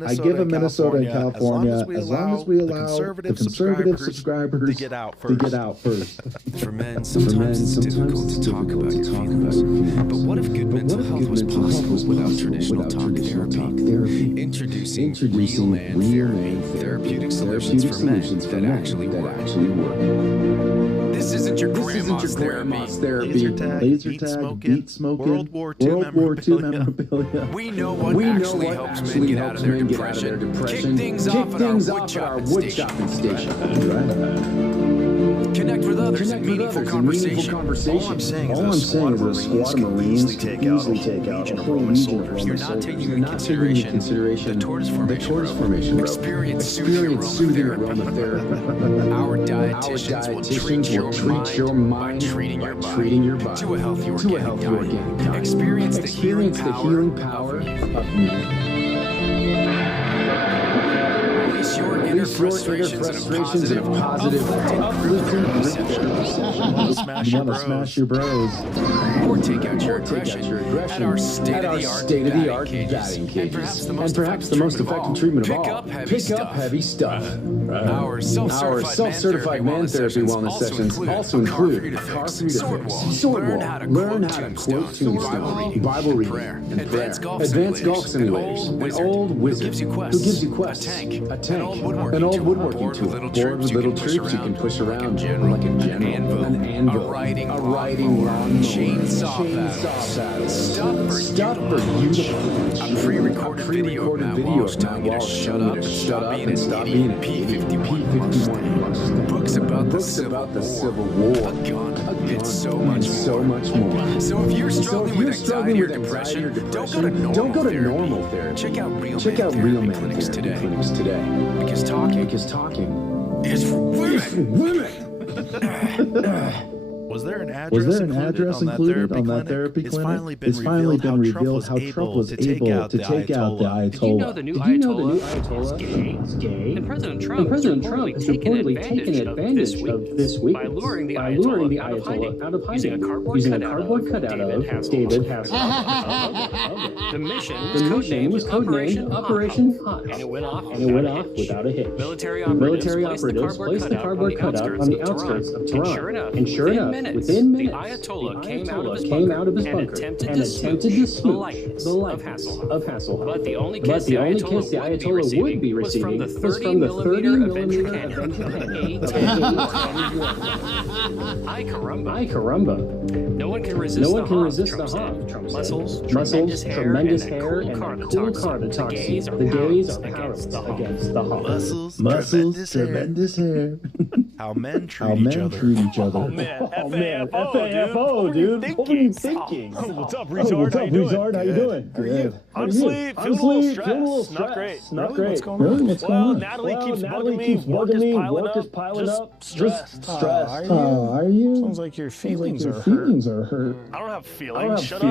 I give a Minnesota and California as long as we allow the conservative subscribers to get out first. For men, sometimes it's difficult to talk about your feelings. But what if good mental health was possible without traditional talk therapy? Introducing Real Man Therapy, therapeutic solutions for men that actually work. This isn't your grandma's therapy. Laser tag, beat smoking, World War II memorabilia. We know what actually helps men get out of their depression. Kick things off at our wood chopping station. Connect with others in meaningful conversation. All I'm saying is a squad of Marines can easily take out a Roman soldiers. You're not taking into consideration the tortoise formation. Experience soothing aromatherapy. Our dietitians will treat your mind by treating your body to a healthy organic diet. Experience the healing power of meat. Your inner frustrations in a positive, uplifting You want to smash your bros. Or take out your aggression at our state-of-the-art batting cages. And perhaps the most effective treatment of all, pick up heavy stuff. Our self-certified man therapy wellness sessions also include a car for you to fix, learn how to quote tombstones, Bible reading, and prayer, advanced golf simulators, an old wizard who gives you quests, a tank, an old woodworking tool, board with little troops you can push around like a general, an anvil, a riding lawnmower, chainsaw battle, stuff for beautiful, a pre-recorded video of Matt Walsh telling you to shut up and stop being an idiot. P-51 books about the Civil War, it's so much more. So if you're struggling with anxiety or depression, don't go to normal therapy. Check out Real Man clinics today. Because talking is for women. Was there an address included on that therapy clinic? It's finally been revealed how Trump was able to take out the Ayatollah. Did you know the new Ayatollah is gay? And President Trump has reportedly taken advantage of this week by luring the Ayatollah out of hiding using a cardboard cutout of David Hasselhoff. The mission was codenamed Operation Hot, and it went off without a hitch. Military operatives placed the cardboard cutout on the outskirts of Tehran, and sure enough, within minutes, the Ayatollah came out of his bunker and attempted to smooch the likeness of Hasselhoff. But the only kiss the Ayatollah would be receiving was from the 30mm Avenger Ay caramba. No one can resist the Hoff, Trump said. Muscles, tremendous hair, and a cool car to talk to. The gays are powerless against the Hoff. Muscles, tremendous hair. How men treat each other. Oh man, FAFO, dude. What were you thinking? What's up, retard? How you doing? Good. Honestly, feeling a little stressed. Not great. What's going on? Well, Natalie keeps bugging me. Work is piling up. Just stressed. Are you? Sounds like your feelings are hurt. I don't have feelings. Shut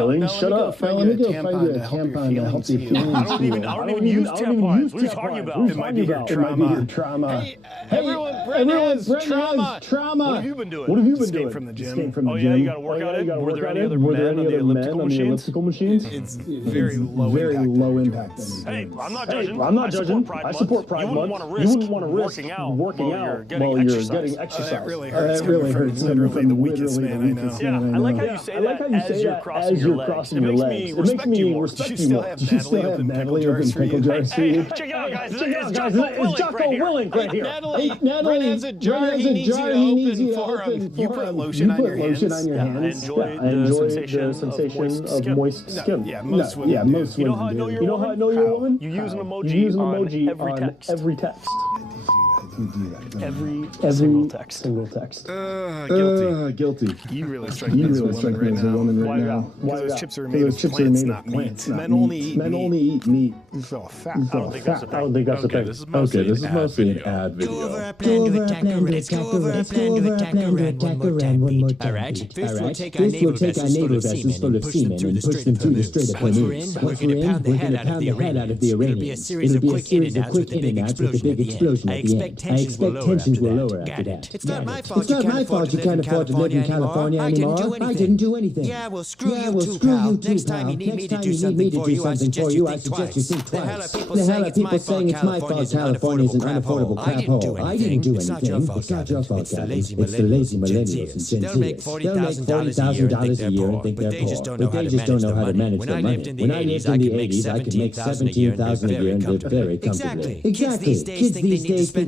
up. Let me go find you a tampon to help your feelings. I don't even use tampons. What are you talking about? It might be your trauma. Hey, everyone, Brent has trauma. What have you been doing? Escape from the gym. Oh yeah, you gotta work on it. Were there any other men on the elliptical machines? It's very low impact. Hey, I'm not judging. I support Pride Month. You wouldn't want to risk working out while you're getting exercise. That really hurts. Literally the weakest man I know. Yeah, I like how you say that as you're crossing your legs. It makes me respect you more. Do you still have Natalie open pickle jars for you? Check it out, guys. It's Jocko Willink right here. Natalie has a jar he needs you to open. You put lotion on your hands. I enjoy the sensation of moist skin. Yeah, most women do. You know how I know you're a woman? You use an emoji on every text. Every single text. Guilty. You really strike me as a woman right now. Why? Because those chips are made of plants, not meat. Men only eat meat. You feel fat. I don't think that's a thing. This is mostly an ad video. Go over our plan to attack our red one more time, Pete. Alright? First we'll take our naval vessels full of seamen and push them through the Strait of Hormuz. Once we're in, we're going to pound the head out of the Iranians. It'll be a series of quick in and outs with a big explosion at the end. I expect tensions will lower after that. It's not my fault you can't afford to live in California anymore. I didn't do anything. Yeah, well, screw you too, pal. Next time you need me to do something for you, I suggest you think twice. The hell are people saying it's my fault California's an unaffordable crap hole? I didn't do anything. It's not your fault, Gavin. It's the lazy millennials and Gen Zers. They'll make $40,000 a year and think they're poor, but they just don't know how to manage their money. When I lived in the 80s, I could make $17,000 a year and live very comfortably. Exactly. Kids these days think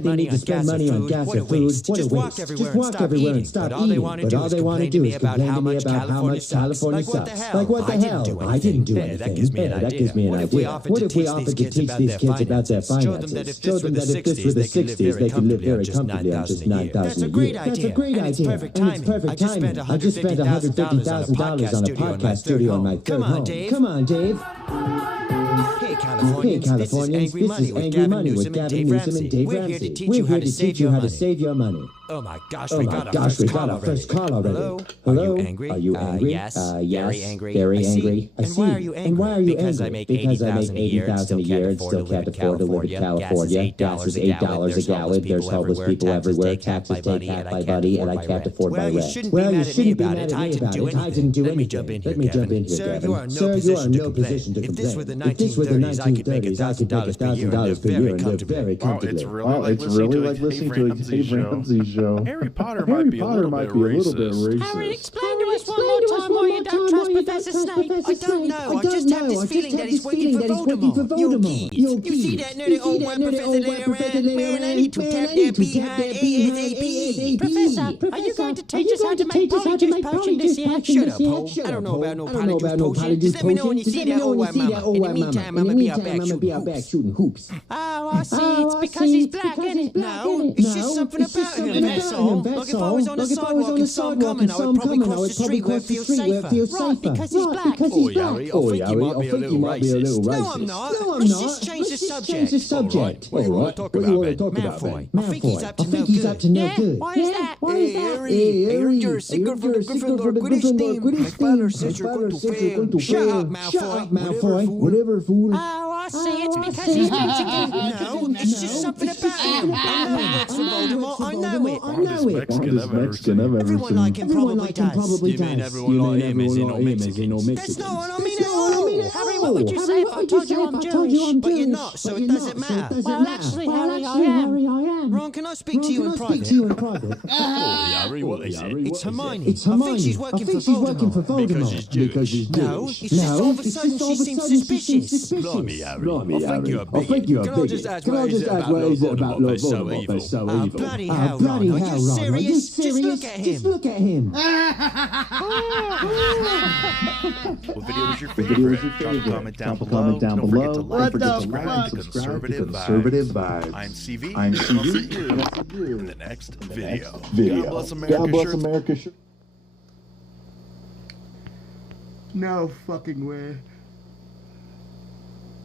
they need to spend money on gas or food. What a waste. Just walk everywhere and stop eating. But all they want to do is complain to me about how much California sucks. Like what the hell? I didn't do anything. That gives me an idea. What if we offered to teach these kids about their finances? Show them that if this were the 60s, they could live very comfortably on just $9,000 a year. That's a great idea. And it's perfect timing. I just spent $150,000 on a podcast studio on my third home. Come on, Dave. Hey, Californians, this is Angry Money with Gavin Newsom and Dave Ramsey. We're here to teach you how to save your money. Oh my gosh, we got our first call already. Hello? Are you angry? Yes, very angry. I see. And why are you angry? Because I make $80,000 a year and still can't afford to live in California. Gas is $8 a gallon. There's homeless people everywhere. Taxes take half my money, and I can't afford my rent. Well, you shouldn't be mad at me about it. I didn't do anything. Let me jump in here, Gavin. Sir, you are in no position to complain. If this were the 1930s, I could make $1,000 per year and live very comfortably. Wow, it's really like listening to a Dave Ramsey show. Harry Potter might be a little bit racist. Howard, explain to us one more time why you don't trust Professor Snape. I don't know. I just have this feeling that he's working for Voldemort. You're geez. You see that nerdy old white professor laying around? Man, I need to tap that behind ASAP. Professor, are you going to teach us how to make polyjuice potion this year? Shut up, Ho. I don't know about no polyjuice potion. Just let me know when you see that old white mama. In the meantime, I'm going to be out back shooting hoops. Oh, I see. It's because he's black, isn't it? No, it's just something about him, that's all. Look, if I was on the sidewalk and saw him coming, I would probably cross the street where it feels safer. Right, because he's black. Oh, Harry, I think you might be a little racist. No, I'm not. Let's just change the subject. What do you want to talk about, Ben? Malfoy. I think he's up to no good. Why is that? Hey, Harry, I heard you're a secret for the Gryffindor Quidditch team. My father says you're going to fail. Shut up, Malfoy. Whatever, fool. Oh, I see. It's because he's Mexican. No, it's just something about him. I know he works for Voldemort. I know it. Mexican I've ever Everyone seen. like him probably does. You mean everyone like him is no Mexican? That's not what I mean at all. Harry, what would you say if I told you I'm Jewish? But you're not, so it doesn't matter. Well, actually, Harry, I am. Ron, can I speak to you in private? Harry, what is it? It's Hermione. I think she's working for Voldemort. Because she's Jewish. No, it's just all of a sudden she seems suspicious. Blimey, Harry. I think you're a bigot. Can I just ask what is it about Lord Voldemort that's so evil? Bloody hell, Ron. Are you serious? Just look at him. What video was your favorite? Drop a comment down below. Don't forget to like and subscribe to Conservative Vibes. I'm CV. And I'll see you in the next video. God bless America. No fucking way.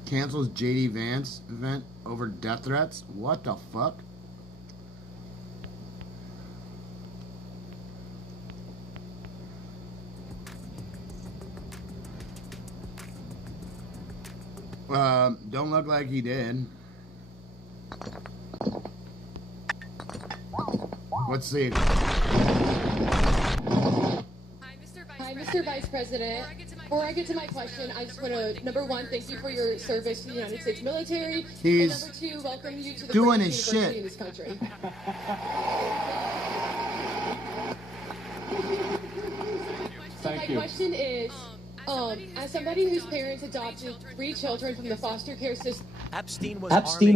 Cancels JD Vance event over death threats? What the fuck? Don't look like he did. Let's see. Hi, Mr. Vice President. Before I get to my question, I just want to, number one, thank you for your service to the United States military. He's and number two, welcome you to the doing greatest his university shit in this country. Thank you. My question is, as somebody whose parents adopted 3 children from the foster care system, Epstein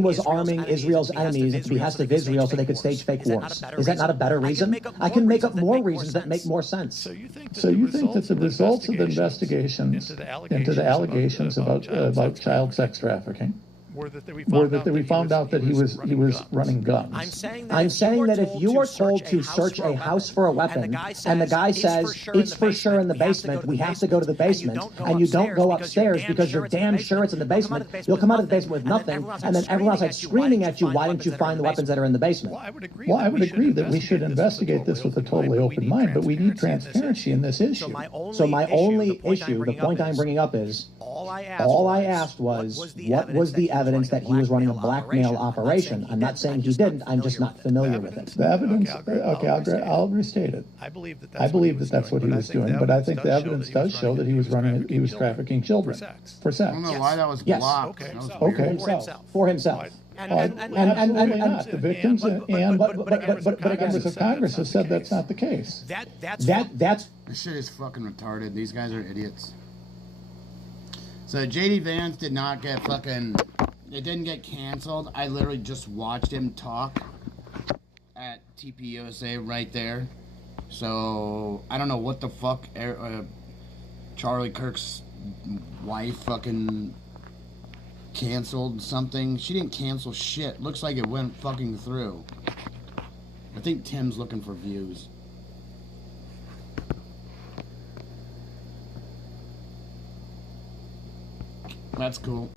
was arming Israel's enemies at the behest of Israel so they could stage fake wars. Is that not a better reason? I can make up more reasons that make more sense. So you think that the results of the investigations into the allegations about child sex trafficking were that we found out that he was running guns? I'm saying that if you are told to search a house for a weapon and the guy says it's for sure in the basement, we have to go to the basement, and you don't go upstairs because you're damn sure it's in the basement, you'll come out of the basement with nothing, and then everyone outside screaming at you, why didn't you find the weapons that are in the basement? Well, I would agree that we should investigate this with a totally open mind, but we need transparency in this issue. So my only issue, the point I'm bringing up is, All I asked was, what was the evidence that he was running a blackmail operation? I'm not saying he didn't, I'm just not familiar with it. The evidence, okay, I'll restate it. I believe that that's what he was doing, but I think the evidence does show that he was trafficking children for sex. I don't know why that was blocked. Okay. For himself. And not the victims, but members of Congress have said that's not the case. That's this shit is fucking retarded. These guys are idiots. So JD Vance did not get fucking. It didn't get canceled. I literally just watched him talk at TPUSA right there. So I don't know what the fuck Charlie Kirk's wife fucking canceled something. She didn't cancel shit. Looks like it went fucking through. I think Tim's looking for views. That's cool.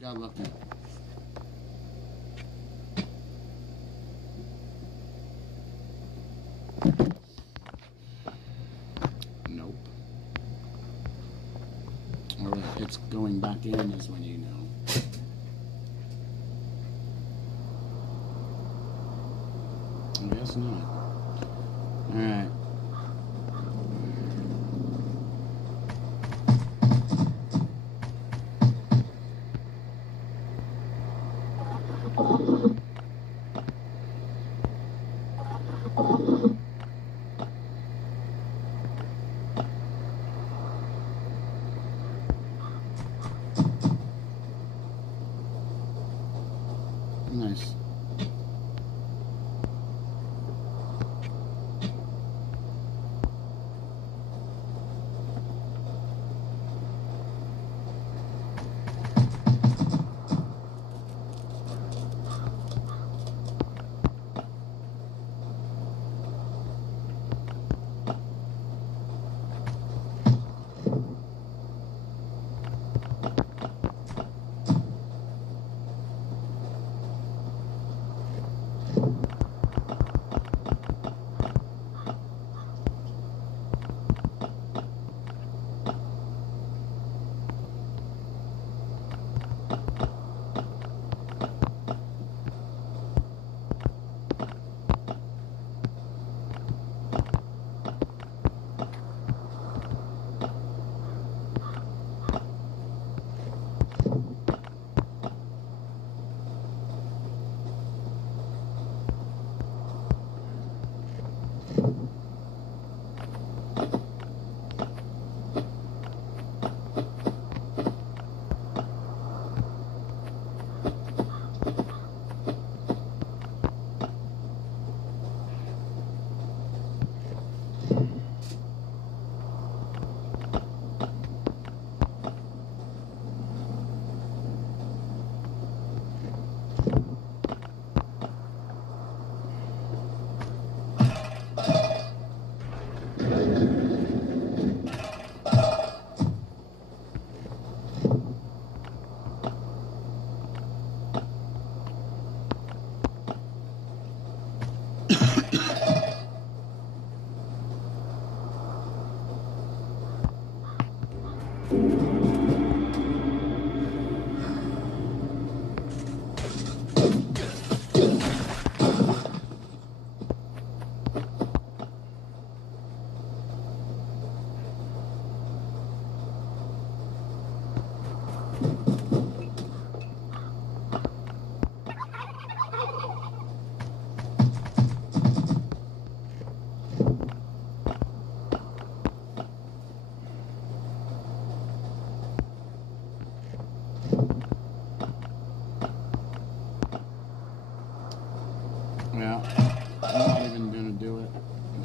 Got lucky. Nope. Or it's going back in is when you know. I guess not. Alright. Nice.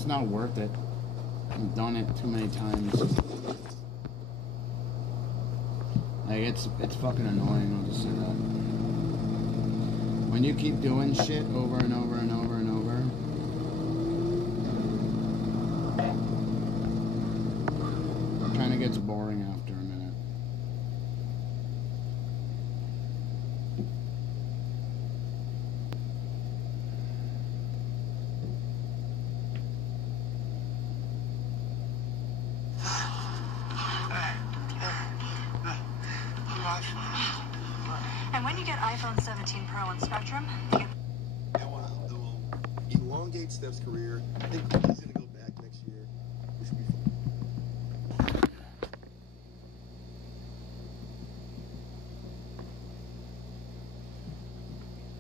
not worth it. I've done it too many times. Like, it's fucking annoying, I'll just say that. When you keep doing shit over and over and over and over, it kind of gets boring after a minute. And when you get iPhone 17 Pro on Spectrum, you get... elongate Steph's career. I think he's going to go back next year. Which should be fun.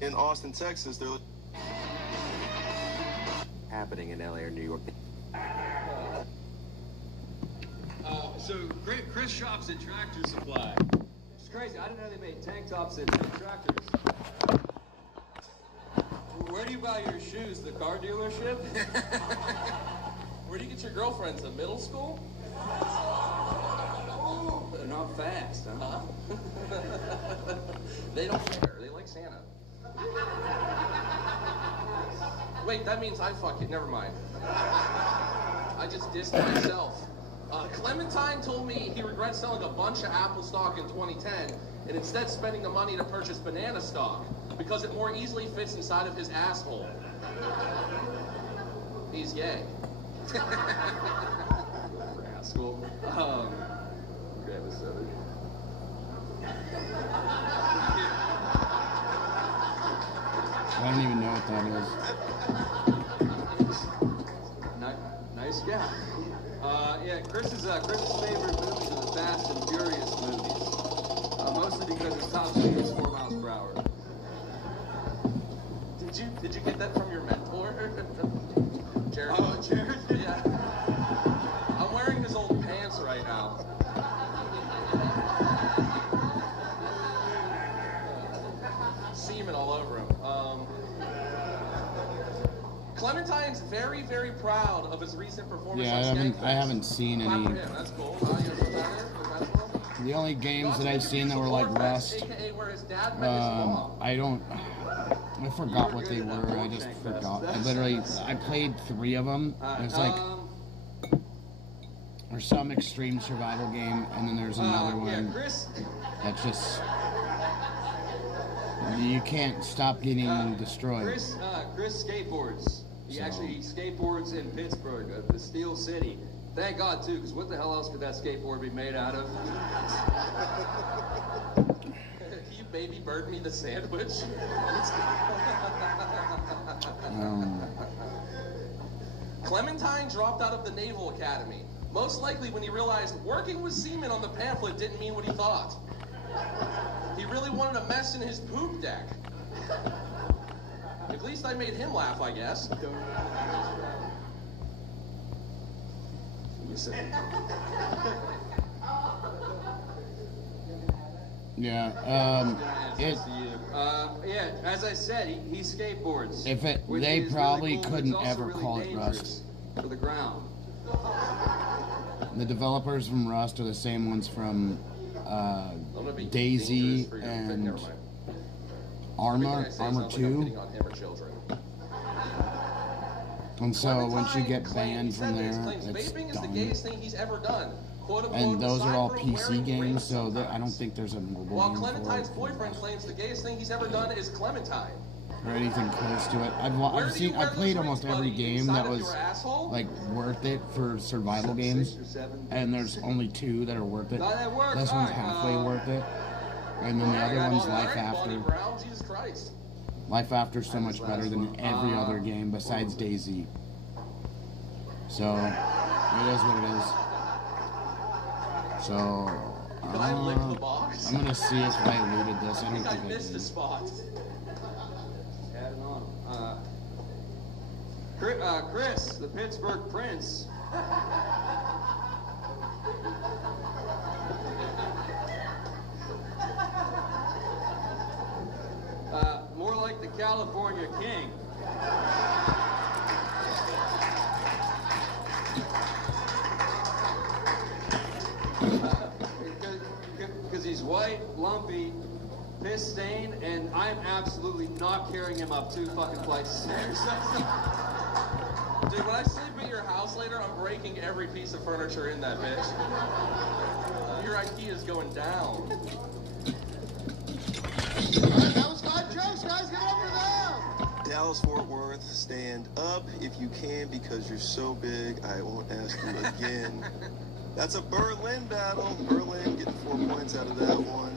In Austin, Texas, they're happening in LA or New York. So Chris shops at Tractor Supply. It's crazy. I didn't know they made tank tops and tractors. Where do you buy your shoes? The car dealership? Where do you get your girlfriends? At middle school? They're not fast, huh? They don't care. They like Santa. Wait, that means I fuck it. Never mind. I just dissed myself. Clementine told me he regrets selling a bunch of Apple stock in 2010 and instead spending the money to purchase banana stock because it more easily fits inside of his asshole. He's gay. Rascal. Grab a soda. I don't even know what that is. Nice guy. Yeah, Chris's favorite movies are the Fast and Furious movies. Mostly because his top speed is 4 miles per hour. Did you get that from your mentor? Jared? Oh, Jared? Yeah. I'm wearing his old pants right now. Semen all over him. Clementine's very, very proud of his recent performance on Skankfest. I haven't seen any. Clap for him. That's cool. You feel better? The only games that I've seen that were like Rust, I forgot what they were. I just forgot. I played 3 of them. There's like, there's some extreme survival game, and then there's another one that's just, you can't stop getting destroyed. Chris skateboards. He actually skateboards in Pittsburgh, the Steel City. Thank God, too, because what the hell else could that skateboard be made out of? You baby bird me the sandwich. Clementine dropped out of the Naval Academy. Most likely when he realized working with semen on the pamphlet didn't mean what he thought. He really wanted a mess in his poop deck. At least I made him laugh, I guess. Yeah, yeah, as I said, he skateboards. They probably couldn't ever call it Rust. For the ground. The developers from Rust are the same ones from Daisy and Armor 2. And so once you get banned from there, it's vaping is the gayest thing he's ever done. And those are all PC games, so I don't think there's a mobile While game Clementine's for it. boyfriend claims the gayest thing he's ever done is Clementine. Or anything close to it. I played almost every game that was like worth it for survival games, and there's only 2 that are worth it. This one's halfway worth it, and then the other one's Life After. Life After's so much better than every other game besides Daisy. So it is what it is. So I'm gonna see if I looted this. I don't think I missed a spot. Adding on. Chris, the Pittsburgh Prince. More like the California King. because he's white, lumpy, piss stained, and I'm absolutely not carrying him up 2 fucking flights of stairs. Dude, when I sleep at your house later, I'm breaking every piece of furniture in that bitch. Your IKEA is going down. Alright, that was 5 jokes, guys. Give it up for them. Dallas Fort Worth, stand up if you can because you're so big. I won't ask you again. That's a Berlin battle. Berlin getting 4 points out of that one.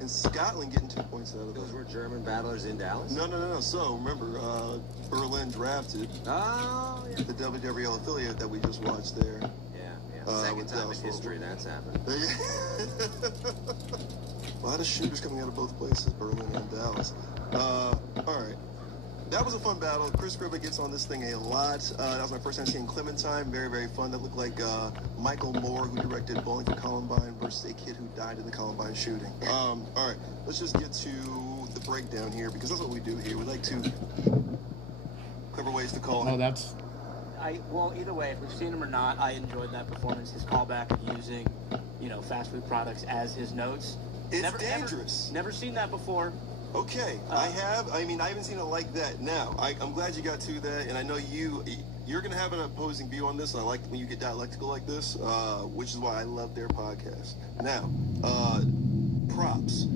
And Scotland getting 2 points out of that. Those were German battlers in Dallas? No. So remember, Berlin drafted the WWL affiliate that we just watched there. Yeah. Second time in history that's happened. A lot of shooters coming out of both places, Berlin and Dallas. All right. That was a fun battle. Chris Gribba gets on this thing a lot. That was my first time seeing Clementine. Very, very fun. That looked like Michael Moore, who directed Bowling for Columbine, versus a kid who died in the Columbine shooting. All right. Let's just get to the breakdown here, because that's what we do here. We like to... Clever ways to call him. Well, either way, if we've seen him or not, I enjoyed that performance. His callback of using, fast food products as his notes. It's dangerous. Never seen that before. Okay, I haven't seen it like that. Now, I'm glad you got to that, and I know you're going to have an opposing view on this, and I like when you get dialectical like this, which is why I love their podcast. Now, props.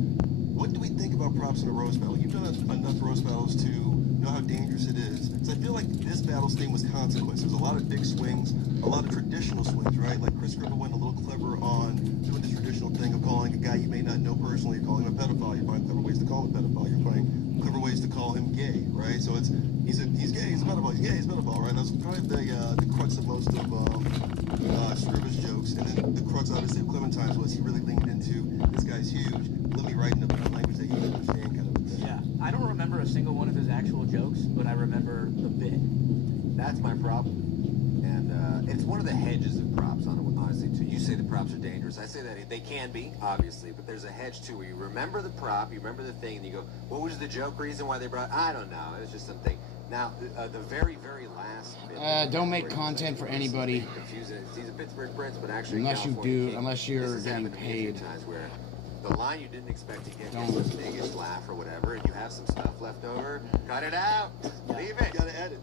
What do we think about props in a roast battle? You've done enough roast battles to know how dangerous it is. So I feel like this battle's theme was consequence. There's a lot of big swings, a lot of traditional swings, right? Like Chris Gribba went a little clever on doing the traditional thing of calling a guy you may not know personally, you're calling him a pedophile. You find clever ways to call him a pedophile. You're finding clever ways to call him gay, right? So he's gay, he's a pedophile. He's gay, he's a pedophile, right? That's probably the crux of most of Gribba's jokes. And then the crux, obviously, of Clementine's was he really leaned into this guy's huge. Let me write in the language that you understand, kind of a thing. Yeah, I don't remember a single one of his actual jokes, but I remember the bit. That's my problem. And it's one of the hedges of props, honestly, too. You say the props are dangerous. I say that they can be, obviously, but there's a hedge, too, where you remember the prop, you remember the thing, and you go, what was the joke reason why they brought it? I don't know. It was just something. Now, the very, very last bit... don't make content for anybody. He's a Pittsburgh Prince, but actually unless you're getting paid. Where the line you didn't expect to get was the biggest laugh or whatever, and you have some stuff left over, cut it out. Leave it. You gotta edit.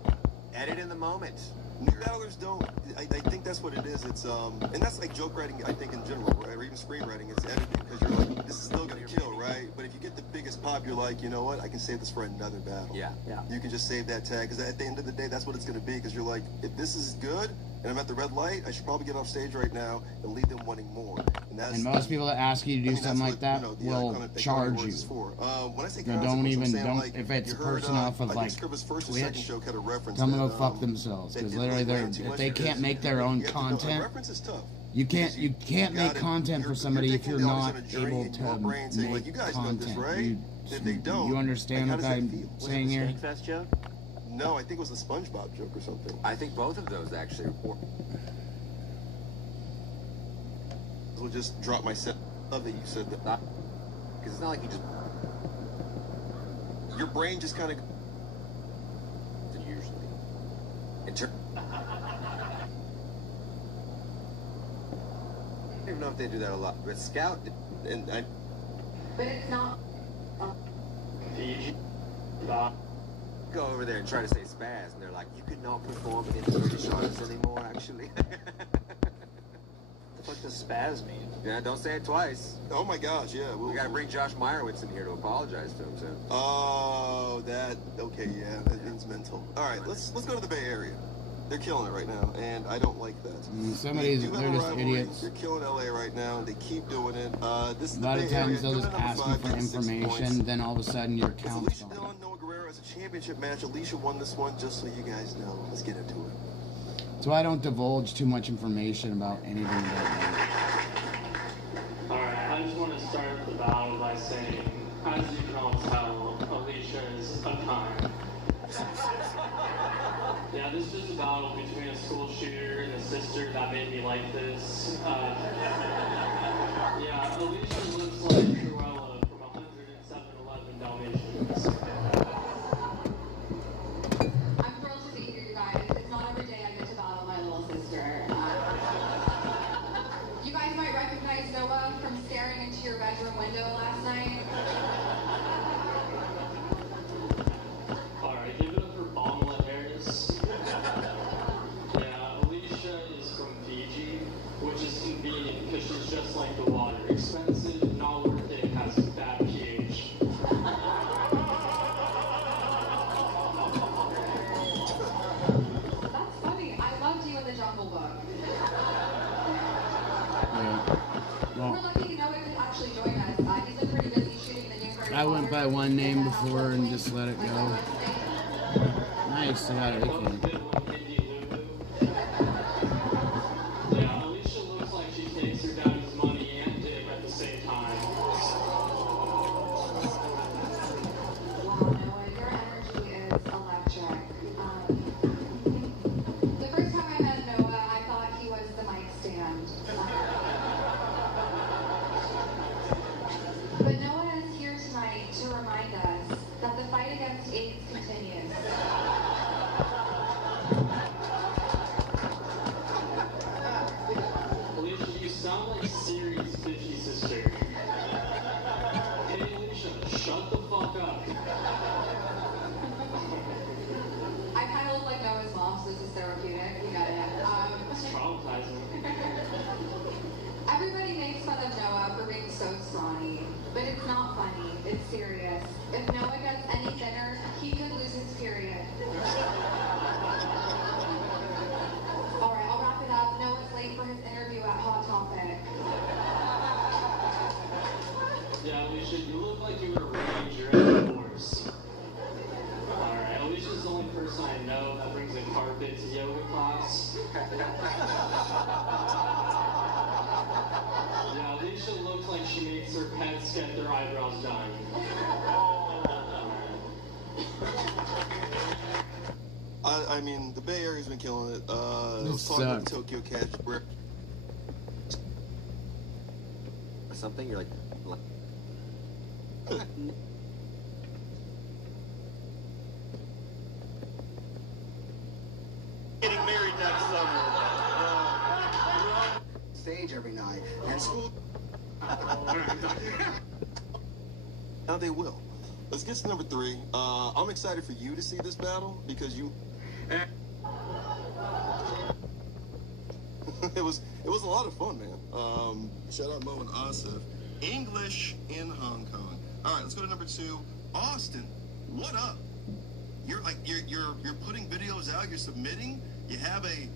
Edit in the moment. New battlers don't. I think that's what it is. It's and that's like joke writing. I think in general, right? Or even screenwriting. It's editing because you're like, this is still gonna kill, right? But if you get the biggest pop, you're like, you know what? I can save this for another battle. Yeah. You can just save that tag because at the end of the day, that's what it's gonna be. Because you're like, if this is good and I'm at the red light, I should probably get off stage right now and leave them wanting more. And most people that ask you to do something like that will charge you. When I say don't if it's personal for like Twitch, tell them to go fuck themselves because literally if they can't make their own content, you can't make content for somebody if you're not able to make content. You understand what I'm saying here? No, I think it was a SpongeBob joke or something. I think both of those actually. We'll just drop my set. Love that you said that. Because it's not like you just. Your brain just kind of. Usually. I don't even know if they do that a lot, but Scout and I. But it's not. Go over there and try to say spaz, and they're like, you could not perform in the British Isles anymore, actually. What does spaz mean? Yeah, don't say it twice. Oh my gosh, yeah. We gotta bring Josh Meyerowitz in here to apologize to him soon. Oh, okay, yeah, that means mental. All right, let's go to the Bay Area. They're killing it right now, and I don't like that. They're just idiots. They're killing LA right now, and they keep doing it. This is a lot of times they'll just ask you for information, then all of a sudden your account's gone. Alicia Noah Guerrero has a championship match. Alicia won this one, just so you guys know. Let's get into it. So I don't divulge too much information about anything about that. Alright, I just want to start the battle by saying, as you can all tell, Alicia is unkind. Yeah, this is a battle between a school shooter and a sister that made me like this. Yeah, Alicia looks like Cruella from 107-11 Dalmatians. I'm thrilled to be here, you guys. It's not every day I get to battle my little sister. You guys might recognize Noah from staring I went by one name before and just let it go. Nice, I got it. Yeah, Alicia looks like she takes her daddy's money and dick at the same time. Wow, Noah, your energy is electric. The first time I met Noah, I thought he was the mic stand. But Noah is here tonight to remind us that the fight against AIDS continues. Alicia, you sound like Siri's bitchy sister. Hey, Alicia, shut the fuck up. I kind of look like Noah's mom, so this is therapeutic. You got it. It's traumatizing. Everybody makes fun of Noah for being so scrawny, but it's not funny. It's serious. If Noah gets any thinner, he could lose his period. All right, I'll wrap it up. Noah's late for his interview at Hot Topic. Yeah, Alicia, you look like you would arrange your own divorce. Alright, Alicia's the only person I know that brings a carpet to yoga class. Yeah, Alicia looks like she makes her pets get their eyebrows done. I mean, the Bay Area's been killing it. I was talking about the Tokyo Cash where something you're like getting married next summer. Stage every night and school. Now they will. Let's get to number 3. I'm excited for you to see this battle because you. It was a lot of fun, man. Shout out Mo and Asif. English in Hong Kong. All right, let's go to number 2. Austin, what up? You're putting videos out. You're submitting. You have a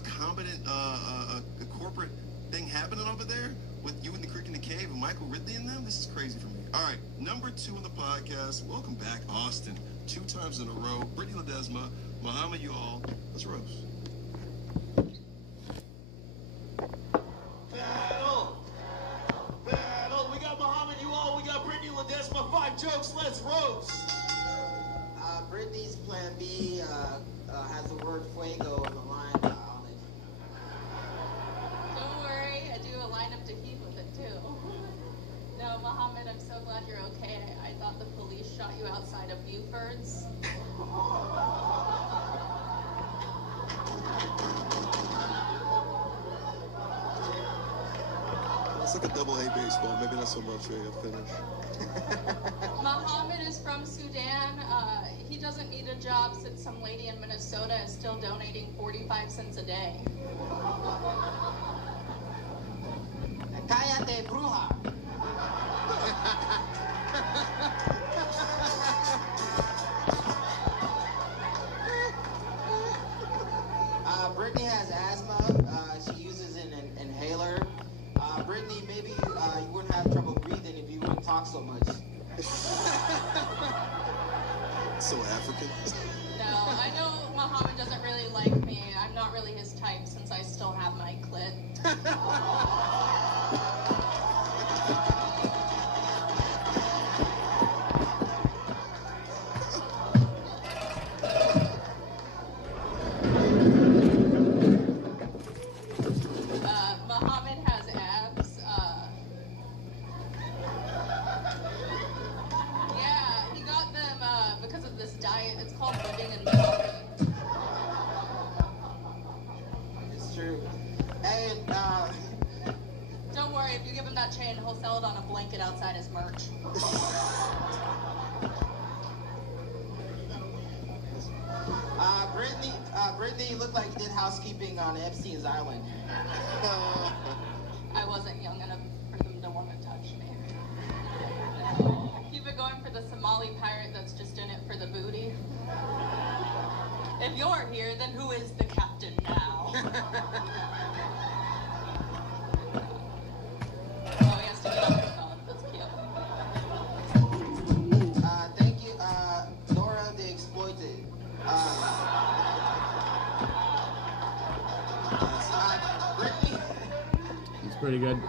competent a corporate thing happening over there with you in the Creek in the Cave and Michael Ridley and them. This is crazy for me. All right, number 2 on the podcast. Welcome back, Austin. 2 times in a row. Brittany Ledesma, Muhammad, you all. Let's roast. Battle! We got Muhammad, you all. We got Brittany Ledesma. 5 jokes. Let's roast. Brittany's plan B has the word fuego in the line on it. Don't worry, I do a line of Tahiti with it too. No, Muhammad, I'm so glad you're okay. I thought the police shot you outside of Buford's. It's like a double-A baseball. Maybe not so much a finish. Muhammad is from Sudan. He doesn't need a job since some lady in Minnesota is still donating 45 cents a day. Cállate, bruja. Brittany has asthma. She uses an inhaler. Brittany, maybe you wouldn't have trouble breathing if you wouldn't talk so much. So African. No, I know Muhammad doesn't really like me. I'm not really his type since I still have my clit. Muhammad has abs. Yeah, he got them because of this diet. It's called living in poverty. It's true. And don't worry, if you give him that chain, he'll sell it on a blanket outside his merch. Brittany, you look like you did housekeeping on Epstein's Island. I wasn't young enough for them to want to touch me. Keep it going for the Somali pirate that's just in it for the booty. If you're here, then who is the captain now? Oh, he has to get up his dog. That's cute. pretty good.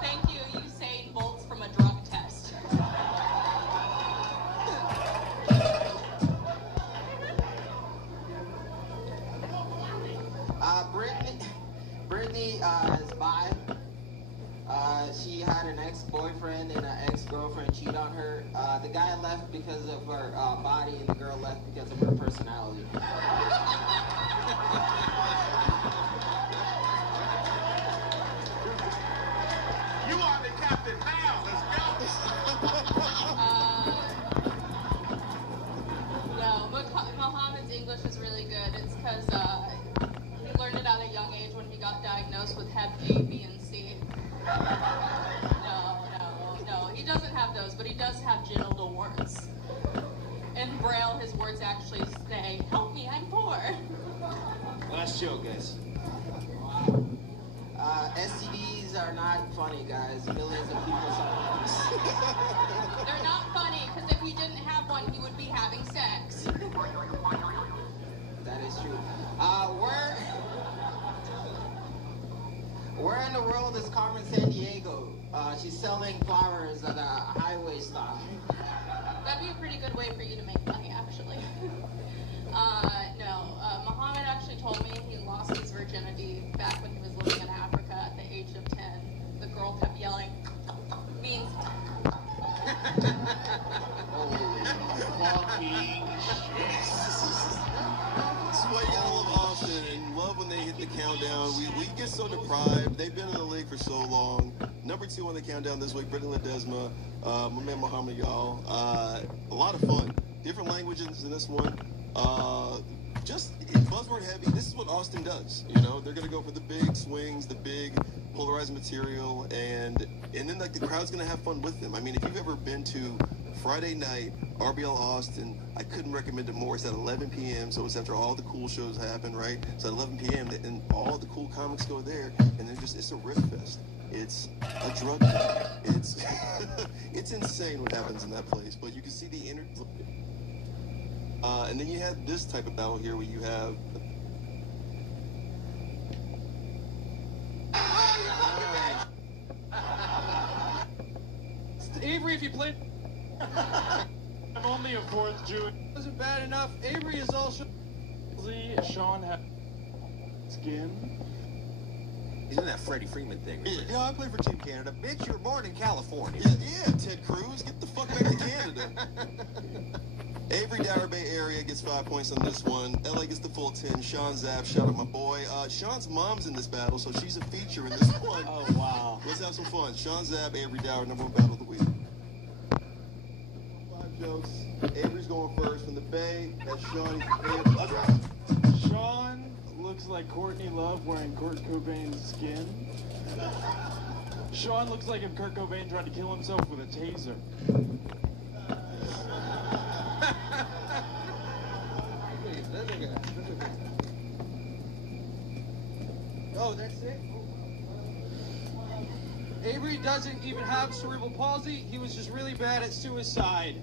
Thank you, Usain Bolt's from a drug test. Brittany is bi. She had an ex-boyfriend and an ex-girlfriend cheat on her. The guy left because of her body, and the girl left because of her personality. You are the captain now. Let's go. No, Muhammad's English is really good. It's because he learned it at a young age when he got diagnosed with Hep A, B, and C. No, he doesn't have those, but he does have genital warts. In Braille, his words actually say, "Help me, I'm poor." Last joke, guys. STDs are not funny, guys. Millions of people suffer. They're not funny, because if he didn't have one, he would be having sex. That is true. Where in the world is Carmen Sandiego? She's selling flowers at a highway stop. That'd be a pretty good way for you to make money, actually. No, Muhammad actually told me he lost his virginity back when he was living in Africa at the age of 10. The girl kept yelling, means... This is why you gotta love Austin and love when they hit the countdown. We get so deprived. They've been in the league for so long. Number 2 on the countdown this week, Brittany Ledesma, my man Muhammad, y'all. A lot of fun. Different languages in this one. Just buzzword heavy. This is what Austin does. You know, they're gonna go for the big swings, the big polarizing material, and then like the crowd's gonna have fun with them. I mean, if you've ever been to Friday night, RBL Austin, I couldn't recommend it more. It's at 11 p.m., so it's after all the cool shows happen, right? So at 11 p.m., and all the cool comics go there, and it's a riff fest. It's a drug den. It's it's insane what happens in that place, but you can see the energy. And then you have this type of battle here where you have... Avery, if you played... I'm only a 4th Jew. Wasn't bad enough. Avery is also... Sean had... Skin. He's in that Freddie Freeman thing. Yeah, I play for Team Canada. Bitch, you were born in California. Yeah, Ted Cruz. Get the fuck back to Canada. Avery Dower Bay area gets 5 points on this one. LA gets the full 10. Sean Zapp, shout out my boy. Sean's mom's in this battle, so she's a feature in this one. Oh, wow. Let's have some fun. Sean Zapp, Avery Dower, number 1 battle of the week. 5 jokes. Avery's going first from the Bay. That's Sean. Sean looks like Courtney Love wearing Kurt Cobain's skin. Sean looks like if Kurt Cobain tried to kill himself with a taser. Oh, that's it? Avery doesn't even have cerebral palsy. He was just really bad at suicide.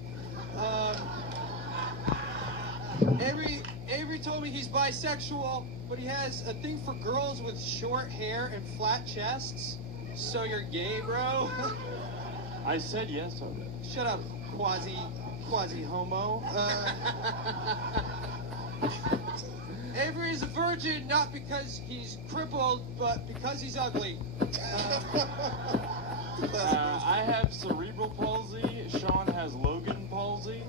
Avery told me he's bisexual, but he has a thing for girls with short hair and flat chests. So you're gay, bro? I said yes already. Shut up, quasi-homo. Avery is a virgin, not because he's crippled, but because he's ugly. I have cerebral palsy. Sean has Logan palsy.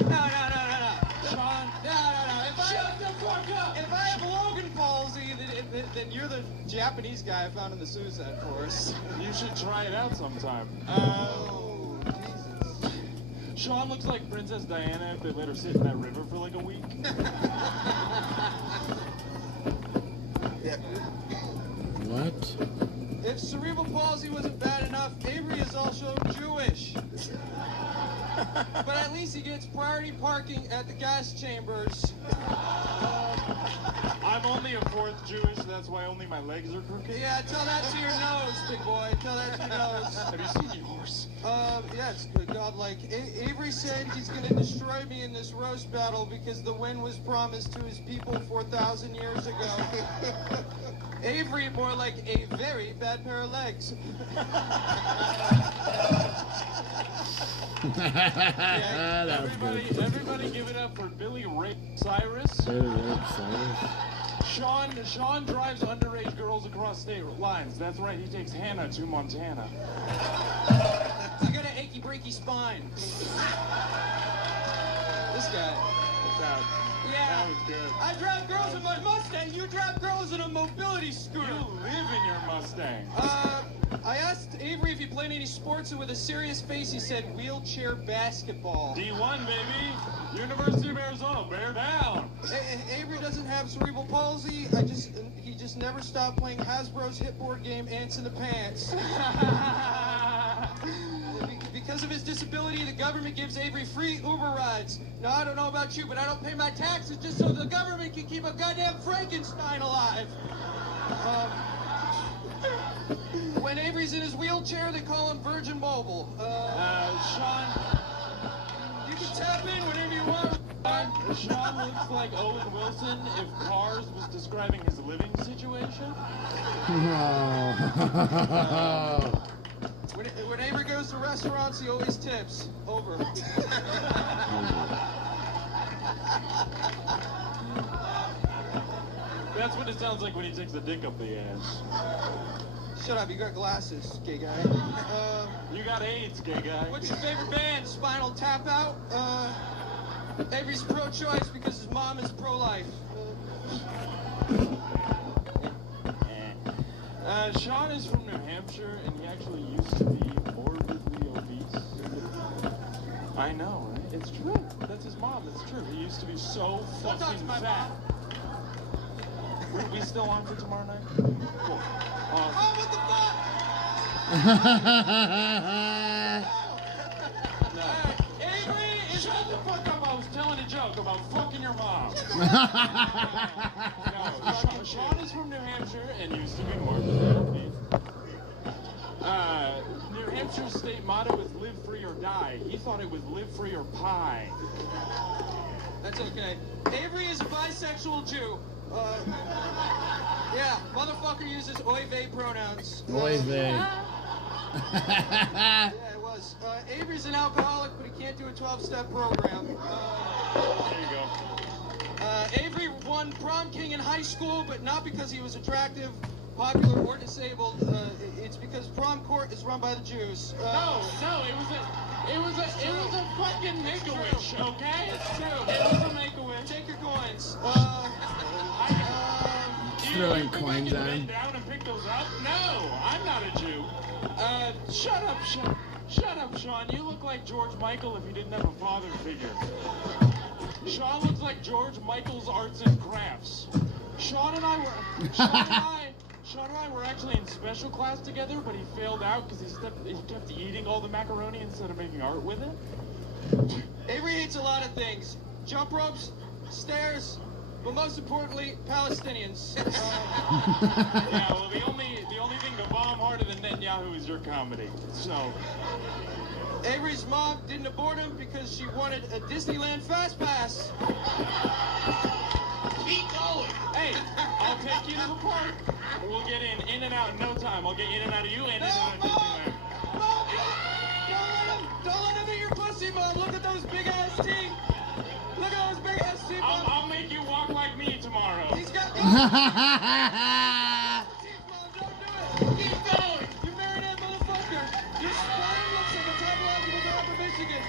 No. Sean, no. If I have Logan palsy, then you're the Japanese guy I found in the Suicide Force. You should try it out sometime. Oh, Jesus. Sean looks like Princess Diana if they let her sit in that river for like a week. What? If cerebral palsy wasn't bad enough, Avery is also Jewish. But at least he gets priority parking at the gas chambers. I'm I'm only a fourth Jewish, that's why only my legs are crooked. Yeah, tell that to your nose, big boy. Tell that to your nose. Have you seen yours? Yeah, it's good. Godlike. Avery said he's going to destroy me in this roast battle because the win was promised to his people 4,000 years ago. Avery, more like a very bad pair of legs. Yeah, that was good. Everybody give it up for Billy Ray Cyrus. Sean drives underage girls across state lines. That's right, he takes Hannah to Montana. I got an achy breaky spine. This guy. What's out? Yeah. That was good. I drive girls in my Mustang. You drive girls in a mobility scooter. You live in your Mustang. I asked Avery if he played any sports, and with a serious face, he said wheelchair basketball. D1, baby. University of Arizona, bear down. Avery doesn't have cerebral palsy. He just never stopped playing Hasbro's hit board game Ants in the Pants. Because of his disability, the government gives Avery free Uber rides. Now, I don't know about you, but I don't pay my taxes just so the government can keep a goddamn Frankenstein alive. When Avery's in his wheelchair, they call him Virgin Mobile. Sean, you can tap in whenever you want. Sean looks like Owen Wilson if Cars was describing his living situation. When Avery goes to restaurants, he always tips. Over. That's what it sounds like when he takes the dick up the ass. Shut up, you got glasses, gay guy. You got AIDS, gay guy. What's your favorite band? Spinal Tap Out? Avery's pro-choice because his mom is pro-life. Sean is from New Hampshire, and he actually used to be morbidly obese. I know, right? It's true. That's his mom. That's true. He used to be so fucking fat. We still on for tomorrow night? Cool. Oh, what the fuck? Avery, shut the fuck up. I was telling a joke about fucking your mom. No, Sean is from New Hampshire and used to be morbidly obese. New Hampshire's state motto is live free or die. He thought it was live free or pie. That's okay. Avery is a bisexual Jew. Yeah, motherfucker uses oy vey pronouns. Oy vey. Yeah, it was. Avery's an alcoholic, but he can't do a 12-step program. There you go. Avery won prom king in high school, but not because he was attractive, popular, or disabled. It's because prom court is run by the Jews. No, it was a fucking make-a-wish, okay? It's true. It was a make-a-wish. Take your coins. Throwing coins at him. Bend down and pick those up? No, I'm not a Jew. Shut up, Sean. Shut up, Sean. You look like George Michael if you didn't have a father figure. Sean looks like George Michael's arts and crafts. Sean and I were actually in special class together, but he failed out because he kept eating all the macaroni instead of making art with it. Avery hates a lot of things. Jump ropes, stairs, but most importantly, Palestinians. Yeah, well, the only thing to bomb harder than Netanyahu is your comedy. So, Avery's mom didn't abort him because she wanted a Disneyland fast pass. Keep going. Hey, I'll take you to the park. We'll get in and out in no time. I'll get in and out of you and in and out of Disneyland. Mom, don't let him eat your pussy, Mom. Look at those big ass teeth. Look at those big ass teeth, Mom. I'll make you walk like me tomorrow. He's got teeth, Mom. Don't do it. Keep going. You married that motherfucker. Your spine looks like a topological map of Michigan.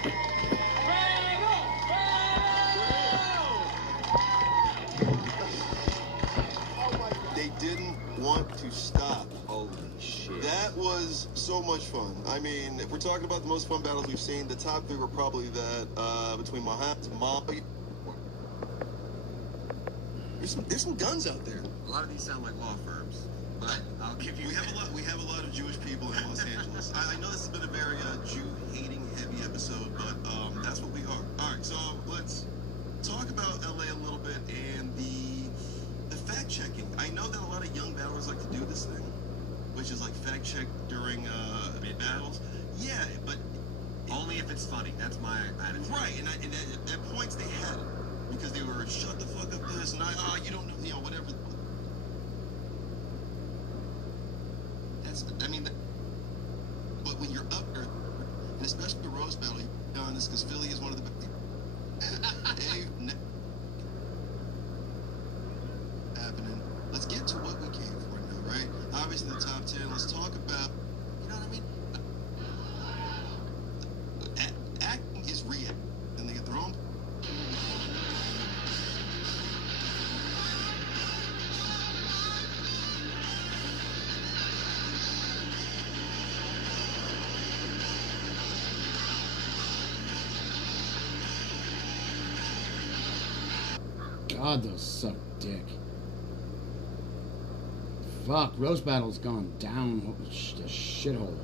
They didn't want to stop. Holy shit. That was so much fun. I mean, if we're talking about the most fun battles we've seen, the top three were probably that between Muhammad and Molly. There's some guns out there. A lot of these sound like law firms, but I'll give you. We have a lot of Jewish people in Los Angeles. I know this has been a very Jew-hating heavy episode, but that's what we are. All right, so let's talk about LA a little bit and the fact which is like fact check during battles. Yeah, but Only if it's funny. That's my attitude. right, and at points they had it because they were shut the fuck up this and you don't know, you know, whatever. That's but when you're up there, and especially the Rose Battle, you're on this because Philly is one of the best. Happening. Let's get to what we came for now, right? Obviously the top 10. Let's talk about, you know what I mean? Acting is real, and they get their own. God, those suck dick. Fuck, Roast Battle's gone down the shithole.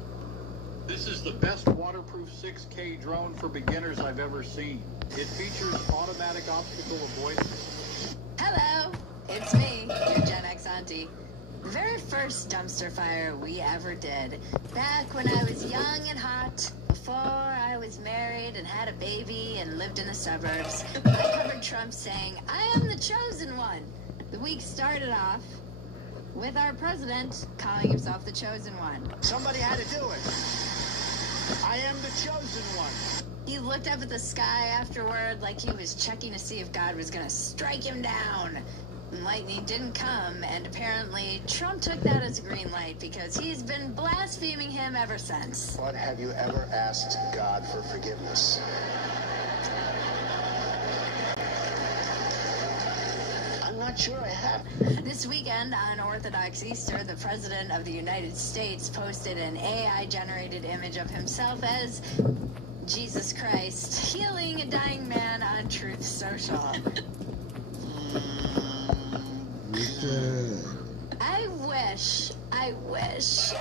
This is the best waterproof 6K drone for beginners I've ever seen. It features automatic obstacle avoidance. Hello, it's me, your Gen X auntie. The very first dumpster fire we ever did, back when I was young and hot, before I was married and had a baby and lived in the suburbs, I covered Trump saying, "I am the chosen one." The week started off with our president calling himself the chosen one. Somebody had to do it. I am the chosen one. He looked up at the sky afterward like he was checking to see if God was gonna strike him down. And lightning didn't come, and apparently Trump took that as a green light because he's been blaspheming him ever since. But have you ever asked God for forgiveness? I'm not sure I have. This weekend on Orthodox Easter, the President of the United States posted an AI-generated image of himself as Jesus Christ healing a dying man on Truth Social. I wish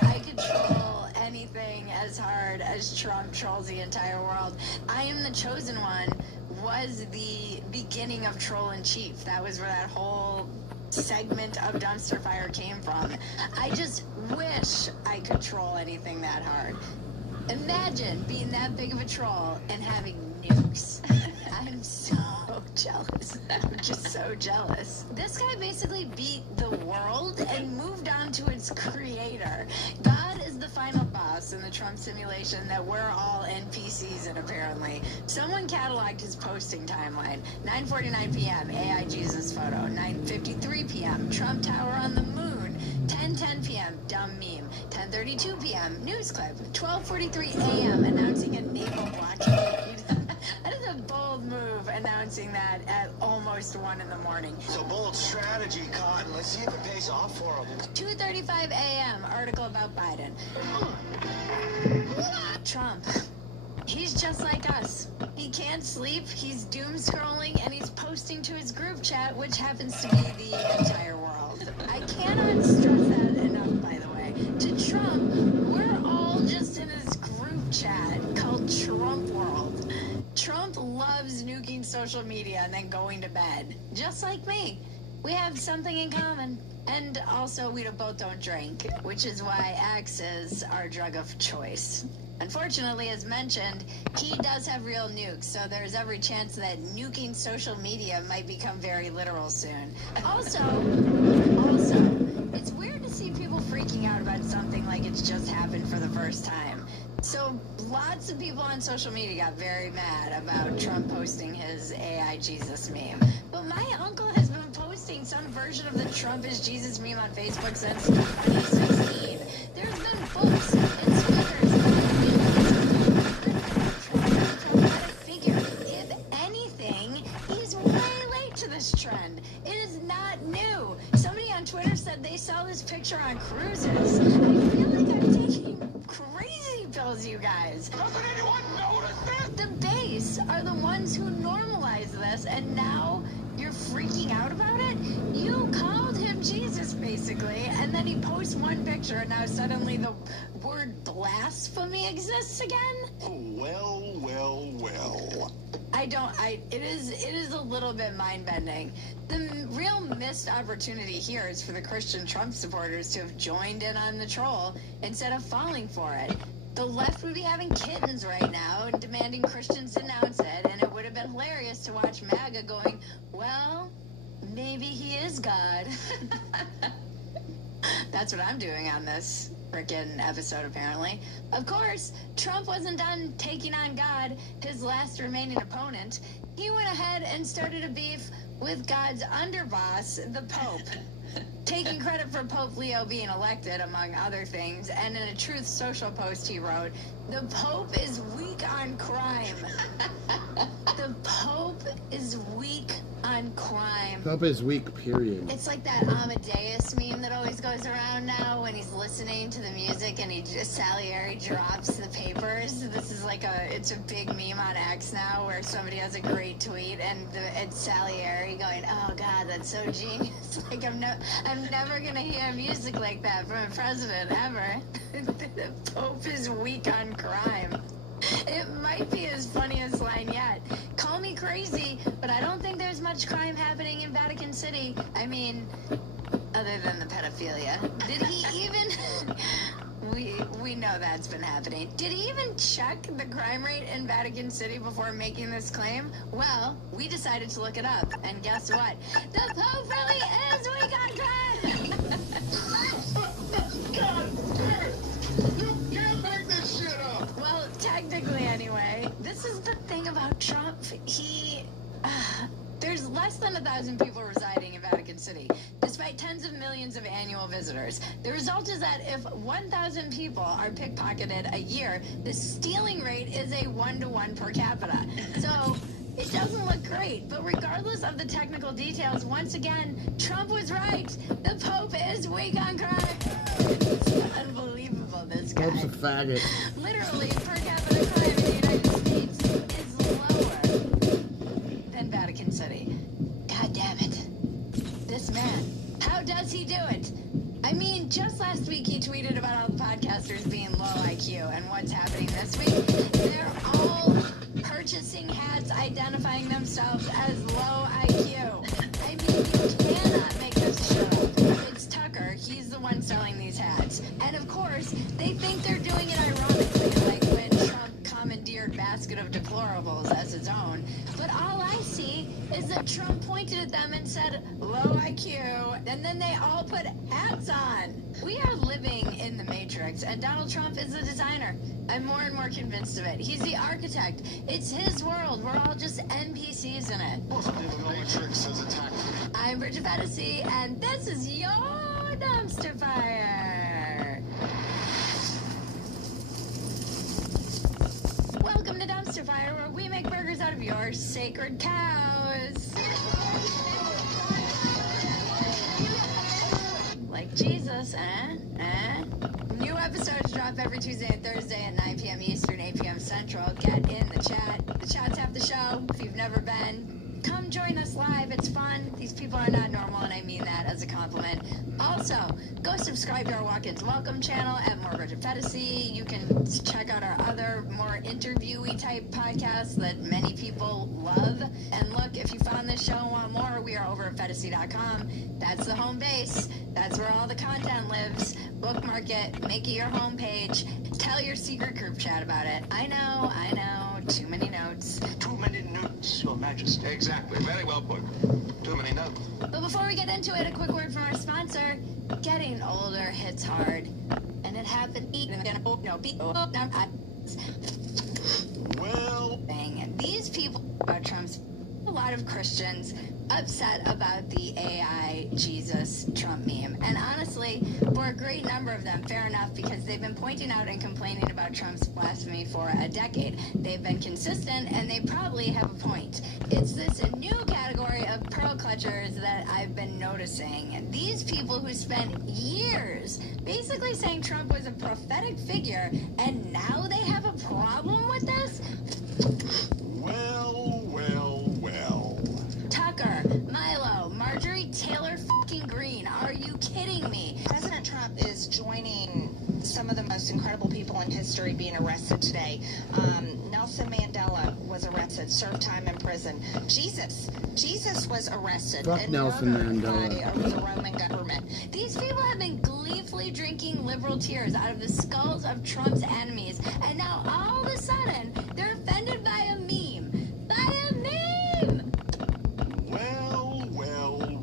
I could troll anything as hard as Trump trolls the entire world. I am the chosen one was the beginning of Troll in Chief. That was where that whole segment of Dumpster Fire came from. I just wish I could troll anything that hard. Imagine being that big of a troll and having nukes. I'm so jealous. I'm just so jealous. This guy basically beat the world and moved on to its creator. God is the final boss in the Trump simulation that we're all NPCs in, apparently. Someone cataloged his posting timeline. 9:49 p.m., AI Jesus photo. 9:53 p.m., Trump Tower on the moon. 10:10 p.m., dumb meme. 10:32 p.m., news clip. 12:43 a.m., announcing a naval blockade. That is a bold move, announcing that at almost 1 in the morning. So bold strategy, Cotton. Let's see if it pays off for him. 2:35 a.m., article about Biden. Trump. He's just like us. He can't sleep, he's doom scrolling, and he's posting to his group chat, which happens to be the entire world. I cannot stress that enough, by the way. To Trump, we're all just in his group chat called Trump World. Trump loves nuking social media and then going to bed, just like me. We have something in common. And also, we both don't drink, which is why X is our drug of choice. Unfortunately, as mentioned, he does have real nukes, so there's every chance that nuking social media might become very literal soon. Also, it's weird to see people freaking out about something like it's just happened for the first time. So lots of people on social media got very mad about Trump posting his AI Jesus meme. But my uncle has been posting some version of the Trump is Jesus meme on Facebook since 2016. There's been books and stickers figure. If anything, he's way late to this trend. It is not new. Somebody on Twitter said they saw this picture on cruises. I feel like I'm taking crazy pills, you guys. Doesn't anyone notice this? The base are the ones who normalize this, and now you're freaking out about it? You called him of Jesus, basically. And then he posts one picture, and now suddenly the word blasphemy exists again? Well. It is a little bit mind-bending. The real missed opportunity here is for the Christian Trump supporters to have joined in on the troll instead of falling for it. The left would be having kittens right now and demanding Christians denounce it, and it would have been hilarious to watch MAGA going, well, maybe he is God. That's what I'm doing on this frickin' episode, apparently. Of course, Trump wasn't done taking on God, his last remaining opponent. He went ahead and started a beef with God's underboss, the Pope. Taking credit for Pope Leo being elected, among other things, and in a Truth Social post he wrote, "The Pope is weak on crime." The Pope is weak on crime. Pope is weak, period. It's like that Amadeus meme that always goes around now when he's listening to the music and Salieri drops the papers. This is like it's a big meme on X now where somebody has a great tweet and it's Salieri going, "Oh God, that's so genius." Like I'm never gonna hear music like that from a president ever. The Pope is weak on crime. It might be his funniest line yet. Call me crazy, but I don't think there's much crime happening in Vatican City. I mean, other than the pedophilia. Did he even... We know that's been happening. Did he even check the crime rate in Vatican City before making this claim? Well, we decided to look it up, and guess what? The Pope really is weak on crime! God damn it! You can't make this shit up! Well, technically anyway, this is the thing about Trump. There's less than 1,000 people residing in Vatican City, despite tens of millions of annual visitors. The result is that if 1,000 people are pickpocketed a year, the stealing rate is a 1-to-1 per capita. So it doesn't look great, but regardless of the technical details, once again, Trump was right. The Pope is weak on crime. It's unbelievable, this guy. Pope's a faggot. Literally, per capita crime in the United States is lower than Vatican City. God damn it. This man, how does he do it? I mean, just last week he tweeted about all the podcasters being low IQ, and what's happening this week? They're all purchasing hats identifying themselves as low IQ. I mean, you cannot make this shit up. It's Tucker. He's the one selling these hats. And of course, they think they're doing it ironically, like when Trump commandeered Basket of Deplorables as his own. But all I see is that Trump pointed at them and said, low IQ, and then they all put hats on. We are living in the Matrix, and Donald Trump is the designer. I'm more and more convinced of it. He's the architect. It's his world. We're all just NPCs in it. The Matrix has attacked me. I'm Bridget Fedesi, and this is your dumpster fire. Welcome to Dumpster Fire, where we make burgers out of your sacred cows. Like Jesus, New episodes drop every Tuesday and Thursday at 9 p.m. Eastern, 8 p.m. Central. Get in the chat. The chat's half the show. If you've never been, come join us live. It's fun. These people are not normal, and I mean that as a compliment. Also, go subscribe to our Walk-Ins Welcome channel at More Bridget Fedesi. You can check out our other more interviewee type podcasts that many people love. And look, if you found this show and want more, we are over at Fedesi.com. That's the home base. That's where all the content lives. Bookmark it. Make it your homepage. Tell your secret group chat about it. I know. Too many notes. Too many notes, Your Majesty. Exactly. Very well put. Too many notes. But before we get into it, a quick word from our sponsor. Getting older hits hard. And it happened well, bang. These people about Trump's, a lot of Christians upset about the AI Jesus Trump meme. And honestly, for a great number of them, fair enough, because they've been pointing out and complaining about Trump's blasphemy for a decade. They've been consistent, and they probably have a point. It's this new category of pearl clutchers that I've been noticing. These people who spent years basically saying Trump was a prophetic figure, and now they have a problem with this? Well. Tucker, Milo, Marjorie Taylor fucking Greene, are the most incredible people in history being arrested today. Nelson Mandela was arrested, served time in prison. Jesus was arrested. Fuck and Nelson murdered Mandela. by the Roman government. These people have been gleefully drinking liberal tears out of the skulls of Trump's enemies, and now all of a sudden they're offended by a meme. By a meme!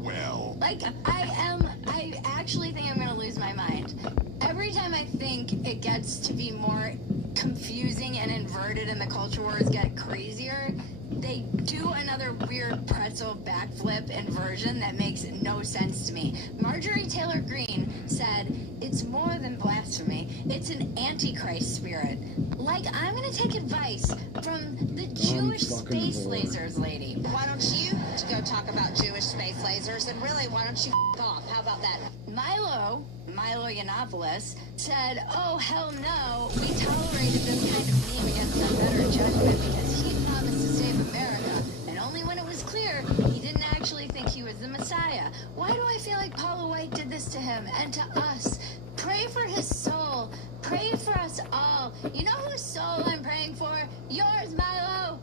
Well. Like, I actually think I'm gonna lose my mind. Every time I think it gets to be more confusing and inverted and the culture wars get crazier, they do another weird pretzel backflip inversion that makes no sense to me. Marjorie Taylor Greene said, "It's more than blasphemy. It's an antichrist spirit." Like, I'm gonna take advice from the Jewish space lasers lady. Why don't you go talk about Jewish space lasers? And really, why don't you off? How about that? Milo Yiannopoulos said, "Oh, hell no, we tolerated this kind of meme against our better judgment because he promised to save America, and only when it was clear he didn't actually think he was the Messiah." Why do I feel like Paula White did this to him and to us? Pray for his soul. Pray for us all. You know whose soul I'm praying for? Yours, Milo.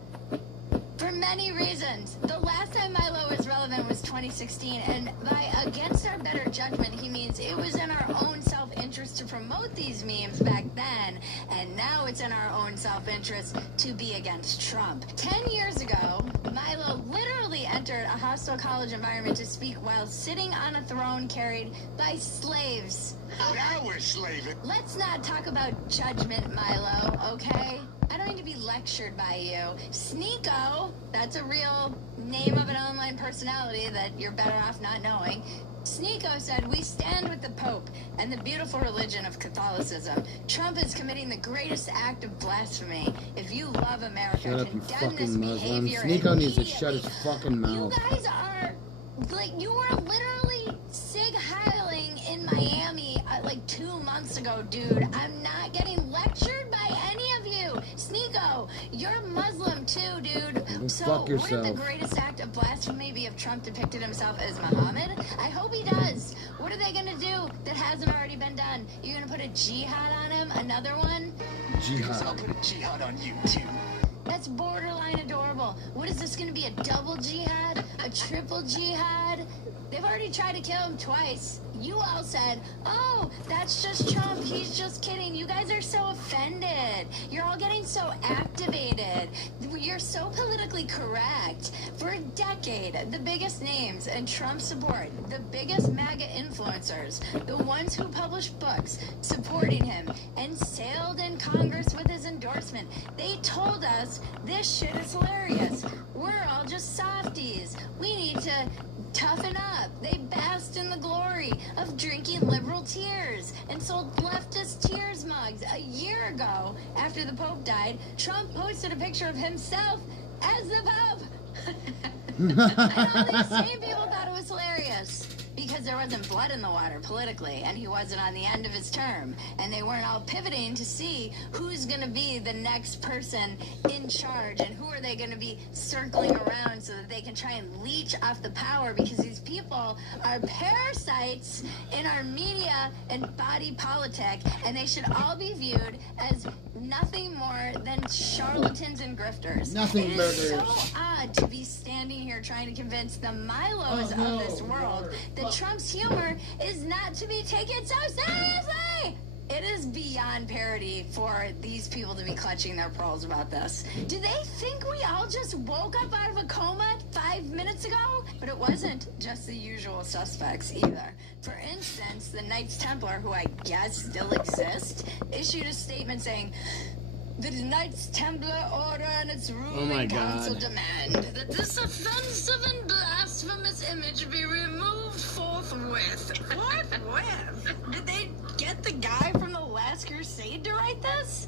For many reasons. The last time Milo was relevant was 2016, and by against our better judgment, he means it was in our own self-interest to promote these memes back then, and now it's in our own self-interest to be against Trump. 10 years ago, Milo literally entered a hostile college environment to speak while sitting on a throne carried by slaves. Now we're slaving. Let's not talk about judgment, Milo, okay? I don't need to be lectured by you. Sneeko, that's a real name of an online personality that you're better off not knowing. Sneeko said, "We stand with the Pope and the beautiful religion of Catholicism. Trump is committing the greatest act of blasphemy. If you love America, Shut up, you condemn this fucking Muslim. behavior Sneeko needs to immediately." shut his fucking mouth. You guys are, like, you were literally Sig Heiling in Miami like 2 months ago, dude. I'm not getting lectured by any of you. Sneeko, you're Muslim too, dude. So fuck yourself. wouldn't the greatest act of blasphemy be if Trump depicted himself as Muhammad? I hope he does. What are they gonna do that hasn't already been done? You're gonna put a jihad on him? Another one? Jihad. I'll put a jihad on you too. That's borderline adorable. What is this gonna be, a double jihad? A triple jihad? They've already tried to kill him twice. You all said, "Oh, that's just Trump. He's just kidding." You guys are so offended. You're all getting so activated. You're so politically correct. For a decade, the biggest names in Trump support, the biggest MAGA influencers, the ones who published books supporting him and sailed in Congress with his endorsement, they told us this shit is hilarious. We're all just softies. We need to toughen up. They basked in the glory of drinking liberal tears and sold leftist tears mugs. A year ago, after the Pope died, Trump posted a picture of himself as the Pope. And all these same people thought it was hilarious because there wasn't blood in the water politically, and he wasn't on the end of his term, and they weren't all pivoting to see who's going to be the next person in charge and who are they going to be circling around so that they can try and leech off the power, because these people are parasites in our media and body politic, and they should all be viewed as nothing more than charlatans and grifters. Nothing It burgers. is so odd to be standing here trying to convince the Milos of this world that Trump's humor is not to be taken so seriously. It is beyond parody for these people to be clutching their pearls about this. Do they think we all just woke up out of a coma 5 minutes ago? But it wasn't just the usual suspects either. For instance, the Knights Templar, who I guess still exist, issued a statement saying, "The Knights Templar Order and its ruling council demand that this offensive and blasphemous image be removed forthwith." Forthwith? Did they get the guy from the Last Crusade to write this?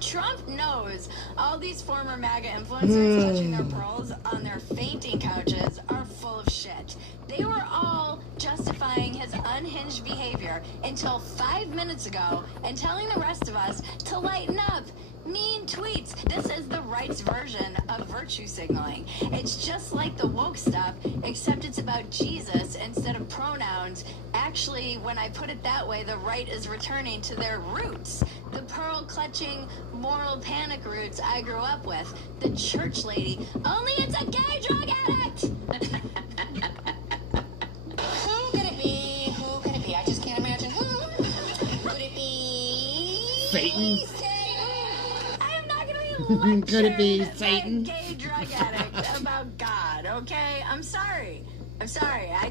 Trump knows all these former MAGA influencers touching their pearls on their fainting couches are full of shit. They were all justifying his unhinged behavior until 5 minutes ago and telling the rest of us to lighten up. Mean tweets. This is the right's version of virtue signaling. It's just like the woke stuff, except it's about Jesus instead of pronouns. Actually, when I put it that way, the right is returning to their roots. The pearl-clutching, moral panic roots I grew up with. The church lady. Only it's a gay drug addict! Who could it be? Who could it be? I just can't imagine who. Could it be? Satan? I'm not gonna be Could it be lectured by a Satan? gay drug addict about God, okay? I'm sorry.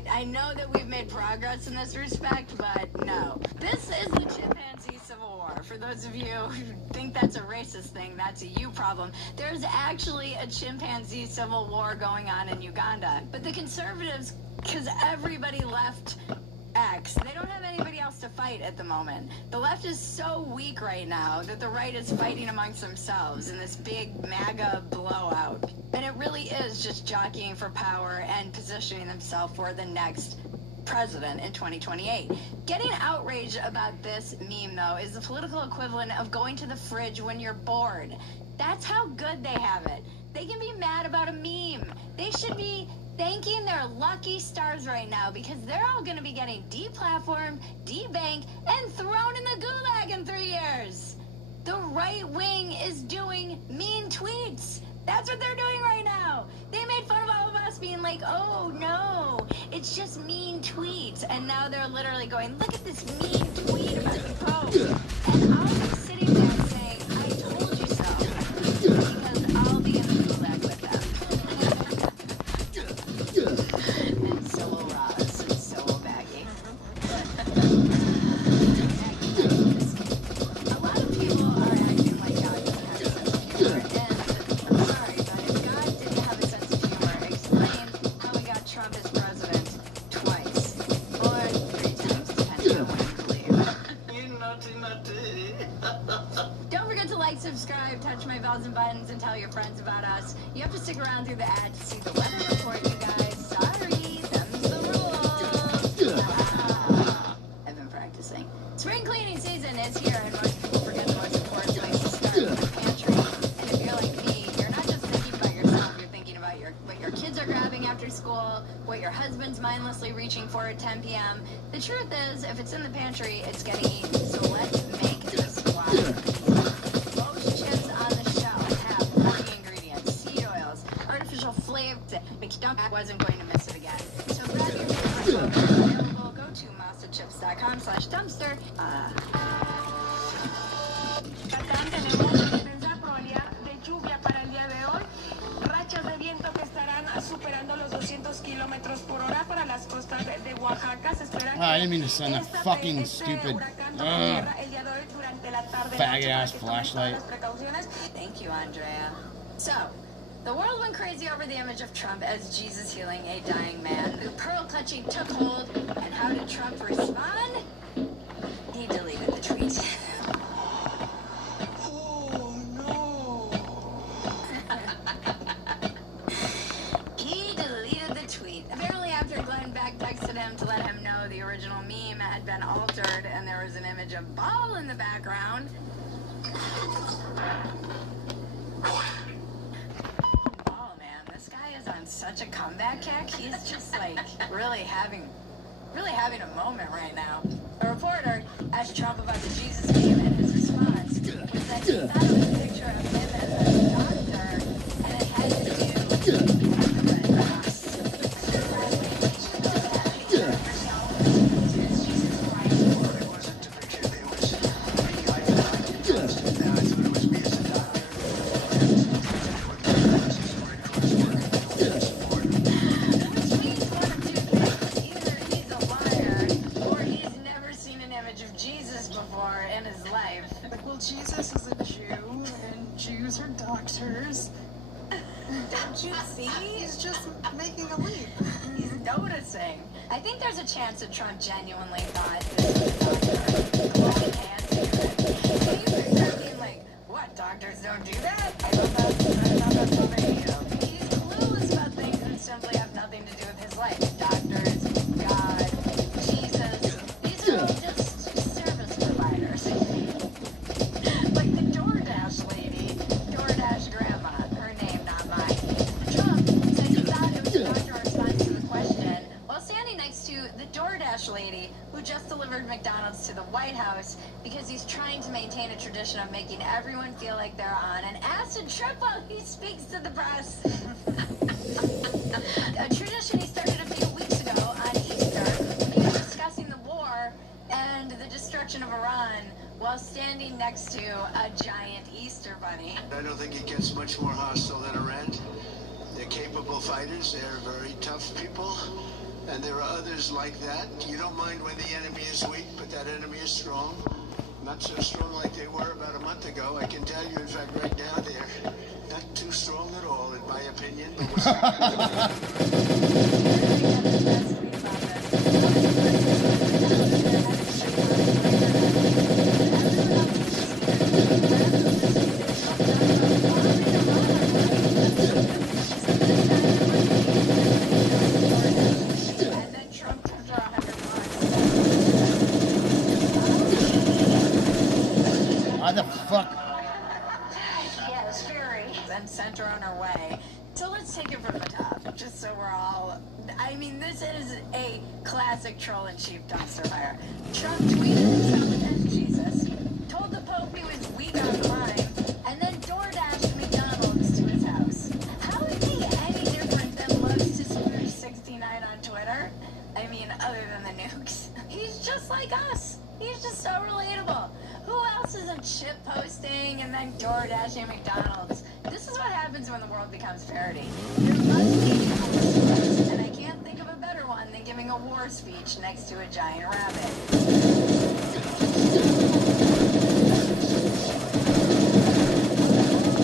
I know that we've made progress in this respect, but no. This is the chimpanzee civil war. For those of you who think that's a racist thing, that's a you problem. There's actually a chimpanzee civil war going on in Uganda. But the conservatives, because everybody left X, they don't have anybody else to fight at the moment. The left is so weak right now that the right is fighting amongst themselves in this big MAGA blowout. And it really is just jockeying for power and positioning themselves for the next president in 2028. Getting outraged about this meme, though, is the political equivalent of going to the fridge when you're bored. That's how good they have it. They can be mad about a meme. They should be thanking their lucky stars right now because they're all going to be getting deplatformed, debanked, and thrown in the gulag in 3 years. The right wing is doing mean tweets. That's what they're doing right now. They made fun of all of us being like, oh no, it's just mean tweets. And now they're literally going, look at this mean tweet about the Pope. And I'll be sitting there saying, I told you so. Because I'll be in the gulag with them. And so will Roz, and so will Maggie. A lot of people are acting like God doesn't have a sense of humor. And I'm sorry, but if God didn't have a sense of humor, explain how we got Trump as president twice. Or 3 times, depending on what you believe. You naughty. Don't forget to like, subscribe, touch my bells and buttons, and tell your friends about us. You have to stick around through the ad to see the weather report, you guys. Sorry, them's the rules. I've been practicing. Spring cleaning season is here, and most people forget the most important place to start with the pantry. And if you're like me, you're not just thinking about yourself, you're thinking about what your kids are grabbing after school, what your husband's mindlessly reaching for at 10 p.m. The truth is, if it's in the pantry, it's getting eaten. So let's make the squad. Most chips on the shelf have 40 ingredients, seed oils, artificial flavors. I wasn't going to miss it again. So grab your favorite flavor. Available. Go to monsterchips.com/dumpster. Rachas de viento que estarán superando los 200 kilómetros por hora para las costas de Oaxaca. Se espera que I didn't mean to send that fucking stupid faggot ass flashlight. Thank you, Andrea. So, the world went crazy over the image of Trump as Jesus healing a dying man. The pearl clutching took hold, and how did Trump respond? He deleted the tweet. Oh, no. He deleted the tweet. Apparently after Glenn Beck texted him to let him know the original meme had been altered and there was an image of Ball in the background. Oh man, this guy is on such a comeback kick. He's just like really having a moment right now. A reporter asked Trump about the Jesus meme, and his response was that he thought it was a picture of him as a doctor, and it had to do with the Red Cross. Jesus is a Jew, and Jews are doctors. Don't you see? He's just making a leap. He's noticing. I think there's a chance that Trump genuinely thought this was a doctor. And you start being like, what, doctors don't do that? I thought that's what they do. He's clueless about things that simply have nothing to do with his life. Doctors, God, Jesus. These are all just service providers. Like the DoorDash lady. just delivered McDonald's to the White House because he's trying to maintain a tradition of making everyone feel like they're on an acid trip while he speaks to the press. A tradition he started a few weeks ago on Easter. He was discussing the war and the destruction of Iran while standing next to a giant Easter bunny. I don't think it gets much more hostile than Iran. They're capable fighters. They're very tough people. And there are others like that. You don't mind when the enemy is weak, but that enemy is strong. Not so strong like they were about a month ago. I can tell you, in fact, right now, they're not too strong at all, in my opinion. Why the fuck? Yes, very. And sent her on her way. So let's take it from the top, just so we're all... I mean, this is a classic troll-in-chief dumpster fire. Trump tweeted himself as Jesus, told the Pope he was weak on crime, and then DoorDashed McDonald's to his house. How is he any different than Loves to Scrooge 69 on Twitter? I mean, other than the nukes. He's just like us. He's just so relatable. Who else isn't shit posting and then door dashing McDonald's? This is what happens when the world becomes parody. There must be consequences, and I can't think of a better one than giving a war speech next to a giant rabbit.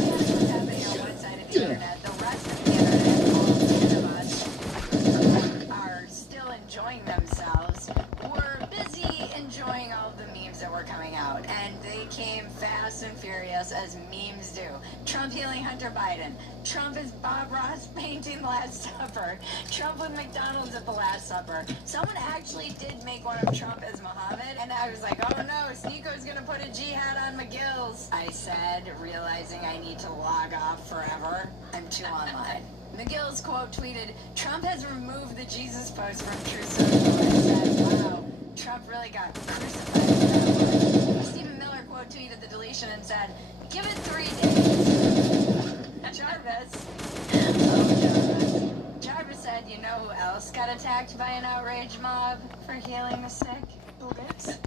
What's happening on one side of the internet, the rest of the internet, all 10 of us, are still enjoying themselves. We're busy enjoying all the memes that were coming out, and they came fast and furious as memes do. Trump healing Hunter Biden. Trump is Bob Ross painting the Last Supper. Trump with McDonald's at the Last Supper. Someone actually did make one of Trump as Muhammad, and I was like, oh no, Sneako's gonna put a jihad on McGill's. I said, realizing I need to log off forever. I'm too online. McGill's quote tweeted, Trump has removed the Jesus post from True Social and said, wow, Trump really got crucified. Stephen Miller quote tweeted the deletion and said, give it 3 days. Jarvis. Jarvis said, you know who else got attacked by an outraged mob for healing the sick? Bill Gates.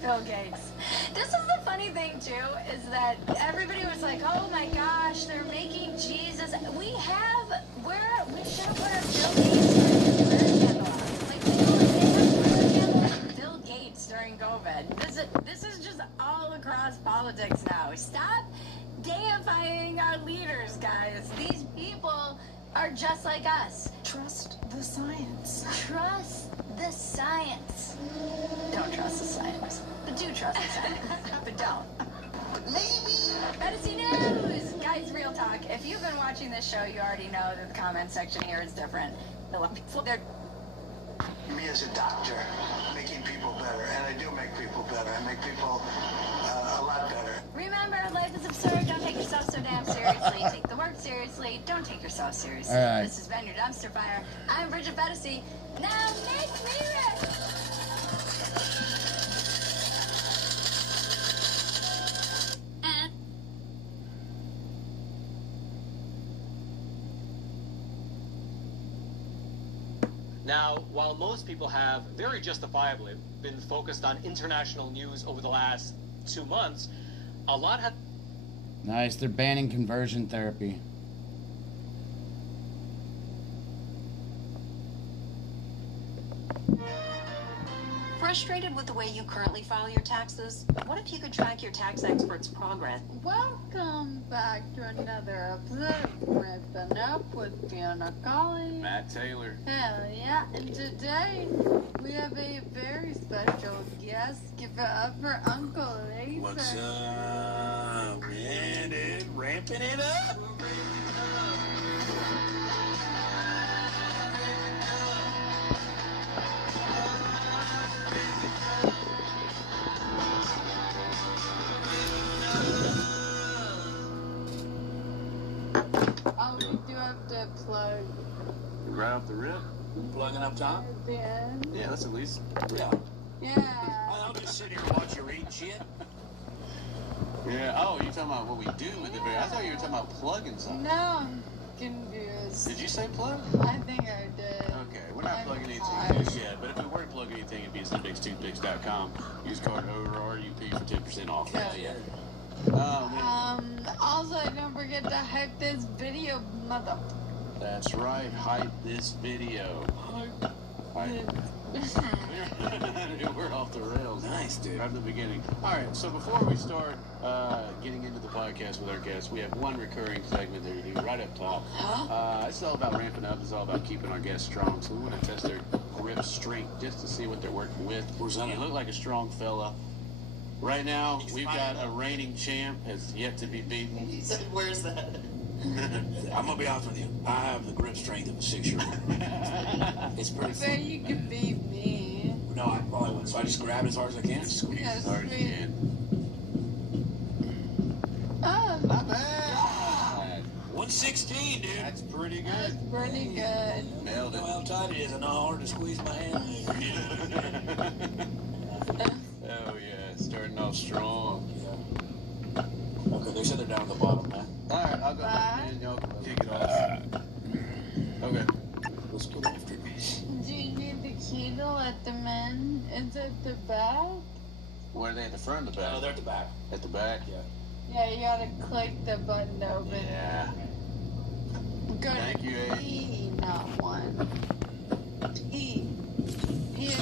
Bill Gates. This is the funny thing too, is that everybody was like, oh my gosh, they're making Jesus. We should have put a Bill Gates like they have Bill Gates during COVID. This is just all across politics now. Stop deifying our leaders, guys. These people are just like us. Trust the science. Trust the science. Don't trust the science. But do trust the science. But don't. Maybe. Fantasy News! Guys, real talk. If you've been watching this show, you already know that the comment section here is different. They're Me as a doctor, making people better, and I do make people better. I make people a lot better. Remember, life is absurd. Don't take yourself so damn seriously. Take the work seriously. Don't take yourself seriously. All right. This has been your dumpster fire. I'm Bridget Fetisi. Now make me rich. Now, while most people have, very justifiably, been focused on international news over the last 2 months, a lot have... Nice, they're banning conversion therapy. Frustrated with the way you currently file your taxes? What if you could track your tax expert's progress? Welcome back to another episode of Ripping Up with Fiona Collins. Matt Taylor. Hell yeah, and today we have a very special guest. Give it up for Uncle Laser. What's up, man? Dude, ramping it up. Oh, we do have to plug. Right off the rip, Plugging up top? Yeah. Yeah, that's at least. Yeah. Yeah. I'll just sit here and watch you eat shit. Yeah. Oh, you're talking about what we do with the video. I thought you were talking about plugging something. No, I'm confused. Did you say plug? I think I did. Okay, we're not plugging anything just yet, but if we were to plug anything, it'd be SteamBiggsToothpicks.com. Use code ORUP for 10% off. Yeah. Yeah. Oh, man. Also, don't forget to hype this video, mother. That's right. Hype this video. Hype. We're off the rails. Nice, dude. Right from the beginning. All right, so before we start getting into the podcast with our guests, we have one recurring segment that we do right up top. It's all about ramping up. It's all about keeping our guests strong. So we want to test their grip strength just to see what they're working with. You look like a strong fella. Right now, we've got a reigning champ has yet to be beaten. He said, where's that? I'm going to be honest with you. I have the grip strength of a 6-year-old. It's pretty I bet you could beat me. No, I probably wouldn't. So I just grab it as hard as I can. Squeeze as hard as you can. Oh. Not bad. 116, dude. That's pretty good. That's pretty good. Nailed it. You know how tight it is. I know how hard to squeeze my hand. Oh, yeah. Starting off strong. Yeah. Okay, they said they're down at the bottom now. All right, I'll go back in. Y'all kick it off. Okay. Let's go after these. Do you need the key to let them in? Is it the back? Where are they, at the front or the back? No, they're at the back. At the back? Yeah. Yeah, you gotta click the button to open it. Yeah. Go Thank you, A. E, not 1. E. Yeah.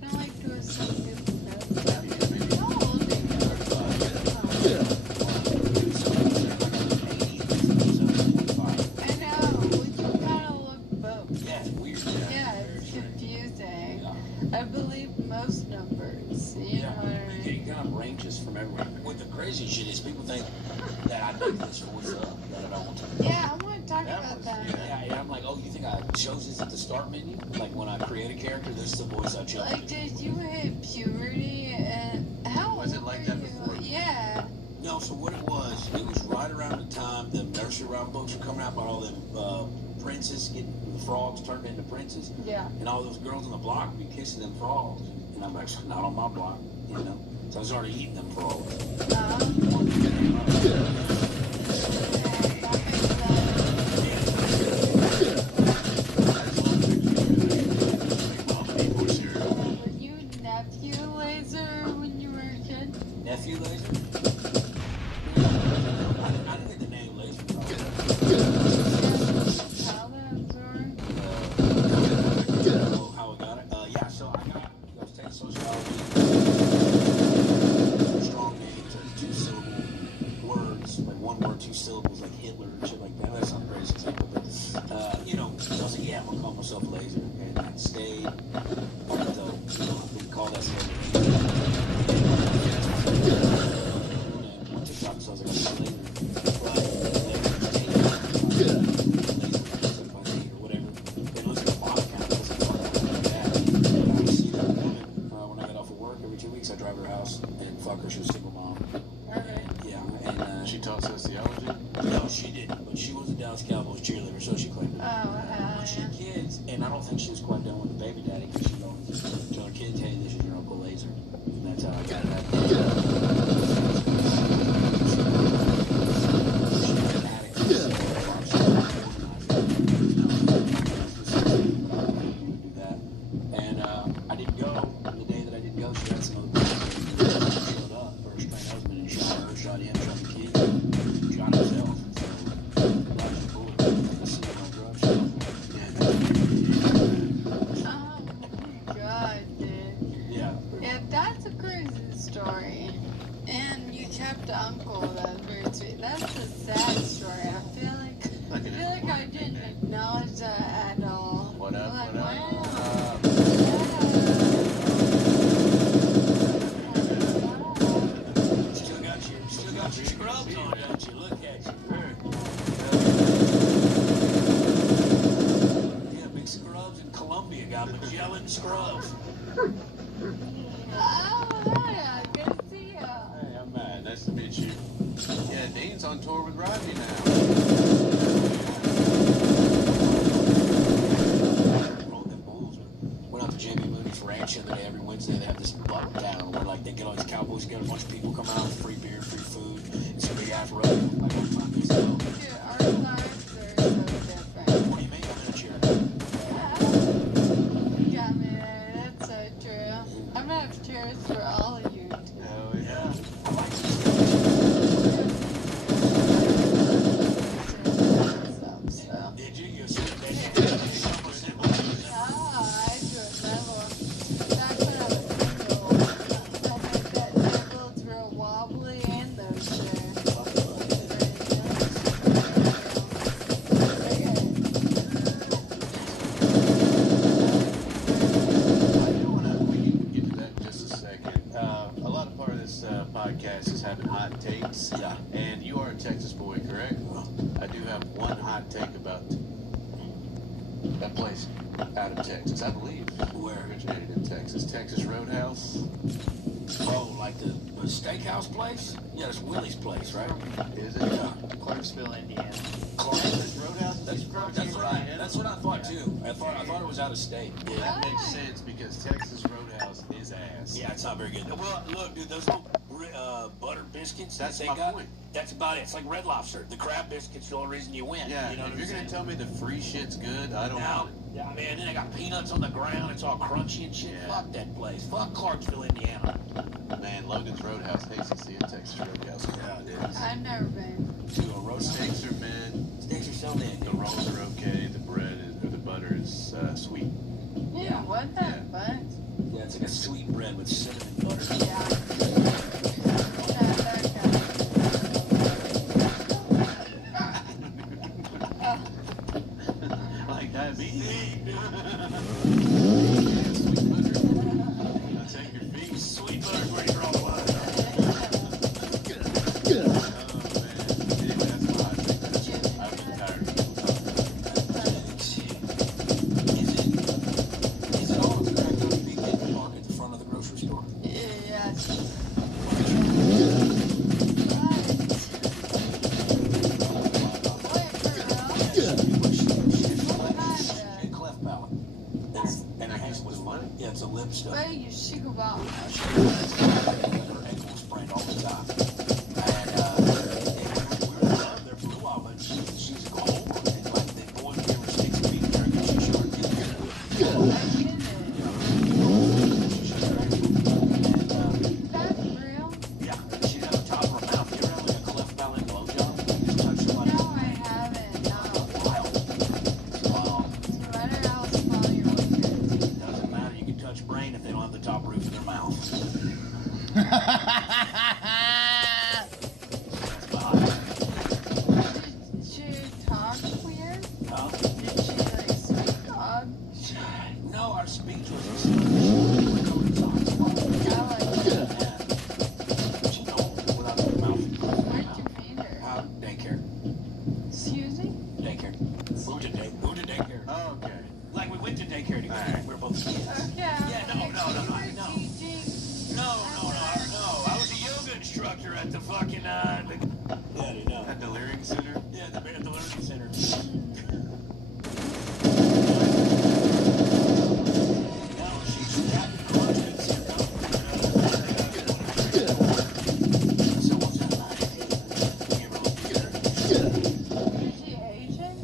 I like to assume I believe most numbers. You know what I mean? It kind of ranges from everywhere. What the crazy shit is, people think that I make this voice up, that I don't. Yeah, I want to talk about that. Yeah, I'm like, oh, you think I chose this at the start menu? Like when I create a character, this is the voice I chose. Like, did you hit puberty and how was it like that before? Yeah. No, so what it was right around the time the nursery rhyme books were coming out about all them princes getting the frogs turned into princes. Yeah. And all those girls on the block would be kissing them frogs. And I'm like, not on my block, you know. So I was already eating them frogs. Were you nephew laser when you were a kid? Nephew laser? I didn't think the name laser. How I got it? Yeah, so I was taking sociology. Strong names are 2-syllable words, like one word, 2 syllables, like Hitler and shit like that. That's not a crazy example, but, you know, so I was like, yeah, I'm gonna call myself laser. And I stayed, although, you know, we call that laser. And went to talk, so I was like, I'm laser. I drive her house and fuck her. She was a single mom. Yeah, and she taught sociology. No, she didn't, but she was a Dallas Cowboys cheerleader, so she claimed it. When she had kids, and I don't think she was quite done with the baby daddy because she always told her kids, "Hey, this is your Uncle Laser," and that's how I got it. I didn't go. The day that I didn't go, she had some other showed up for her strange husband and shot her, shot him, shot the kid, shot himself. So, dodged the bullet. This is my drug Oh my god, dude. Yeah. Yeah, that's a crazy story. And you kept uncle, that's very sweet. That's a sad story. I feel like I didn't acknowledge that at all. What up? Like, What up? wow. Still got your scrubs on, don't you? Look at you. Yeah, big scrubs in Colombia got Magellan scrubs. Oh, hi, good to see you. Hey, I'm Matt. Nice to meet you. Saints on tour with Rodney now. Went out to Jamie Mooney's ranch the other day. Every Wednesday they have this buck down where like they get all these cowboys together, a bunch of people come out, free beer, free food. It's a big ass road. Like all the time they sell. Dude, our lives are so different. What do you mean? I'm in a chair. Yeah, man, that's so true. I'm gonna have cheers for all of you. Hell yeah. Did you? You wobbly and those chairs. Podcast is having hot takes. Yeah. And you are a Texas boy, correct? I do have one hot take about that place out of Texas, I believe. Where? Originated in Texas. Texas Roadhouse. Oh, like the steakhouse place? Yeah, it's Willie's place, right? Is it? Yeah. Clarksville, Indiana. Texas Roadhouse? That's right. That's what I thought too. I thought it was out of state. Yeah, that makes sense because Texas Roadhouse is ass. Yeah, it's not very good. Well, look, dude, those little butter biscuits That's that my they got, point. that's about it. It's like Red Lobster. The crab biscuit's the only reason you win. Yeah, you know if what you're I'm going to saying? tell me the free shit's good, I don't want it. Yeah, man, then they got peanuts on the ground. It's all crunchy and shit. Yeah. Fuck that place. Fuck Clarksville, Indiana. Man, Logan's Roadhouse hates to see a Texas Roadhouse. Yeah, it is. I've never been. To a roast Steaks are mid. Steaks are so mid. The rolls are okay. The bread is, or the butter is sweet. Yeah, what the fuck? Yeah, it's like a sweet bread with cinnamon butter. Yeah. Like diabetes. Take your feet. Sweet butter where you draw the line. Is it always correct to be getting parked at the front of the grocery store? Yes. And cleft palate. And her hands was funny. Yeah, it's a lip stuff. Where you should go out. Her ankle was sprained all the time. And we were in love there for a while, but she's a gold. And like the boys gave her sticks and beat her because she short. That's real? Yeah, she's at the top of her mouth. You ever have like a cleft palate blowjob? Just touch somebody. No, I haven't. No. Wild. Sweater house while you're with it. Doesn't matter. You can touch brain if they don't have the top roof of their mouth. Did she talk weird? Huh? Did she like sweet dog? No, our speech was I like that. She don't without her mouth. Where'd you meet her? Daycare. Excuse me? Daycare. Moved to daycare. Oh, okay. Like we went to daycare together. We were both kids. Okay. Yeah, no. No. No. I was a yoga instructor at the fucking yeah, you know. At the Leering Center? Yeah, at the learning center. Is she Asian?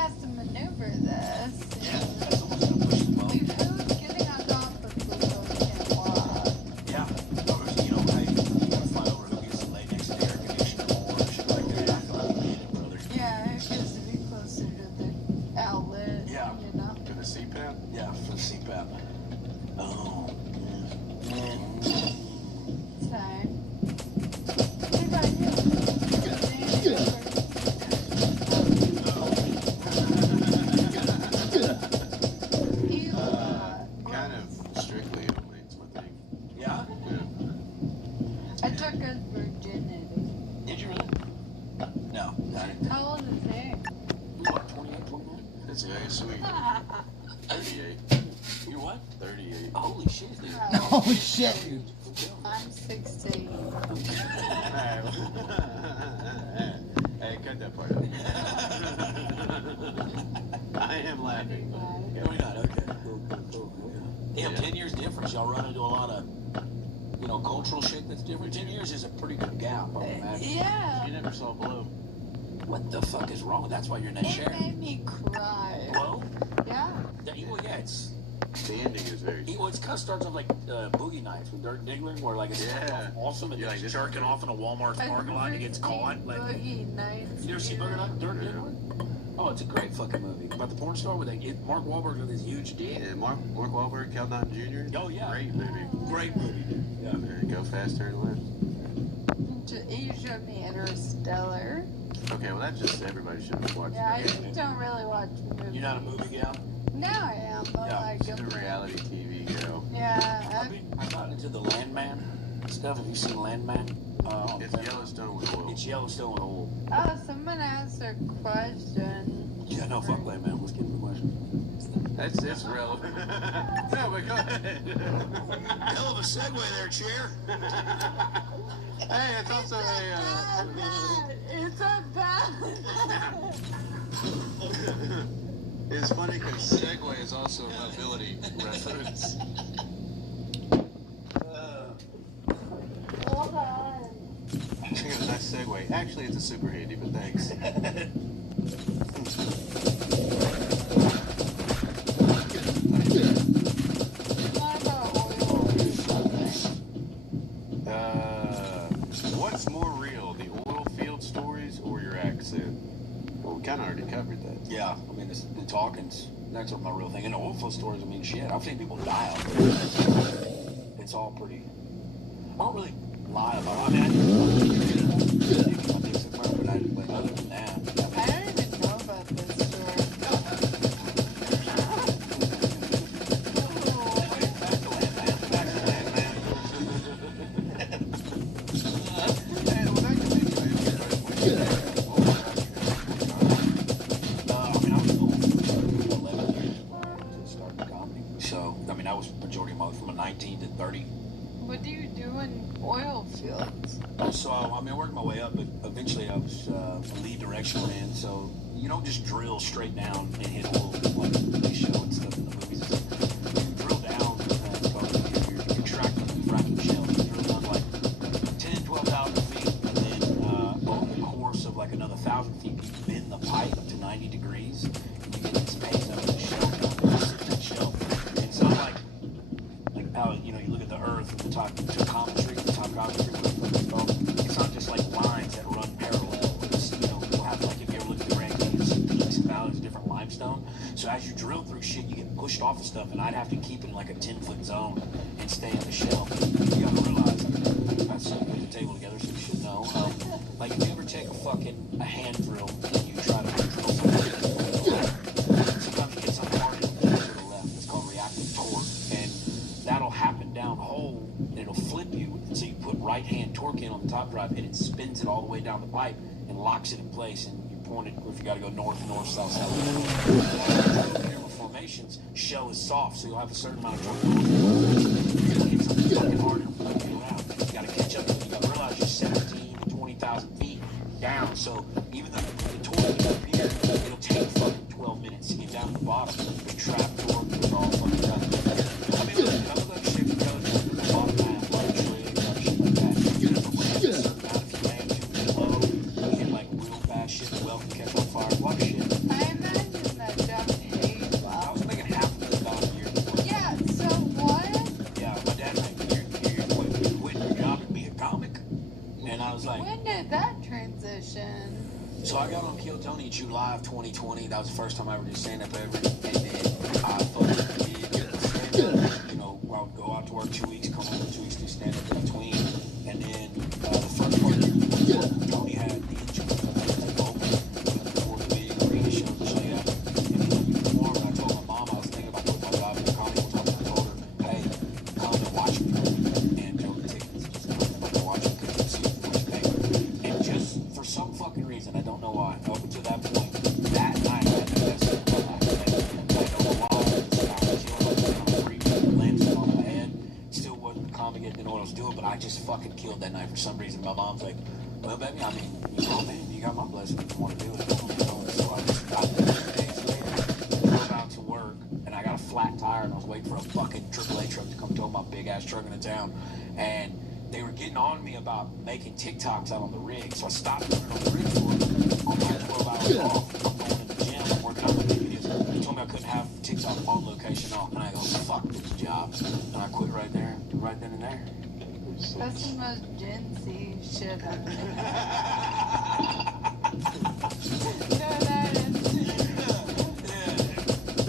has to maneuver this. Yeah, someone's gonna push the boat. Like, who's getting on top of people who can't walk? Yeah, or, you know, hey, you gotta fight over who gets to lay next to the air conditioner or shit like that. I feel like being it, brother. Yeah, who gets to be closer to the outlet, Yeah. you know? To the CPAP? Yeah, for the CPAP. Oh. Same. What about you? Kind of strictly Italy's my thing. Yeah? I took his virginity. Did you really? No, I didn't. How old is he? What, 28, 29? That's very sweet. 38. You're what? 38. Holy shit, dude. Holy shit, dude. I'm 16. Hey, cut that part out. I am laughing. Yeah, we're not. Okay. Cool. Damn, 10 years difference. Y'all run into a lot of, you know, cultural shit that's different. 10 years is a pretty good gap, I would imagine. Yeah. You never saw Blow. What the fuck is wrong with that's why you're in that It chair? made me cry. Blow? Yeah. Well, yeah, it's... The ending is very... Well, it's kind of starts off like Boogie Nights with Dirk Diggler, where like it's awesome and like jerking off in a Walmart parking lot and he gets caught. Like, Boogie Nights. you ever see Boogie Nights with Dirk Diggler? Oh, it's a great fucking movie about the porn star with Mark Wahlberg with his huge dick. Yeah, Mark Wahlberg, Caldown Jr. Oh yeah, Great movie. Great movie. Yeah. Go fast, turn left. You showed me Interstellar. Okay, well that's just everybody should have watched. Yeah, I that. just don't really watch movies. You're not a movie gal? No, I am, but like... She's a reality TV girl. Yeah. I got into the Landman stuff. Have you seen Landman? It's Yellowstone with oil. It's Yellowstone with oil. Oh, someone asked a question. Yeah, no, fuck Landman. Let's get to the question. It's relevant. No, but go ahead. Hell of a segue there, chair. Hey, it's also a... It's a bad... It's funny because Segway is also a mobility reference. Hold on. Nice segue. Actually, it's a super handy, but thanks. What's more real, the oil field stories or your accent? Well, we kind of already covered that. Yeah, I mean, the talking's, that's my real thing. And the oil field stories, I mean, shit, I've seen people die out there. It's all pretty... I don't really lie about it. I mean, but other than that... I don't even know about this story. So, I mean, I was majority of my from a 19 to 30. What do you do in oil fields? So, I mean, I worked my way up, but eventually I was a lead directional man. So, you don't just drill straight down and hit oil like they show and stuff in the movies. You drill down, it's called, you're extracting the fracking shell. You drill down like 10, 12,000 feet, and then over the course of like another 1,000 feet, you bend the pipe up to 90 degrees, and you get this phase up in the shell, and sit in that shell. And it's not like how, you know, you look at the earth and the topography, it's not just like lines that run parallel. It's, you know, you'll have, like, if you ever look at the Grand Canyon, see peaks and valleys of different limestone. So as you drill through shit, you get pushed off of stuff, and I'd have to keep it in like a 10-foot zone and stay in the shell. You gotta realize, I've put the table together so you should know. Like, if you ever take a hand drill and you try to drill something, sometimes you get something hard to the left. It's called reactive torque, and that'll happen down hole, and it'll flip you, and so you put right hand torque in on the top drive, and it spins it all the way down the pipe and locks it in place, and you point it, if you got to go north, south, south. Formations, shell is soft, so you'll have a certain amount of torque. You gotta hit something fucking hard and flip you around. You gotta catch up, you gotta realize you're 17 to 20,000 feet down, so even though the torque is up here, it'll take fucking 12 minutes to get down to the bottom. The trap torque is all fucking done. I mean, look, I'm like shit to go to the bottom half, like shit like that. You get a certain amount, if you land too low, you get like real fast shit, the well can catch on fire, a lot of shit. I imagine So I got on Kill Tony in July of 2020. That was the first time I ever did stand-up ever. And then I fucking did stand-up. You know, I would go out to work 2 weeks, come home for 2 weeks, do stand-up in between. And then the first part of the year, Tony had the injury before the big arena shows and shit. And he let me perform. And I told my mom I was thinking about putting my job in the comedy. I told her, hey, come and watch me. And Joe the tickets, just come and watch me because you see what you think. And just for some fucking reason, I don't know why, up until that point, that night I had the best of my life. I don't know why. I was chilling, landed on my head. Still wasn't calm yet, didn't know what I was doing, but I just fucking killed that night for some reason. My mom's like, well, baby, I mean, you know, man, you got my blessing if you want to do it. You know? So I just got there 2 days later, drove out to work, and I got a flat tire, and I was waiting for a fucking AAA truck to come tow my big-ass truck into town. And they were getting on me about making TikToks out on the rig, so I stopped doing it on the rig for on my 12 hours off. I'm going to the gym, I'm working on my videos. They told me I couldn't have TikTok on location off, and I go, fuck this job. And I quit right there, right then and there. That's the most Gen Z shit I've ever No, that is.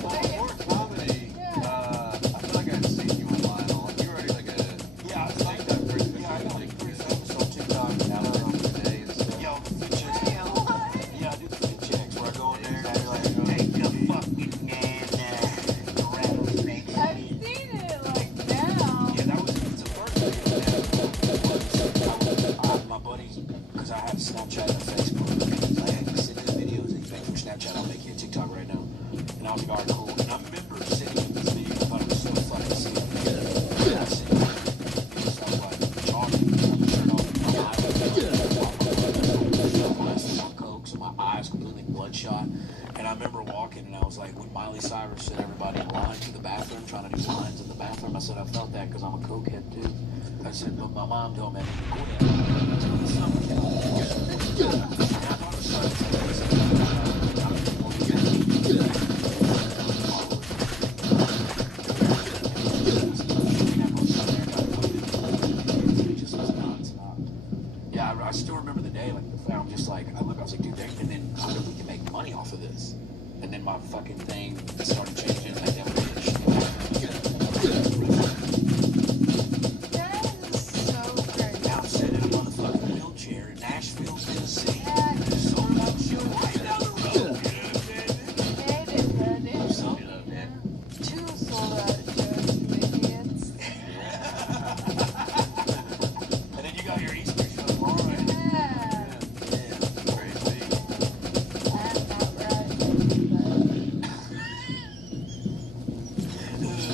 Well, more comedy. I feel like I've seen you online. You're already like a TikTok person. Yeah, I got like pretty famous on TikTok. Now that on today and stuff. Yo, the fit checks. Yeah, I do the fit checks where I go in there and I'm like, take the fucking man, the rattlesnake. I've seen it like now. Yeah, that was the first video I had my buddies, because I have Snapchat and Facebook. I had to send the videos that you make from Snapchat. I'll make you a TikTok right now. And I was like, all right, cool. And I remember sitting in this video. I thought it was so fucking sick. I was sitting there. So I was like, jogging, my shirt off, my coke, so my eyes completely bloodshot. And I remember walking, and I was like, when Miley Cyrus sent everybody in line to the bathroom, trying to do lines in the bathroom, I said, I felt that because I'm a cokehead too. I said, no, my mom told me I need to Yeah, I still remember the day, like, I'm just like, I was like, dude, and then how did we can make money off of this? And then my fucking thing started changing, like, that was Now I'm sitting in a motherfucking wheelchair in Nashville, Tennessee. Sold out show right down the road. Sold up, man. 2 sold out shows, idiots. And then you got your Easter show tomorrow, right? Yeah. Crazy. I'm not right,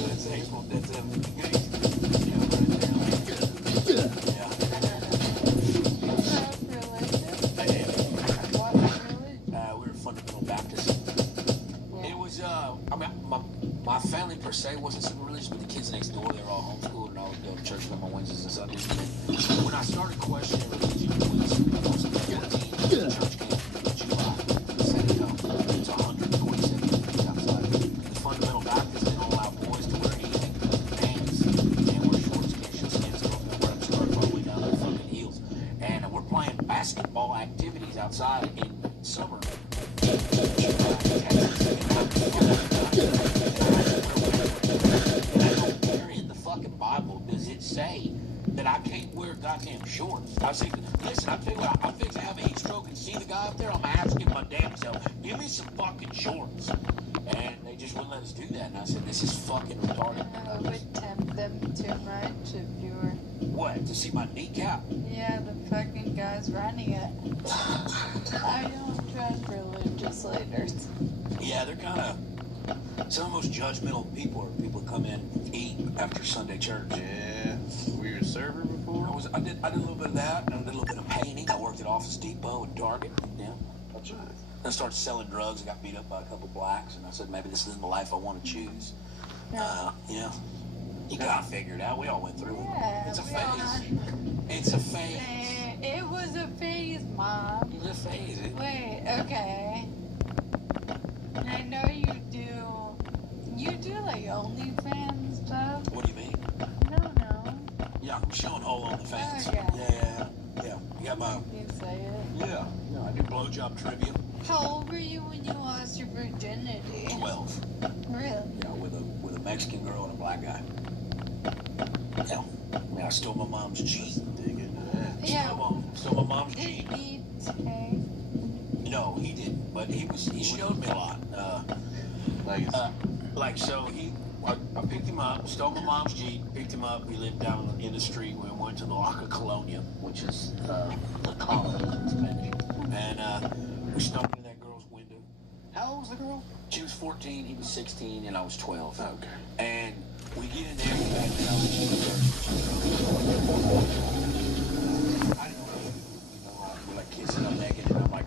That's April. That's we were fundamental Baptist. It was, I mean, my family per se wasn't super religious, but the kids next door, they were all homeschooled, and I would go to church on my Wednesdays and Sundays. And then when I started questioning religion, I was 14, the church came in July, said it was 127 degrees outside. The fundamental Baptists didn't allow boys to wear anything but pants, can't wear shorts, can't show skins, girls can't wear them skirts all the way down their fucking heels. And we're playing basketball activities outside in summer. Where in the fucking Bible does it say that I can't wear goddamn shorts? I was thinking, listen, I tell you what, I'm fixing to have a heat stroke and see the guy up there, I'm asking my damn self, give me some fucking shorts. And they just wouldn't let us do that. And I said, this is fucking retarded. It would tempt them too much if you were... What, to see my kneecap? Yeah, the fucking guys running it. I don't trust religious leaders. Yeah, they're kind of some of the most judgmental people are people who come in and eat after Sunday church. Yeah. Were you a server before? I did a little bit of that, and I did a little bit of painting. I worked at Office Depot and Target. Yeah. That's right. I started selling drugs. I got beat up by a couple blacks, and I said maybe this isn't the life I want to choose. Yeah. You gotta figure it out. We all went through it. Yeah, It's a phase. It's a phase. It was a phase, Mom. It's a phase. Wait, okay. I know you do like OnlyFans stuff. What do you mean? No. Yeah, I'm showing whole OnlyFans. Okay. Yeah. You got my... You say it. Yeah, I do blowjob trivia. How old were you when you lost your virginity? 12. Really? Yeah, with a Mexican girl and a black guy. Yeah. I mean, I stole my mom's Jeep. Yeah. Stole my mom's Jeep. Did he take? No, he didn't. But he showed me a lot. I picked him up, stole my mom's Jeep, picked him up. We lived down in the street. We went to the La Colonia, which is the colony in Spanish. And we snuck into that girl's window. How old was the girl? She was 14, he was 16, and I was 12. Okay. And we get in there, and I didn't know, we're like kissing her naked, and I'm like,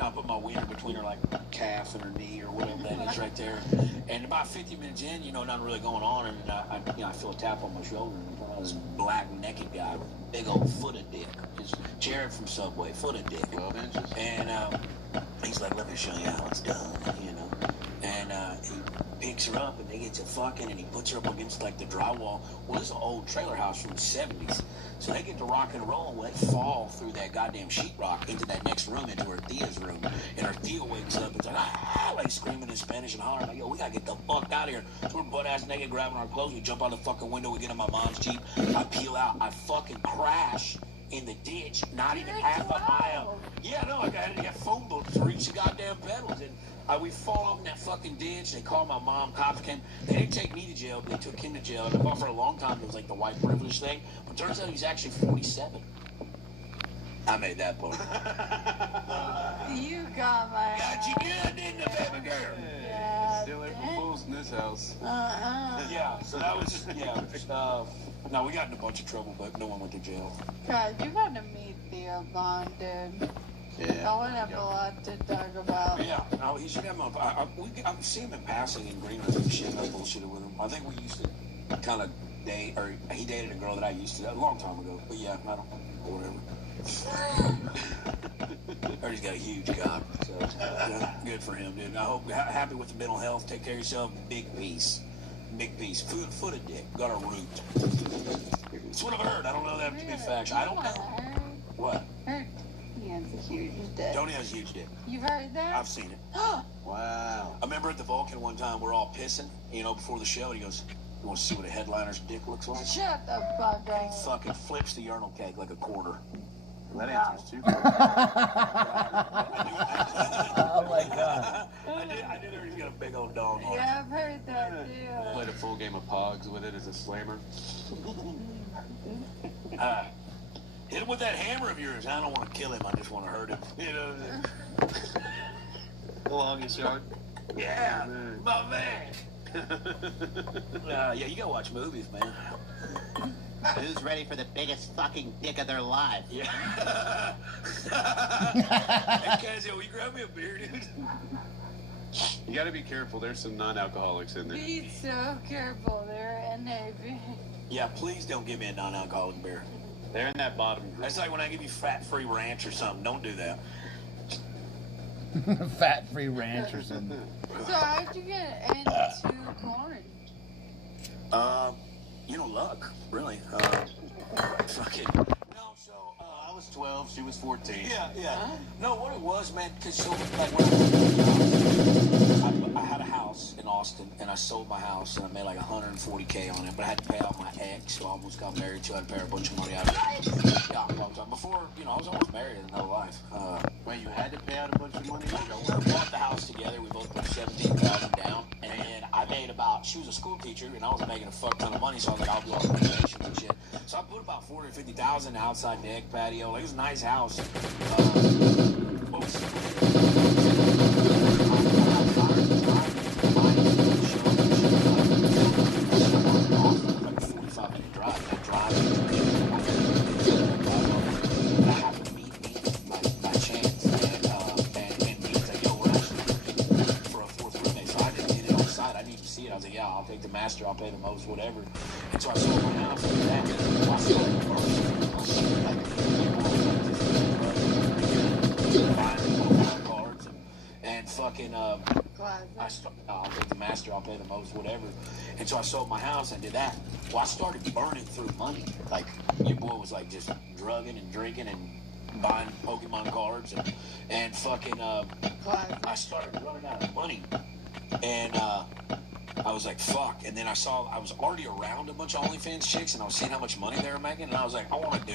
I put my wiener between her like calf and her knee or whatever that is right there. And about 50 minutes in, nothing really going on, and I feel a tap on my shoulder, and this black naked guy with a big old foot of dick, just Jared from Subway, foot of dick, 12 inches, and he's like, let me show you how it's done, and he picks her up, and they get to fucking, and he puts her up against like the drywall. Well, this is an old trailer house from the 70s. So they get to rock and roll, and they fall through that goddamn sheetrock into that next room, into her Thea's room. And her Thea wakes up and like, like screaming in Spanish and hollering, like, yo, we gotta get the fuck out of here. So we're butt-ass naked, grabbing our clothes. We jump out the fucking window, we get in my mom's Jeep. I peel out, I fucking crash in the ditch, not even half a mile. Yeah, no, I had to get phone books to reach the goddamn pedals. And we fall off in that fucking ditch. They called my mom. Cops came. They didn't take me to jail, but they took him to jail. And I thought for a long time it was like the white privilege thing. But turns out he's actually 47. I made that part. You got my... Got you good, didn't I, baby girl? Yeah. Still April Fools in this house. Yeah, so that was, no, we got in a bunch of trouble, but no one went to jail. God, you got to meet Theo Vaughn, dude. Yeah. I would have a lot to talk about. Yeah, no, he should have him up. I've seen him in passing in Greenland and shit. I bullshitted with him. I think we used to kind of date, or he dated a girl that I used to, a long time ago. But yeah, I don't, whatever. Heard he's got a huge cock, so good for him, dude. I hope happy with the mental health. Take care of yourself. Big piece. Foot of dick. Got a root. It's what I've heard. I don't know that to be fact. I don't know. What? He has a huge dick. Tony has a huge dick. You've heard that? I've seen it. Wow. I remember at the Vulcan one time, we're all pissing, before the show, and he goes, you want to see what a headliner's dick looks like? Shut the fuck up. He fucking flips the urinal cake like a quarter. That answers too. Oh my god. I did hear he's got a big old dog on it. Yeah, I've heard that too. Played a full game of Pogs with it as a slammer. Hit him with that hammer of yours. I don't want to kill him. I just want to hurt him. The longest yard. Yeah, my man. Yeah, you gotta watch movies, man. Who's ready for the biggest fucking dick of their life? Yeah. Hey, Casio, will you grab me a beer, dude? You gotta be careful. There's some non-alcoholics in there. Be so careful. They're NAV. Yeah, please don't give me a non-alcoholic beer. They're in that bottom group. That's like when I give you fat-free ranch or something. Don't do that. Fat-free ranch or something. So how'd you get into porn? Luck, really. Fucking. No, so I was 12, she was 14. Yeah. Huh? No, what it was, man, because so like when I had a house in Austin, and I sold my house, and I made like $140K on it, but I had to pay out my ex, who I almost got married to. I had to pay her a bunch of money out. Yeah, a long time before. I was almost married in another life. Wait, you had to pay out a bunch of money? We bought the house together. We both put $17,000 down, and I made about. She was a school teacher, and I was making a fuck ton of money, so I was like, I'll do all the renovations and shit. So I put about $450,000 outside deck, patio. Like, it was a nice house. I was like, yeah, I'll take the master, I'll pay the most, whatever. And so I sold my house and that. I started buying cards and fucking, I'll take the master, I'll pay the most, whatever. And so I sold my house and did that. Well, I started burning through money. Like, your boy was like just drugging and drinking and buying Pokemon cards and fucking I started running out of money, and I was like, fuck. And then I was already around a bunch of OnlyFans chicks, and I was seeing how much money they were making, and I was like, I want to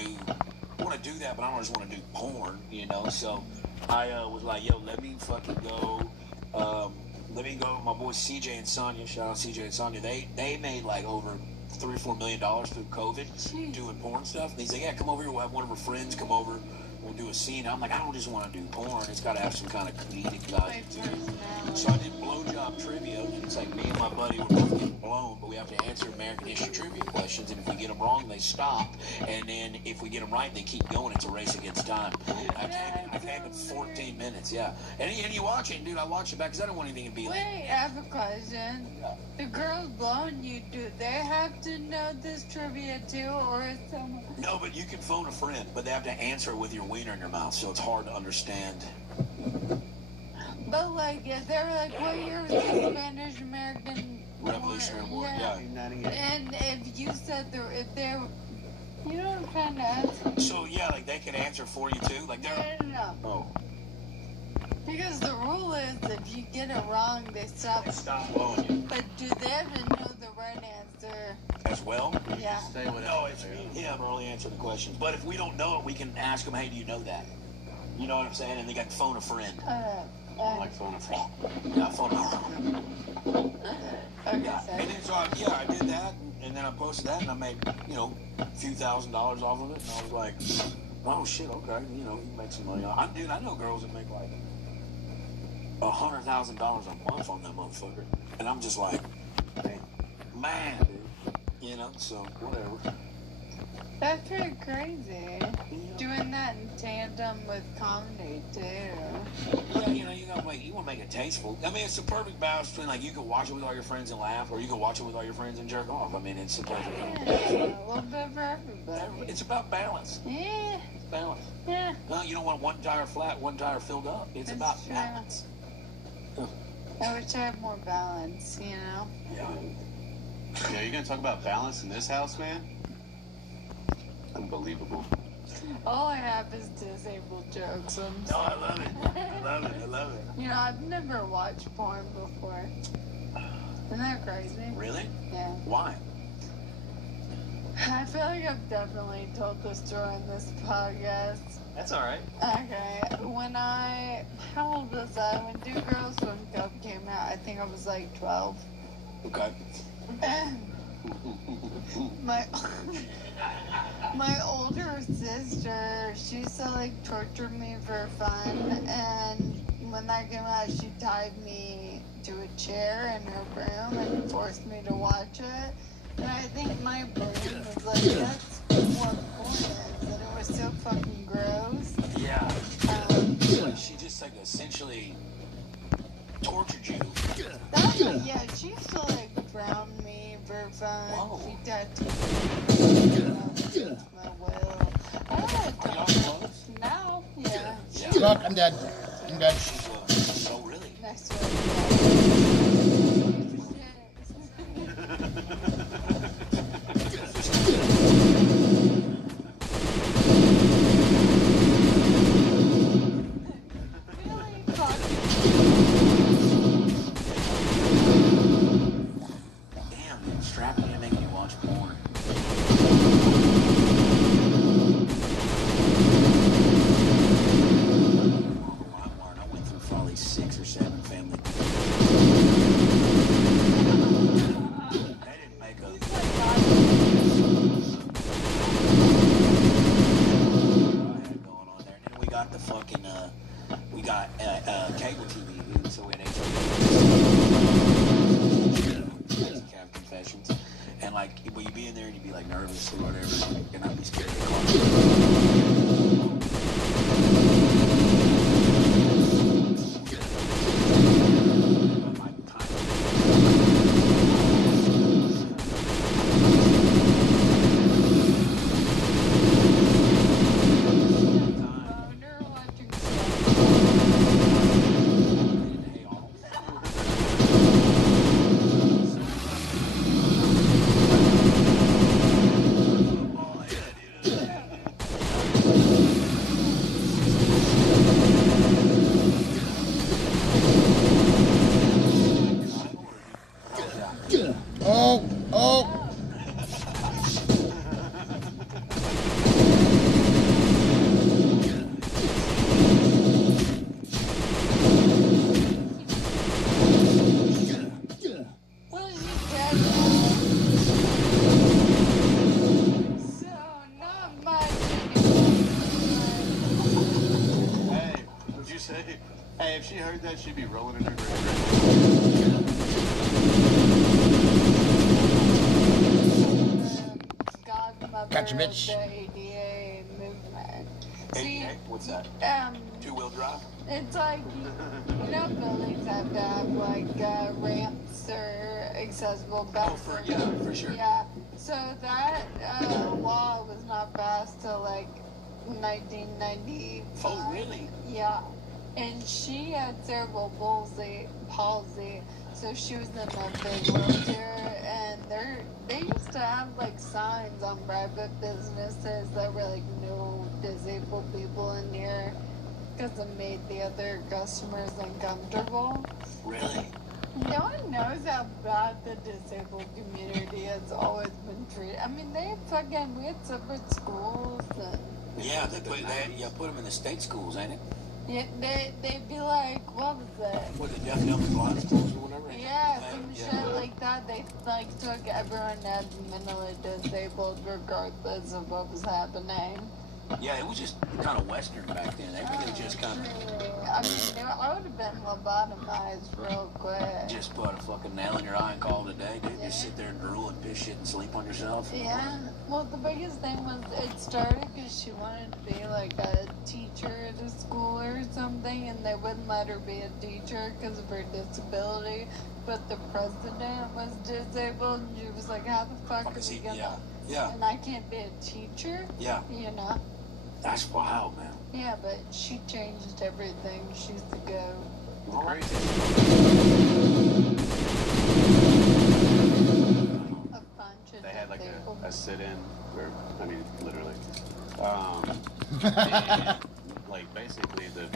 do that, but I don't just want to do porn, you know. So I was like, yo, let me fucking go. Let me go. My boys CJ and Sonya, shout out CJ and Sonya. They made like over $3-4 million through COVID doing porn stuff. And he's like, yeah, come over here. We'll have one of our friends come over. We'll do a scene. I'm like, I don't just want to do porn. It's got to have some kind of comedic value to it. So I did blowjob trivia. It's like me and my buddy were both getting blown, but we have to answer American history trivia questions. And if we get them wrong, they stop. And then if we get them right, they keep going. It's a race against time. I came in 14 minutes, yeah. And you watch it, dude. I watch it back because I don't want anything to be like. Wait, I have a question. The girls blowing you, do they have to know this trivia too, or is someone? No, but you can phone a friend, but they have to answer it with your wiener in your mouth, so it's hard to understand. But like, is there like, what year was the Spanish American Revolutionary War? Yeah. And if you said if they're, you know what I'm trying to ask? So yeah, like they can answer for you too, like they're. No. Oh. Because the rule is if you get it wrong, they stop. They stop blowing you. But do they have to know the right answer? As well? Yeah. No, it's me and him only answer the questions. But if we don't know it, we can ask them, hey, do you know that? You know what I'm saying? And they got to phone a friend. Like phone a friend. Yeah, phone a friend. Okay, yeah. And then so I did that, and then I posted that, and I made, a few $1,000s off of it, and I was like, oh shit, okay, you can make some money. I know girls that make like $100,000 a month on that motherfucker, and I'm just like, man, dude. So whatever. That's pretty crazy. Doing that in tandem with comedy too. Yeah, you want to make it tasteful. I mean, it's the perfect balance between like you can watch it with all your friends and laugh, or you can watch it with all your friends and jerk off. I mean, it's the perfect balance. A little bit for everybody. It's about balance. Yeah. It's balance. Yeah. No, you don't want one tire flat, one tire filled up. It's about balance. I wish I had more balance, Yeah. Yeah, you're gonna talk about balance in this house, man? Unbelievable. All I have is disabled jokes. No, I love it. I love it. I've never watched porn before. Isn't that crazy? Really? Yeah. Why? I feel like I've definitely told this story in this podcast. That's all right. Okay. How old was I? When Two Girls Swim Cup came out, I think I was like 12. Okay. My older sister, she used to like torture me for fun, and when that came out, she tied me to a chair in her room and forced me to watch it. And I think my brain was like, that's what porn is, and it was so fucking gross. Yeah. She just like essentially tortured you. Yeah, she used to like drown me for fun. Whoa. She tattooed me my will. I don't know. Now, yeah. Look, I'm dead. I'm dead. Oh, really? Next one. Damn, strapping you, making you watch porn. I went through probably 6 or 7 family. They didn't make a. Going on there. And then we got the fucking cable TV, dude, so we had Cab Confessions. And like, will you be in there and you'd be like nervous or whatever, and I'd be scared to call. Oh, oh. Well, you said so not much Hey, what'd you say? Hey, if she heard that, she'd be rolling in her grave. godmother Gotcha, of bitch. the ADA movement. See, Hey, what's that? Two-wheel drive? It's like, you know, buildings have to have like ramps or accessible bathrooms. Yeah, for sure. Yeah. So that law was not passed till like 1995. Oh, really? Yeah. And she had cerebral palsy, so she was in a big wheelchair. And they used to have like signs on private businesses that were like no disabled people in here, because it made the other customers uncomfortable. Really? No one knows how bad the disabled community has always been treated. I mean, we had separate schools and... Yeah, they put them in the state schools, ain't it? Yeah, they'd be like, what was it? What, the deaf, dumb, and blind schools or whatever? Yeah, some shit like that. They like took everyone as mentally disabled regardless of what was happening. Yeah, it was just kind of Western back then. Everything just kind of... I mean, I would have been lobotomized real quick. Just put a fucking nail in your eye and call it a day, dude. Just sit there and drool and piss shit and sleep on yourself. Yeah. Well, the biggest thing was it started because she wanted to be like a teacher at a school or something, and they wouldn't let her be a teacher because of her disability. But the president was disabled, and she was like, "How the fuck is he gonna?" Yeah. And I can't be a teacher. Yeah. You know. That's wild, man. Yeah, but she changed everything. She's the goat. They had like a sit-in where, I mean, literally. And, like basically the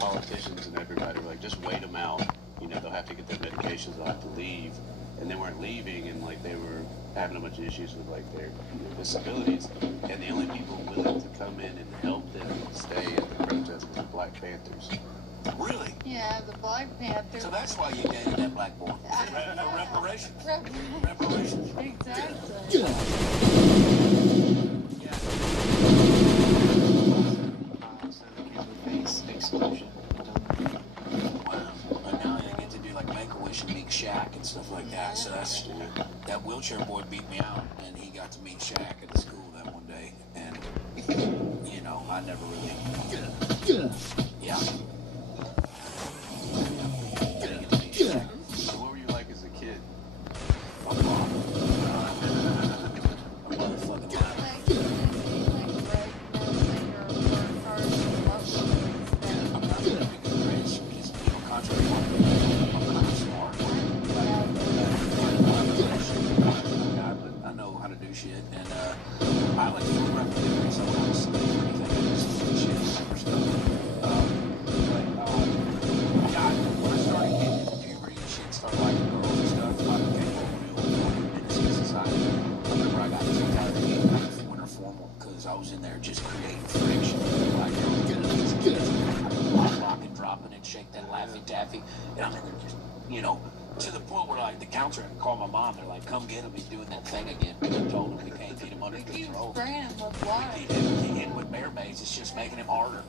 politicians and everybody were like, just wait them out. You know, they'll have to get their medications, they'll have to leave. And they weren't leaving, and like they were having a bunch of issues with like their disabilities. And the only people willing to come in and help them stay at the protest were the Black Panthers. Really? Yeah, the Black Panthers. So that's why you dated that black boy. Reparations. Reparations. Exactly. Exclusion. Wow. But now I get to do like Make-A-Wish and meet Shaq and stuff like that. So that's that wheelchair boy beat me out, and he got to meet Shaq at the school that one day. And you know, I never really. Yeah. So what were you like as a kid? I know how to do shit, and I like to photograph delivery sometimes. Anything, just shit, super stuff. Yeah, when I started getting into puberty and shit, started liking girls and stuff, I became real ministry society. I remember I got too tired of being winter formal because I was in there just creating friction. Like, rocking, dropping, and shake that Laffy Taffy, and I'm in there just, you know, to the point where like the counselor had to call my mom. They're like, "Come get him. He's doing that thing again." I told him we can't get him under control. Spraying him with water. He hit with bear maze. It's just making him harder.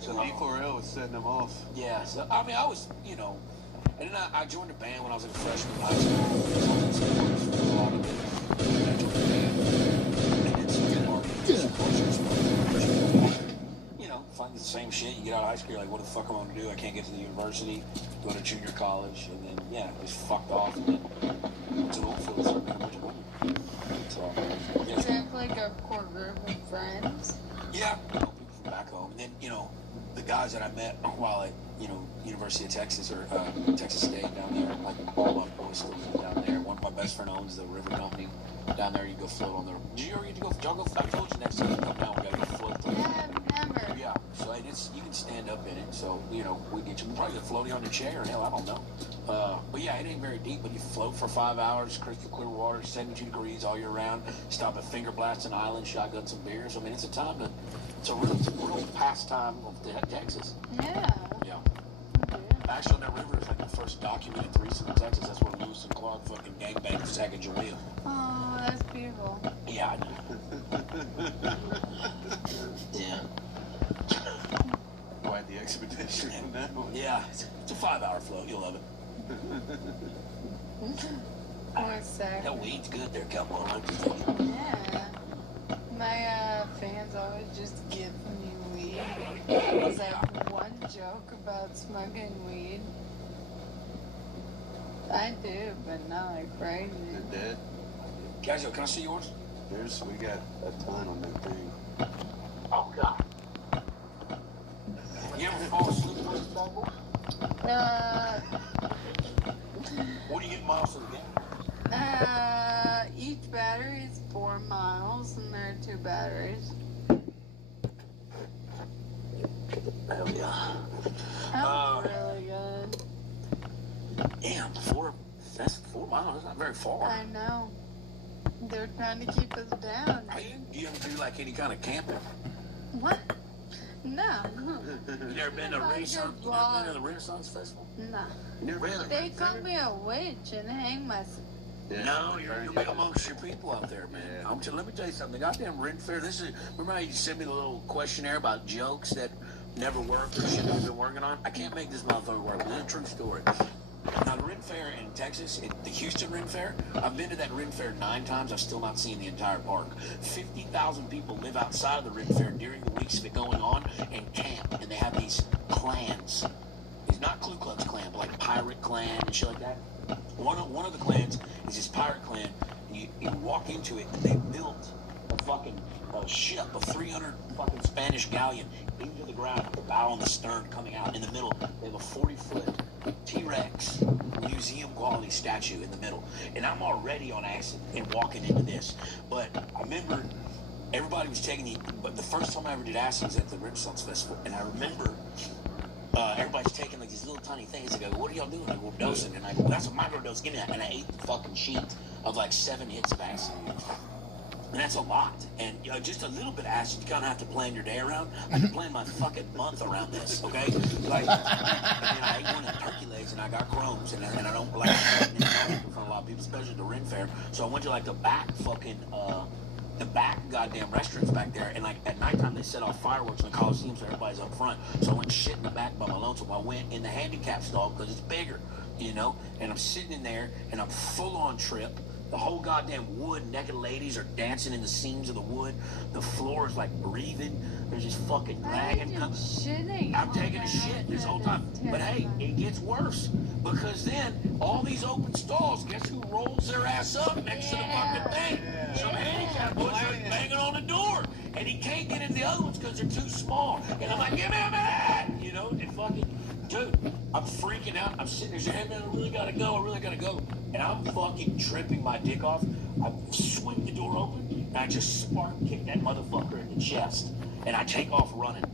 So D4L was setting them off. Yeah. So I mean, I was, you know, and then I joined a band when I was in freshman in high school. I was in sports for a lot of it. And I joined a band and then started marketing. You know, find the same shit. You get out of high school, you're like, what the fuck am I going to do? I can't get to the university, go to junior college, and then, yeah, just fucked off, and then went to Oakville and started making a bunch of money. So, yeah. Did you have like a core group of friends? Yeah, you know, people from back home. And then, you know, the guys that I met while at, you know, University of Texas or Texas State down there, like all my boys still live down there. One of my best friend owns the river company down there. You go float on the. Did you ever get to go? I told you next time you come down, we gotta go float. Yeah, never. Yeah, so it's you can stand up in it. So you know, we get you probably floating on your chair. Hell, I don't know. But yeah, it ain't very deep. But you float for 5 hours, crystal clear water, 72 degrees all year round. Stop at Finger Blasting Island, shotgun some beers. I mean, it's a real pastime of Texas. Yeah. Yeah. Actually, on that river is like the first documented threesome in Texas. That's where Lewis and Clark fucking gangbanged Sacagawea. Oh, that's beautiful. Yeah, I know. Yeah. Quite the expedition on that one. Yeah, it's a 5-hour float. You'll love it. That weed's good there, Cowboy. Yeah. My fans always just give me weed. It's like one joke about smoking weed. I do, but not like crazy. You're dead. Guys, can I see yours? We got a ton on that thing. Oh, God. You ever fall asleep on this bad boy? What do you get miles for the game? Each battery is 4 miles, and there are 2 batteries. Hell yeah. That's really good. Damn, that's 4 miles. That's not very far. I know. They're trying to keep us down. Do you ever do like any kind of camping? What? No. You never been to the Renaissance Festival? No. Really? They call me a witch and hang myself. No, you're amongst your people out there, man. Yeah. Let me tell you something. The goddamn Ren Fair, remember how you sent me the little questionnaire about jokes that never work or shit that I've been working on? I can't make this motherfucker work. This is a true story. Now, the Ren Fair in Texas, the Houston Ren Fair, I've been to that Ren Fair 9 times. I've still not seen the entire park. 50,000 people live outside of the Ren Fair during the weeks of it going on and camp. And they have these clans. It's not Ku Klux Klan, but like Pirate Clan and shit like that. One of the clans is this pirate clan. You walk into it, and they built a fucking ship, a 300 fucking Spanish galleon into the ground with the bow and the stern coming out. In the middle, they have a 40-foot T-Rex museum quality statue in the middle. And I'm already on acid and walking into this. But I remember everybody was taking but the first time I ever did acid was at the Renaissance Festival. And I remember everybody's taking like these little tiny things. I go, what are y'all doing? I go, dosing. And I go, well, that's a microdose. Give me that. And I ate the fucking sheet of like 7 hits of acid. And that's a lot. And just a little bit of acid, you kind of have to plan your day around. I can plan my fucking month around this, okay? Like, I ate one of the turkey legs and I got Crohn's, and I don't like it in front of a lot of people, especially at the Ren Fair. So I went to like the back fucking, the back goddamn restaurants back there, and like at nighttime they set off fireworks in the Coliseum, so everybody's up front. So I went shit in the back by my lonesome. I went in the handicap stall because it's bigger, you know? And I'm sitting in there, and I'm full on trip. The whole goddamn wood, naked ladies are dancing in the seams of the wood. The floor is like breathing. There's this fucking dragon coming. I'm taking a shit this whole time. But hey, it gets worse. Because then, all these open stalls, guess who rolls their ass up next to the fucking thing? Some handicapped boys are banging on the door. And he can't get into the other ones because they're too small. And I'm like, give me a minute! You know, and fucking, dude, I'm freaking out. I'm sitting there saying, hey man, I really gotta go. And I'm fucking tripping my dick off. I swing the door open, and I just spark kick that motherfucker in the chest. And I take off running.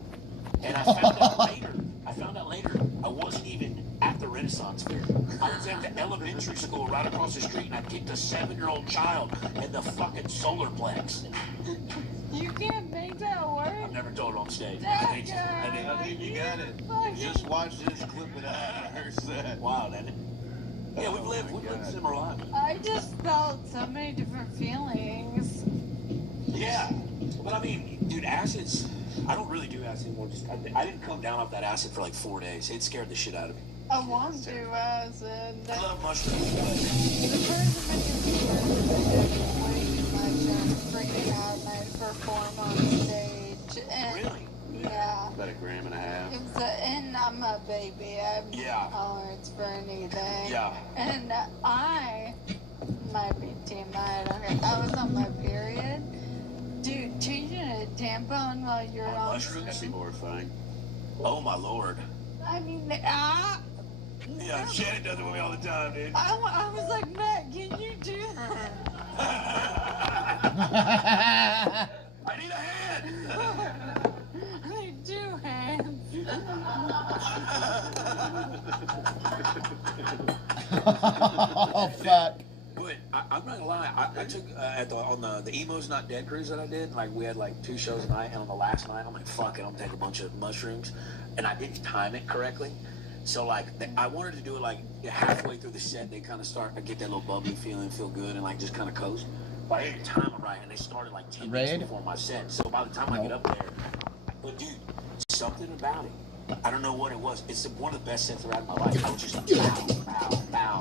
And I found out later, I wasn't even at the Renaissance Fair. I was at the elementary school right across the street, and I kicked a 7-year-old child in the fucking solarplex. You can't make that work. I've never told it on stage. I think you got it. Just watch this, clip it out. Rehearse that. Wow, isn't it? Yeah, we've lived similar lives. I just felt so many different feelings. Yeah, but I mean, dude, acids, I don't really do acid anymore. I didn't come down off that acid for like 4 days. It scared the shit out of me. I want to acid. I love mushrooms. The person making me freaking out and I perform on stage. And really? Yeah. About 1.5 grams. And I'm a baby. I have no tolerance for anything. Yeah. And I might be TMI, I don't care. I was on my period. Dude, changing a tampon while you're on mushrooms? That'd be horrifying. Oh my lord. I mean, yeah, Shannon does it with me all the time, dude. I was like, Matt, can you do that? I need a hand. I need 2 hands. Oh fuck. But I'm not gonna lie. I took on the Emo's Not Dead cruise that I did. Like we had like 2 shows a night, and on the last night, I'm like, fuck it, I'm gonna take a bunch of mushrooms, and I didn't time it correctly. So like I wanted to do it like halfway through the set, they kind of start to get that little bubbly feeling, feel good, and like just kind of coast. But I didn't time it right, and they started like 10 minutes before my set. So by the time I get up there, but dude, something about it. I don't know what it was. It's one of the best sets I've had in my life. I was just bow.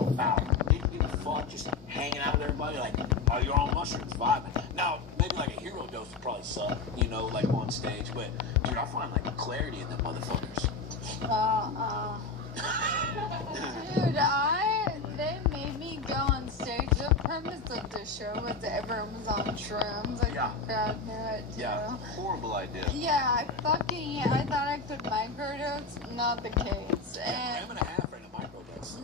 Didn't give a fuck, just hanging out with everybody like, oh, you're on mushrooms, vibing. Now, maybe like a hero dose would probably suck, you know, like on stage. But, dude, I find like clarity in them motherfuckers. Dude, they made me go on stage. The premise of the show was that everyone was on shrooms. Like, the crowd knew it, too. Yeah, horrible idea. Yeah, I thought I could microdose. Not the case. And I'm right now microdose.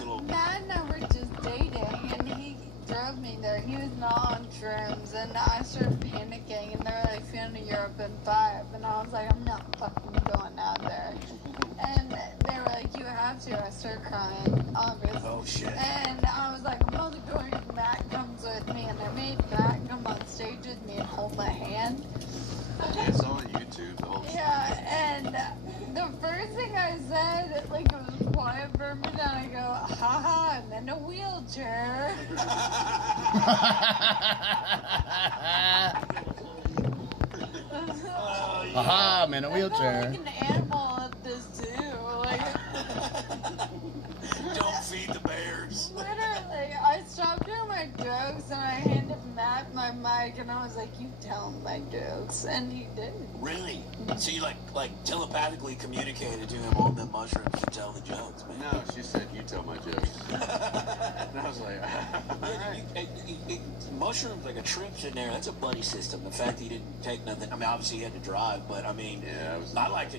no, Matt and I were just dating, and he drove me there. He was not on shrooms, and I started panicking, and they were like, "Fiona, you're up in 5," and I was like, "I'm not fucking going out there." And they were like, "You have to." I started crying, obviously. Oh shit. And I was like, "I'm only going if Matt comes with me," and I made Matt come on stage with me and hold my hand. Yeah, it's on YouTube. The whole Yeah, and the first thing I said, like, it was quiet for a minute, and I go, haha, I'm in a wheelchair. Haha, I'm in a wheelchair. I felt like an animal at this, too. Like, don't feed the bears. Literally, I stopped doing my jokes, and I handed Matt my mic, and I was like, you tell him my jokes, and he didn't. Really? So you like telepathically communicated to him on the mushrooms to tell the jokes, man? No, she said you tell my jokes. And I was like, mushrooms, like a trip's in there. That's a buddy system. The fact that he didn't take nothing. I mean, obviously he had to drive, but I mean, I like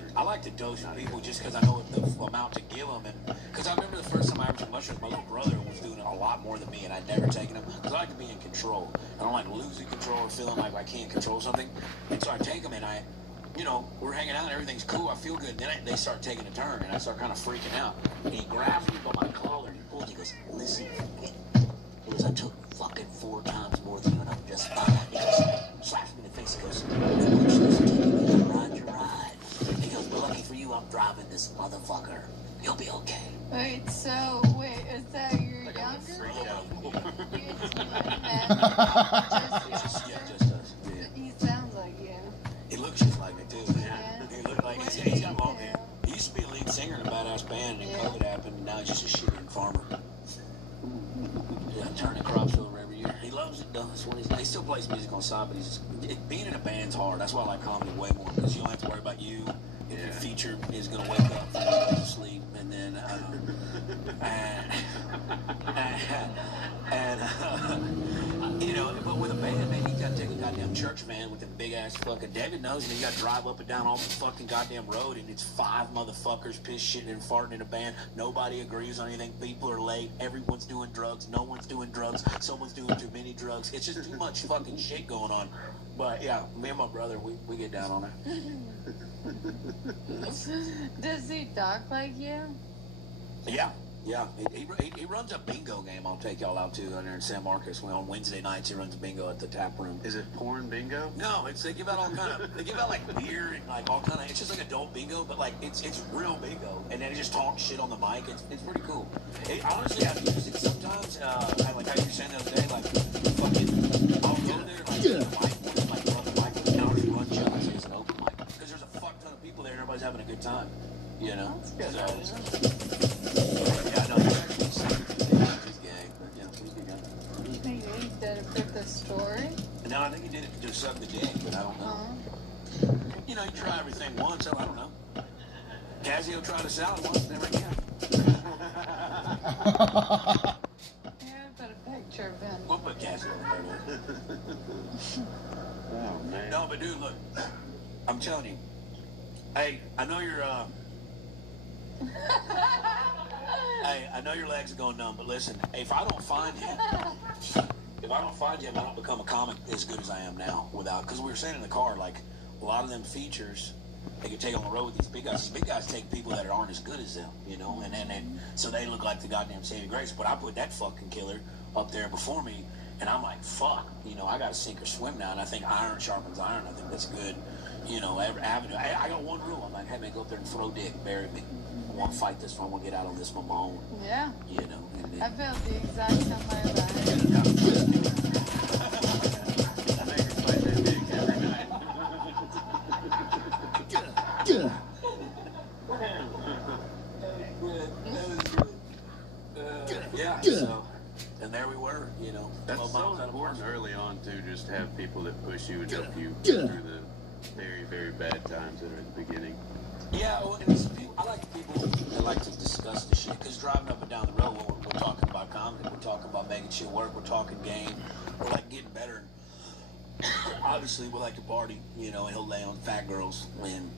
to dose people just because I know the amount to give them, and because I remember the first time I ever took mushrooms, my little brother was doing a lot more than me, and I'd never taken them because I like to be in control. I don't like losing control or feeling like I can't control something. And so I take them, and we're hanging out and everything's cool. I feel good. And then they start taking a turn, and I start kind of freaking out. And he grabs me by my collar and he pulls. He goes, "Listen, I took fucking 4 times more than you, and I'm just fine." He goes, slaps me in the face. He goes, "Ride your ride." He goes, "Lucky for you, I'm driving this motherfucker. You'll be okay." Wait, is that your younger? Just us. Yeah. He sounds like you. He looks just like me, too. Yeah. He looks like he's got long hair. He used to be a lead singer in a badass band, and then COVID happened, and now he's just a shit-eating farmer. Yeah, turning crops over every year. He loves it, though. That's what he still plays music on side, but being in a band's hard. That's why I like comedy way more, because you don't have to worry about you. Your feature is going to wake up from sleep, and then, but with a band, man, you got to take a goddamn church van with a big-ass fucking, David knows, and you got to drive up and down all the fucking goddamn road, and it's 5 motherfuckers piss, shitting, and farting in a band. Nobody agrees on anything. People are late. Everyone's doing drugs. No one's doing drugs. Someone's doing too many drugs. It's just too much fucking shit going on. But, yeah, me and my brother, we get down on it. Does he talk like you? Yeah. He runs a bingo game. I'll take y'all out to there in San Marcos. On Wednesday nights, he runs a bingo at the tap room. Is it porn bingo? No, they give out all kind of. They give out like beer and like all kind of. It's just like adult bingo, but like it's real bingo. And then he just talks shit on the mic. It's pretty cool. Honestly, I've used it sometimes. Like how you were saying the other day, like fucking. I'll go there like the mic, like run the mic, and I'll just run shows as an open mic because there's a fuck ton of people there and everybody's having a good time. You know. That's good. So, yeah, no, he's actually he's gay, but yeah, he's a good guy. You think he did it for the story? No, I think he did it to suck the dick, but I don't know. You try everything once, so I don't know. Casio tried a salad once, never again. Yeah, put a picture of him. We'll put Casio in there. Oh, man. No, but dude, look, I'm telling you. Hey, I know you're, Hey, I know your legs are going numb, but listen, if I don't find him, I don't become a comic as good as I am now because we were saying in the car, like, a lot of them features, they could take on the road with these big guys. These big guys take people that aren't as good as them, you know, and so they look like the goddamn saving grace. But I put that fucking killer up there before me, and I'm like, fuck, you know, I got to sink or swim now. And I think iron sharpens iron. I think that's a good, you know, avenue. I got one rule. I'm like, hey man, go up there and throw dick, bury me. I want to fight this one. I want to get out on this on my own. Yeah. You know. And I felt the exact same way about it. Yeah, so, and there we were, you know. That's so important early on, too, just to have people that push you and help you through the very, very bad times that are at the beginning. Yeah, well, and I like people that like to discuss the shit, because driving up and down the road, we're talking about comedy, we're talking about making shit work, we're talking game, we're like getting better. Obviously, we like to party, you know, and he'll lay on fat girls, and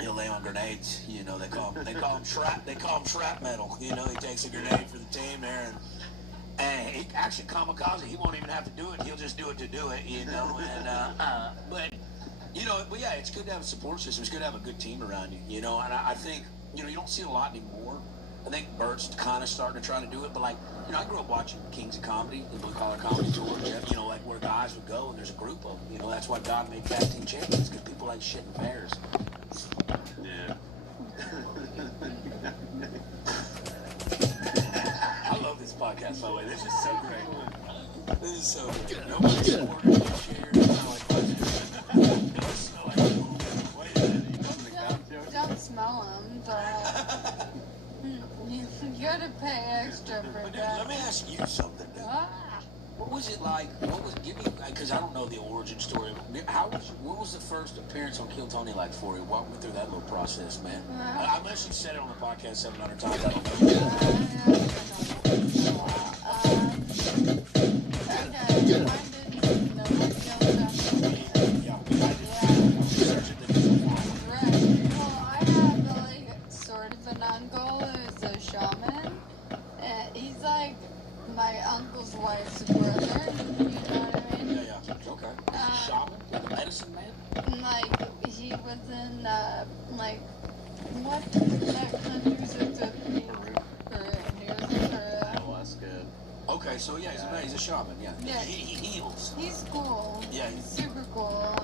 he'll lay on grenades, you know, they call them shrapnel, you know, he takes a grenade for the team there, and he actually kamikaze, he won't even have to do it, he'll just do it to do it, you know, and, but, you know, but yeah, it's good to have a support system, it's good to have a good team around you, you know, and I think, you know, you don't see it a lot anymore. I think Bert's kind of starting to try to do it, but like, you know, I grew up watching Kings of Comedy, the Blue Collar Comedy Tour, you know, like where guys would go and there's a group of them, you know, that's why God made tag team champions, because people like shit in pairs. Yeah. I love this podcast, by the way. This is so great. This is so good. Nobody's supporting the share. Don't smell them, but you gotta pay extra for that. Let me ask you something. What was it like? Give me, because I don't know the origin story. What was the first appearance on Kill Tony like for you? Walk me through that little process, man. Unless you said it on the podcast 700 times, I don't He's like my uncle's wife's brother, you know what I mean? Yeah. Okay. Shaman? Like a medicine man? Like, he was in, like, what that country's it to Alaska. Okay, so yeah, he's a shaman, yeah. Yeah. He heals. He's cool. Yeah. He's super cool.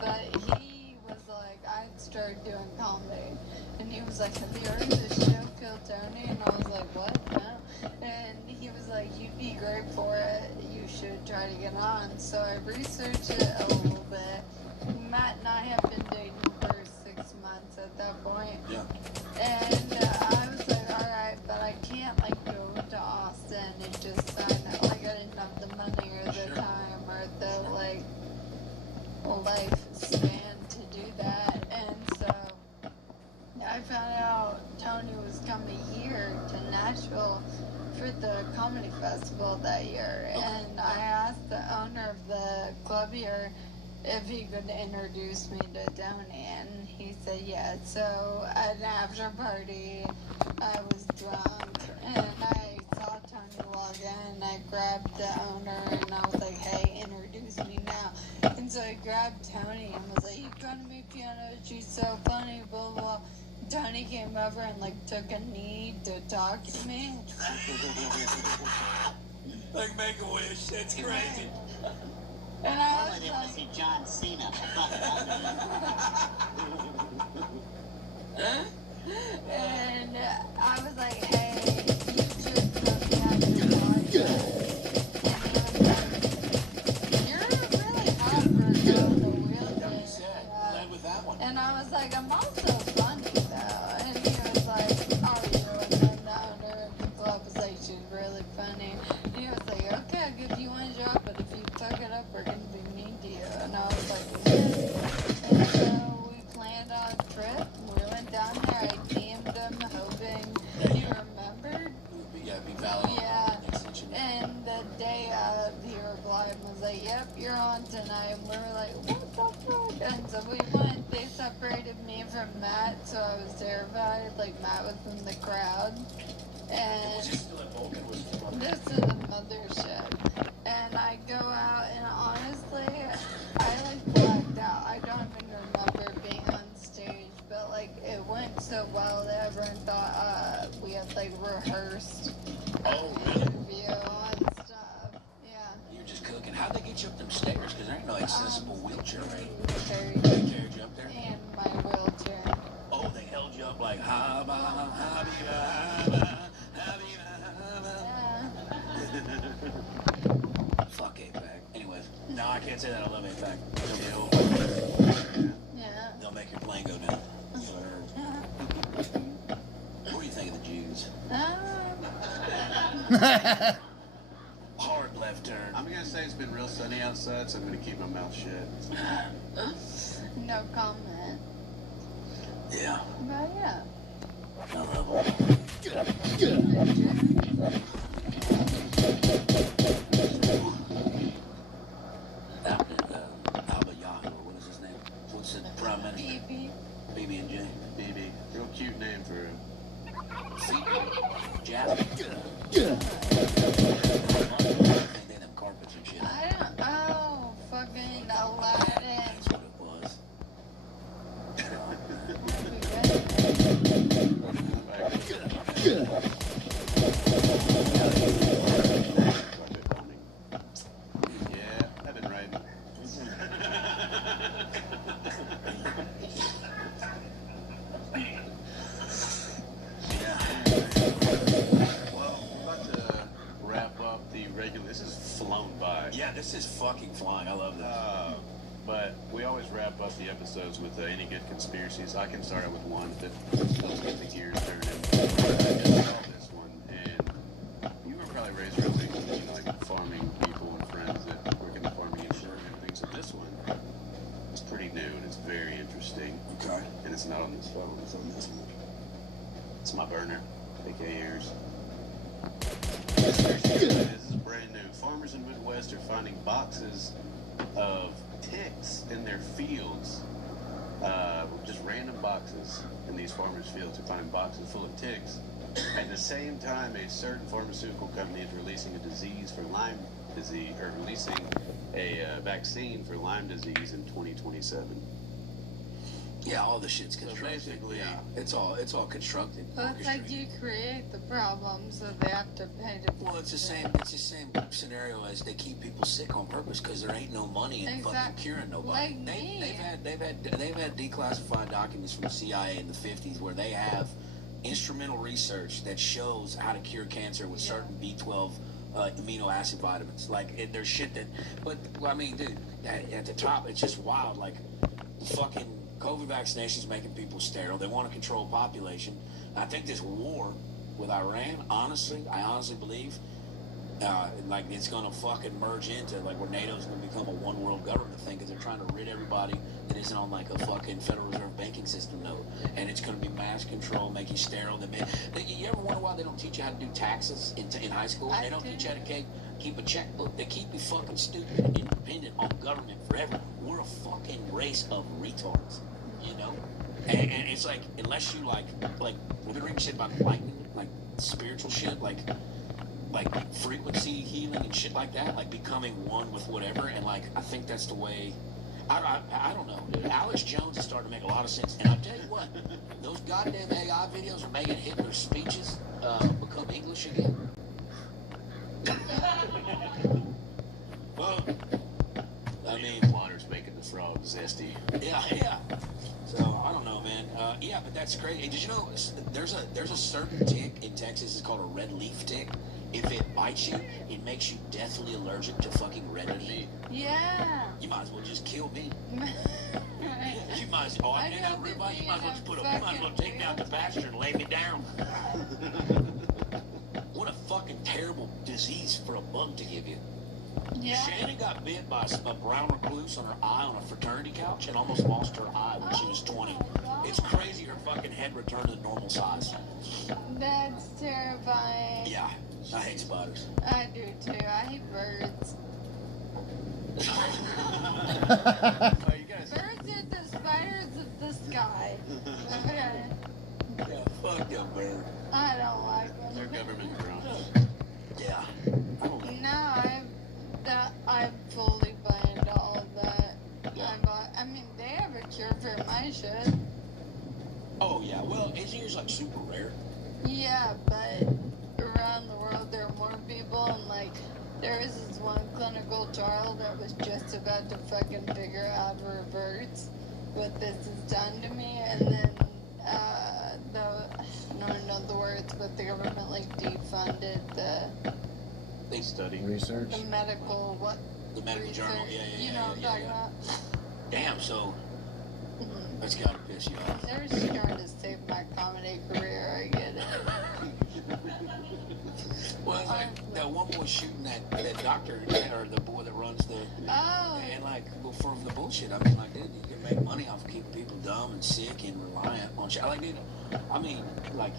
But he was like, I started doing comedy. And he was like, have you heard of this show, Kill Tony? And I was like, what? No. And he was like, you'd be great for it. You should try to get on. So I researched it a little bit. Matt and I have been dating for 6 months at that point. Yeah. And I was like, alright, but I can't like go to Austin and just sign it. Like I didn't have the money or the time or the like lifespan to do that. And so I found out Tony was coming here to Nashville for the comedy festival that year, and I asked the owner of the club here if he could introduce me to Tony, and he said yes. So at an after party, I was drunk, and I saw Tony walk in, and I grabbed the owner, and I was like, hey, introduce me now. And so I grabbed Tony and was like, you come to me, piano, she's so funny, blah, blah. Tony came over and like took a knee to talk to me. Like make a wish, that's crazy. And I was like, see John Cena. and I was like, hey, you should come back to podcast. And he was like, you're really hot for a girl in a wheelchair. And I was like, I'm also funny though. And he was like, are you? And then the owner of the club was like, she's really funny. And he was like, okay, I'll give you one job, but if you fuck it up, we're gonna be mean to you. And I was like, yes. And so we planned on a trip. We went down there. I DM'd him, hoping he remembered. Yeah, Big Valley. Yeah. And the day of, he replied and was like, yep, you're on tonight. And we were like, what the fuck? And so we went, they separated me from Matt, so I was terrified. Like, Matt was in the crowd. And this is a mothership. And I go out, and honestly, I like blacked out. I don't even remember being on stage like rehearsed really? interview and stuff. Yeah. You're just cooking. How'd they get you up them stairs? Because there ain't no accessible wheelchair, right? Carried They carried you up there? and my wheelchair. Oh, they held you up like haba, habiba, habiba. Fuck APAC. Anyways, no, I can't say that. I love APAC. They'll get old. Yeah. They'll make your plane go down. What do you think of the Jews? Hard left turn. I'm gonna say it's been real sunny outside, so I'm gonna keep my mouth shut. No comment. Yeah. But yeah. I love Alba Yahoo, or what is his name? What's the prime minister? BB and J. BB. Real cute name for him. Jab. They them carpets and shit. I don't. Oh, fucking Aladdin. That's what it was. Yeah, I've been right. Well, we're about to wrap up the regular. This is flown by. Yeah, this is fucking flying. I love this. But we always wrap up the episodes with any good conspiracies. I can start out with one that helps get the gears turning. I just saw this one, and you were probably raised around like farming people and friends that work in the farming industry and everything. So this one is pretty new and it's very interesting. Okay. And it's not on this phone, it's on this one. It's my burner, aka yours. This is brand new. Farmers in the Midwest are finding boxes of ticks in their fields. Just random boxes in these farmers' fields. They're finding boxes full of ticks. At the same time, a certain pharmaceutical company is releasing a disease for Lyme disease, or releasing a vaccine for Lyme disease in 2027. Yeah, all the shit's constructed. So basically, it's all constructed. Well, it's like you create the problem, so they have to pay to. Well, it's the same scenario as they keep people sick on purpose because there ain't no money in fucking curing nobody. Like they've had declassified documents from the CIA in the 50s where they have instrumental research that shows how to cure cancer with certain B12 amino acid vitamins. Like there's shit that, but I mean, dude, at the top it's just wild. Like fucking COVID vaccinations making people sterile. They want to control population. And I think this war with Iran, I honestly believe, like it's gonna fucking merge into like where NATO's gonna become a one world government thing because they're trying to rid everybody that isn't on like a fucking Federal Reserve banking system node, and it's gonna be mass control, make you sterile. You ever wonder why they don't teach you how to do taxes in high school? They don't teach you how to keep a checkbook. They keep you fucking stupid and dependent on government forever. We're a fucking race of retards, you know. And it's like unless you like we've been reading shit about enlightenment, like spiritual shit, like frequency healing and shit like that, like becoming one with whatever. And like I think that's the way. I don't know. Alex Jones is starting to make a lot of sense. And I'll tell you what, those goddamn AI videos are making Hitler's speeches become English again. Well, I mean, water's making the frogs zesty. Yeah. So I don't know, man. Yeah, but that's great. Hey, did you know there's a certain tick in Texas? It's called a red leaf tick. If it bites you, it makes you deathly allergic to fucking red meat. Yeah. You might as well just kill me. You might as well. Oh, I got a ribeye. You might as well just you might as well take me out to pasture and lay me down. What a fucking terrible disease for a bug to give you. Yeah. Shannon got bit by a brown recluse on her eye on a fraternity couch and almost lost her eye when she was 20. It's crazy her fucking head returned to the normal size. That's terrifying. Yeah, I hate spiders. I do too. I hate birds. Birds are the spiders of the sky. Okay. Yeah, fuck them bird. I don't like them. They're government drones. Yeah. I've fully banned all of that. I mean, they have a cure for my shit. Oh, yeah. Well, engineers like super rare. Yeah, but like, there was this one clinical trial that was just about to fucking figure out how to reverse what this has done to me, and then, I don't know the words, but the government, like, defunded They study. Research? the medical, The medical journal, you know what I'm talking about? Damn, so that's gotta piss you off. They're just trying to save my comedy career, I get it. Well, it's like that one boy shooting that doctor, or the boy that runs the... Oh. And like, for the bullshit, I mean, like, dude, you can make money off of keeping people dumb and sick and reliant on shit. Like, dude, I mean, like,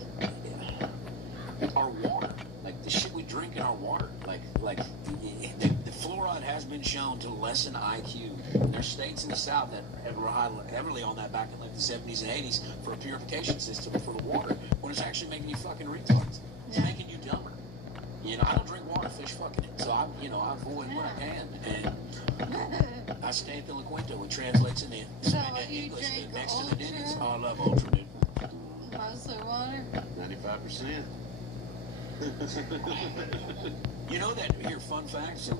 our water, like the shit we drink in our water, like the fluoride has been shown to lessen IQ. And there's states in the South that have relied heavily on that back in like the 70s and 80s for a purification system for the water, when it's actually making you fucking retards. It's making you dumber. You know, I don't drink water, fish fucking it, so I avoid what I can, and I stay at the La Quinta, which translates into English, next to the Denny's. Oh, I love Ultra, dude. Mostly water. 95%. You know that, here, fun fact, so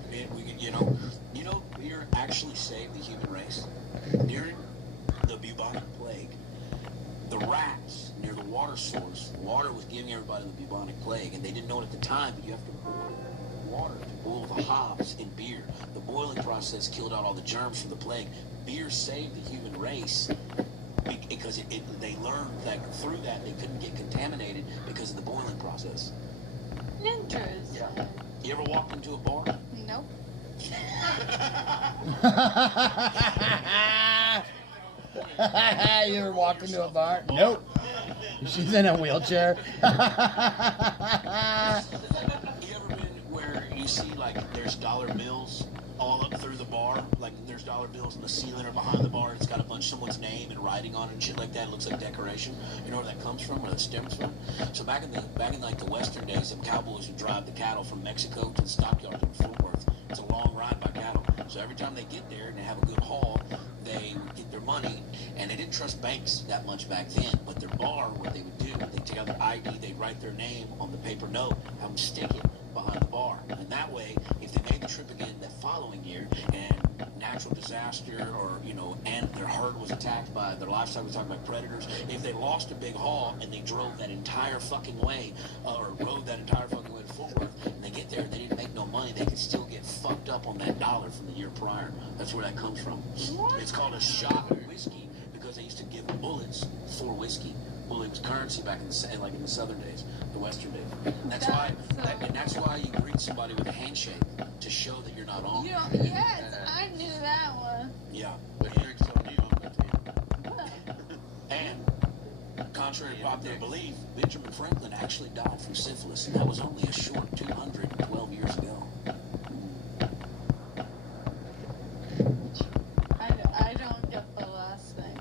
here actually saved the human race. During the bubonic plague, the rats near the water source, water was giving everybody the bubonic plague, and they didn't know it at the time, but you have to boil water to boil the hops in beer. The boiling process killed out all the germs from the plague. Beer saved the human race because they learned that through that they couldn't get contaminated because of the boiling process. Interesting. Yeah. You ever walked into a bar? Nope. You ever walked into a bar? Nope. She's in a wheelchair. You ever been where you see like there's dollar bills all up through the bar? Like there's dollar bills in the ceiling or behind the bar. It's got a bunch of someone's name and writing on it and shit like that. It looks like decoration. You know where that comes from, where that stems from? So back in like the Western days, them cowboys would drive the cattle from Mexico to the stockyards in Fort Worth. It's a long ride by cattle. So every time they get there and they have a good haul, they would get their money, and they didn't trust banks that much back then. But their bar, what they would do, they'd take out their ID, they'd write their name on the paper note, have them stick it behind the bar. And that way, if they made the trip again the following year, and natural disaster, or, and their herd was attacked by their livestock, we're talking about predators, if they lost a big haul and they drove that entire fucking way, or rode that entire fucking way to Fort Worth, and they get there and they didn't make no money, they could still get fucked up on that dollar from the year prior. That's where that comes from. It's called a shot of whiskey because they used to give bullets for whiskey. Bullet was currency back in the southern days, the western days. And that's why you greet somebody with a handshake to show that you're not on. Yes, I knew that one. Yeah, but here's something you don't know. And contrary to popular belief, Benjamin Franklin actually died from syphilis, and that was only a short 212 years ago. I don't get the last thing.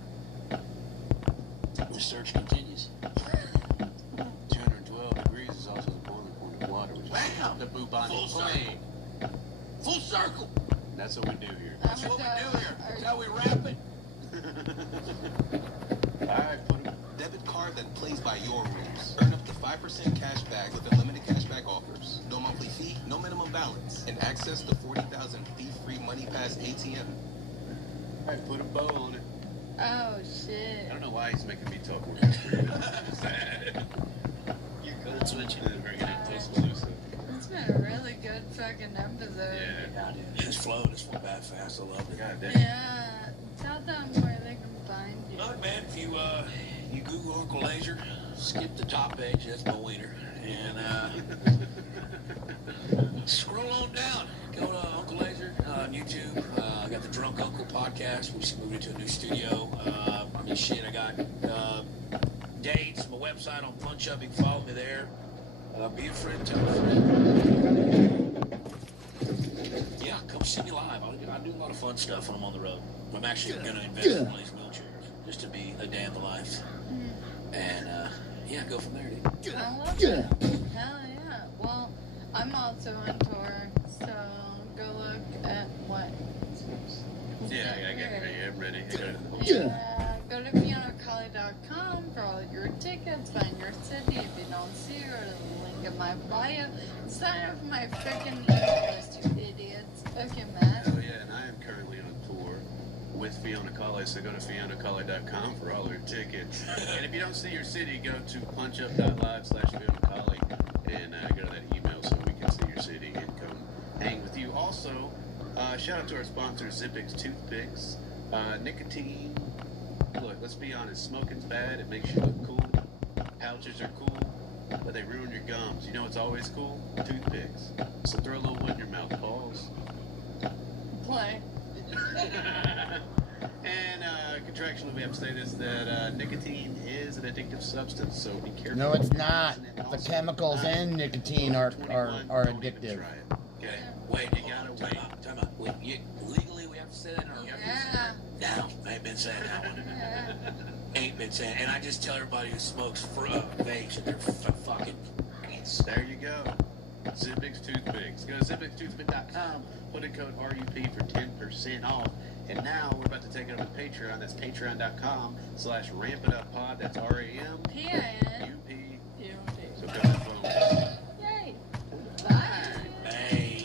The search continues. 212 degrees is also the boiling point of water, which is the bubonic plague. Full circle. That's what we do here. That's what we do here. That's how we wrap it. Alright, debit card that plays by your rules. Earn up to 5% cash back with unlimited cashback offers. No monthly fee, no minimum balance, and access to 40,000 fee-free Money Pass ATM. Alright, put a bow on it. Oh, shit. I don't know why he's making me talk more. You're code switching and bringing it Tuscaloosa. It's been a really good fucking episode. Yeah, this flowed. This went bad fast. I love it. God damn. Yeah. Tell them where they can find you. Look, man, if you Google Uncle Laser, skip the top page. That's my wiener. And scroll on down. Go to Uncle Laser on YouTube. I got the Drunk Uncle podcast. We just moved into a new studio. I got dates, my website on Punch Up. You can follow me there. Be a friend, tell a friend. Yeah, come see me live. I do a lot of fun stuff when I'm on the road. I'm actually going to invest in one of these wheelchairs just to be a day in the life. And, go from there, dude. I love it. Hell yeah. Well, I'm also on tour, so go look at what. Yeah, I get ready. I'm ready. Go to pianocali.com for all your tickets. Find your city. If you don't see her, link in my bio. Sign up for my freaking interest, you idiots. Fucking mad. Oh yeah, and I am currently on tour with Fiona Colley, so go to FionaColley.com for all her tickets. And if you don't see your city, go to punchup.live/FionaColley and go to that email so we can see your city and come hang with you. Also, shout out to our sponsor, Zippix Toothpicks. Nicotine. Look, let's be honest, smoking's bad. It makes you look cool. Pouches are cool, but they ruin your gums. You know what's always cool? Toothpicks. So throw a little wood in your mouth. Pause. Play. And contractually, we have to say this, that nicotine is an addictive substance, so be careful. No, it's not. The chemicals in nicotine are addictive. Okay. Wait, you gotta wait. Time out. Legally, we have to say that? Or Yeah. No, I ain't been saying that one. Ain't been saying. And I just tell everybody who smokes vapes that they're fucking. There you go. Zippix Toothpicks. Go to ZippixToothpick.com. Put in code RUP for 10% off. And now we're about to take it over to Patreon. That's patreon.com/rampituppod. That's RAMPUP. So go to the phone. Yay. Bye. Hey.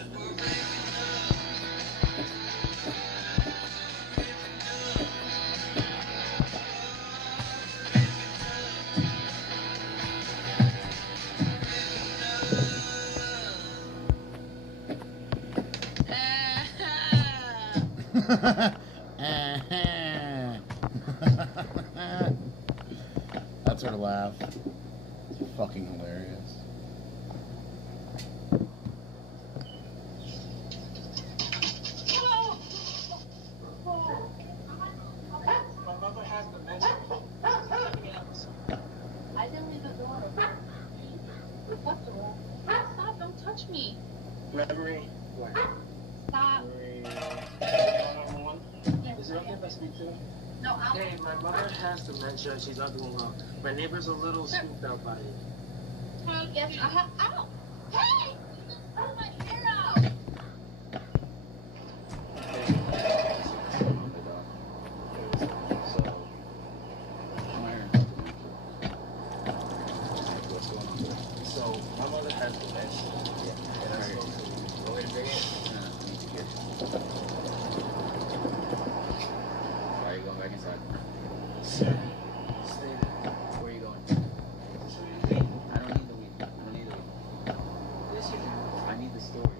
That's her laugh. It's fucking hilarious. My mother has dementia. I didn't leave the door. What door? Stop, don't touch me. Memory. What? Stop. Is it okay if I speak to her? No, I'll. Hey, my mother has dementia. She's not doing well. My neighbor's a little spooked out by it. Yes, I have. Ow! Hey! Pull my hair out! So, my mother has dementia. And I spoke to go ahead and bring it. Why are you going back inside? Stay there. Where are you going? I don't need the weed. I don't need the weed. Yes, you do. I need the story.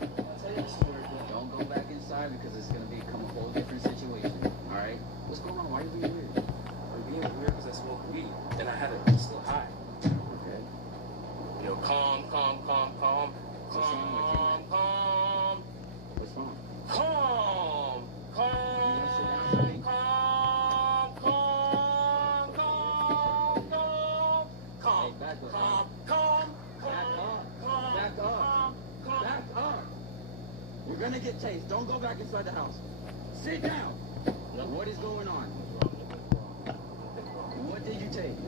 I'll tell you the story. Don't go back inside because it's going to become a whole different situation. Alright? What's going on? Why are you being weird? I'm being weird because I smoke weed. And I had a still high. Okay. Yo, calm. What's wrong with you, man? Calm. What's wrong? Calm. You want to sit down for me? Hey, back up. You're gonna get tased. Don't go back inside the house. Sit down. What is going on? What did you take?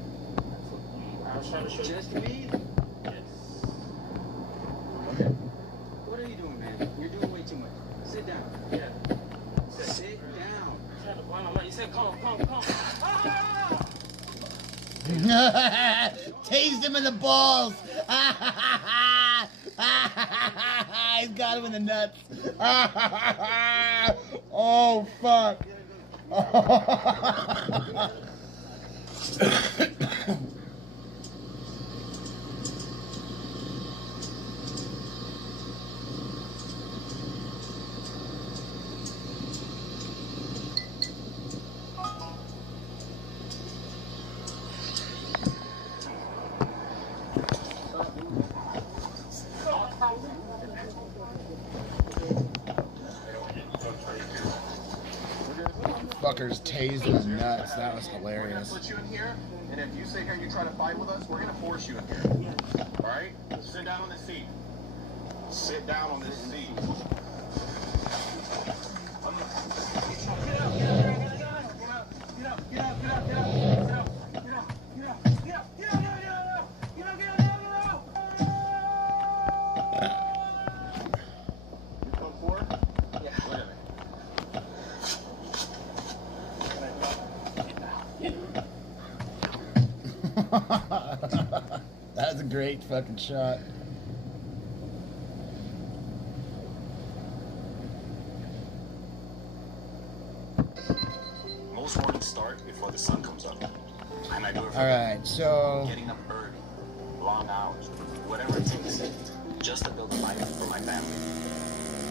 I was trying to show you. Just weed? Yes. Okay. What are you doing, man? You're doing way too much. Sit down. Yeah. Sit down. Trying to blind my mind. You said calm. Ah! Tased him in the balls. He's got him in the nuts. Oh, fuck. Fuckers tased in the nuts. That was hilarious. Put you in here, and if you sit here and you try to fight with us, we're gonna force you in here. All right? Sit down on this seat. Sit down on this seat. You come forward? Yeah. Wait a minute. That's a great fucking shot. Most mornings start before the sun comes up. And I do it for Alright, so getting up early, long hours, whatever it takes, just to build a life for my family.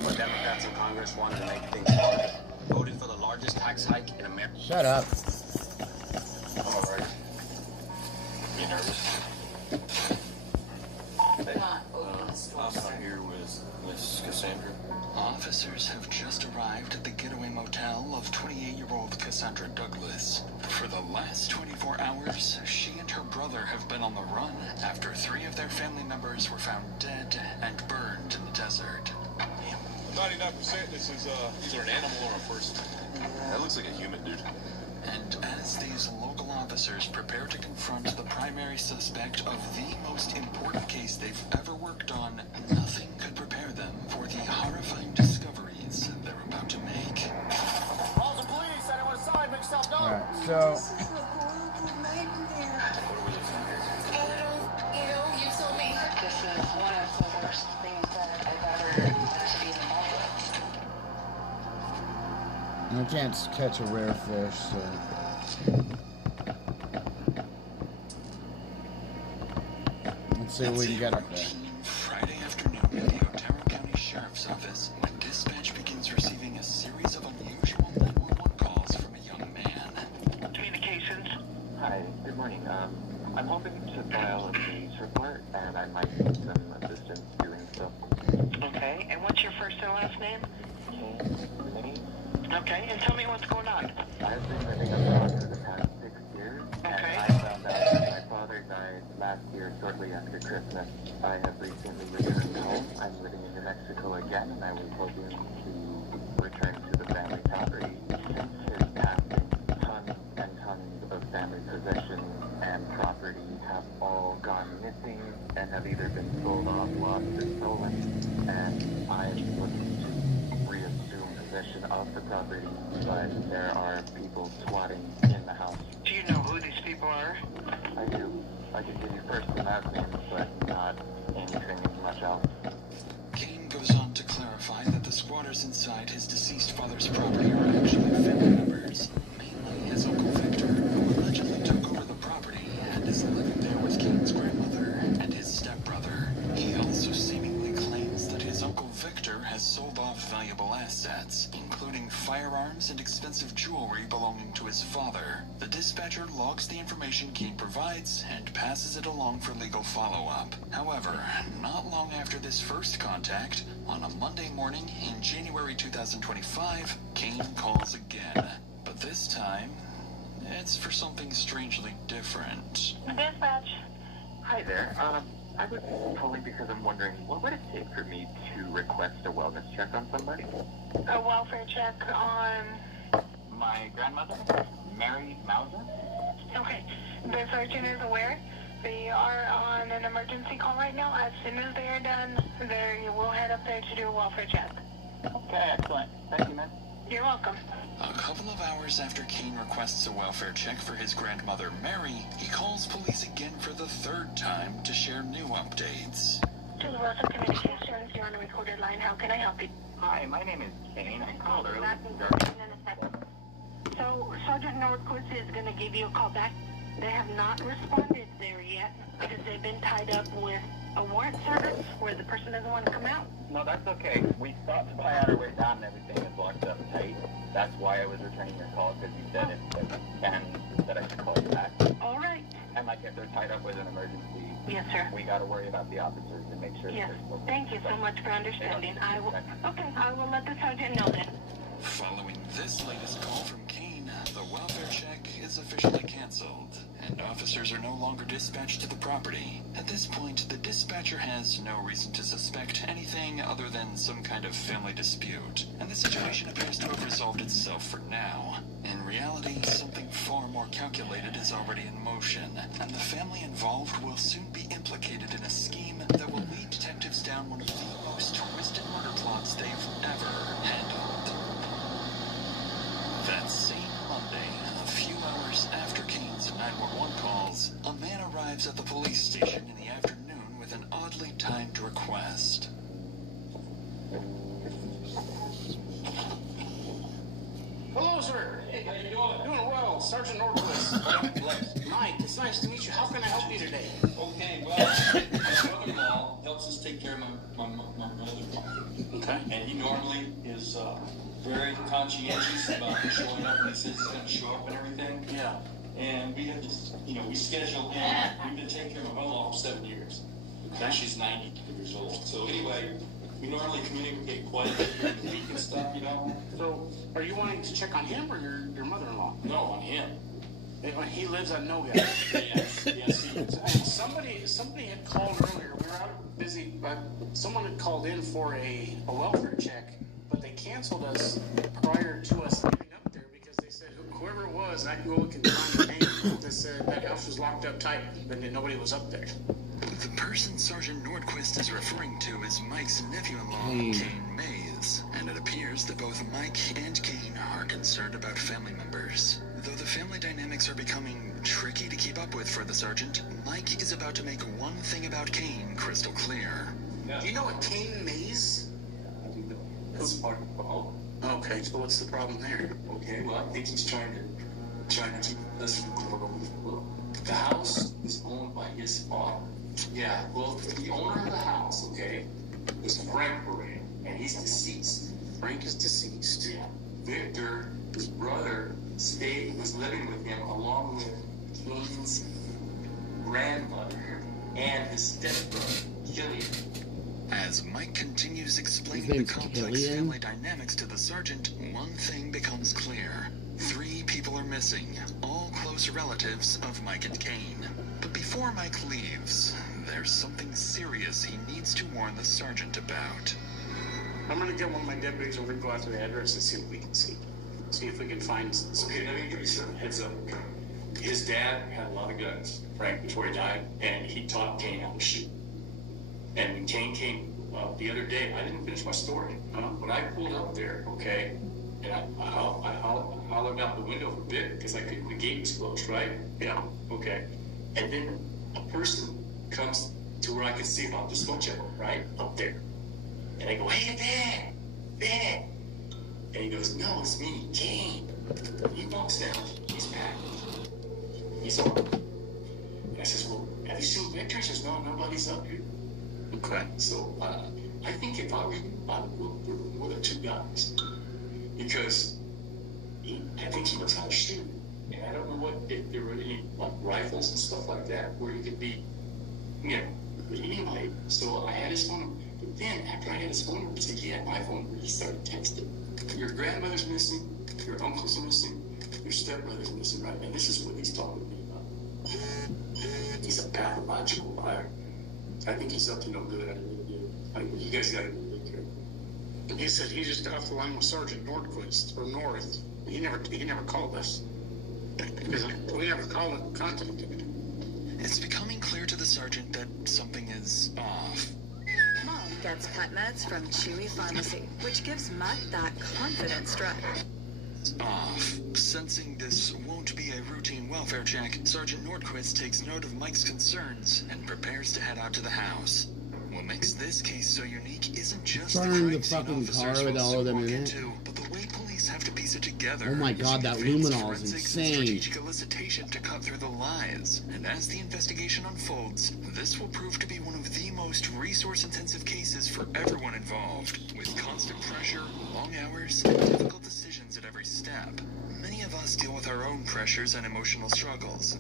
But Democrats in Congress wanted to make things harder. Voted for the largest tax hike in America. shut up. I'm alright. You nervous? I'm here with Miss Cassandra. Officers have just arrived at the getaway motel of 28-year-old Cassandra Douglas. For the last 24 hours, she and her brother have been on the run after 3 of their family members were found dead and burned in the desert. 99% this is either an animal or a person. That looks like a human, dude. And as these local officers prepare to confront the primary suspect of the most important case they've ever worked on, nothing could prepare them for the horrifying discoveries they're about to make. Calls the police, anyone inside, make yourself known. Alright, so This is a horrible nightmare. You told me. This is one of the worst things that I've ever wanted to be involved with. I can't catch a rare fish, so. Let's see what we can get up there. Friday afternoon at the Otero County Sheriff's Office, when dispatch begins receiving a series of unusual 911 calls from a young man. Communications. Hi, good morning. I'm hoping to file a police report, and I might need some assistance doing so. Okay, and what's your first and last name? Kane. Okay, and tell me what's going on. I've been living abroad for the past 6 years, and I found out that my father died last year shortly after Christmas. I have recently returned home. I'm living in New Mexico again, and I was hoping to return to the family property. Since his passing, tons and tons of family possessions and property have all gone missing and have either been sold off, lost, or stolen, and I'm looking to reassume possession of the property, but there are people squatting in the house. Do you know who these people are? I do. I can give you first and last names, but not anything much else. Kane goes on to clarify that the squatters inside his deceased father's property are actually family members, mainly his Uncle Victor, who allegedly took over the property and is living there with Kane's grandmother and his stepbrother. He also seemingly claims that his Uncle Victor has sold off valuable assets, including firearms and expensive jewelry belonging to his father. The dispatcher logs the information Kane provides and passes it along for legal follow-up. However, not long after this first contact, on a Monday morning in January 2025, Kane calls again. But this time, it's for something strangely different. Dispatch. Hi there. I was calling because I'm wondering, what would it take for me to request a wellness check on somebody? A welfare check on... My grandmother, Mary Mauser. Okay. The sergeant is aware. They are on an emergency call right now. As soon as they are done, they will head up there to do a welfare check. Okay, excellent. Thank you, man. You're welcome. A couple of hours after Kane requests a welfare check for his grandmother Mary, he calls police again for the 3rd time to share new updates. To the Russell Communications, you're on a recorded line. How can I help you? Hi, my name is Kane. I called earlier. So, Sergeant Norquist is going to give you a call back. They have not responded there yet because they've been tied up with a warrant service where the person doesn't want to come out. No, that's okay. We stopped by on our way down and everything is locked up tight. That's why I was returning your call, because you said it that I should call you back. All right. And like if they're tied up with an emergency, yes, sir. We got to worry about the officers and make sure. Yes. That they're Thank you so much for understanding. I will. Okay, I will let the sergeant know then. Following this latest call from Kane, the welfare check is officially canceled, and officers are no longer dispatched to the property. At this point, the dispatcher has no reason to suspect anything other than some kind of family dispute, and the situation appears to have resolved itself for now. In reality, something far more calculated is already in motion, and the family involved will soon be implicated in a scheme that will lead detectives down one of the most twisted murder plots they've ever handled. That same Monday, a few hours after Kane's 911 calls, a man arrives at the police station in the afternoon perfectly timed request. Hello, sir. Hey, how you doing? Doing well. Sergeant Norquist. Mike, it's nice to meet you. How can I help you today? Okay, well, my brother-in-law helps us take care of my mother-in-law. Okay. And he normally is very conscientious about showing up when he says he's going to show up and everything. Yeah. And we have this, we schedule him. We've been taking care of my mother-in-law for 7 years. Okay. She's 90 years old. So anyway, we normally communicate quite a bit during the week and stuff, So, are you wanting to check on him or your mother-in-law? No, on him. He lives at Noga. Yes, he is. Somebody had called earlier. We were out busy, but someone had called in for a welfare check, but they canceled us prior to us getting up there because they said whoever it was, I can go look and find the name. They said that house was locked up tight, but nobody was up there. The person Sergeant Nordquist is referring to is Mike's nephew-in-law, Kane Mays, and it appears that both Mike and Kane are concerned about family members. Though the family dynamics are becoming tricky to keep up with for the sergeant, Mike is about to make one thing about Kane crystal clear. Do you know a Kane Mays? I do know. That's part of the problem. Okay, so what's the problem there? Okay, well, I think he's trying to keep us from the house is owned by his father. Yeah, well, the owner of the house, okay, is Frank Parade, and he's deceased. Frank is deceased. Yeah. Victor, his brother, was living with him along with Kane's grandmother and his stepbrother, Killian. As Mike continues explaining the complex family dynamics to the sergeant, one thing becomes clear. 3 people are missing, all close relatives of Mike and Kane. But before Mike leaves, there's something serious he needs to warn the sergeant about. I'm gonna get one of my deputies over to go out to the address and see what we can see. See if we can find something. Okay, let me give you some heads up. His dad had a lot of guns, Frank, before he died, and he taught Kane how to shoot. And when Kane came the other day, I didn't finish my story. When I pulled up there, okay, and I hollered out the window for Vic because the gate was closed, right? Yeah. Okay. And then a person comes to where I can see about this much of him, right? Up there. And I go, hey, Vic! And he goes, no, it's me, Kane. He walks down, he's packed. He's on. And I says, well, have you seen Victor? He says, no, nobody's up here. Okay. So I think if I were you, I would look for more than 2 guys. Because I think he knows how to shoot. And I don't know if there were any rifles and stuff like that where he could be, anyway. So I had his phone number. But then after I had his phone number, he had my phone number, he started texting. Your grandmother's missing, your uncle's missing, your stepbrother's missing, right? And this is what he's talking to me about. He's a pathological liar. I think he's up to no good. You guys got to be really careful. He said he just got off the line with Sergeant Nordquist from North. He never called us. Because we never contacted him. It's becoming clear to the sergeant that something is off. Mom gets pet meds from Chewy Pharmacy, which gives Mutt that confidence drug. Off. Sensing this won't be a routine welfare check, Sergeant Nordquist takes note of Mike's concerns and prepares to head out to the house. What makes this case so unique isn't just Burn the the fucking car officers with all of them walk in it. into, but the way police have to piece it together. Oh my god, that using advanced luminol is forensics and insane. strategic elicitation to cut through the lies. And as the investigation unfolds, this will prove to be one of the most resource-intensive cases for everyone involved, with constant pressure, long hours, and difficult decisions at every step. Many of us deal with our own pressures and emotional struggles.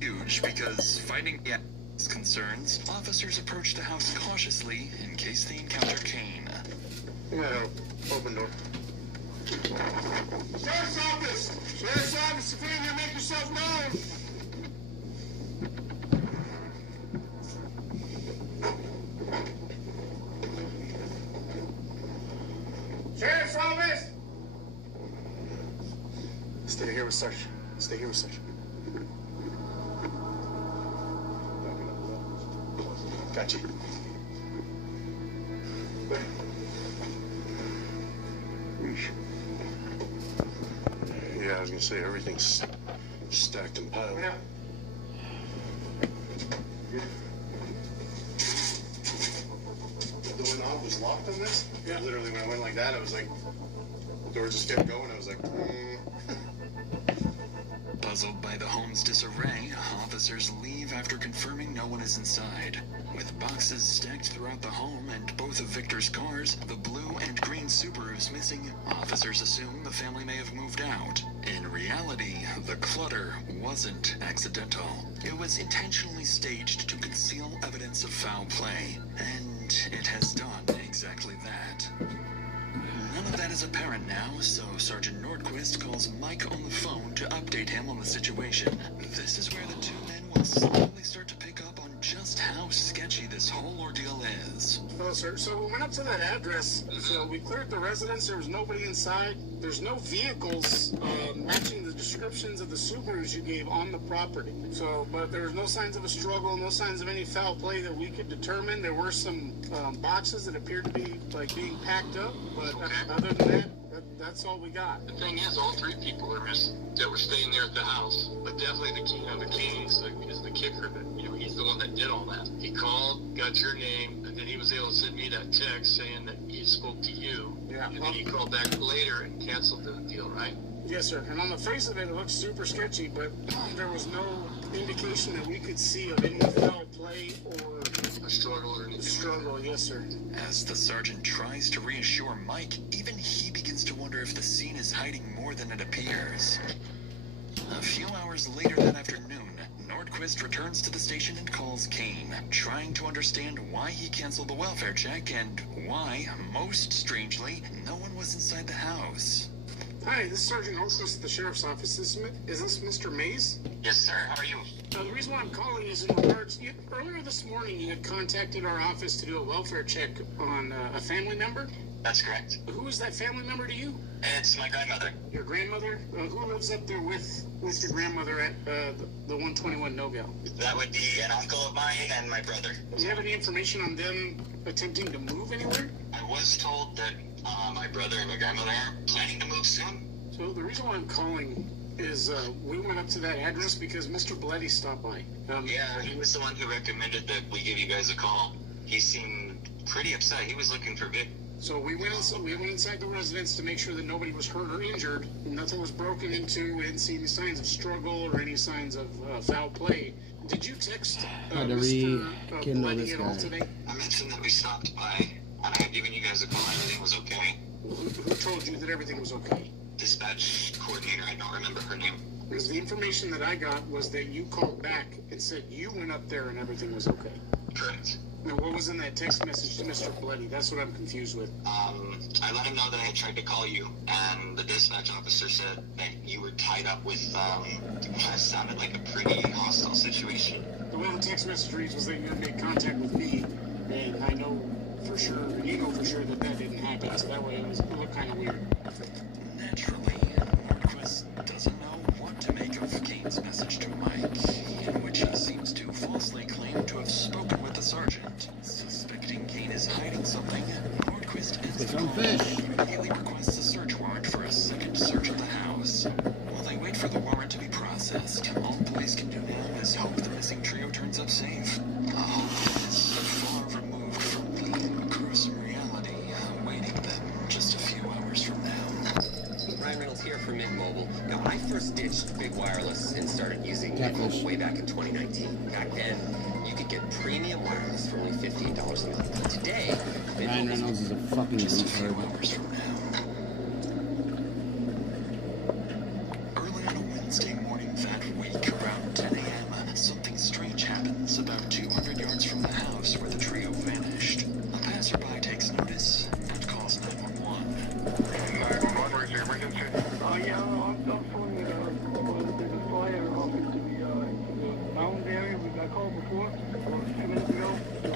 Huge, because fighting the concerns, officers approach the house cautiously in case they encounter Kane. Yeah, open door. Sheriff's office! Sheriff's office, if you're here, make yourself known! Sheriff's office! Stay here with Sergeant. Stay here with Sergeant. Got you. Yeah, I was gonna say everything's stacked and piled. Yeah. knob was locked on this. Yeah. Literally, when I went like that, I was like, the door just kept going. I was like, Puzzled by the home's disarray, officers leave after confirming no one is inside. With boxes stacked throughout the home and both of Victor's cars, the blue and green Subarus missing, officers assume the family may have moved out. In reality, the clutter wasn't accidental. It was intentionally staged to conceal evidence of foul play, and it has done exactly that. None of that is apparent now, so Sergeant Nordquist calls Mike on the phone to update him on the situation. This is where the two men will slowly start to pick up on just how sketchy this whole ordeal is. Oh, sir. So we went up to that address. So we cleared the residence. There was nobody inside. There's no vehicles matching the descriptions of the Subarus you gave on the property. So, but there was no signs of a struggle, no signs of any foul play that we could determine. There were some boxes that appeared to be like being packed up, but other than that, that's all we got. The thing is, all three people are missing that were staying there at the house. But definitely the king is the kicker. That he's the one that did all that. He called, got your name, and then he was able to send me that text saying that he spoke to you. Yeah. And then he called back later and canceled the deal, right? Yes, sir. And on the face of it, it looks super sketchy, but there was no indication that we could see of any foul play or a struggle or anything. Struggle, yes, sir. As the sergeant tries to reassure Mike, even he begins to wonder if the scene is hiding more than it appears. A few hours later that afternoon, Nordquist returns to the station and calls Kane, trying to understand why he canceled the welfare check and why, most strangely, no one was inside the house. Hi, this is Sergeant Nordquist at the Sheriff's Office. Is this Mr. Mays? Yes, sir. How are you? The reason why I'm calling is in regards, earlier this morning you had contacted our office to do a welfare check on a family member. That's correct. Who is that family member to you? It's my grandmother. Your grandmother? Who lives up there with your grandmother at the 121 Nobel? That would be an uncle of mine and my brother. Do you have any information on them attempting to move anywhere? I was told that my brother and my grandmother are planning to move soon. So the reason why I'm calling is we went up to that address because Mr. Bleddy stopped by. Yeah, he was the one who recommended that we give you guys a call. He seemed pretty upset. He was looking for Vic. So we went inside the residence to make sure that nobody was hurt or injured. Nothing was broken into. We didn't see any signs of struggle or any signs of foul play. Did you text Mr. Bleddy at all today? I mentioned that we stopped by and I had given you guys a call. Everything was okay. Who told you that everything was okay? Dispatch coordinator. I don't remember her name. Because the information that I got was that you called back and said you went up there and everything was okay. Correct. Now, what was in that text message to Mr. Bleddy? That's what I'm confused with. I let him know that I had tried to call you, and the dispatch officer said that you were tied up with, what sounded like a pretty hostile situation. The way the text message reads was that you had made contact with me, and I know for sure, you know for sure that didn't happen, so that way it looked kind of weird. Naturally, Nordquist doesn't know what to make of Kane's message to Mike, in which he seems to falsely claim to have spoken with the sergeant. Suspecting Kane is hiding something, Nordquist immediately requests a search warrant for a second search of the house. While they wait for the warrant to be processed, all police can do now is hope the missing trio turns up safe. A hope that is far removed from the gruesome reality awaiting them just a few hours from now. Ryan Reynolds here from Mint Mobile. Now, I first ditched big wireless and started using Mint Mobile way back in 2019. Back then, you could get premium wireless for only $15 a month. Today, Ryan Reynolds is a fucking retard. Early on a Wednesday morning that week, around 10 a.m., something strange happens about 200 yards from the house where the trio vanished. A passerby takes notice and calls 911. 911, where's your emergency? Yeah, I'm phoning there's a fire off into the mountain area. We got called before, about 2 minutes ago.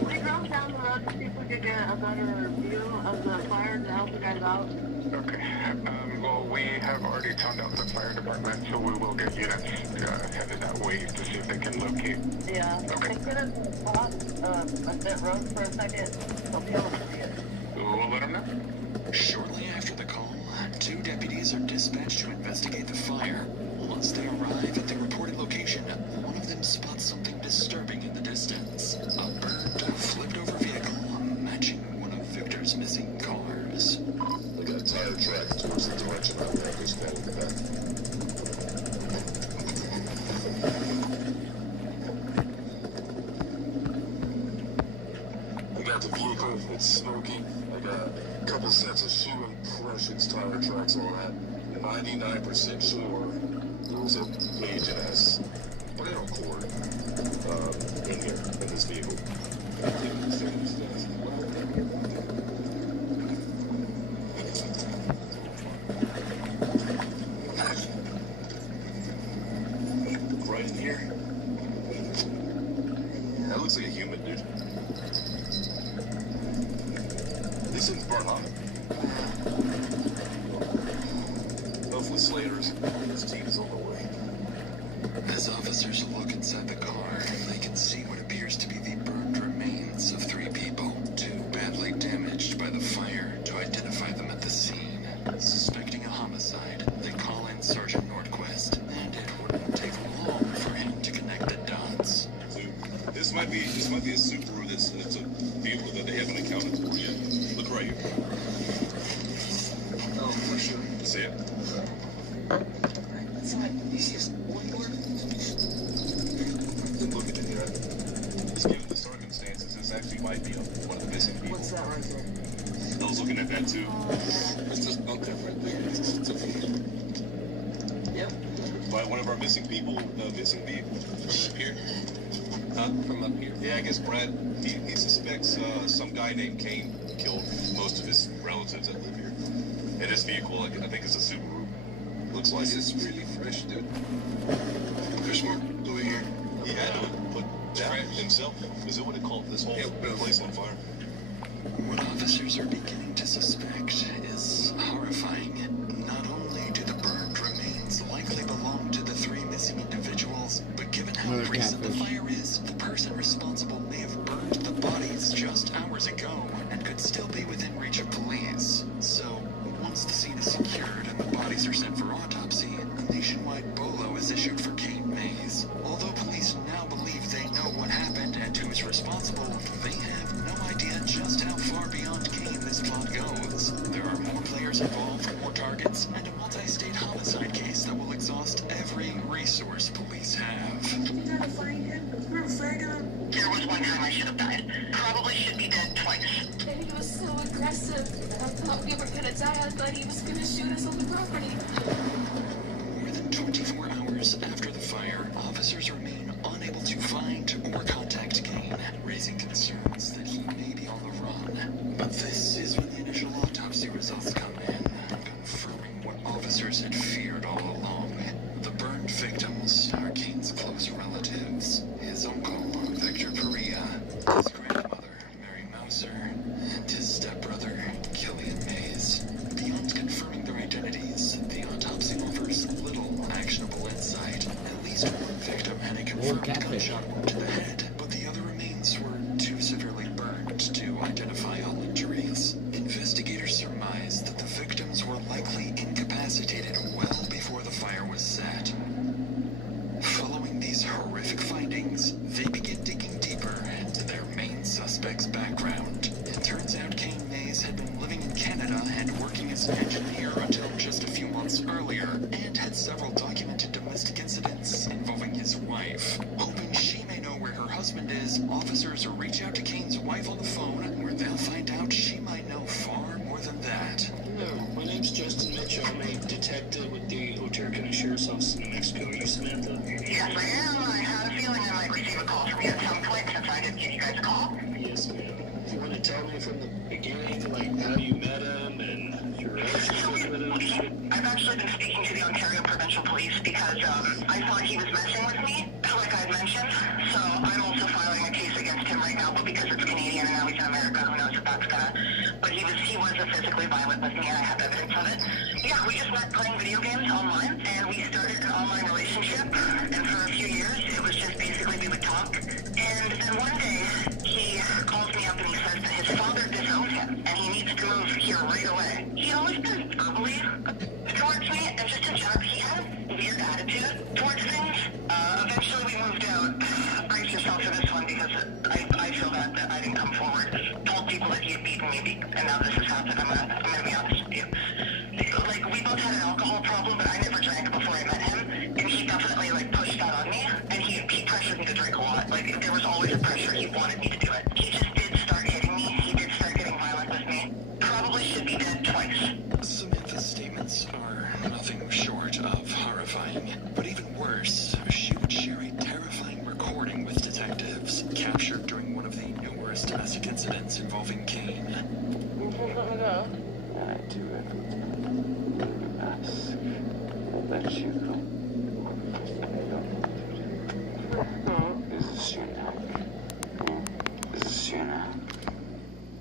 We drove down the road to see if we could get a better view of the fire to help you guys out. Okay. Well, we have already toned out the fire department, so we will get units headed that way to see if they can locate. Yeah. Okay. Can get us off that road for a second. I'll be able to see it. We'll let them know. Shortly after the call, two deputies are dispatched to investigate the fire. Once they arrive at the reported location, one of them spots something disturbing in the distance. A burned, flipped-over vehicle matching one of Victor's missing cars. We got tire tracks towards the direction our workers followed the path. I got the vehicle, it's smoking. I got a couple sets of shoe impressions, tire tracks, all that. 99% sure there was a major-ass spinal cord in here, in this vehicle. Right in here. That looks like a human, dude. These things burn hot. Hopefully Slater's his team is on the way. As officers look inside the car, they can see what appears to be the burned remains of 3 people, 2 badly damaged by the fire. To identify them at the scene, suspecting a homicide, they call in Sergeant Nordquist, and it wouldn't take long for him to connect the dots. So this might be a Subaru that's a vehicle that they haven't accounted for yet. Look right here. Oh, for sure. See it? You see us one more? Look at it here. Just given the circumstances, this actually might be one of the missing people. What's that right there? I was looking at that too. It's just bunker right there. It's a vehicle. Yep. By one of our missing people, missing vehicles. Up here? Huh? From up here? Yeah, I guess Brad, he suspects some guy named Kane killed most of his relatives that live here. And his vehicle, I think, is a Subaru. Looks like it's really fresh, dude. Chrismore, over here. He had to put that himself. Is it what it called this whole place on fire? What officers are beginning to suspect is horrifying. Not only do the burned remains likely belong to the 3 missing individuals, but given how recent the fire is, the person responsible may have burned the bodies just hours ago and could still be within reach of police. So, once the scene is secured and the bodies are sent for autopsy, a nationwide BOLO is issued for Kane Mays. Although police now believe they know what happened and who's responsible, they have no idea just how far beyond Kane this plot goes. There are more players involved, more targets, and a multi-state homicide case that will exhaust every resource police have. We gotta find him. We're afraid of him. There was one time I should have died. Probably should be dead twice. And he was so aggressive. I thought we were gonna die. I thought he was gonna shoot us on the property. More than 24 hours after the fire, officers remain unable to find or contact Kane, raising concerns that he may be on the run. But this is when the initial autopsy results come in, confirming what officers had feared all along. The burned victims are Kane's close relatives, his uncle, Victor Perea, his grandmother, Mary Mouser, and his stepbrother, Killian Mays. Beyond confirming their identities, the autopsy offers little actionable insight. At least one victim had a confirmed gunshot wound to the head, but the other remains were too severely burned to identify all injuries. Investigators surmised that the victims were likely incapacitated well before the fire was set. Following these horrific findings, they begin digging deeper into their main suspect's background. It turns out Kane Mays had been living in Canada and working as an engineer until just a few months earlier, and had several documented domestic incidents involving his wife. Hoping she may know where her husband is, officers reach out to Kane's wife on the phone, where they'll find out she might know far more than that. Hello, my name's Justin Mitchell. I'm a detective with the Otero County Sheriff's Office in New Mexico. Are you Samantha? Yes, I am. I had a feeling I might receive a call from you at some point since I didn't give you guys a call. Yes, ma'am. If you want to tell me from the beginning, like how you met him and your relationship with him. I've actually been speaking to the Ontario Provincial Police because I thought he was messing with me, like I had mentioned. So I'm also filing a case against him right now, but because it's Canadian and now he's in America, who knows if that's gonna... But he was physically violent with me, and I have evidence of it. Yeah, we just met playing video games online, and we started an online relationship. And for a few years, it was just basically we would talk. And then one day, he calls me up and he says that his father disowned him, and he needs to move here right away. He'd always been verbally towards me, and just in general, he had a weird attitude towards things. Eventually, we moved out. Brace yourself for this one, because I feel that I didn't come forward. Told people that he had beaten me me, and now this has happened. I'm gonna be honest with you. Like, we both had an alcohol problem, but I never drank before I met him, and he definitely, like, pushed that on me, and he pressured me to drink a lot. Like, there was always a pressure. He wanted me to do it. He just did start hitting me. He did start getting violent with me. Probably should be dead twice. Samantha's statements are nothing short of horrifying. But even worse, she would share a terrifying recording with detectives, captured during one of the numerous domestic incidents involving Kane. I do everything. Ask. I'll let you go. Is this you now? Is this you now?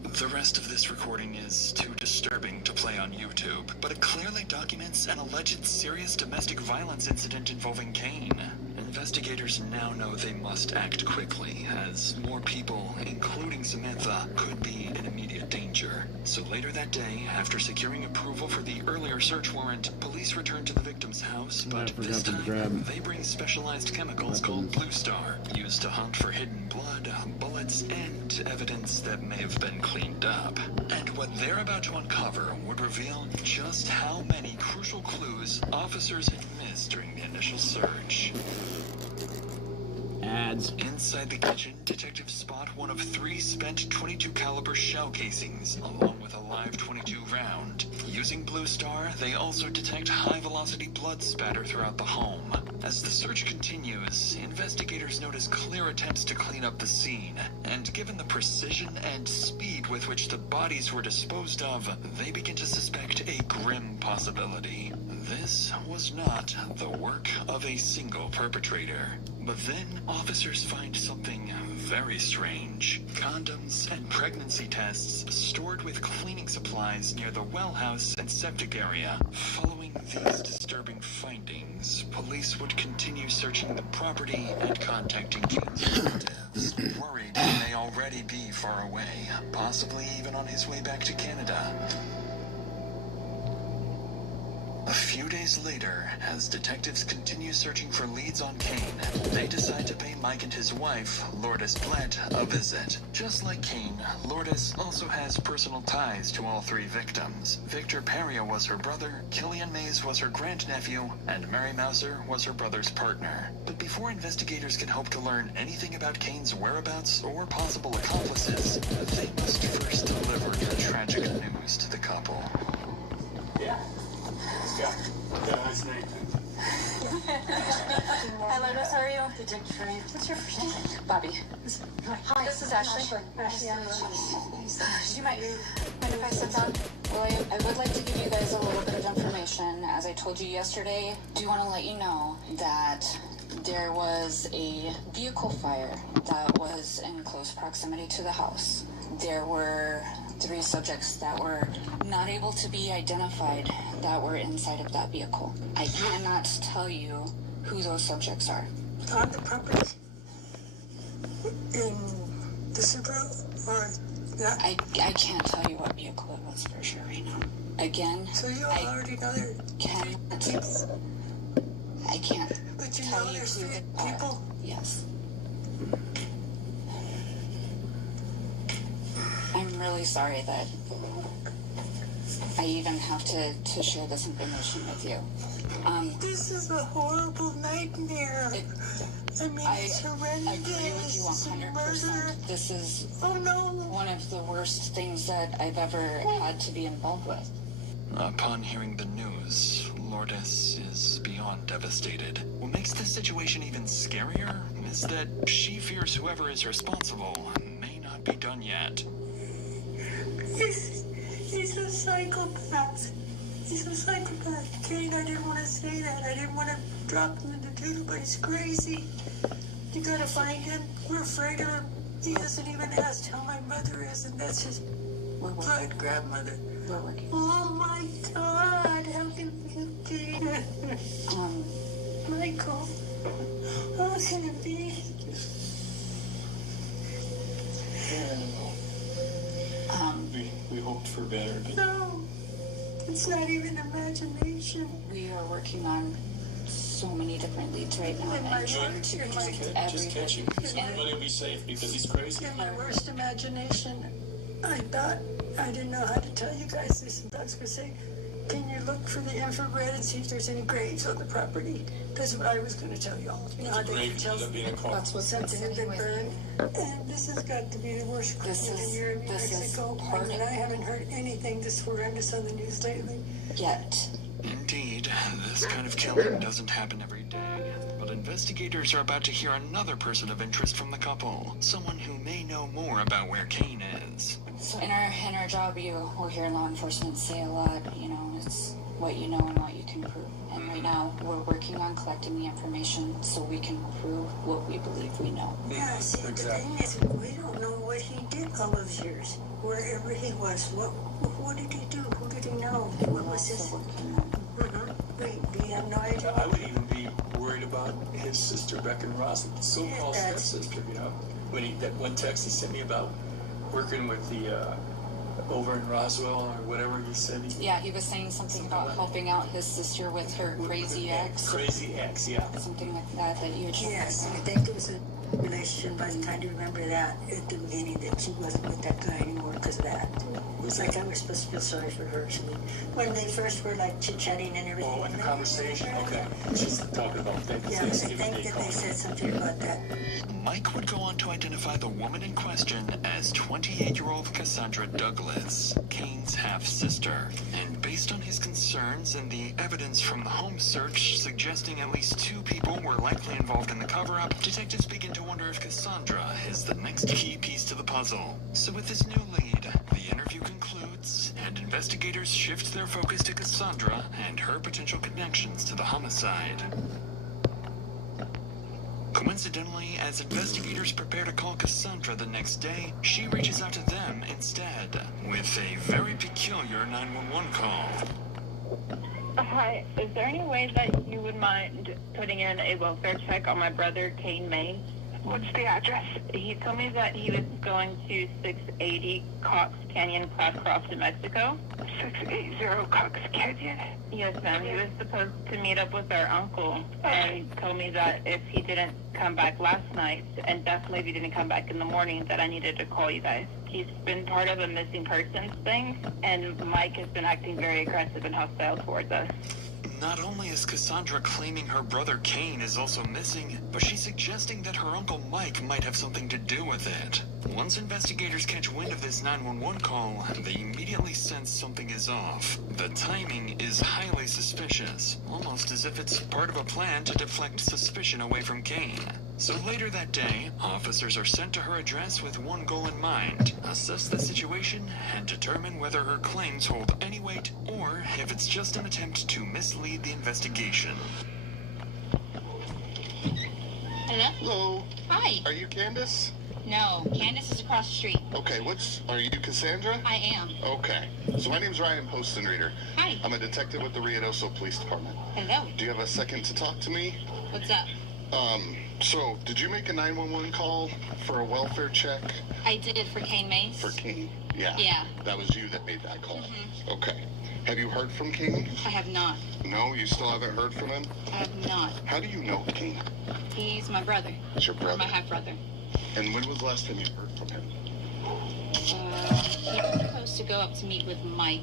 The rest of this recording is too disturbing to play on YouTube, but it clearly documents an alleged serious domestic violence incident involving Kane. Investigators now know they must act quickly, as more people, including Samantha, could be in immediate danger. So later that day, after securing approval for the earlier search warrant, police return to the victim's house, but this time, they bring specialized chemicals called Blue Star, used to hunt for hidden blood, bullets, and evidence that may have been cleaned up. And what they're about to uncover would reveal just how many crucial clues officers had missed during the initial search. Ads. Inside the kitchen, detectives spot one of 3 spent .22 caliber shell casings, along with a live .22 round. Using Blue Star, they also detect high-velocity blood spatter throughout the home. As the search continues, investigators notice clear attempts to clean up the scene, and given the precision and speed with which the bodies were disposed of, they begin to suspect a grim possibility. This was not the work of a single perpetrator. But then, officers find something very strange. Condoms and pregnancy tests stored with cleaning supplies near the well house and septic area. Following these disturbing findings, police would continue searching the property and contacting Kane's relatives, worried he may already be far away, possibly even on his way back to Canada. A few days later, as detectives continue searching for leads on Kane, they decide to pay Mike and his wife, Lourdes Blett, a visit. Just like Kane, Lourdes also has personal ties to all 3 victims. Victor Peria was her brother, Killian Mays was her grandnephew, and Mary Mouser was her brother's partner. But before investigators can hope to learn anything about Kane's whereabouts or possible accomplices, they must first deliver the tragic news to the couple. Yeah. Yeah, nice name. Hi, Lourdes, how are you? What's your first name? Bobby. Hi, this is Ashley. Ashley, you might mind if I sit down? Well, I would like to give you guys a little bit of information. As I told you yesterday, I do want to let you know that there was a vehicle fire that was in close proximity to the house. There were 3 subjects that were not able to be identified that were inside of that vehicle. I cannot tell you who those subjects are. On the property in the Subaru, or yeah? I can't tell you what vehicle it was for sure right now. Again, so you already know there I can't. But you tell know there's who 3 they are. people. Yes. I'm really sorry that I even have to share this information with you. This is a horrible nightmare. I mean, it's horrendous. I agree with you 100%. This is one of the worst things that I've ever had to be involved with. Upon hearing the news, Lourdes is beyond devastated. What makes this situation even scarier is that she fears whoever is responsible may not be done yet. He's a psychopath. He's a psychopath. Kane, I didn't want to say that. I didn't want to drop him in the tutor, but he's crazy. You gotta find him. We're afraid of him. He hasn't even asked how my mother is, and that's his blood grandmother. We're working. Oh my God, how can you be? Michael, how can it be? We hoped for better, but no, it's not even imagination. We are working on so many different leads right now, and trying to connect just catch him. Everybody will be safe because he's crazy. In my worst imagination, I thought, I didn't know how to tell you guys this, and I was going to say, can you look for the infrared and see if there's any graves on the property? That's what I was going to tell y'all. You know how they can tell That's what something had been burned? And this has got to be the worst Christmas year in New Mexico. And I haven't heard anything this horrendous on the news lately. Yet. Indeed, this kind of killing doesn't happen every day. But investigators are about to hear another person of interest from the couple. Someone who may know more about where Kane is. So in our job, we'll hear law enforcement say a lot, you know, it's what you know and what you can prove. And right now, we're working on collecting the information so we can prove what we believe we know. Yeah, see, the thing is, we don't know what he did all those years. Wherever he was, what did he do? Who did he know? What was his... We have no idea. I would even be worried about his sister, Becca Ross, the so-called stepsister, you know? When that one text he sent me about working with the, over in Roswell or whatever he said. Yeah, he was saying something about helping out his sister with her crazy ex. Crazy ex, yeah. Something like that you had. Yes, I think there was a relationship. I was trying to remember that at the beginning, that she wasn't with that guy anymore because of that. It's like I was supposed to feel sorry for her. When they first were like chit-chatting and everything. Oh, in the conversation, okay. She's talking about that. Yeah, I think that they said something about that. Mike would go on to identify the woman in question as 28-year-old Cassandra Douglas, Kane's half-sister. And based on his concerns and the evidence from the home search suggesting at least 2 people were likely involved in the cover-up, detectives begin to wonder if Cassandra is the next key piece to the puzzle. So with this new lead, the interview concludes, and investigators shift their focus to Cassandra and her potential connections to the homicide. Coincidentally, as investigators prepare to call Cassandra the next day, she reaches out to them instead, with a very peculiar 911 call. Hi, is there any way that you would mind putting in a welfare check on my brother, Kane May? What's the address? He told me that he was going to 680 Cox Canyon, Platte Cross, New Mexico. 680 Cox Canyon? Yes, ma'am. He was supposed to meet up with our uncle and told me that if he didn't come back last night, and definitely if he didn't come back in the morning, that I needed to call you guys. He's been part of a missing persons thing, and Mike has been acting very aggressive and hostile towards us. Not only is Cassandra claiming her brother Kane is also missing, but she's suggesting that her uncle Mike might have something to do with it. Once investigators catch wind of this 911 call, they immediately sense something is off. The timing is highly suspicious, almost as if it's part of a plan to deflect suspicion away from Kane. So later that day, officers are sent to her address with one goal in mind: assess the situation and determine whether her claims hold any weight or if it's just an attempt to mislead the investigation. Hello? Hello. Hi. Are you Candace? No, Candace is across the street. Okay, are you Cassandra? I am. Okay. So my name's Ryan Poston Reader. Hi. I'm a detective with the Ruidoso Police Department. Hello. Do you have a second to talk to me? What's up? So, did you make a 911 call for a welfare check? I did for Kane Mays. For Kane? Yeah. Yeah. That was you that made that call? Okay. Have you heard from Kane? I have not. No? You still haven't heard from him? I have not. How do you know Kane? He's my brother. He's your brother? Or my half-brother. And when was the last time you heard from him? He was supposed to go up to meet with Mike,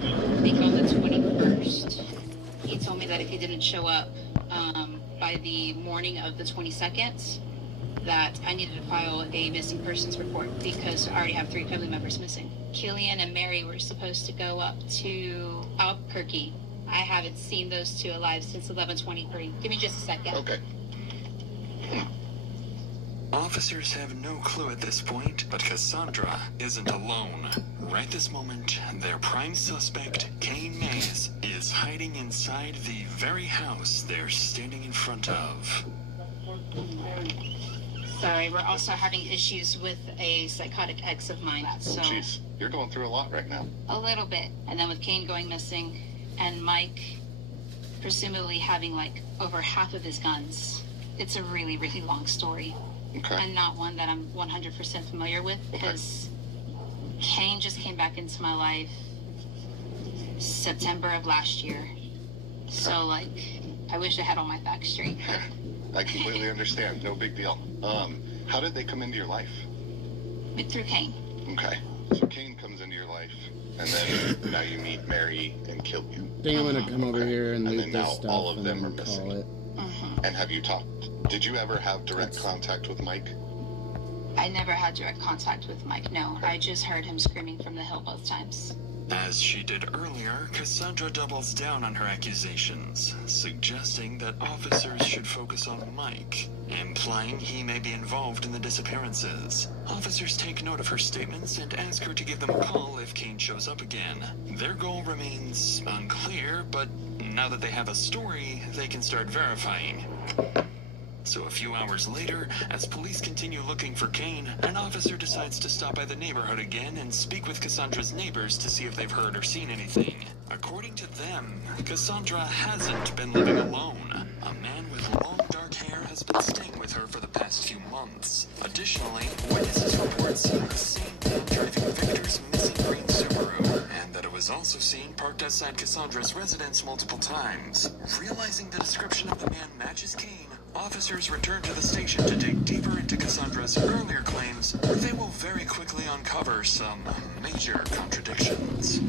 I think on the 21st. He told me that if he didn't show up by the morning of the 22nd, that I needed to file a missing persons report because I already have 3 family members missing. Killian and Mary were supposed to go up to Albuquerque. I haven't seen those 2 alive since 11/23. Give me just a second. Okay. Officers have no clue at this point, but Cassandra isn't alone. Right this moment, their prime suspect, Kane Mays, is hiding inside the very house they're standing in front of. Sorry, we're also having issues with a psychotic ex of mine. So Jeez, you're going through a lot right now. a little bit. And then with Kane going missing and Mike presumably having like over half of his guns, it's a really, really long story. Okay. And not one that I'm 100% familiar with because Kane just came back into my life September of last year. So, like, I wish I had all my facts straight. I completely understand. No big deal. How did they come into your life? Through Kane. Okay. and then now you meet Mary and kill you. I think I'm gonna come over here and loot then now this stuff all of and them are then missing. call it. And have you talked? Did you ever have direct contact with Mike? I never had direct contact with Mike, no. I just heard him screaming from the hill both times. As she did earlier, Cassandra doubles down on her accusations, suggesting that officers should focus on Mike, implying he may be involved in the disappearances. Officers take note of her statements and ask her to give them a call if Kane shows up again. Their goal remains unclear, but now that they have a story, they can start verifying. So a few hours later, as police continue looking for Kane, an officer decides to stop by the neighborhood again and speak with Cassandra's neighbors to see if they've heard or seen anything. According to them, Cassandra hasn't been living alone. A man with long dark hair has been staying with her for the past few months. Additionally, witnesses report seeing the same man driving Victor's missing green Subaru, and that it was also seen parked outside Cassandra's residence multiple times. Realizing the description of the man matches Kane, officers return to the station to dig deeper into Cassandra's earlier claims. They will very quickly uncover some major contradictions.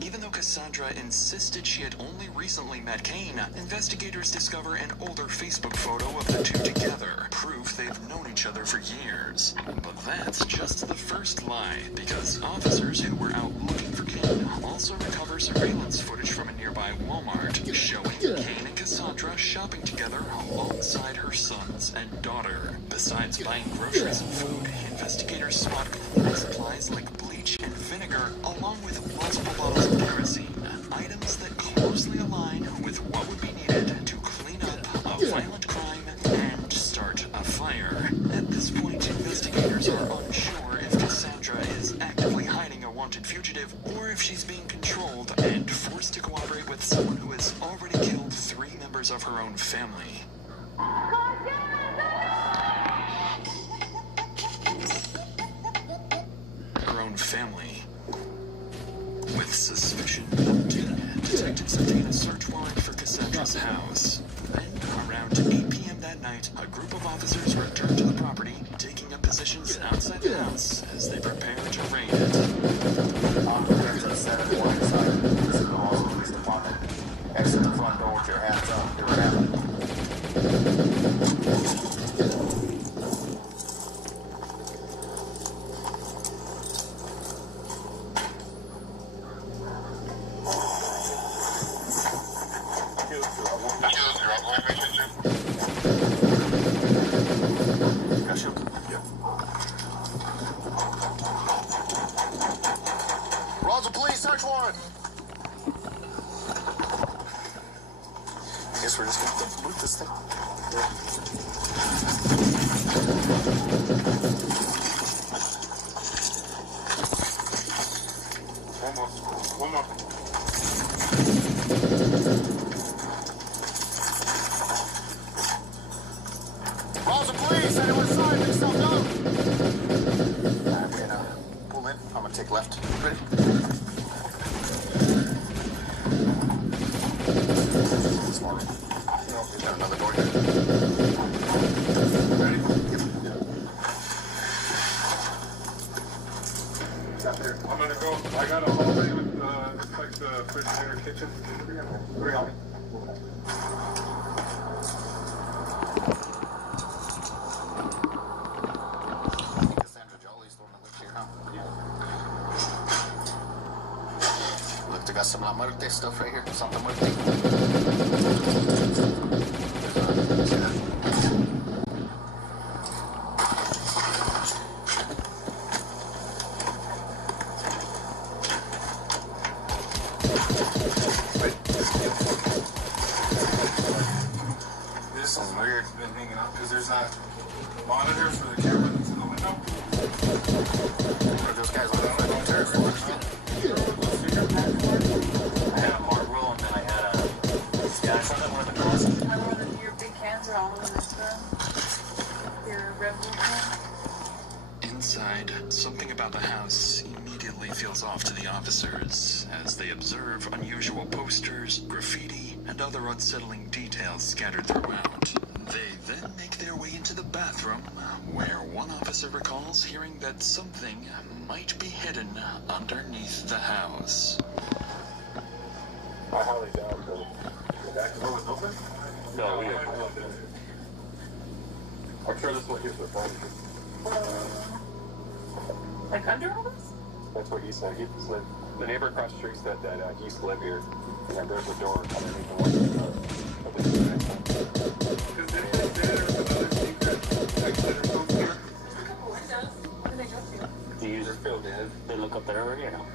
Even though Cassandra insisted she had only recently met Kane, investigators discover an older Facebook photo of the two together, proof they've known each other for years. But that's just the first lie, because officers who were out looking for Kane also recover surveillance footage from a nearby Walmart, showing Kane and Cassandra shopping together alongside her sons and daughter. Besides buying groceries and food, investigators spot cleaning supplies like bleach and vinegar, along with multiple bottles of kerosene, items that closely align with what would be needed to clean up a violent crime and start a fire. At this point, investigators are unsure if Cassandra is actively hiding a wanted fugitive or if she's being controlled and forced to cooperate with someone who has already killed 3 members of her own family. Her own family. With suspicion mounting, detectives obtain a search warrant for Cassandra's house. Then, around 8 p.m. that night, a group of officers return to the property, taking up positions outside the house as they prepare to raid it. This is the Los Police Department. Exit the front door with your hands up. Here we have Roger, police, search warrant! I guess we're just gonna loot this thing. One more. Roger, police! Anyone inside? Make yourself known! Alright, we're gonna pull in. I'm gonna take left. Ready? Small room. No, we've got another door here. Ready? Yep. Stop there. I'm gonna go. I got a hallway with, looks like the refrigerator kitchen. Bring on me. Look, they got some La Muerte stuff right here. Santa Muerte. See that? This is weird. It's been hanging up because there's not monitors for the camera that's in the window. What are those guys on the military force? I had a hard roll and then I had a... Yeah, I saw that one of the girls. I wonder if your big cans are all in this room. Your Red Bull can. Inside, something about the house immediately feels off to the officers as they observe unusual posters, graffiti, and other unsettling details scattered throughout. They then make their way into the bathroom, where one officer recalls hearing that something might be hidden underneath the house. I highly doubt so. The back door was open? No, we opened it. I'm sure this is what he was referring to. Like under all this? That's what he said. He said the neighbor across the street said that he used to live here, and there's a door underneath the one of the Because then they said there was another secret exit or something here. What did they go to? The user field in. They look up there already, you know.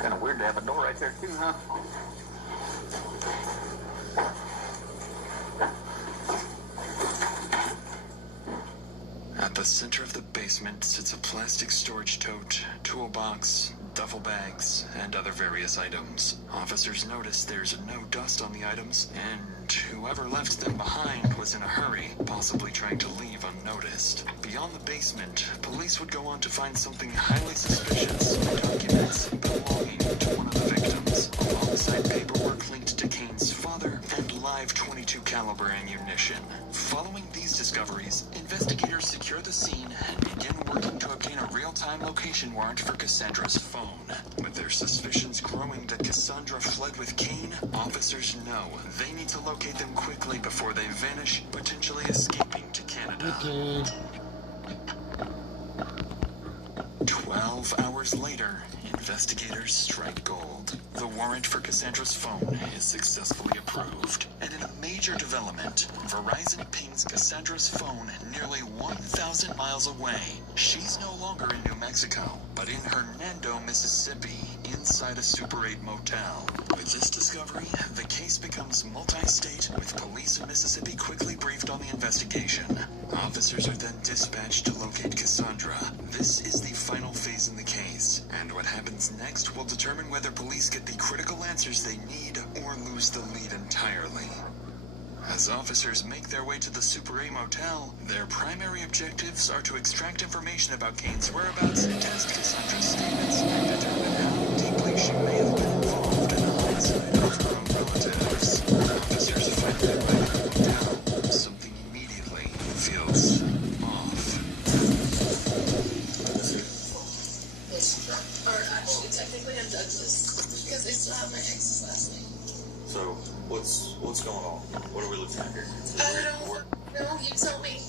Kind of weird to have a door right there too, huh? At the center of the basement sits a plastic storage tote, toolbox, duffel bags, and other various items. Officers notice there's no dust on the items, and whoever left them behind was in a hurry, possibly trying to leave unnoticed. Beyond the basement, police would go on to find something highly suspicious: documents belonging to one of the victims, alongside paperwork linked to Kane's father and live .22 caliber ammunition. Following these discoveries, investigators secure the scene and begin working to obtain a real-time location warrant for Cassandra's phone. With their suspicions growing that Cassandra fled with Kane, officers know they need to locate them quickly before they vanish, potentially escaping to Canada. 12 hours later, investigators strike gold. The warrant for Cassandra's phone is successfully approved. And in a major development, Verizon pings Cassandra's phone nearly 1,000 miles away. She's no longer in New Mexico, but in Hernando, Mississippi, inside a Super 8 motel. With this discovery, the case becomes multi-state, with police in Mississippi quickly briefed on the investigation. Officers are then dispatched to locate Cassandra. This is the final phase in the case, and what happens next will determine whether police get the critical answers they need or lose the lead entirely. As officers make their way to the Super 8 motel, their primary objectives are to extract information about Kane's whereabouts, test Cassandra's statements, and determine how deeply she may have been involved in the homicide of her own relatives. Officers find their way to the motel. Something immediately feels off. Or actually, technically, I'm Douglas because I still have my ex's last name. So, what's going on? What are we looking at here? I don't know. No, you tell me.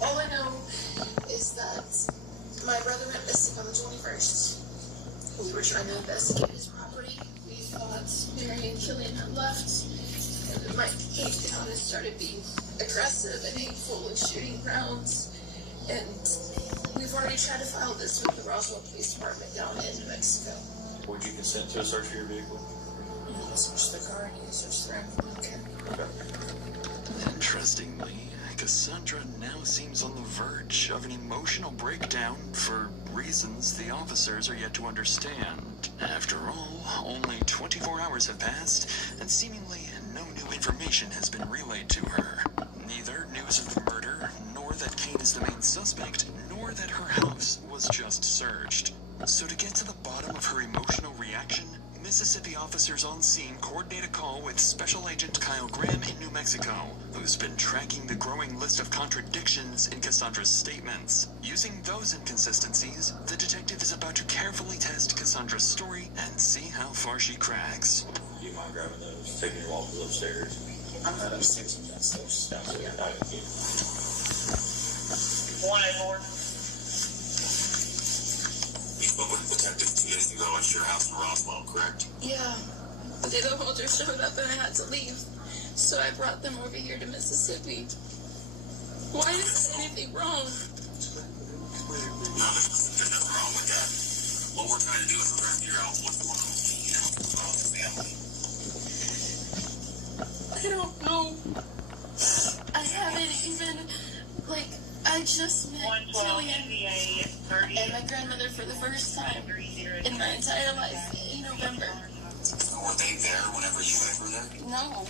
All I know is that my brother went missing on the 21st. We were trying to investigate his property. We thought Mary and Killian had left. And Mike came down and started being aggressive and hateful and shooting rounds. And we've already tried to file this with the Roswell Police Department down in New Mexico. Would you consent to a search for your vehicle? You search the car and you search the ramp. Okay. Interestingly, Cassandra now seems on the verge of an emotional breakdown for reasons the officers are yet to understand. After all, only 24 hours have passed, and seemingly no new information has been relayed to her. Neither news of the murder, nor that Kane is the main suspect, nor that her house was just searched. So to get to the bottom of her emotional reaction, Mississippi officers on scene coordinate a call with Special Agent Kyle Graham in New Mexico, who's been tracking the growing list of contradictions in Cassandra's statements. Using those inconsistencies, the detective is about to carefully test Cassandra's story and see how far she cracks. Do you mind grabbing those, taking your waffles upstairs? I'm not upstairs downstairs. One and more. You spoke with the detective 2 days ago at your house in Roswell, correct? Yeah, but the holder showed up and I had to leave. So I brought them over here to Mississippi. Why is anything wrong? No, there's nothing wrong with that. What we're trying to do is we're trying to figure out what's going on with the family. I don't know. I haven't even, I just met Jillian and my grandmother for the first time in my entire life in November. So were they there whenever you guys were there? No,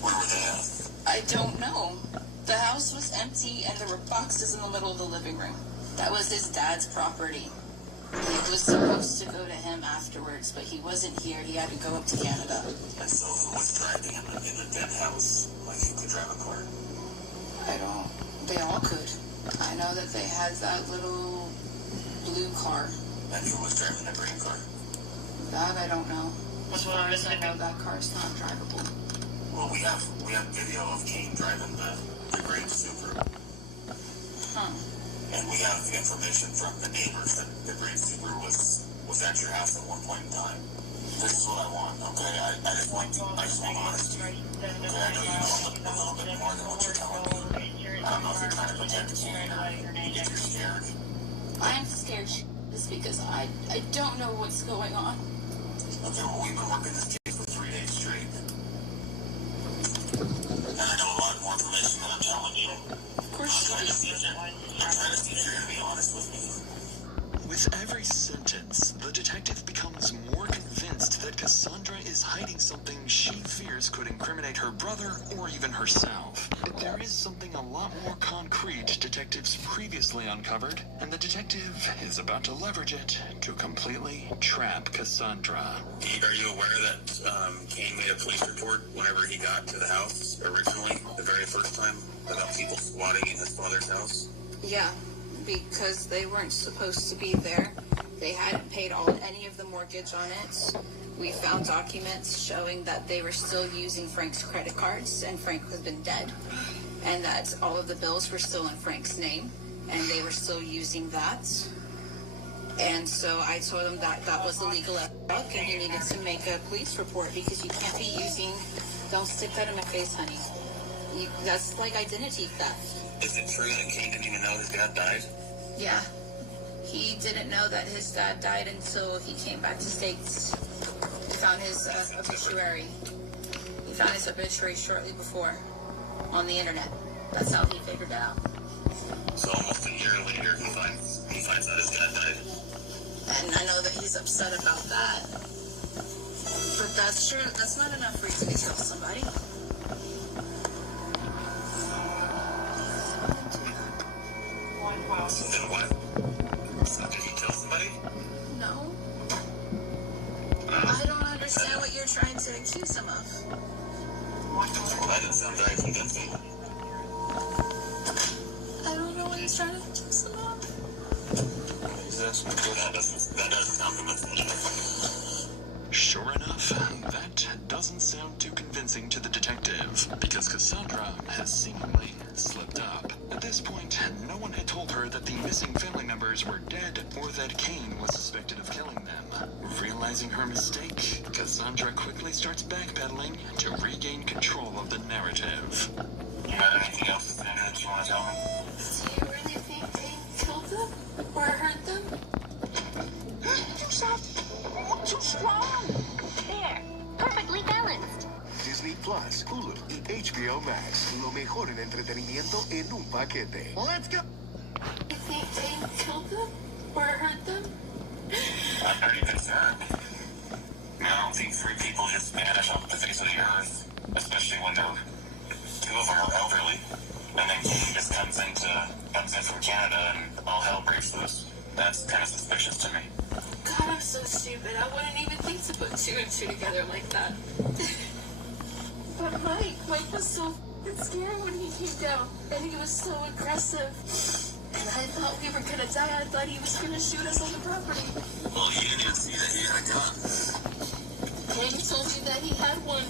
Where were they at? I don't know. The house was empty and there were boxes in the middle of the living room. That was his dad's property. It was supposed to go to him afterwards, but he wasn't here. He had to go up to Canada. And so who was driving in the dead house? Like who could drive a car? They all could. I know that they had that little blue car. And who was driving the green car? That I don't know. As far as I know, that car's not drivable. Well, we have video of Kane driving the green Subaru. Huh. And we have information from the neighbors that the green Subaru was at your house at one point in time. This is what I want, okay? I just want honesty. Okay, I know you know a little bit more than what you're telling me. I don't know if you're trying to protect Kane or if you're scared. I'm scared just because I don't know what's going on. Okay, well, we've been working this case for 3 days straight. And I know a lot more information than I'm telling you. Of course you do. I'm trying to see if you're going to be honest with me. With every sentence, the detective becomes more convinced that Cassandra is hiding something she fears could incriminate her brother or even herself. There is something a lot more concrete detectives previously uncovered, and the detective is about to leverage it to completely trap Cassandra. Are you aware that Kane made a police report whenever he got to the house originally, the very first time, about people squatting in his father's house? Yeah, because they weren't supposed to be there. They hadn't paid any of the mortgage on it. We found documents showing that they were still using Frank's credit cards, and Frank had been dead, and that all of the bills were still in Frank's name, and they were still using that. And so I told him that that was illegal as fuck, and he needed to make a police report because you can't be using. Don't stick that in my face, honey. That's like identity theft. Is it true that Kane didn't even know his dad died? Yeah. He didn't know that his dad died until he came back to States. He found his obituary. He found his obituary shortly before on the internet. That's how he figured it out. So almost a year later, he finds out his dad died. And I know that he's upset about that. But that's not enough reason to kill somebody. Then what? So did he kill somebody? No. I don't understand what you're trying to accuse him of. That didn't sound very convincing. I don't know what he's trying to accuse him of. That doesn't sound convincing. Sure enough, that doesn't sound too convincing to the detective, because Cassandra has seemingly slipped up. At this point, no one had told her that the missing family members were dead or that Kane was suspected of killing them. Realizing her mistake, Cassandra quickly starts backpedaling to regain control of the narrative. You got anything else that you want to tell me? Do you really think Kane killed them? Or hurt them? You sound too strong. There. Perfectly balanced. Disney Plus, Hulu y HBO Max. Lo mejor en entretenimiento en un paquete. Let's go. You think Kane killed them? Or hurt them? I'm pretty concerned. I don't think 3 people just vanish off the face of the earth, especially when 2 of them are elderly. And then Kane just comes in from Canada and all hell breaks loose. That's kind of suspicious to me. God, I'm so stupid. I wouldn't even think to put 2 and 2 together like that. But Mike was so scary when he came down, and he was so aggressive. And I thought we were gonna die. I thought he was gonna shoot us on the property. Well, he didn't even see that he had a gun. And he told me that he had one,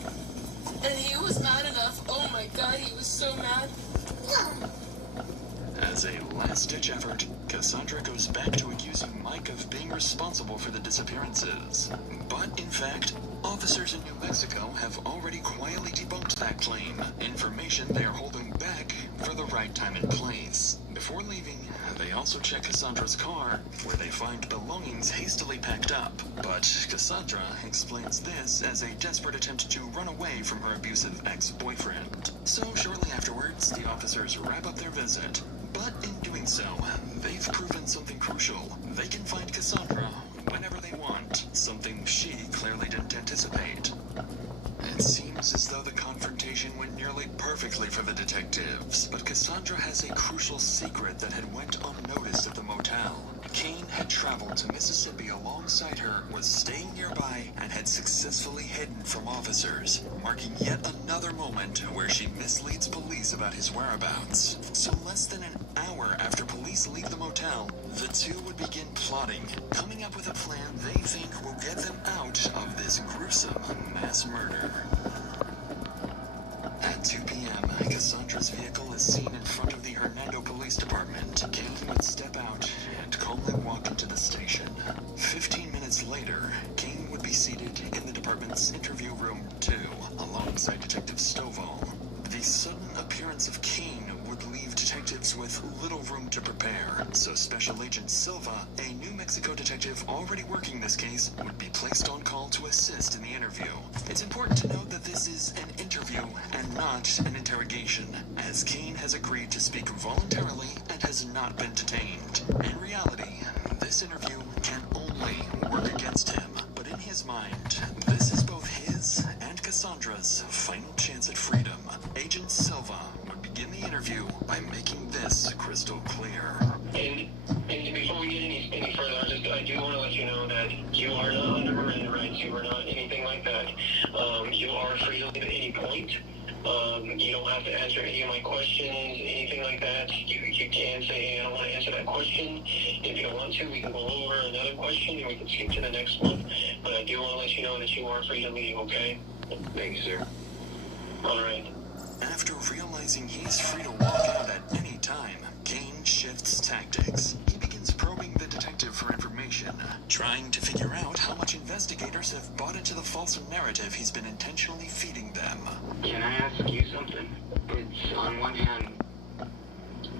and he was mad enough. Oh my God, he was so mad. As a last-ditch effort, Cassandra goes back to accusing Mike of being responsible for the disappearances. But, in fact, officers in New Mexico have already quietly debunked that claim, information they are holding back for the right time and place. Before leaving, they also check Cassandra's car, where they find belongings hastily packed up. But Cassandra explains this as a desperate attempt to run away from her abusive ex-boyfriend. So shortly afterwards, the officers wrap up their visit. But in doing so, they've proven something crucial. They can find Cassandra whenever they want, something she clearly didn't anticipate. It seems as though the confrontation went nearly perfectly for the detectives, but Cassandra has a crucial secret that had went unnoticed at the motel. Kane had traveled to Mississippi alongside her, was staying nearby, and had successfully hidden from officers, marking yet another moment where she misleads police about his whereabouts. So less than an hour after police leave the motel, the two would begin plotting, coming up with a plan they think will get them out of this gruesome mass murder. At 2 p.m., Cassandra's vehicle is seen in front of the Hernando Police Department. Kane would step out and calmly walk into the station. 15 minutes later, Kane would be seated in the department's interview room 2, alongside Detective Stovall. The sudden appearance of Kane would leave detectives with little room to prepare, so Special Agent Silva, a New Mexico detective already working this case, would be placed on call to assist in the interview. It's important to note that this is an interview and not an interrogation, as Kane has agreed to speak voluntarily and has not been detained. In reality, this interview can only work against him, but in his mind, this is both his and Cassandra's final chance at freedom. Agent Silva would begin the interview by making this crystal clear. And before we get any further, I do want to let you know that you are not under Miranda rights. You are not anything like that. You are free to leave at any point. You don't have to answer any of my questions, anything like that. You can say, hey, I don't want to answer that question. If you don't want to, we can go over another question and we can skip to the next one. But I do want to let you know that you are free to leave, okay? Thank you, sir. All right. After realizing he's free to walk out at any time, Kane shifts tactics. He begins probing the detective for information, trying to figure out how much investigators have bought into the false narrative he's been intentionally feeding them. Can I ask you something? It's, on one hand,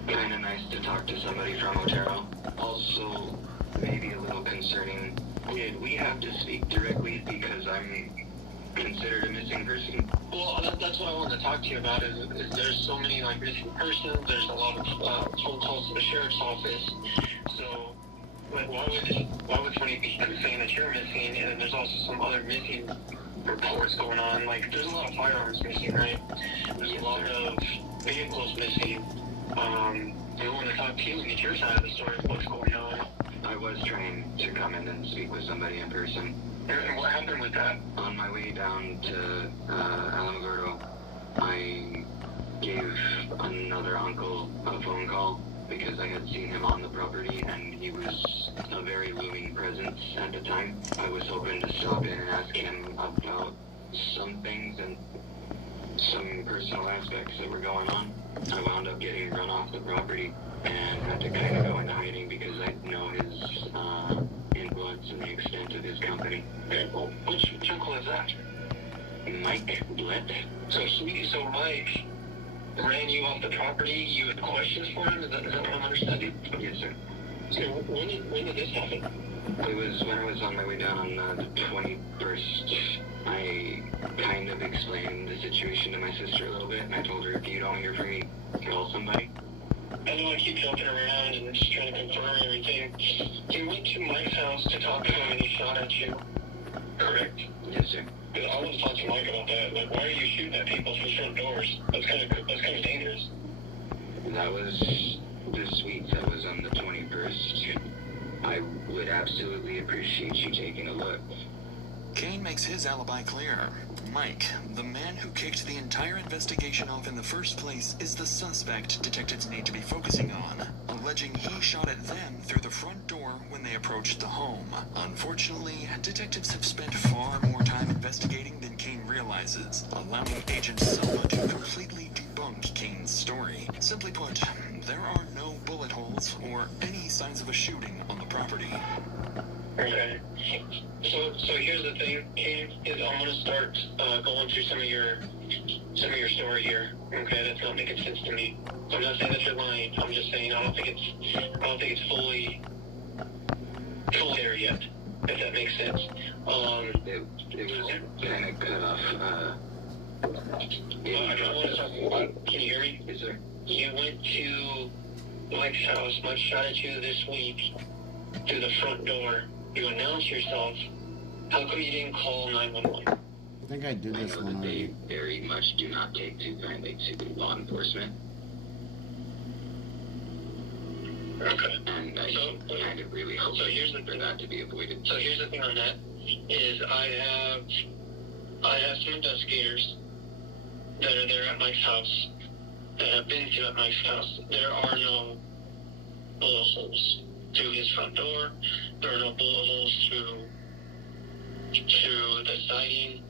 kind of nice to talk to somebody from Otero. Also, maybe a little concerning. Did we have to speak directly because I'm considered a missing person? Well, that's what I wanted to talk to you about. Is there's so many like missing persons. There's a lot of phone calls to the sheriff's office. So, like, why would somebody be saying that you're missing? And then there's also some other missing reports going on. Like, there's a lot of firearms missing, right? There's a lot of vehicles missing. I want to talk to you and get your side of the story of what's going on. I was trying to come in and speak with somebody in person. And what happened with that? On my way down to Alamogordo, I gave another uncle a phone call because I had seen him on the property and he was a very looming presence at the time. I was hoping to stop in and ask him about some things and some personal aspects that were going on. I wound up getting run off the property and had to kind of go into hiding because I know his influence and the extent of his company. Okay, well, which uncle is that? Mike Blett. So Mike ran you off the property. You had questions for him. Is that what I'm understanding? Yes, sir. So when did this happen? It was when I was on my way down on the 21st. I kind of explained the situation to my sister a little bit, and I told her, if you don't hear from me, call somebody. I know I keep jumping around and just trying to confirm everything. You went to Mike's house to talk to him and he shot at you, correct? Yes, sir. Because I want to talk to Mike about that. Like, why are you shooting at people through front doors? That's kind of dangerous. That was the suite that was on the 21st. I would absolutely appreciate you taking a look. Kane makes his alibi clear. Mike, the man who kicked the entire investigation off in the first place, is the suspect detectives need to be focusing on, alleging he shot at them through the front door when they approached the home. Unfortunately, detectives have spent far more time investigating than Kane realizes, allowing Agent Selma to completely debunk Kane's story. Simply put, there are no bullet holes or any signs of a shooting on the property. Okay. So here's the thing, Kane, is I'm gonna start going through some of your story here. Okay, that's not making sense to me. I'm not saying that you're lying. I'm just saying I don't think it's fully there yet. If that makes sense. It was kind of cut off. I don't want to talk about. Can you hear me? Yes, sir. You went to Mike's house. Mike shot at you this week through the front door. You announced yourself. How come you didn't call 911? I think I did this I know one that already. they very much do not take too kindly to law enforcement. Okay. And I kind of really hope for that to be avoided. So here's the thing on that, is I have some investigators that are there at Mike's house, that have been to at Mike's house. There are no bullet holes through his front door. There are no bullet holes through the siding.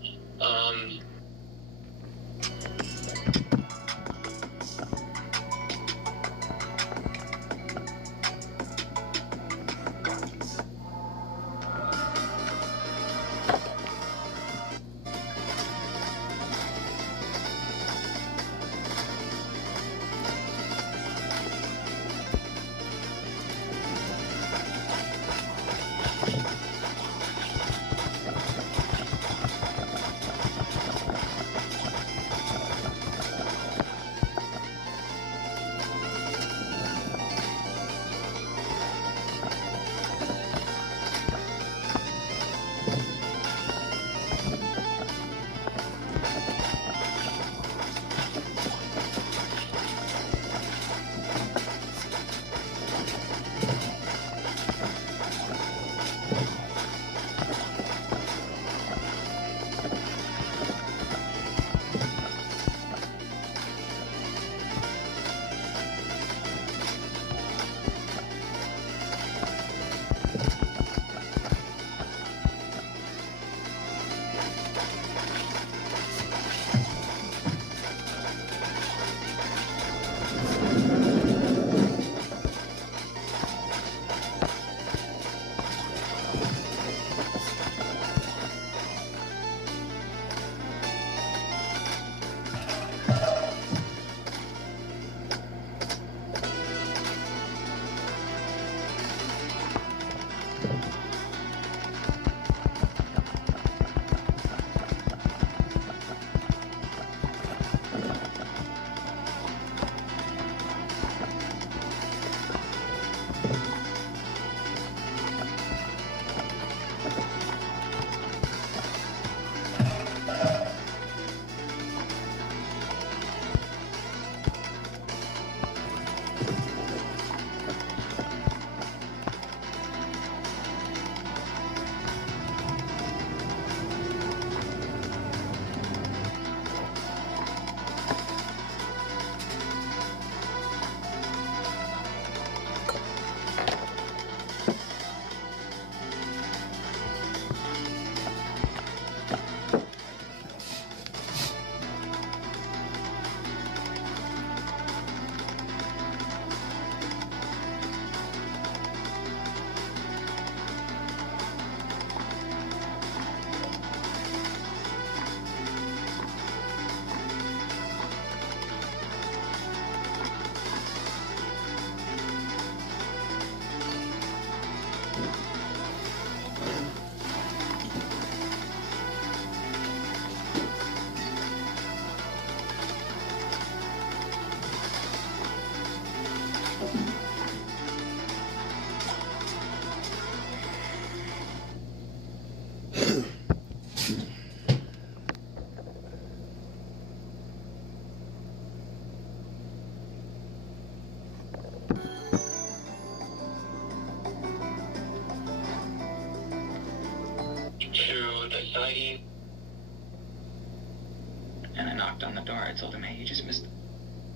society. And I knocked on the door. I told him, hey, you just missed.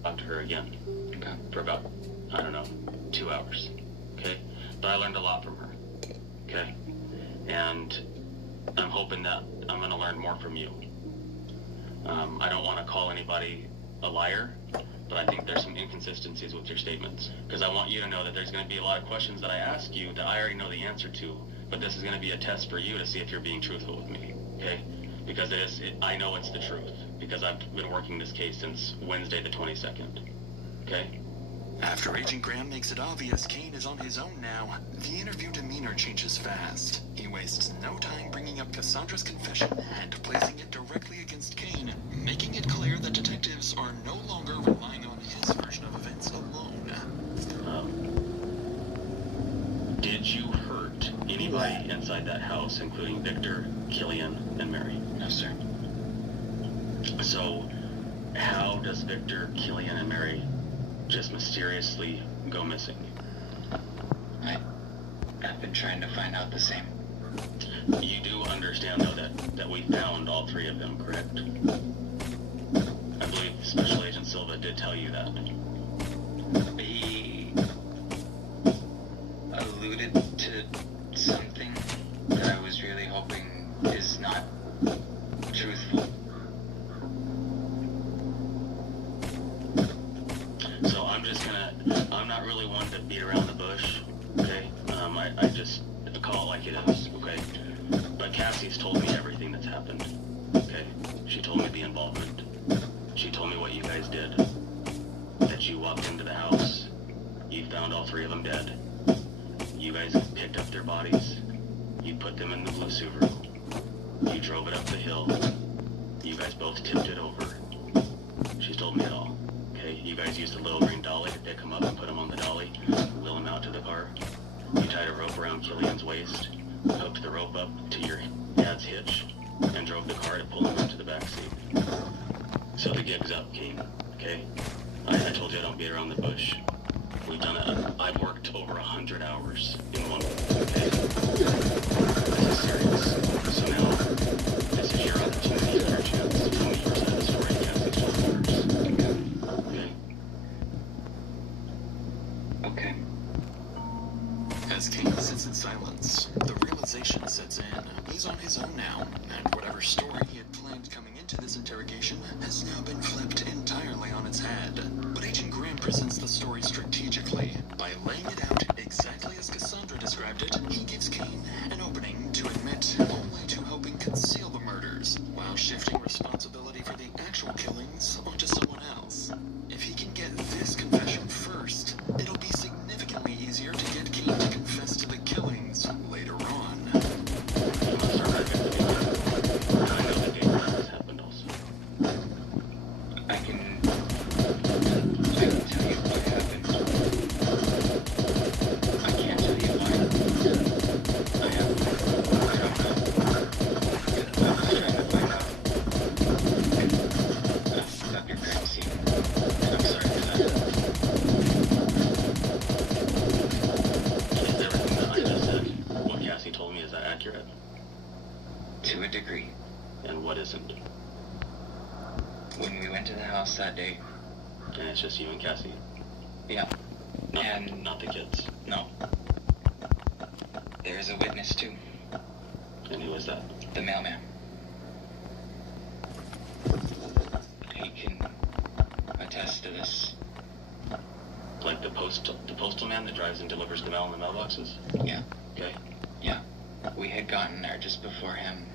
Talked to her again. Okay. For about, I don't know, 2 hours. Okay? But I learned a lot from her. Okay? And I'm hoping that I'm going to learn more from you. I don't want to call anybody a liar, but I think there's some inconsistencies with your statements. Because I want you to know that there's going to be a lot of questions that I ask you that I already know the answer to, but this is going to be a test for you to see if you're being truthful with me. Okay? Because I know it's the truth. Because I've been working this case since Wednesday the 22nd. Okay? After Agent Graham makes it obvious Kane is on his own now, the interview demeanor changes fast. He wastes no time bringing up Cassandra's confession and placing it directly against Kane, making it clear that detectives are no longer relying on his version of events alone. Did you hurt anybody inside that house, including Victor, Killian, and Mary? No, sir. So, how does Victor, Killian, and Mary just mysteriously go missing? I've been trying to find out the same. You do understand, though, that we found all 3 of them, correct? I believe Special Agent Silva did tell you that. He alluded to something that I was really hoping is not truthful. So I'm not really one to beat around the bush, okay? I just call it like it is, okay? But Cassie's told me everything that's happened, okay? She told me the involvement. She told me what you guys did. That you walked into the house, you found all 3 of them dead. You guys picked up their bodies. You put them in the blue Subaru. You drove it up the hill. You guys both tipped it over. She's told me it all. Okay, you guys used a little green dolly to pick him up and put him on the dolly, wheel him out to the car. You tied a rope around Killian's waist, hooked the rope up to your dad's hitch, and drove the car to pull him into the back seat. So the gig's up, King. Okay? I told you I don't beat around the bush. We've done it. I've worked over 100 hours in 1 week. Okay? This is serious. So now, this is your opportunity, your chance to tell me your side of the story, Cassie's told yours. Okay? Okay. As Kane sits in silence, the realization sets in. He's on his own now, and whatever story he had planned coming into this interrogation has now been flipped entirely on its head. But Agent Graham presents the story strategically. By laying it out exactly as Cassandra described it, he gives Kane an opening to admit only to helping conceal the murders, while shifting responsibility for the actual killings onto someone else. If he can get this confession first, it'll be significantly easier to get Kane to confess to the killings later on. I can tell you what happened. I can't tell you why. I don't know. I'm just trying to find out. That's Dr. Gracie. And I'm sorry for that. Is everything that I just said, what Cassie told me, is that accurate? To a degree. And what isn't? When we went to the house that day. And it's just you and Cassie? Yeah. Not the kids? No. There's a witness too. And who is that? The mailman. He can attest to this. Like the postal man that drives and delivers the mail in the mailboxes? Yeah. Okay. Yeah. We had gotten there just before him.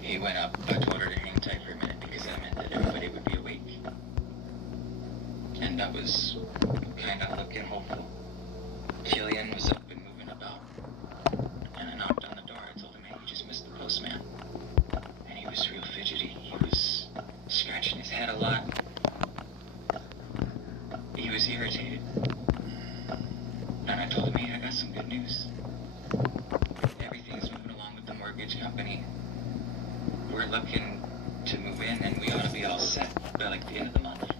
He went up. I told her to hang tight for a minute because I meant that everybody would be awake. And I was kind of looking hopeful. Killian was up and moving about. And I knocked on the door. I told him, hey, you just missed the postman. And he was real fidgety. He was scratching his head a lot. He was irritated. And I told him, hey, I got some good news. Everything's moving along with the mortgage company. We're looking to move in, and we ought to be all set by like the end of the month.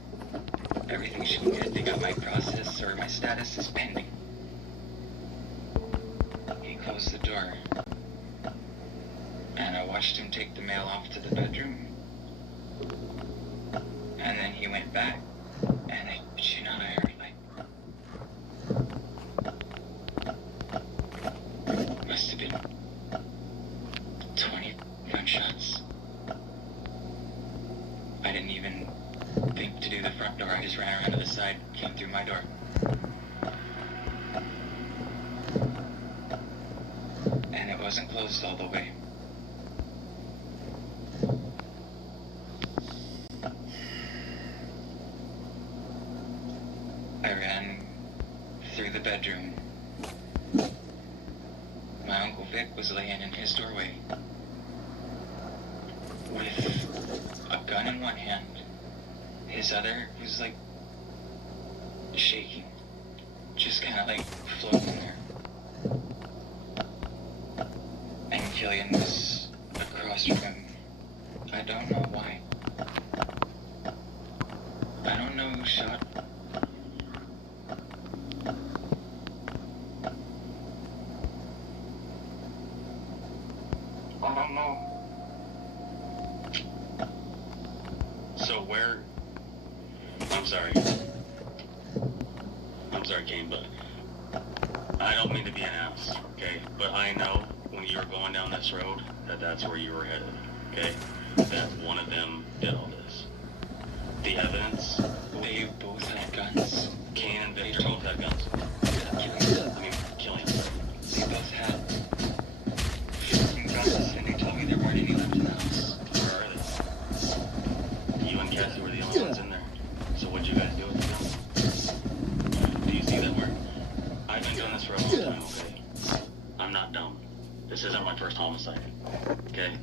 Everything should be good. They got my process, or my status is pending. He closed the door. And watched him take the mail off to the bedroom. And then he went back. And I heard must have been 20 gunshots. I didn't even think to do the front door. I just ran around to the side, came through my door. And it wasn't closed all the way. I ran through the bedroom. My Uncle Vic was laying in his doorway with a gun in one hand. His other was like shaking, just kind of like floating there. And Killian was across from him. I don't know why. I don't know who shot. I don't know. So where... I'm sorry, Kane, but I don't mean to be an ass, okay? But I know when you were going down this road that that's where you were headed, okay? That one of them did all this. The evidence... They both had guns. Kane and Victor both had guns. Killian. They both had 15 guns, and they told me there weren't any left in the house. Where are they? You and Cassie were the only ones in there. So what'd you guys do with the guns? Do you see that we're... I've been doing this for a long time, okay? I'm not dumb. This isn't my first homicide, okay?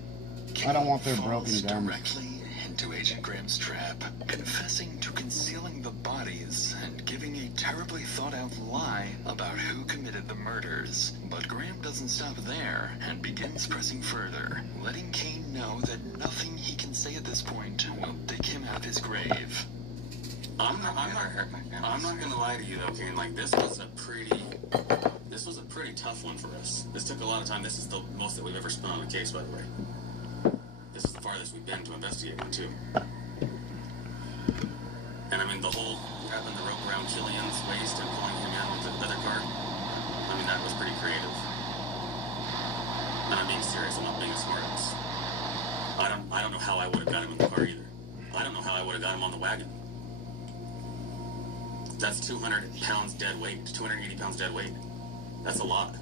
I don't want their broken Falls guns. directly into Agent Graham's trap, confessing to concealing the bodies and giving a terribly thought-out lie about who committed the murders. But Graham doesn't stop there and begins pressing further, letting Kane know that nothing he can say at this point will dig him out of his grave. I'm not gonna lie to you though, Kane. Like, this was a pretty tough one for us. This took a lot of time. This is the most that we've ever spent on a case, by the way. This is the farthest we've been to investigate one, too. And I mean, the whole wrapping the rope around Killian's waist and pulling him in with the other car, I mean, that was pretty creative. And I'm being serious, I'm not being a smartass. I don't know how I would have got him in the car either. I don't know how I would have got him on the wagon. That's 200 pounds dead weight, 280 pounds dead weight. That's a lot.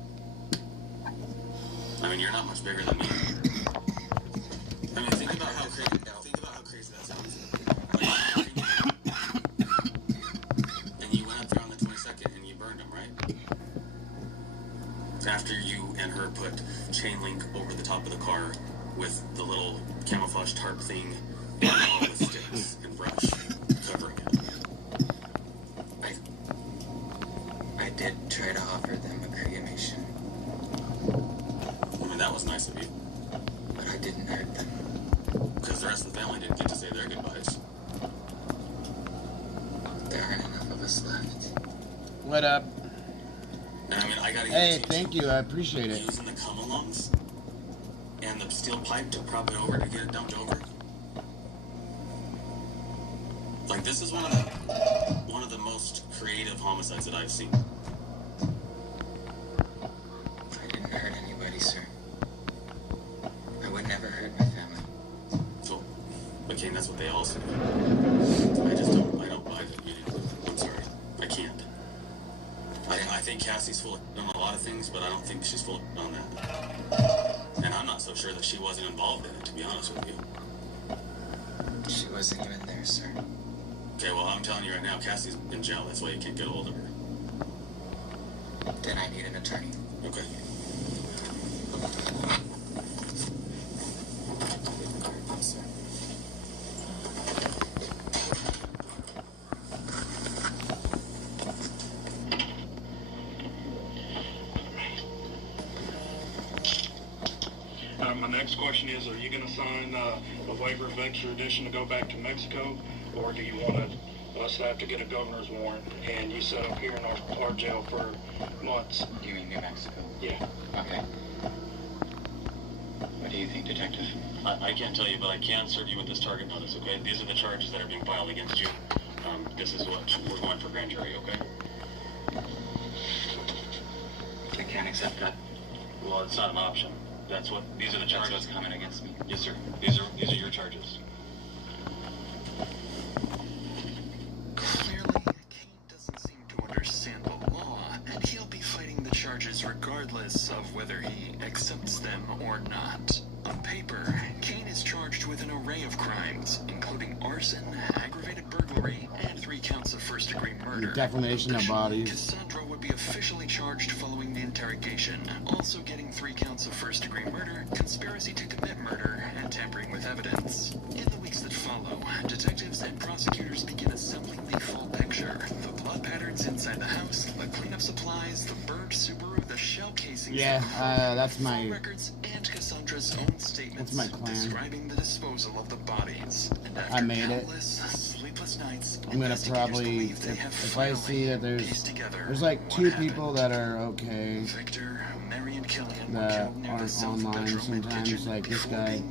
I mean, you're not much bigger than me. I mean, think about how crazy that sounds. And you went up there on the 22nd and you burned him, right? After you and her put chain link over the top of the car with the little camouflage tarp thing and all the sticks and brush covering it. I did try to offer them a cremation. I mean, that was nice of you. But I didn't hurt them. Because the rest of the family didn't get to say their goodbyes. There aren't enough of us left. What up? And I mean, I gotta Hey, thank you. I appreciate it. using the come-alongs and the steel pipe to prop it over to get it dumped over. Like, this is one of the most creative homicides that I've seen. I didn't hurt anybody, sir. I would never hurt my family. So, okay, that's what they all say. I don't buy that meaning. I'm sorry. I can't. I think Cassie's full on a lot of things, but I don't think she's full on that. And I'm not so sure that she wasn't involved in it, to be honest with you. She wasn't even there, sir. Okay, well, I'm telling you right now, Cassie's in jail. That's why you can't get a hold of her. Then I need an attorney. Okay. My next question is, are you going to sign a waiver of extradition to go back to Mexico, or do you want us to have to get a governor's warrant and you set up here in our jail for months? You mean New Mexico? Yeah. Okay. What do you think, Detective? I can't tell you, but I can serve you with this target notice, okay? These are the charges that are being filed against you. This is what we're going for grand jury, okay? I can't accept that. Well, it's not an option. These are the charges. That's what's coming against me. Yes, sir. These are your charges. Clearly, Kane doesn't seem to understand the law, and he'll be fighting the charges regardless of whether he accepts them or not. On paper, Kane is charged with an array of crimes, including arson, aggravated burglary, and 3 counts of first-degree murder. Defamation of bodies. Cassandra would be officially charged following the interrogation, also getting 3 counts of first-degree murder, conspiracy to commit murder, and tampering with evidence. In the weeks that follow, detectives and prosecutors begin assembling the full picture. The blood patterns inside the house, the cleanup supplies, the burnt Subaru, the shell casings, that's my records, and Cassandra's own statements my clan. describing the disposal of the bodies. And after I made it. sleepless nights, I'm gonna probably, if I see that there's like 2 people that are okay, Victor, Mary, and Killian that aren't online sometimes, like this guy,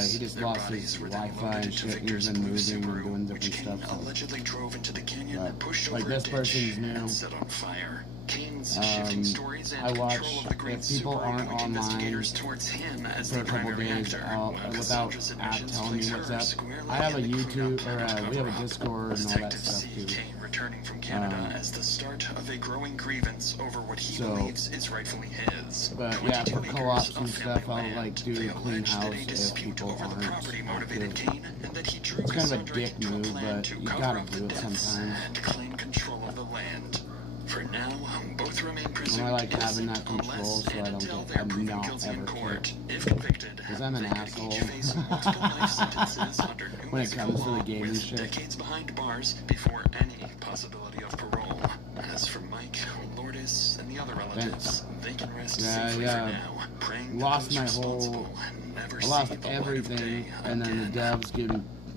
he just lost his Wi-Fi and shit, and he's been moving and doing different stuff, so. allegedly drove into the canyon, But, pushed like over this a person's ditch, new. and set on fire. Kane's shifting stories and I watch, control of the green if people Subaru aren't point online investigators towards him as for the a couple primary days, actor, without Cassandra's admissions telling me place what's her up, squarely I have a in the YouTube, cleanup and we have a cover-up. Discord and all that Detectives stuff see too. Kane returning from Canada as the start of a growing grievance over what he So, believes is rightfully his. But yeah, for 22 co-ops acres and of stuff, family I'll like land. do They a clean allege that house a if dispute people over the aren't property motivated active. Kane, and that he drew It's kind of a Cassandra dick into a move, plan but to you cover gotta up the do it deaths sometimes. and claim control of the land. For now, both remain And presumed I like having innocent that control unless so I and don't until get, they're I'm proven not guilty in ever court. kicked. If convicted, Because I'm an they could asshole each face multiple life sentences under new when it comes to law the gaming with shit. decades behind bars before any possibility of parole. As for Mike, Lourdes, and the other relatives, they can rest safely for now, praying lost that my those whole, responsible never I lost see the light of everything, day and then the devs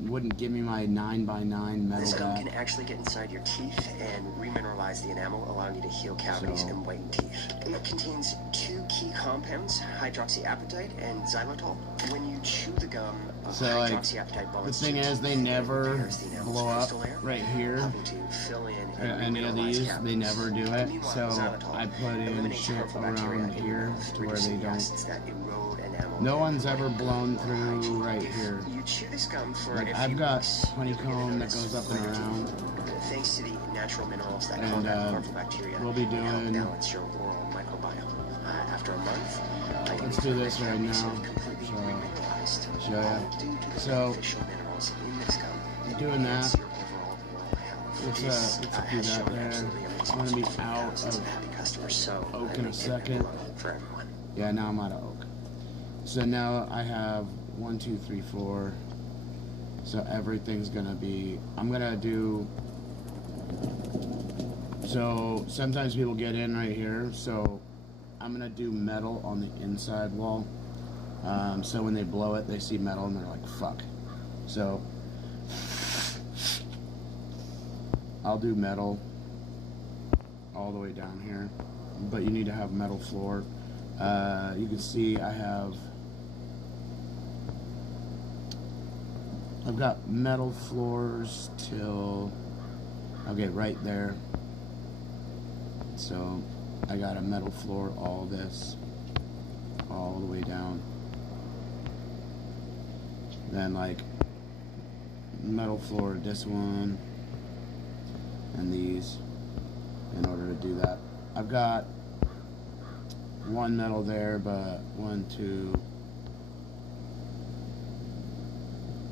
wouldn't give me my 9x9 metal This gum back. can actually get inside your teeth and remineralize the enamel, allowing you to heal cavities and whiten teeth. It contains 2 key compounds, hydroxyapatite and xylitol. When you chew the gum, So like, hydroxyapatite the bonds thing to your is, they teeth never and repairs the enamel's blow up crystal layer, right here. helping to fill in and Any of remineralize these, cavities. they never do it. Meanwhile, So xylitol I put in eliminates shit harmful bacteria around in here enamels, to where they reducing don't. acids that erode enamel. No one's ever blown through right here. You chew this gum for Like a I've few got weeks, honeycomb that goes up and around. thanks to the natural minerals that And, combat harmful bacteria we'll be and help doing- balance your oral microbiome. After a month, Let's do this right now. Show ya. So, doing that. Let's do that there. I'm gonna be out of oak in a second. Yeah, now I'm out of oak. So now I have 1, 2, 3, 4. So everything's gonna be, I'm gonna do, so sometimes people get in right here, so I'm gonna do metal on the inside wall. So when they blow it, they see metal and they're like, fuck. So I'll do metal all the way down here, but you need to have metal floor. You can see I've got metal floors till, okay, right there. So I got a metal floor, all this, all the way down. Then like metal floor, this one, and these, in order to do that. I've got 1 metal there, but 1, 2,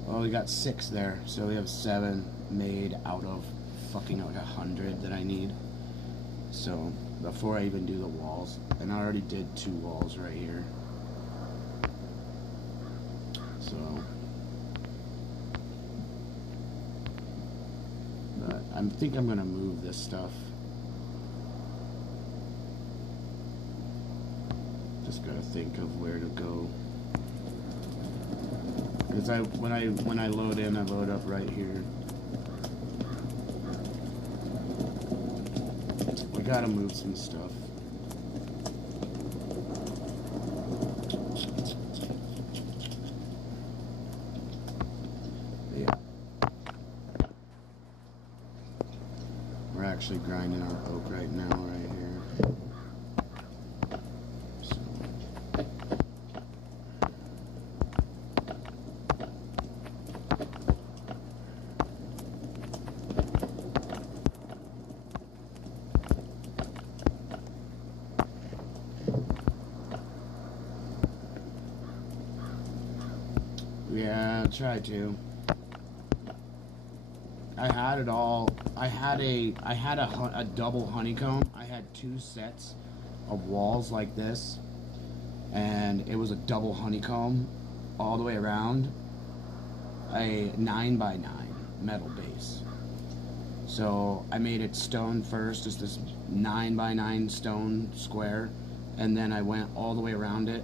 well, we got 6 there, so we have 7 made out of fucking like 100 that I need. So before I even do the walls, and I already did 2 walls right here. So, but I think I'm gonna move this stuff. Just gotta think of where to go. Because when I load in, I load up right here. We gotta move some stuff. actually grinding our oak right now, right here. So. Yeah, try to. I had it all. I had a double honeycomb. I had 2 sets of walls like this, and it was a double honeycomb all the way around, a 9x9 metal base. So I made it stone first, just this 9x9 stone square, and then I went all the way around it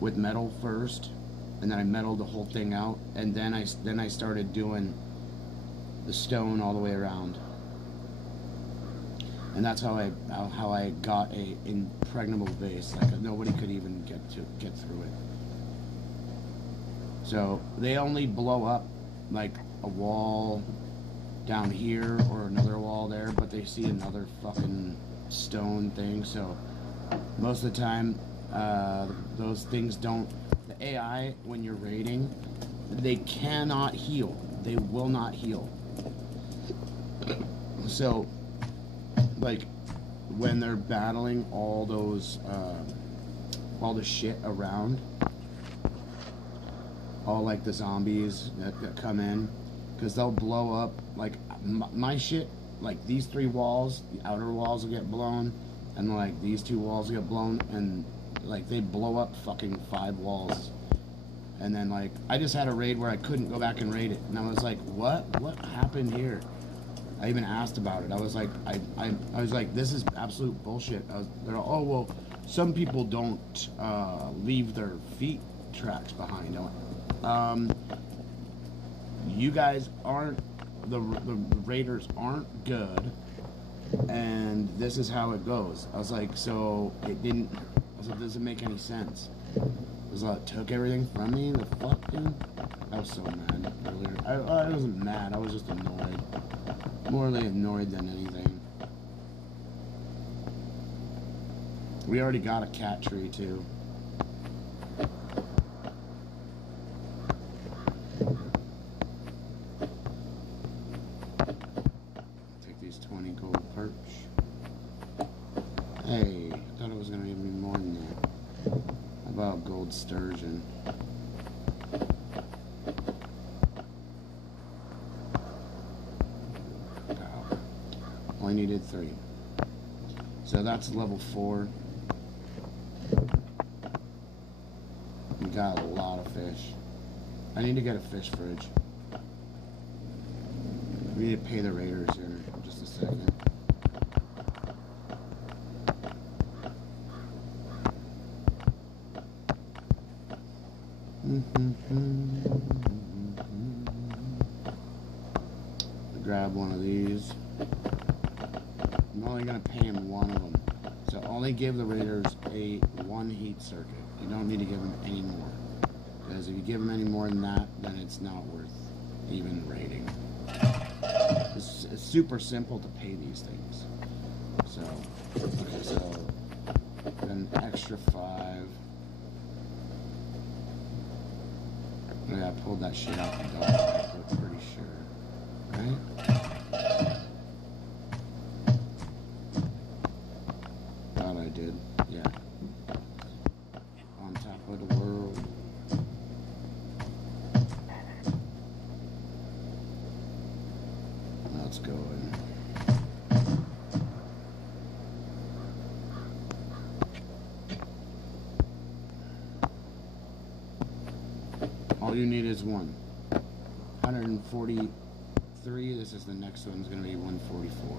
with metal first, and then I metaled the whole thing out, and then I started doing the stone all the way around, and that's how I got a impregnable base. Like nobody could even get through it. So they only blow up like a wall down here or another wall there, but they see another fucking stone thing. So most of the time, those things don't. The AI, when you're raiding, they cannot heal. They will not heal. So, like, when they're battling all those, all the shit around, all like the zombies that come in, because they'll blow up, like, my shit, like these 3 walls, the outer walls will get blown, and like these 2 walls get blown, and like they blow up fucking 5 walls. And then like I just had a raid where I couldn't go back and raid it, and I was like, what happened here? I even asked about it. I was like, I was like, this is absolute bullshit. They're all, oh well, some people don't leave their feet tracks behind. You guys aren't, the raiders aren't good, and this is how it goes. I was like, so it didn't. I was like, doesn't make any sense. It was like, took everything from me. The fuck, dude. I was so mad earlier. I wasn't mad. I was just annoyed. Morally annoyed than anything. We already got a cat tree too. Take these 20 gold perch. Hey, I thought it was gonna give me more than that. How about gold sturgeon? Only needed 3. So that's level 4. We got a lot of fish. I need to get a fish fridge. We need to pay the raiders here in just a second. Grab one of these. I'm only going to pay him 1 of them. So only give the raiders 1 heat circuit. You don't need to give them any more. Because if you give them any more than that, then it's not worth even raiding. It's super simple to pay these things. So, okay, so an extra 5. Yeah, I pulled that shit out the dog, I'm pretty sure. Right? Thought I did, yeah. On top of the world. Let's go in. All you need is 1. 143. This is the next one's going to be 144.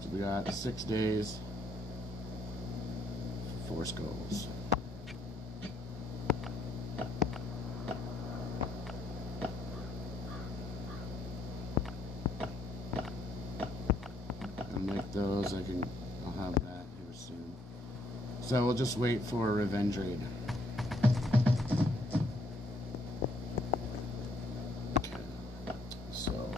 So we got 6 days, 4 skulls. So we'll just wait for a revenge raid. So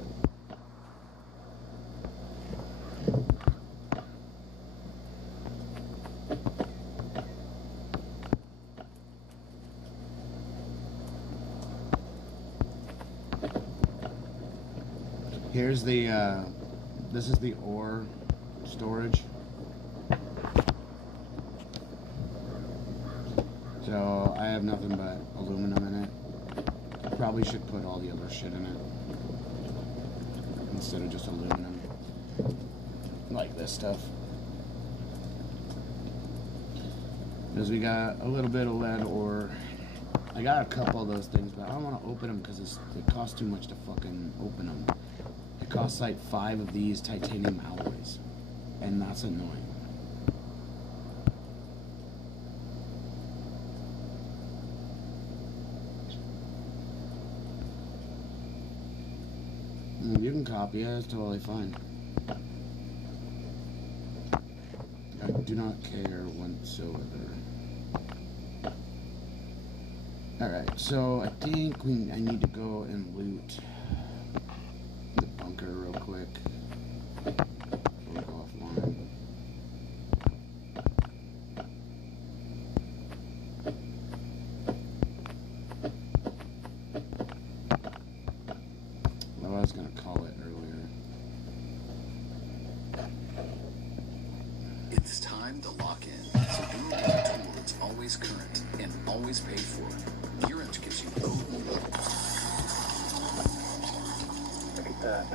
here's the this is the ore storage. So I have nothing but aluminum in it. Probably should put all the other shit in it instead of just aluminum, like this stuff. Because we got a little bit of lead ore. I got a couple of those things, but I don't want to open them because it costs too much to fucking open them. It costs like 5 of these titanium alloys, and that's annoying. You can copy it, it's totally fine. I do not care whatsoever. Alright, so I think I need to go and loot the bunker real quick. We'll go offline. I was going to call it earlier. It's time to lock in. So do a tool that's always current and always paid for. Gear Edge gives you both. Look at that.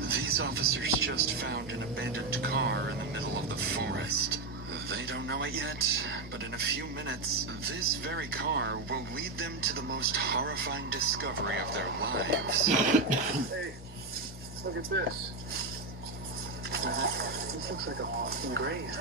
These officers just found an abandoned car in the middle of the forest. They don't know it yet, but in a few minutes, this very car will lead them to the most horrifying discovery of their lives. Hey, look at this. This looks like a grave.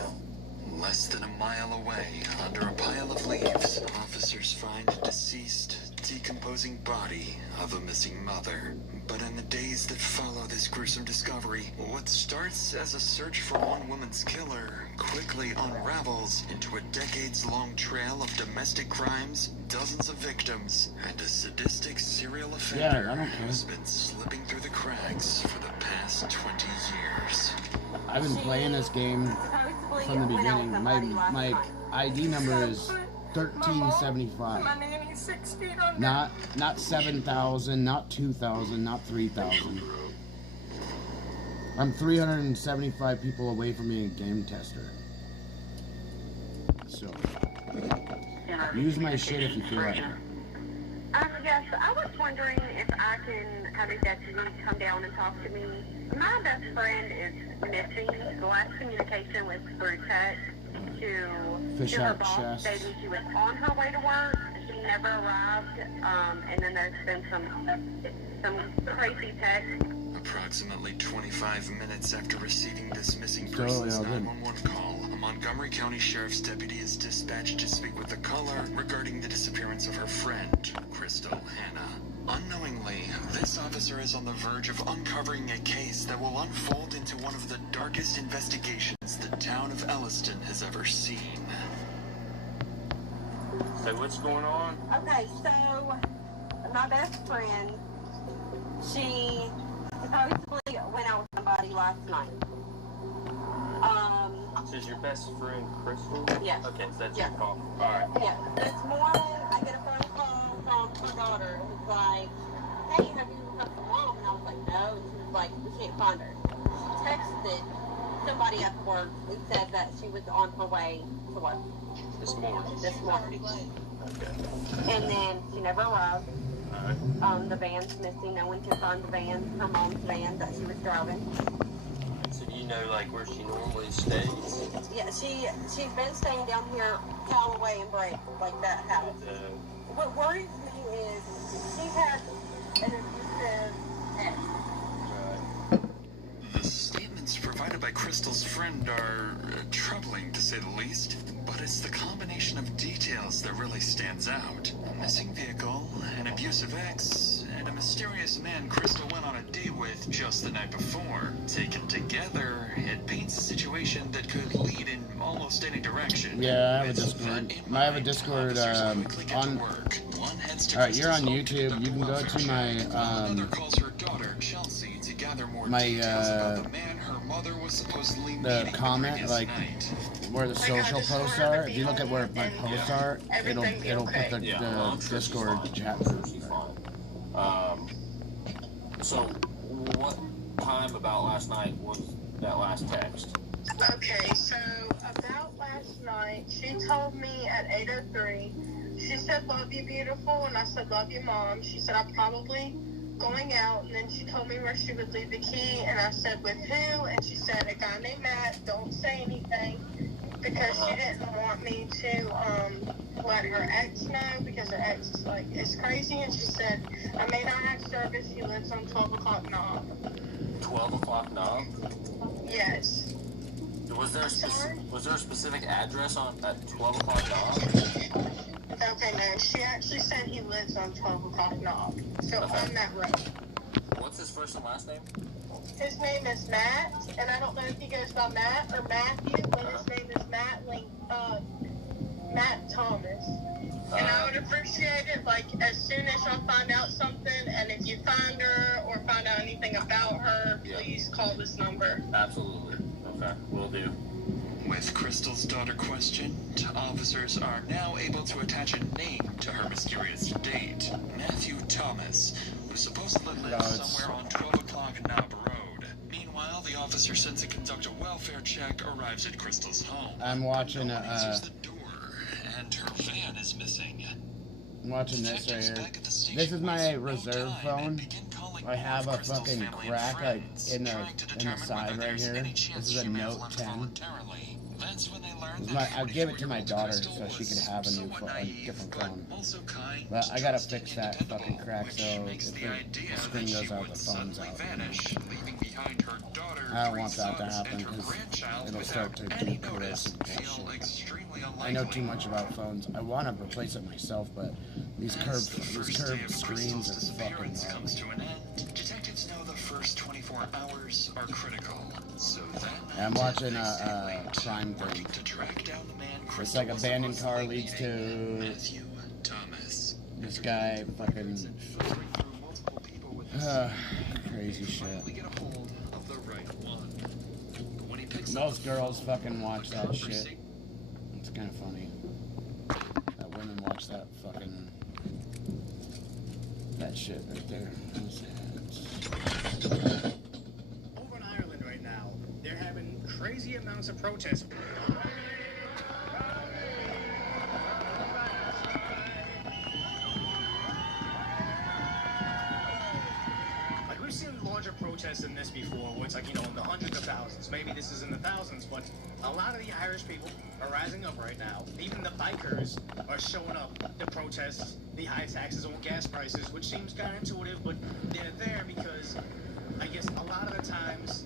Less than a mile away, under a pile of leaves, officers find a deceased, decomposing body of a missing mother. But in the days that follow this gruesome discovery, what starts as a search for one woman's killer quickly unravels into a decades-long trail of domestic crimes, dozens of victims, and a sadistic serial offender who's been slipping through the cracks for the past 20 years. I've been playing this game from the beginning. My ID number is 1375. Not 7,000, not 2,000, not 3,000. I'm 375 people away from being a game tester. So use my shit if you feel like it. Yes, I was wondering if I can have a deputy come down and talk to me. My best friend is missing. The last communication was through text to her boss stating she was on her way to work. She never arrived, and then there's been some crazy text. Approximately 25 minutes after receiving this missing person's 911 call, a Montgomery County Sheriff's deputy is dispatched to speak with the caller regarding the disappearance of her friend, Crystal Hannah. Unknowingly, this officer is on the verge of uncovering a case that will unfold into one of the darkest investigations the town of Elliston has ever seen. So what's going on? Okay, so my best friend, she supposedly went out with somebody last night. This is your best friend, Crystal? Yes. Okay, so that's your call. Alright. Yeah. This morning, I get a phone call from her daughter who's like, hey, have you heard from Mom? And I was like, no. And she was like, we can't find her. She texted somebody at work and said that she was on her way to work. This morning? This morning. Okay. And then she never arrived. The van's missing. No one can find the van, her mom's van that she was driving. So do you know, like, where she normally stays? Yeah, she's been staying down here, Callaway and Brake, like that house. What worries me is she had an abusive ex. The statements provided by Crystal's friend are troubling, to say the least, but it's the combination of details that really stands out. A missing vehicle, an abusive ex, and a mysterious man Crystal went on a date with just the night before. Taken together, it paints a situation that could lead in almost any direction. Yeah, I have a Discord. I have a Discord on. Alright, you're on YouTube. You can go to my the comment, like where the social posts are. If you look at where my posts are, it'll put the Discord chat. So what time about last night was that last text? Okay, so about last night, she told me at 8:03, she said, "Love you, beautiful," and I said, "Love you, Mom." She said, "I'm probably going out," and then she told me where she would leave the key, and I said, "With who?" And she said, "A guy named Matt, don't say anything," because she didn't want me to let her ex know, because her ex is crazy, and she said, "I may not have service, he lives on 12 o'clock knob." 12 o'clock knob? Yes. Was there a specific address at 12 o'clock knob? Okay, no, she actually said he lives on 12 o'clock knob, so on that road. What's his first and last name? His name is Matt, and I don't know if he goes by Matt or Matthew, but his name is Matt Thomas. And I would appreciate it, as soon as y'all find out something, and if you find her or find out anything about her, please call this number. Absolutely. Okay, will do. With Crystal's daughter questioned, officers are now able to attach a name to her mysterious date, Matthew Thomas, who supposedly lives somewhere on 12 o'clock Knob Road. Meanwhile, the officer sent to conduct a welfare check arrives at Crystal's home. I'm watching and her van is missing. I'm watching this right here. This is my reserve phone. I have a fucking crack in the side right here. This is a Note 10. I gave it to my daughter so she could have a different phone. But I gotta fix that fucking crack so if the screen goes out, the phone's out. I don't want that to happen because it'll start to do corrosive bullshit. I know too much about phones. I want to replace it myself, but these curved screens are fucking wrong. Detectives know the first 24 hours are critical. So I'm watching a crime thing. It's like abandoned car leads to this guy fucking crazy shit. Most girls fucking watch that shit. It's kind of funny that women watch that shit right there. Over in Ireland right now, they're having crazy amounts of protests. We've seen larger protests than this before, where it's in the hundreds of thousands. Maybe this is in the thousands, but a lot of the Irish people are rising up right now. Even the bikers are showing up to protest the high taxes on gas prices, which seems counterintuitive, but they're there because I guess a lot of the times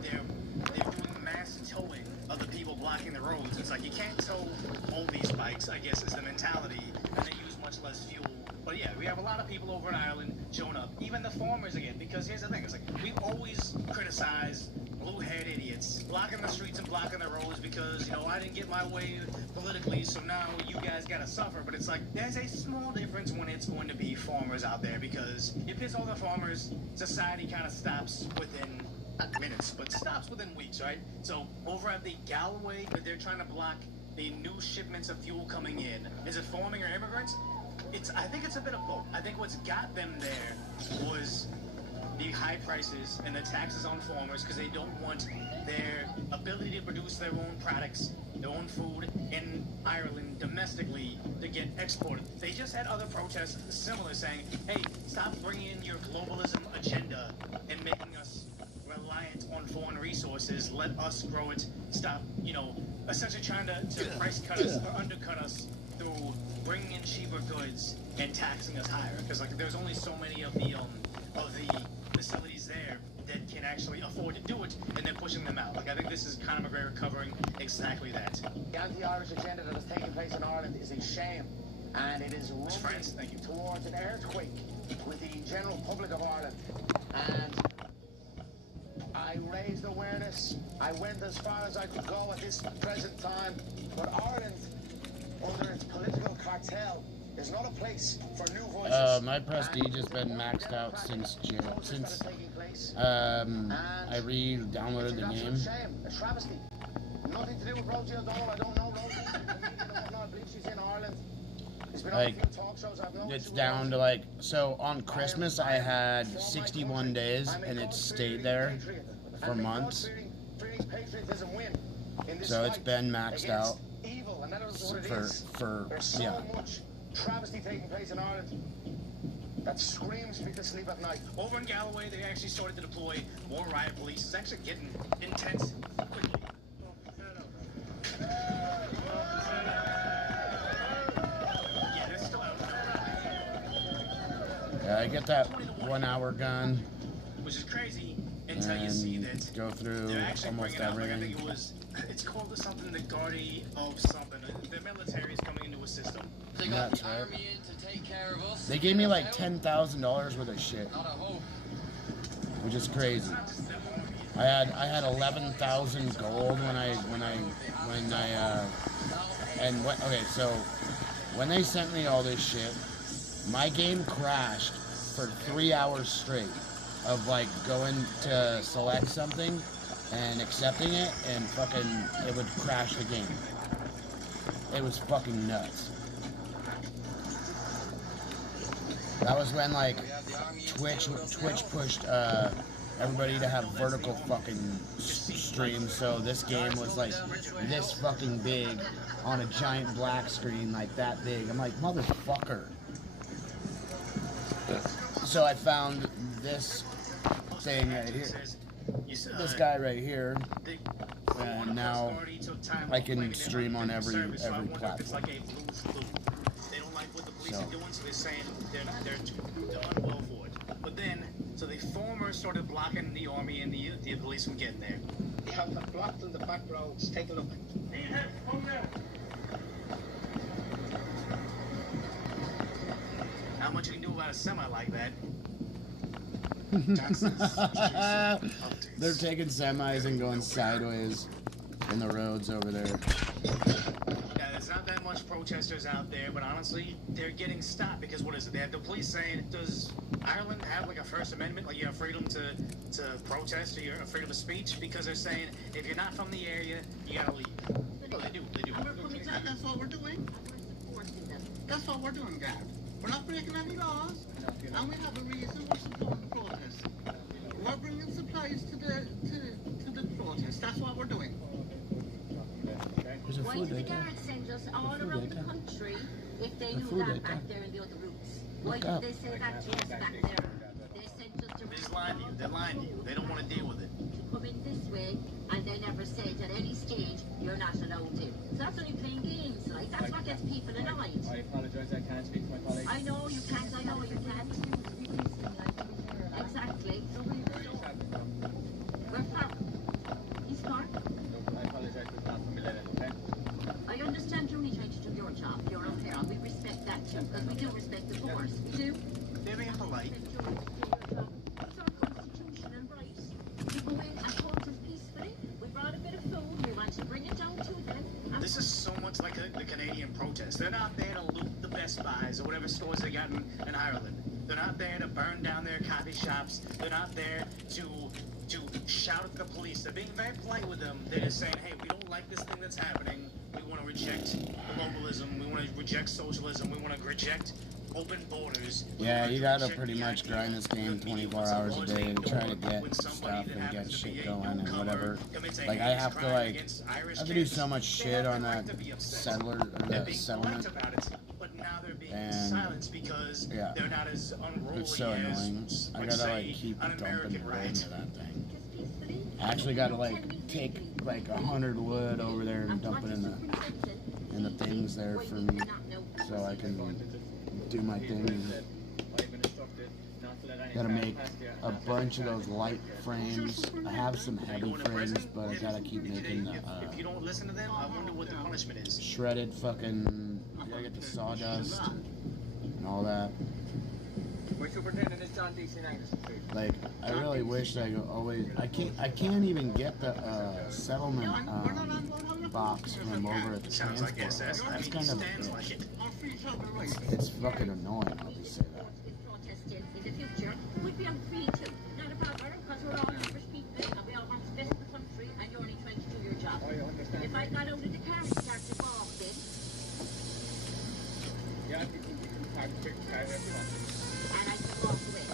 they're doing mass towing of the people blocking the roads. It's you can't tow all these bikes, I guess is the mentality, and they use much less fuel. But yeah, we have a lot of people over in Ireland showing up. Even the farmers again, because here's the thing, it's we've always criticized blue-haired idiots blocking the streets and blocking the roads because, I didn't get my way politically, so now you guys gotta suffer. But it's there's a small difference when it's going to be farmers out there, because if it's all the farmers, society kind of stops within not minutes, but stops within weeks, right? So over at the Galloway, they're trying to block the new shipments of fuel coming in. Is it farming or immigrants? I think it's a bit of both. I think what's got them there was the high prices and the taxes on farmers, because they don't want their ability to produce their own products, their own food in Ireland domestically to get exported. They just had other protests similar saying, hey, stop bringing in your globalism agenda and making us reliant on foreign resources. Let us grow it. Stop, essentially trying to price cut us or undercut us through bringing in cheaper goods and taxing us higher, because there's only so many of the facilities there that can actually afford to do it, and they're pushing them out. I think this is Conor McGregor covering exactly that. The anti-Irish agenda that is taking place in Ireland is a shame, and it is running towards an earthquake with the general public of Ireland. And I raised awareness. I went as far as I could go at this present time. But Ireland, under its political cartel, is not a place for new voices. My prestige has been maxed out since jail. I re-downloaded the game. A travesty. Nothing to do with Rosie O'Donnell. I don't know Rosie. I believe she's in Ireland. Like, it's down to like, so on Christmas I had 61 days and it stayed there for months. So it's been maxed out for yeah. Travesty taking place in Ireland that screams me to sleep at night. Over in Galloway, they actually started to deploy more riot police. It's actually getting intense quickly. Yeah, I get that 1 hour gun, which is crazy until you see that go through almost everything. I think it's called something the Guardian of something. The military is coming into a system. That's right. They gave me like $10,000 worth of shit, which is crazy. I had 11,000 gold okay, so when they sent me all this shit, my game crashed for 3 hours straight of like going to select something and accepting it, and fucking it would crash the game. It was fucking nuts. That was when like Twitch pushed everybody to have vertical fucking streams, so this game was like this fucking big on a giant black screen, like that big. I'm like, motherfucker. So I found this thing right here, this guy right here, and now I can stream on every platform. They don't like what the police are doing, so they're saying they're unwell for it. But then, so the former started blocking the army and the police from getting there. They have them blocked in the back roads. Take a look. Not much you can do about a semi like that. They're taking semis and going sideways in the roads over there. Yeah, there's not that much protesters out there, but honestly, they're getting stopped because what is it? They have the police saying, does Ireland have like a First Amendment, like you have freedom to protest or you're freedom of speech? Because they're saying if you're not from the area, you gotta leave. Oh, they do. That's what we're doing. That's what we're doing, guys. We're not breaking any laws, and we have a reason we're supporting the protest. We're bringing supplies to the protest. That's what we're doing. Why did the guards send us all around the country if they knew that back there in the other routes? Why did they say that to us back there? They sent us to... They're lying to you. They don't want to deal with it. To come in this way, and they never said at any stage you're not allowed to. So that's only playing games, like that's what gets people annoyed. I apologise, I can't speak to my colleagues. I know you can't, Exactly. Where from? East Cork? No, I apologise, it's not from Millennium, okay? I understand you're only trying to do your job. You're okay, and we respect that too, because we do respect the force. We do. They're being polite. It's our constitutional right. We go in and protest peacefully. We brought a bit of food. We want to bring it down to them. This is so much like the Canadian protest. They're not there to loot the Best Buys or whatever stores they got in Ireland. They're not there to burn down their coffee shops. They're not there to shout at the police. They're being very polite with them. They're just saying, hey, we don't like this thing that's happening. We want to reject globalism. We want to reject socialism. We want to reject open borders. Yeah, you gotta pretty much grind this game 24 hours a day to try to get stuff and get shit going and whatever. Like I have to do so much shit on that settlement. But now they're being silenced because they're not as unruly it's so annoying. I gotta like keep dumping wood into that thing. I actually gotta like take like 100 wood over there and dump it in the things there for me, so I can do my thing. Gotta make a bunch of those light frames. I have some heavy frames, but I gotta keep making if you don't listen to them, I wonder what the punishment is. Shredded fucking. I gotta get the sawdust and all that. My superintendent is John D. St. Agnes Street. Like, I really wish I could always. I can't even get the settlement box from over at the transport. That's kind of a bitch. It's fucking annoying. I'll just say that. Protesting in the future would be on free too. Not a bother, because we're all Irish people and we all want to visit the country and you're only trying to do your job. If I got out of the car and started walking, Yeah, you can park the car if you want. and I could walk away.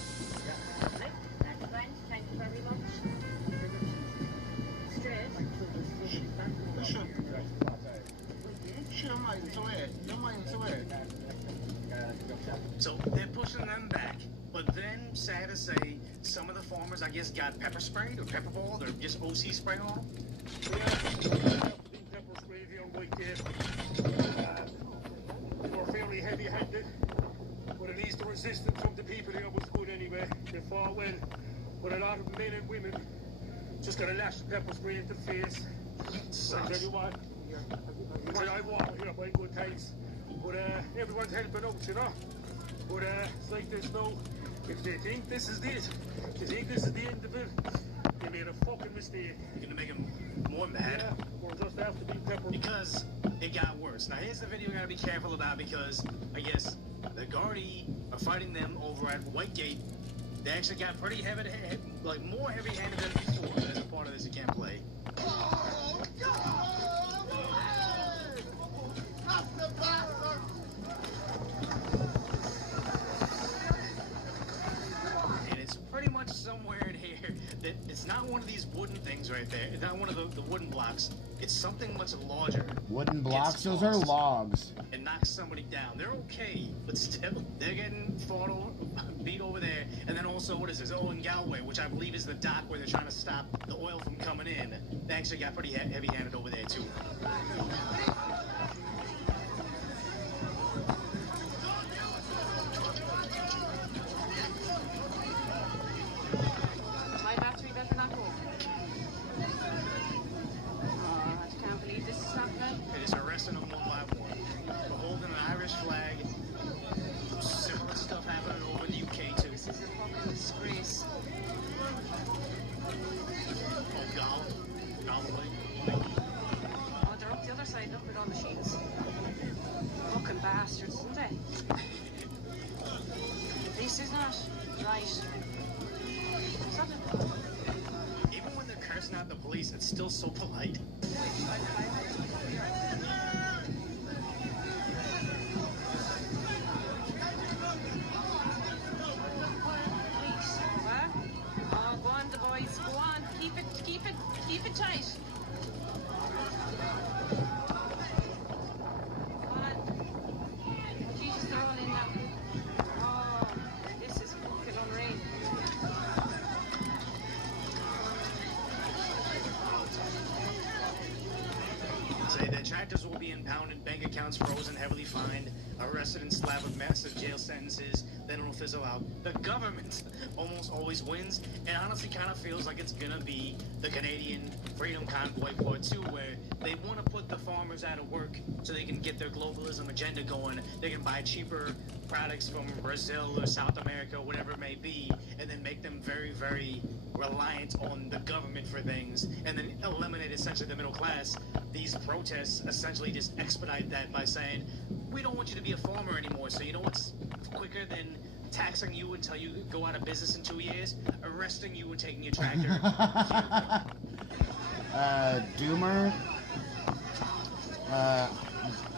Right? That's fine. Thank you very much. Straight. Your mind's away. Your mind's away. So they're pushing them back. But then, sad to say, some of the farmers, I guess, got pepper sprayed or pepper balled or just OC spray on them. Pepper spray here on White Gate. They were fairly heavy-handed, but at least the resistance from the people here was good anyway. They fought well, but a lot of men and women just got a lash of pepper spray in the face. I tell you what, I walk here by good times, but everyone's helping out, you know. But it's like there's no, if they think this is it, they think this is the end of it, they made a fucking mistake. You're gonna make them more mad. Yeah, or just have to be pepper. Because it got worse. Now here's the video you gotta be careful about, because I guess the Gardaí are fighting them over at Whitegate. They actually got pretty heavy, like more heavy-handed than before. As a part of this, you can't play. And it's pretty much somewhere in here that it's not one of these wooden things right there. It's not one of the wooden blocks. It's something much larger. Wooden blocks? Those are logs. And knocks somebody down. They're okay, but still, they're getting beat over there. And then also, what is this? Oh, in Galway, which I believe is the dock where they're trying to stop the oil from coming in. They actually got pretty heavy-handed over there, too. My battery better not go. Oh, I can't believe this is happening. It is arresting them one by one. We're holding an Irish flag. Similar stuff happening over in the UK, too. This is a fucking disgrace. Oh, Galway. Oh, they're up the other side, look with all the shields. Fucking bastards, isn't they? This is not right. Even when they're cursing out the police, it's still so polite. Oh, go on, the boys, go on. Keep it tight. Go on. Jesus, they're all in now. Oh, this is fucking unreal. Say their tractors will be impounded, bank accounts frozen, heavily fined, arrested and slapped with massive jail sentences, then it'll fizzle out. The government almost always wins, and honestly kind of feels like it's gonna be the Canadian Freedom Convoy Part 2, where they want to put the farmers out of work so they can get their globalism agenda going. They can buy cheaper products from Brazil or South America, whatever it may be, and then make them very, very reliant on the government for things, and then eliminate essentially the middle class. These protests essentially just expedite that by saying, we don't want you to be a farmer anymore, so you know what's quicker than taxing you until you go out of business in 2 years? Arresting you and taking your tractor. Doomer.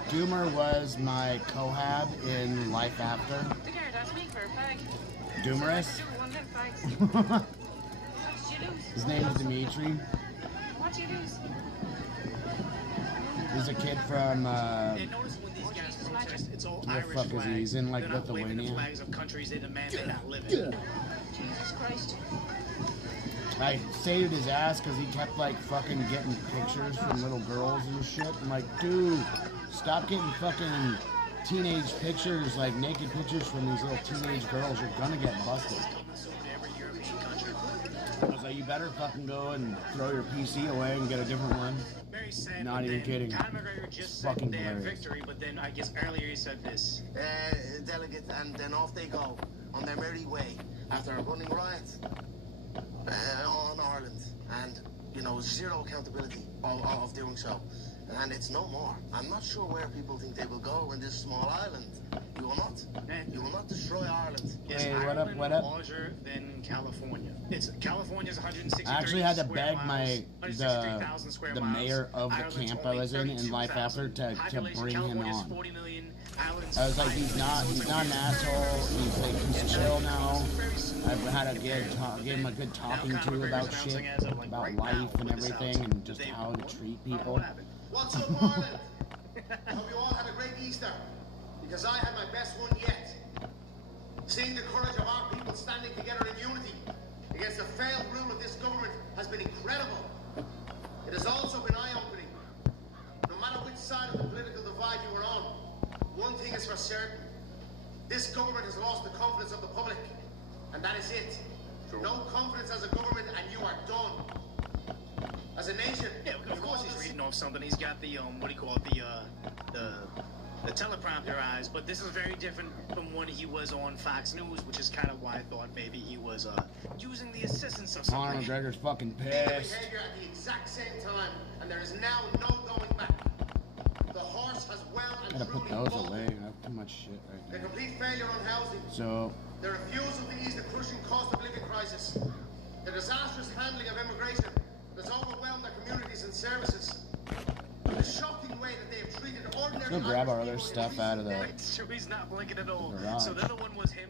Doomer was my cohab in Life After. The guard asked me for a fag. Doomerus. One of them fags. What did you lose? His name is Dimitri. What did you lose? He's a kid from, Notice when these guys protest, it's all where the Irish fuck is flags. he? He's in, like, They're not waving the Lithuania. flags of countries they demand they not live in. Jesus Christ. I saved his ass because he kept, like, fucking getting pictures from little girls and shit. I'm like, dude, stop getting fucking teenage pictures, like, naked pictures from these little teenage girls. You're gonna get busted. I was like, you better fucking go and throw your PC away and get a different one. Very sad. Not even kidding. Conor McGregor just It's said fucking they had hilarious. victory, but then I guess earlier he said this. Delegate, and then off they go. on their merry way after a running riot on Ireland, and, you know, zero accountability of doing so. And it's no more. I'm not sure where people think they will go in this small island. You will not. You will not destroy Ireland. Is Hey, Ireland what up? larger than California? California's 163 I actually had to square beg miles, 163,000 square the miles. mayor of the Ireland's camp I only was in 32,000. Life After to Population, bring him California's on. 40 million. Ireland's I was like, he's not an asshole. He's like, he's chill now. I've had a good give him a good talking to about shit, about life and everything, and just how to treat people. What's up, Ireland? I hope you all had a great Easter, because I had my best one yet. Seeing the courage of our people standing together in unity against the failed rule of this government has been incredible. It has also been eye-opening. No matter which side of the political divide you are on, one thing is for certain. This government has lost the confidence of the public, and that is it. No confidence as a government, and you are done. As a nation, yeah, of course he's reading off something. He's got the what do you call it, the teleprompter eyes. But this is very different from when he was on Fox News, which is kind of why I thought maybe he was using the assistance of Conor somebody. McGregor's fucking pissed. behavior at the exact same time, and there is now no going back. The horse has well and Gotta put truly those bolted. away. I have too much shit right The there. complete failure on housing, So, the refusal to ease the crushing cost of living crisis, the disastrous handling of immigration that's overwhelmed their communities and services, the shocking way that they have treated ordinary let's go grab our Irish other people in stuff out of the It's true, he's not blinking at all. garage. So the other one was him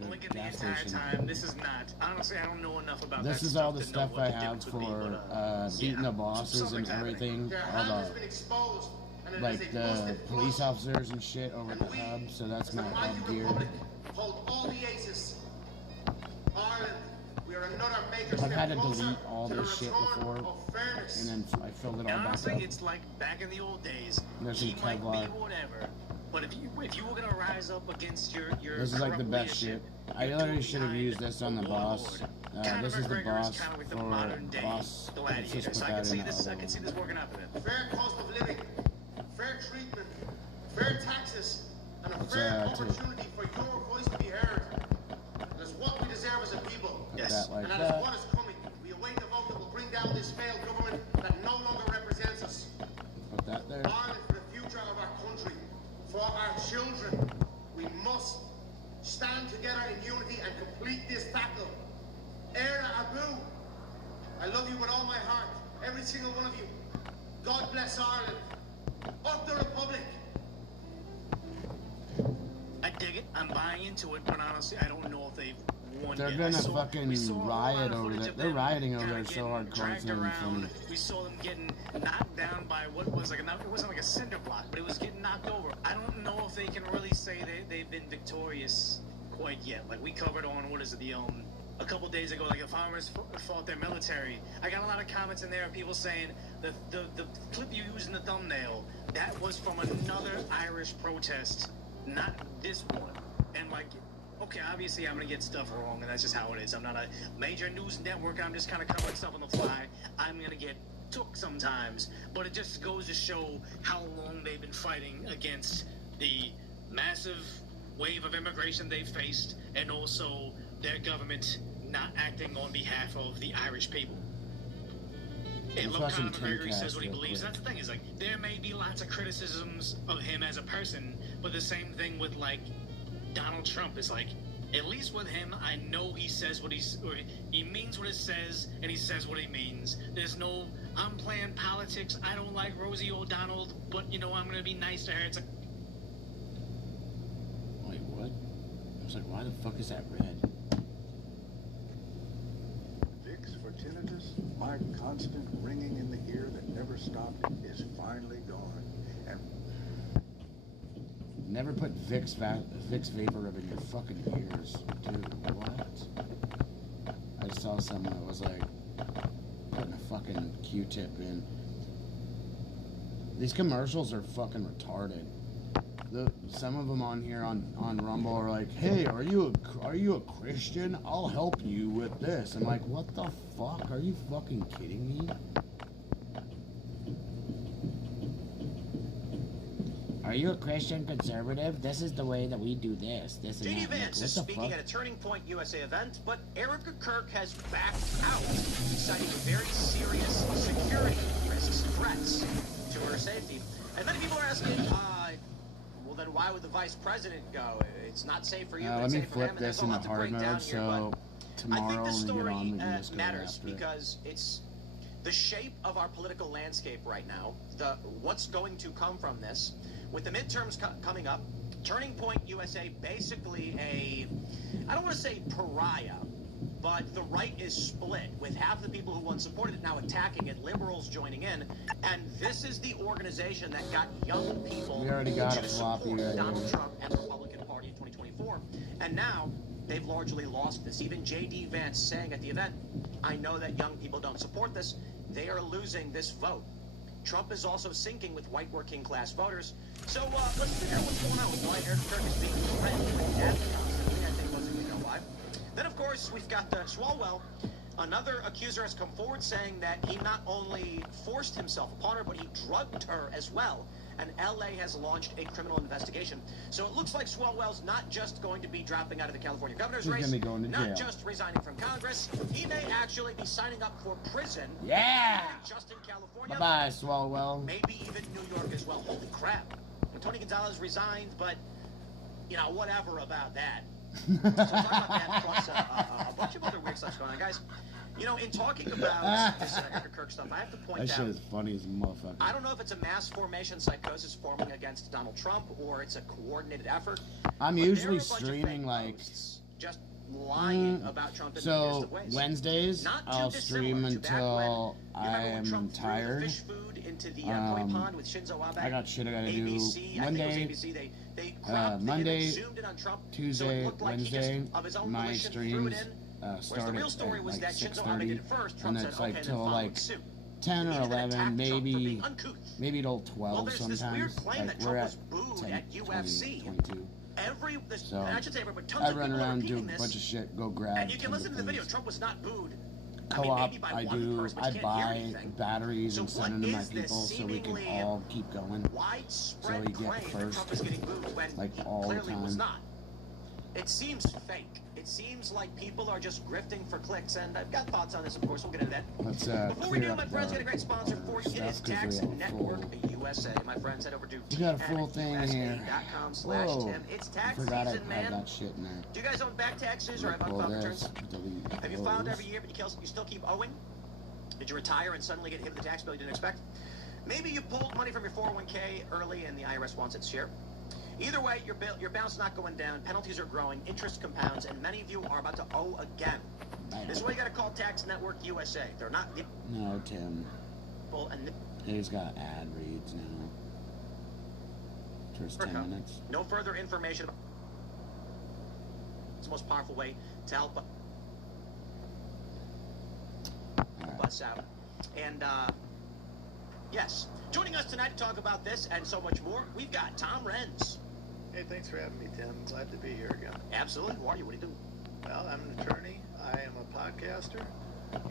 blinking the gas entire station. time. This is not. Honestly, I don't know enough about This that is all the to know stuff what I the have difference would be, for but, beating the bosses and something's happening. everything. Their All hand has the been exposed, and it like is a the busted police front. officers and shit over at the hub. So that's As the my mighty hub gear. republic hold all the aces. Ireland, we are another major I've step had to closer delete all to the this shit return before, of fairness. and then I filled it all And back honestly, up. it's like back in the old days. There's He some might be Kevlar. whatever, but if you were gonna rise up against your This is like the corrupt best shit. leadership, I literally should have used this on the boss. This is the boss kind of like the for modern day boss. Let's gladiator. just put So I that can in see the this. I other can see one. this working out for them. Fair cost of living, fair treatment, fair taxes, and a It's, fair to- opportunity for your voice to be heard. That is what we deserve as a people. Yes. That like and that that. is what is coming. We await the vote that will bring down this failed government that no longer represents us. Put that there. Ireland for the future of our country, for our children. We must stand together in unity and complete this battle. Era Abu, I love you with all my heart, every single one of you. God bless Ireland. Up the Republic. I dig it. I'm buying into it, but honestly, I don't know if they've won They're yet. gonna We fucking saw a lot riot of over footage there. of They're them rioting over kinda there so getting hardcore. It's dragged not even around. funny. We saw them getting knocked down by what was like it wasn't like a cinder block, but it was getting knocked over. I don't know if they can really say they've been victorious quite yet. Like we covered on what is it, a couple days ago, like the farmers fought their military. I got a lot of comments in there of people saying the clip you used in the thumbnail, that was from another Irish protest, not this one. And like, okay, obviously I'm gonna get stuff wrong, and that's just how it is. I'm not a major news network. I'm just kind of covering stuff on the fly. I'm gonna get took sometimes, but it just goes to show how long they've been fighting against the massive wave of immigration they've faced, and also their government not acting on behalf of the Irish people. Hey, Let's look, watch some Conor McGregor, he Timcast says what he real believes. quick. That's the thing, is like, there may be lots of criticisms of him as a person, but the same thing with, like, Donald Trump is like, at least with him, I know he says what he means what he says, and he says what he means. There's no, I'm playing politics, I don't like Rosie O'Donnell, but, you know, I'm going to be nice to her. It's like, Wait, what? I was like, why the fuck is that red? Vicks for tinnitus, my constant ringing in the ear that never stopped, is finally gone. And Never put Vicks vapor rub in your fucking ears, dude. What? I saw some that was like putting a fucking Q-tip in. These commercials are fucking retarded. Some of them on here on Rumble are like, "Hey, are you a Christian? I'll help you with this." I'm like, "What the fuck? Are you fucking kidding me?" I Are you a Christian conservative? This is the way that we do this. This and JD that. Vance What is the speaking fuck? at a Turning Point USA event, but Erica Kirk has backed out, citing very serious security risks, threats to her safety. And many people are asking, well, then why would the vice president go? It's not safe for you, but Let it's me safe for him. flip And there's this a into lot to hard break down mode, here, so but tomorrow I think this when we get story on, we can just go matters after it. because it's the shape of our political landscape right now, what's going to come from this. With the midterms coming up, Turning Point USA basically I don't want to say pariah, but the right is split, with half the people who once supported it now attacking it, liberals joining in, and this is the organization that got young people We already got to a floppy support right Donald here. Trump and the Republican Party in 2024, and now they've largely lost this. Even J.D. Vance saying at the event, I know that young people don't support this. They are losing this vote. Trump is also sinking with white working class voters. So let's figure out what's going on with why Eric Kirk is being threatened and attacked constantly. I think most of you know why. Then, of course, we've got Swalwell. Another accuser has come forward saying that he not only forced himself upon her, but he drugged her as well. And LA has launched a criminal investigation. So it looks like Swalwell's not just going to be dropping out of the California governor's He's race, gonna be going to not jail. just resigning from Congress. He may actually be signing up for prison. Yeah! Just in California. Bye-bye, Swalwell. Maybe even New York as well. Holy crap. Tony Gonzalez resigned, but, you know, whatever about that. So talk about that, plus a bunch of other weird stuff going on. Guys, you know, in talking about this Erica Kirk stuff, I have to point That shit out, is funny as a motherfucker. I don't know if it's a mass formation psychosis forming against Donald Trump or it's a coordinated effort. I'm but there usually are a bunch of streaming fake like posts just lying about Trump in the so weirdest of ways. Wednesdays Not too I'll dissimilar stream to back until when, I when am Trump threw the tired. fish food into the koi pond with Shinzo Abe. I got shit I gotta ABC, do I Monday, think it was ABC. They cropped Monday, the image, zoomed in on Trump, so it Tuesday, looked like Wednesday. he just, of his own My volition, threw streams it in. Whereas start the real at story was like that Shinzo Abe 6:30, did it first. Trump and said, it's like okay, then till follow like suit. 10 or He even 11, attacked Trump for maybe being uncouth. maybe till 12 Well, there's this sometimes. weird claim Like that we're Trump at was booed 10, at 20, UFC. 22. So And I should say everybody, tons I of run people are around, do repeating a this. bunch of shit, go grab. And you can tons listen of to the video. things. Trump was not booed. Co-op, maybe by I one do. person, but I you can't hear buy anything. batteries and So send them to what my is this people so we can seemingly all keep going. widespread So we get claim that first, Trump is getting booed when like he all the clearly was time. not. It seems fake. It seems like people are just grifting for clicks, and I've got thoughts on this, of course. We'll get into that. Let's Before we clear do, up my friends, the got a great sponsor for you. It is stuff, 'cause Tax we have a Network full- USA. My friends, head over to We got a full thing here. TNUSA.com/Tim. It's I tax forgot I season, had man. that shit in there. Do you guys own back taxes or have Pull unfiled this, returns? delete Have you filed those. every year, but you still keep owing? Did you retire and suddenly get hit with the tax bill you didn't expect? Maybe you pulled money from your 401k early and the IRS wants its share. Either way, your balance is not going down, penalties are growing, interest compounds, and many of you are about to owe again. This is why you got to call Tax Network USA. They're not No, Tim. and He's got ad reads now. First 10 minutes. no further information. It's the most powerful way to help us out. And yes, joining us tonight to talk about this and so much more, we've got Tom Renz. Hey, thanks for having me, Tim. Glad to be here again. Absolutely. Who are you? What do you do? Well, I'm an attorney. I am a podcaster,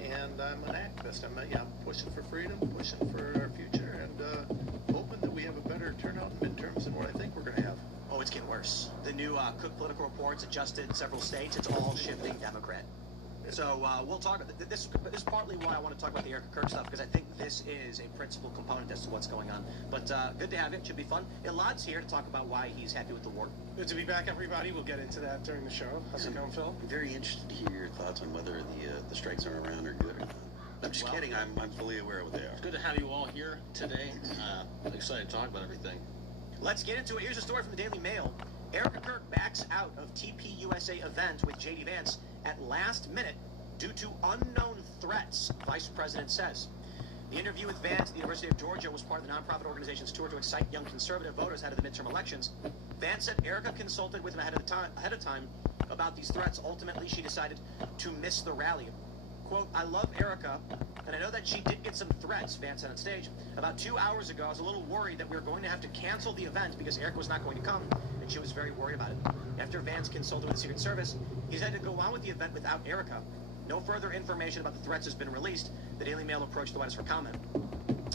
and I'm an activist. I'm pushing for freedom, pushing for our future, and hoping that we have a better turnout in midterms than what I think we're going to have. Oh, it's getting worse. The new Cook Political Reports adjusted several states. It's all shifting Democrat. So we'll talk about this. This is partly why I want to talk about the Erica Kirk stuff, because I think this is a principal component as to what's going on. But good to have you. It should be fun. Elad's here to talk about why he's happy with the war. Good to be back, everybody. We'll get into that during the show. How's it going, Phil? I'm very interested to hear your thoughts on whether the strikes are around or good or not. I'm just kidding. I'm fully aware of what they are. It's good to have you all here today. I'm excited to talk about everything. Let's get into it. Here's a story from the Daily Mail. Erica Kirk backs out of TP USA event with J.D. Vance at last minute due to unknown threats, Vice President says. The interview with Vance at the University of Georgia was part of the nonprofit organization's tour to excite young conservative voters ahead of the midterm elections. Vance said Erica consulted with him ahead of time about these threats. Ultimately, she decided to miss the rally. Quote, I love Erica, and I know that she did get some threats, Vance said on stage. About 2 hours ago, I was a little worried that we were going to have to cancel the event because Erica was not going to come, and she was very worried about it. After Vance consulted with the Secret Service, he decided to go on with the event without Erica. No further information about the threats has been released. The Daily Mail approached the White House for comment.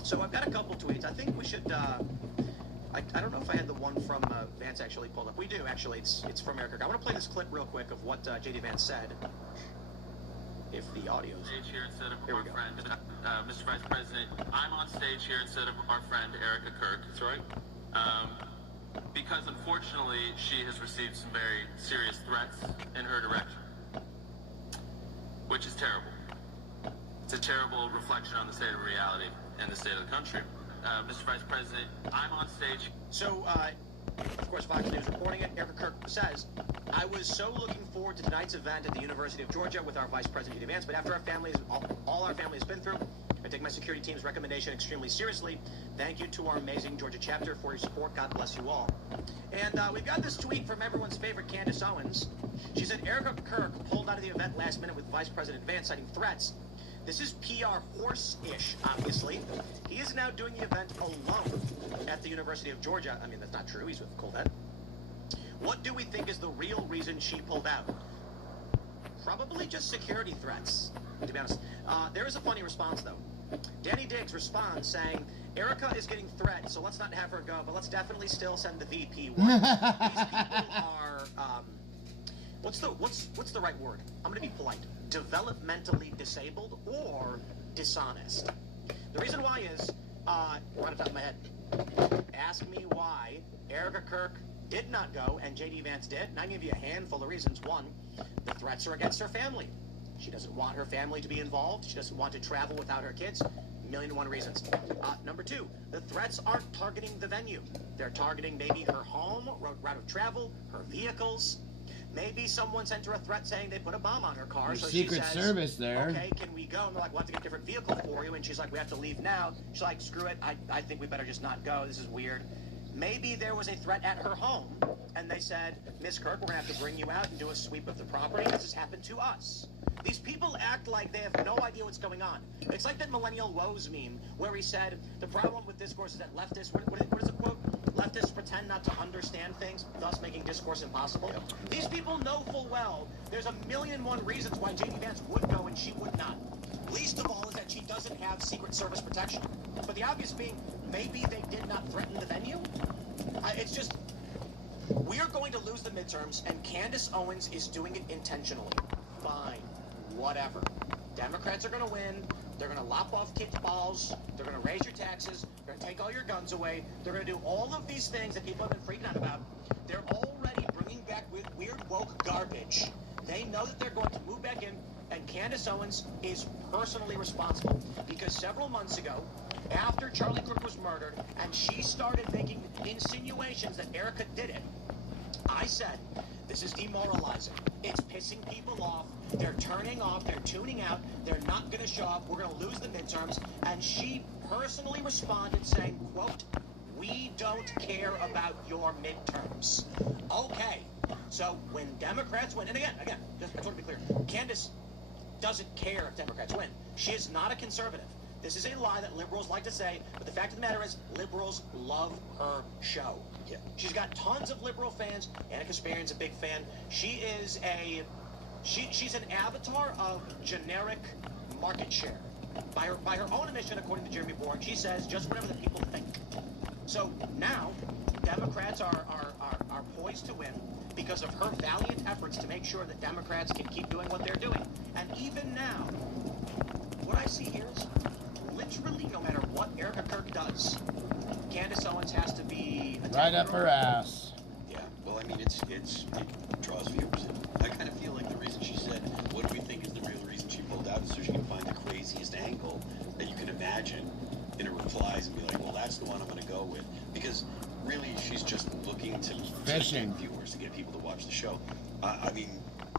So I've got a couple tweets. I think we should I don't know if I had the one from Vance actually pulled up. We do, actually. It's from Eric Kirk. I want to play this clip real quick of what J.D. Vance said. If the audio's... Stage here instead of our friend, Mr. Vice President. I'm on stage here instead of our friend Erica Kirk. That's right. Because unfortunately, she has received some very serious threats in her direction, which is terrible. It's a terrible reflection on the state of reality and the state of the country. Mr. Vice President, I'm on stage. So, of course, Fox News reporting it. Erica Kirk says, I was so looking forward to tonight's event at the University of Georgia with our Vice President J.D. Vance, but after our families, all our family has been through, I take my security team's recommendation extremely seriously. Thank you to our amazing Georgia chapter for your support. God bless you all. And we've got this tweet from everyone's favorite Candace Owens. She said, Erica Kirk pulled out of the event last minute with Vice President Vance citing threats. This is PR horse-ish, obviously. He is now doing the event alone at the University of Georgia. I mean, that's not true. He's with Colette. What do we think is the real reason she pulled out? Probably just security threats, to be honest. There is a funny response, though. Danny Diggs responds saying, Erica is getting threats, so let's not have her go, but let's definitely still send the VP one. These people are, what's the right word? I'm going to be polite. Developmentally disabled or dishonest. The reason why is, right off the top of my head, ask me why Erica Kirk did not go and J.D. Vance did, and I give you a handful of reasons. One, the threats are against her family. She doesn't want her family to be involved. She doesn't want to travel without her kids. 1,000,001 reasons. Number two, the threats aren't targeting the venue. They're targeting maybe her home, route of travel, her vehicles. Maybe someone sent her a threat saying they put a bomb on her car. There's so Secret she says, Service there. Okay, can we go? And they're like, we'll have to get a different vehicle for you. And she's like, we have to leave now. She's like, screw it. I think we better just not go. This is weird. Maybe there was a threat at her home, and they said, Miss Kirk, we're going to have to bring you out and do a sweep of the property. This has happened to us. These people act like they have no idea what's going on. It's like that Millennial Woes meme where he said, the problem with discourse is that leftists, what is the quote? Leftists pretend not to understand things, thus making discourse impossible. These people know full well there's 1,000,001 reasons why J.D. Vance would go and she would not. Least of all is that she doesn't have Secret Service protection. But the obvious being, maybe they did not threaten the venue? It's just, we are going to lose the midterms, and Candace Owens is doing it intentionally. Fine. Whatever. Democrats are going to win. They're going to lop off kids' balls. They're going to raise your taxes. They're going to take all your guns away. They're going to do all of these things that people have been freaking out about. They're already bringing back weird woke garbage. They know that they're going to move back in, and Candace Owens is personally responsible. Because several months ago, after Charlie Kirk was murdered, and she started making insinuations that Erica did it, I said, this is demoralizing. It's pissing people off. They're turning off. They're tuning out. They're not going to show up. We're going to lose the midterms. And she personally responded saying, quote, we don't care about your midterms. Okay. So when Democrats win, and again, just I want to be clear, Candace doesn't care if Democrats win. She is not a conservative. This is a lie that liberals like to say, but the fact of the matter is, liberals love her show. Yeah. She's got tons of liberal fans. Anna Kasparian's a big fan. She is she's an avatar of generic market share. By her own admission, according to Jeremy Bourne, she says just whatever the people think. So now, Democrats are poised to win because of her valiant efforts to make sure that Democrats can keep doing what they're doing. And even now, what I see here is literally no matter what Erica Kirk does, Candace Owens has to be right up her ass. Yeah, well, I mean, it draws viewers in. I kind of feel like the reason she said, what do we think is the real reason she pulled out, is so she can find the craziest angle that you can imagine in her replies and be like, well, that's the one I'm going to go with. Because really, she's just looking to get viewers, to get people to watch the show. I mean,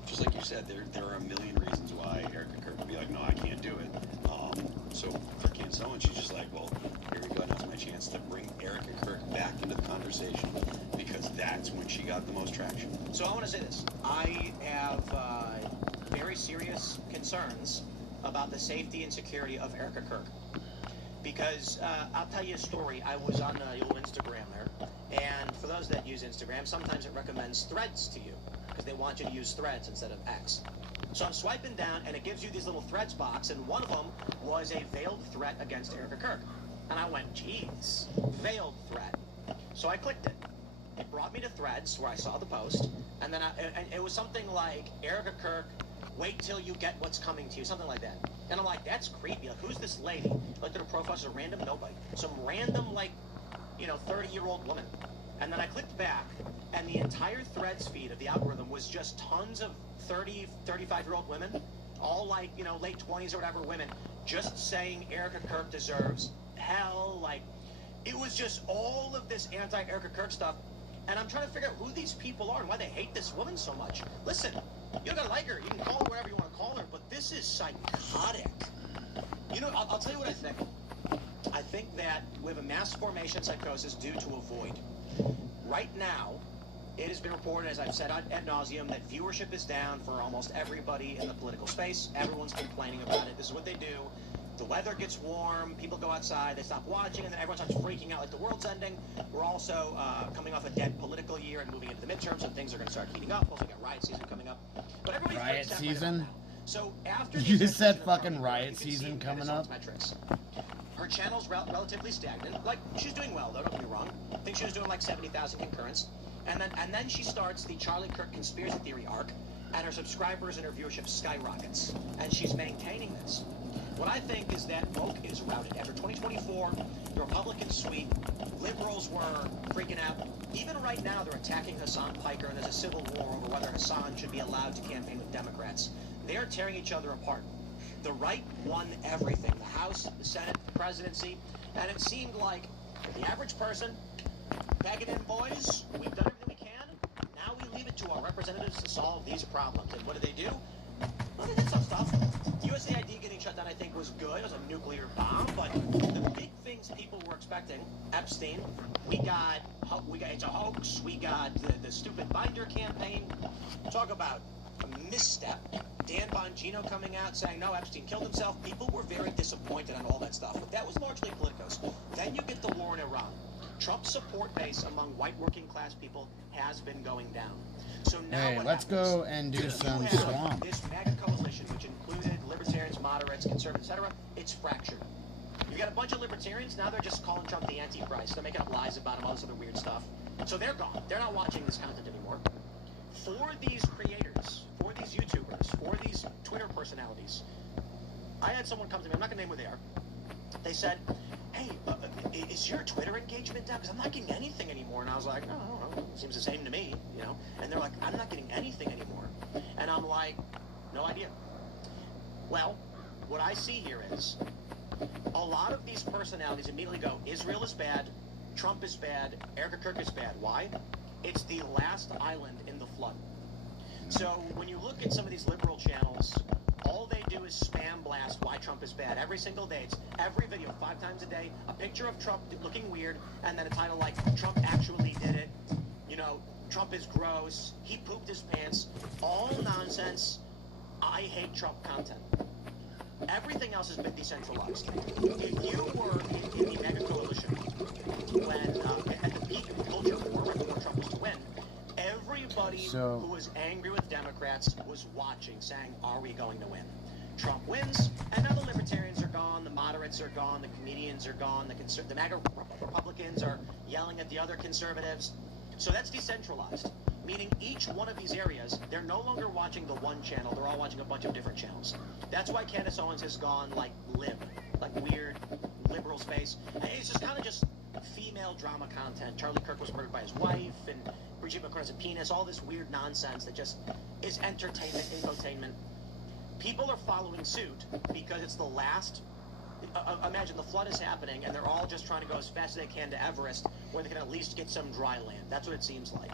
just like you said, there are 1,000,000 reasons why Erica Kirk would be like, no, I can't do it. So for Candace Owens, she's just like, well, here we go. Now's my chance to bring Erica Kirk back into the conversation, because that's when she got the most traction. So I want to say this. I have very serious concerns about the safety and security of Erica Kirk. Because I'll tell you a story. I was on the old Instagram there, and for those that use Instagram, sometimes it recommends Threads to you, because they want you to use Threads instead of X. So I'm swiping down, and it gives you these little Threads box, and one of them was a veiled threat against Erica Kirk. And I went, geez, veiled threat. So I clicked it. It brought me to Threads where I saw the post, and then and it was something like, Erica Kirk, wait till you get what's coming to you, something like that. And I'm like, that's creepy. Like, who's this lady? Looked at her profile, she's a random nobody. Some random, like, 30-year-old woman. And then I clicked back, and the entire Threads feed of the algorithm was just tons of 30, 35-year-old women, all like, late 20s or whatever women, just saying Erica Kirk deserves hell. Like, it was just all of this anti-Erica Kirk stuff. And I'm trying to figure out who these people are and why they hate this woman so much. Listen, you don't gotta like her. You can call her whatever you want to call her, but this is psychotic. I'll tell you what I think. I think that we have a mass formation psychosis due to a void. Right now, it has been reported, as I've said ad nauseum, that viewership is down for almost everybody in the political space. Everyone's complaining about it. This is what they do. The weather gets warm, people go outside, they stop watching, and then everyone starts freaking out like the world's ending. We're also coming off a dead political year and moving into the midterms, so things are going to start heating up. Also got riot season coming up. But everybody Riot freaks out season? right about now. So after You just said fucking riot season coming up? Metrics. Her channel's relatively stagnant. Like, she's doing well, though, don't get me wrong. I think she was doing like 70,000 concurrents. And then she starts the Charlie Kirk conspiracy theory arc, and her subscribers and her viewership skyrockets. And she's maintaining this. What I think is that woke is routed. After 2024, the Republicans sweep, liberals were freaking out. Even right now, they're attacking Hassan Piker, and there's a civil war over whether Hassan should be allowed to campaign with Democrats. They are tearing each other apart. The right won everything. The House, the Senate, the presidency. And it seemed like the average person, bagging in boys, we've done everything we can. Now we leave it to our representatives to solve these problems. And what do? Well, they did some stuff. USAID getting shut down, I think, was good. It was a nuclear bomb. But the big things people were expecting, Epstein, we got it's a hoax. We got the stupid Binder campaign. Talk about a misstep. Dan Bongino coming out saying, no, Epstein killed himself. People were very disappointed on all that stuff. But that was largely politicos. Then you get the war in Iran. Trump's support base among white working class people has been going down. So now hey, let's go and do some swamp. This MAGA coalition, which included libertarians, moderates, conservatives, etc., it's fractured. You got a bunch of libertarians, now they're just calling Trump the Antichrist. They're making up lies about him, all this other weird stuff. So they're gone. They're not watching this content anymore. For these creators, for these YouTubers, for these Twitter personalities, I had someone come to me, I'm not going to name who they are. They said, hey, is your Twitter engagement down? Because I'm not getting anything anymore. And I was like, oh, I don't know. It seems the same to me, And they're like, I'm not getting anything anymore. And I'm like, no idea. Well, what I see here is a lot of these personalities immediately go, Israel is bad, Trump is bad, Erica Kirk is bad. Why? It's the last island in the flood. So when you look at some of these liberal channels, all they do is spam blast why Trump is bad every single day. It's every video, 5 times a day, a picture of Trump looking weird, and then a title like, Trump actually did it, Trump is gross, he pooped his pants, all nonsense, I hate Trump content. Everything else has been decentralized. If you were in the mega coalition, when at the peak of the culture war, right before Trump was to win, everybody who was angry with Democrats was watching, saying, are we going to win? Trump wins, and now the libertarians are gone, the moderates are gone, the comedians are gone, the MAGA Republicans are yelling at the other conservatives. So that's decentralized, meaning each one of these areas, they're no longer watching the one channel, they're all watching a bunch of different channels. That's why Candace Owens has gone like lib, like weird liberal space. And it's just kind of just female drama content. Charlie Kirk was murdered by his wife, and Brigitte Macron has a penis, all this weird nonsense that just is entertainment, infotainment. People are following suit because it's the last. Imagine the flood is happening, and they're all just trying to go as fast as they can to Everest, where they can at least get some dry land. That's what it seems like.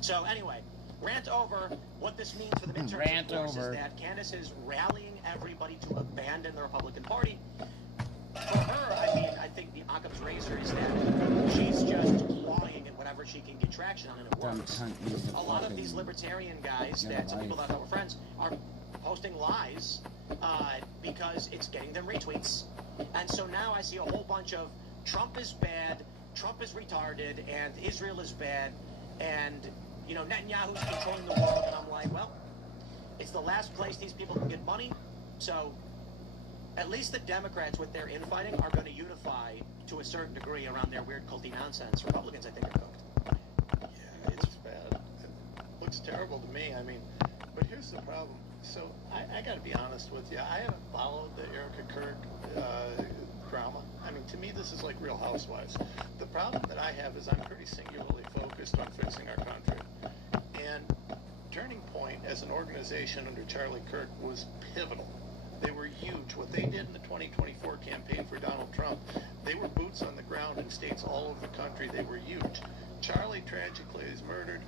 So anyway, rant over. What this means for the midterms, of course, is that Candace is rallying everybody to abandon the Republican Party. For her, I think the Occam's razor is that she's just clawing at whatever she can get traction on, and it works. A lot of these libertarian guys, some people that I thought were friends, are posting lies because it's getting them retweets. And so now I see a whole bunch of Trump is bad, Trump is retarded, and Israel is bad, and Netanyahu's controlling the world. And I'm like, well, it's the last place these people can get money. So at least the Democrats with their infighting are going to unify to a certain degree around their weird culty nonsense, Republicans, I think, are cooked. Yeah, it looks bad. It looks terrible to me. I mean, but here's the problem. So I got to be honest with you. I haven't followed the Erica Kirk drama. I mean, to me, this is like Real Housewives. The problem that I have is I'm pretty singularly focused on fixing our country. And Turning Point as an organization under Charlie Kirk was pivotal. They were huge. What they did in the 2024 campaign for Donald Trump, they were boots on the ground in states all over the country. They were huge. Charlie tragically is murdered.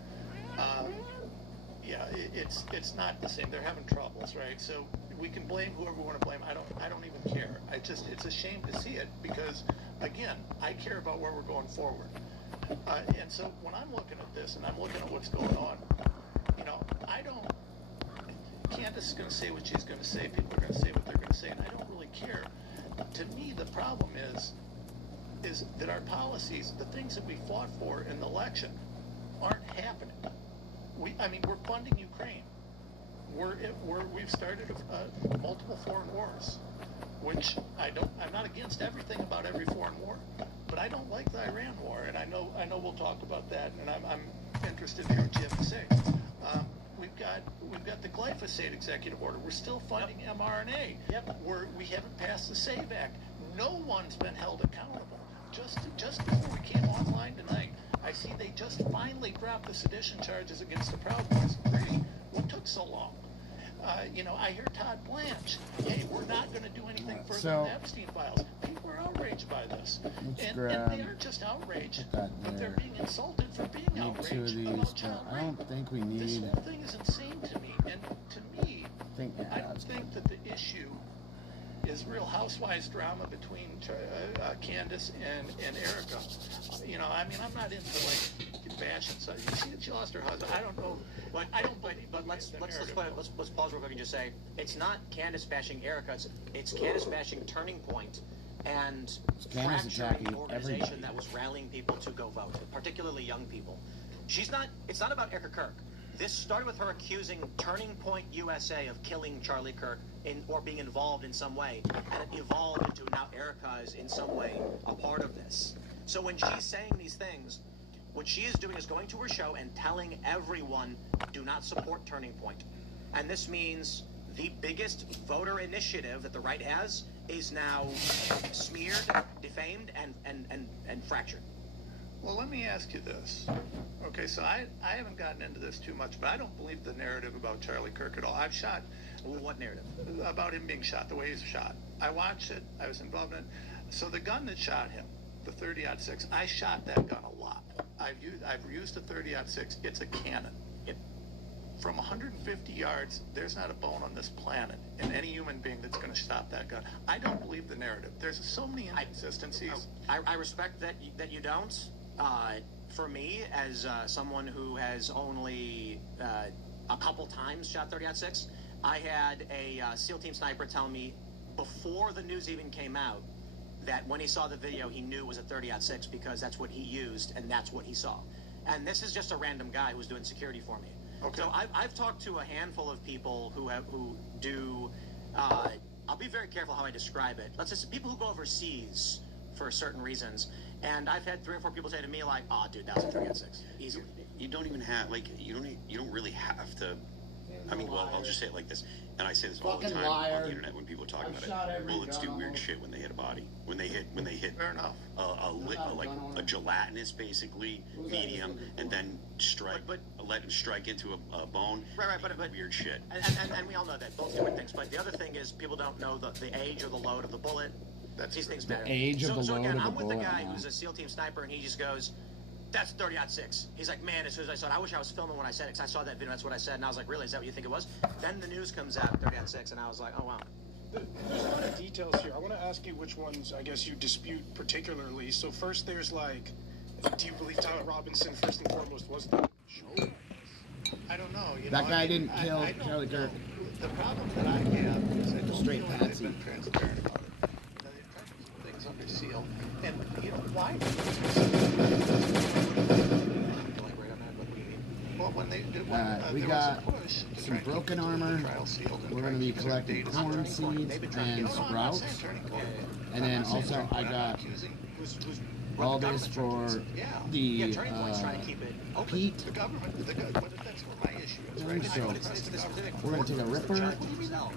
It's not the same. They're having troubles, right? So we can blame whoever we want to blame. I don't even care. It's a shame to see it because, again, I care about where we're going forward. And so when I'm looking at this and I'm looking at what's going on, Candace is going to say what she's going to say. People are going to say what they're going to say, and I don't really care. To me, the problem is that our policies, the things that we fought for in the election, aren't happening. We're funding Ukraine. We've started multiple foreign wars, which I'm not against everything about every foreign war, but I don't like the Iran war, and I know we'll talk about that, and I'm interested to hear what you have to say. We've got the glyphosate executive order. We're still funding mRNA. We haven't passed the SAVE Act. No one's been held accountable. Just before we came online tonight, I see they just finally dropped the sedition charges against the Proud Boys. Great. What took so long? I hear Todd Blanche. Hey, we're not going to do anything further on the Epstein files. People are outraged by this. And they aren't just outraged, but they're being insulted for being outraged about child rape. I don't think we need... This whole thing is insane to me. And to me, I don't think that the issue is Real Housewives drama between Candace and Erica. I'm not into bashing. So you see that she lost her husband. I don't know. But let's pause real quick and just say it's not Candace bashing Erica. It's Candace bashing Turning Point and fracturing the organization that was rallying people to go vote, particularly young people. It's not about Erica Kirk. This started with her accusing Turning Point USA of killing Charlie Kirk or being involved in some way, and it evolved into now Erica is in some way a part of this. So when she's saying these things, what she is doing is going to her show and telling everyone, do not support Turning Point. And this means the biggest voter initiative that the right has is now smeared, defamed, and fractured. Well, let me ask you this. Okay, so I haven't gotten into this too much, but I don't believe the narrative about Charlie Kirk at all. I've shot... Well, what narrative? About him being shot, the way he's shot. I watched it. I was involved in it. So the gun that shot him, the 30-06, I shot that gun a lot. I've used a 30-06. It's a cannon. From 150 yards, there's not a bone on this planet and any human being that's going to stop that gun. I don't believe the narrative. There's so many inconsistencies. I respect that you don't. For me, as someone who has only a couple times shot 30-06, I had a SEAL team sniper tell me before the news even came out that when he saw the video, he knew it was a 30-06 because that's what he used and that's what he saw. And this is just a random guy who was doing security for me. Okay. So I've talked to a handful of people who do. I'll be very careful how I describe it. Let's just people who go overseas for certain reasons. And I've had 3 or 4 people say to me like, "Oh, dude, that was a 30-06 easily." You don't even have you don't really have to. I'll just say it like this, and I say this all the time on the internet when people are talking about it. Bullets do weird shit when they hit a body. When they hit Fair enough. a gelatinous basically medium, and then let it strike into a bone. Right, but weird shit. And we all know that both different things. But the other thing is people don't know the age or the load of the bullet. These things matter. The age of the load again, of the I'm with bullet. the guy who's a SEAL team sniper, and he just goes, "That's 30-06." He's like, "Man, as soon as I saw it, I wish I was filming when I said it, because I saw that video, that's what I said." And I was like, "Really? Is that what you think it was?" Then the news comes out, 30-06, and I was like, "Oh, wow." There's a lot of details here. I want to ask you which ones, I guess, you dispute particularly. So first, there's do you believe Tyler Robinson, first and foremost, was the show? I don't know. That guy didn't kill Charlie Kirk. The problem that I have is I don't Straight feel that patsy. they've been transparent about it. They've tried to keep things under seal. And, why? Well, when they did we got some broken armor. We're going to be collecting corn seeds and sprouts. And then also I got who's all this for the Pete. The government, but that's what my issue is, right? So we're gonna take a ripper,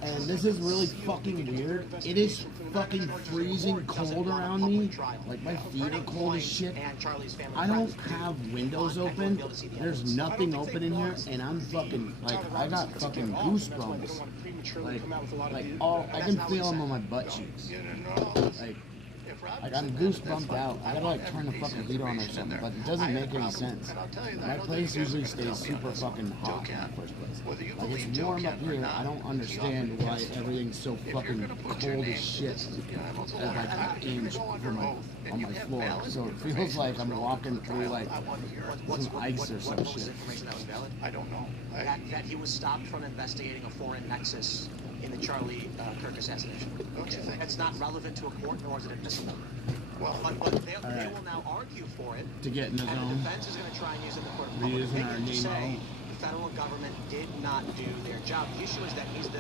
and this is really fucking weird. It is fucking freezing cold around me. Like my feet are cold as shit. I don't have windows open. There's nothing open in here, and I'm fucking like I got fucking goosebumps. Like all I can feel them on my butt cheeks. Like I'm goosebumped out. I gotta like turn the fucking heat on or something, but it doesn't make any sense. My place usually stays super fucking hot in the first place. Like it's warm up here. I don't understand why everything's so fucking cold as shit at like an inch on my floor. So it feels like I'm walking through like some ice or some shit. I don't know. That he was stopped from investigating a foreign nexus in the Charlie Kirk assassination. Don't you think? That's not relevant to a court, nor is it admissible. Well, but they will now argue for it. To get in the zone. And the defense is going to try and use it in the court of public opinion to say the federal government did not do their job. The issue is that he's the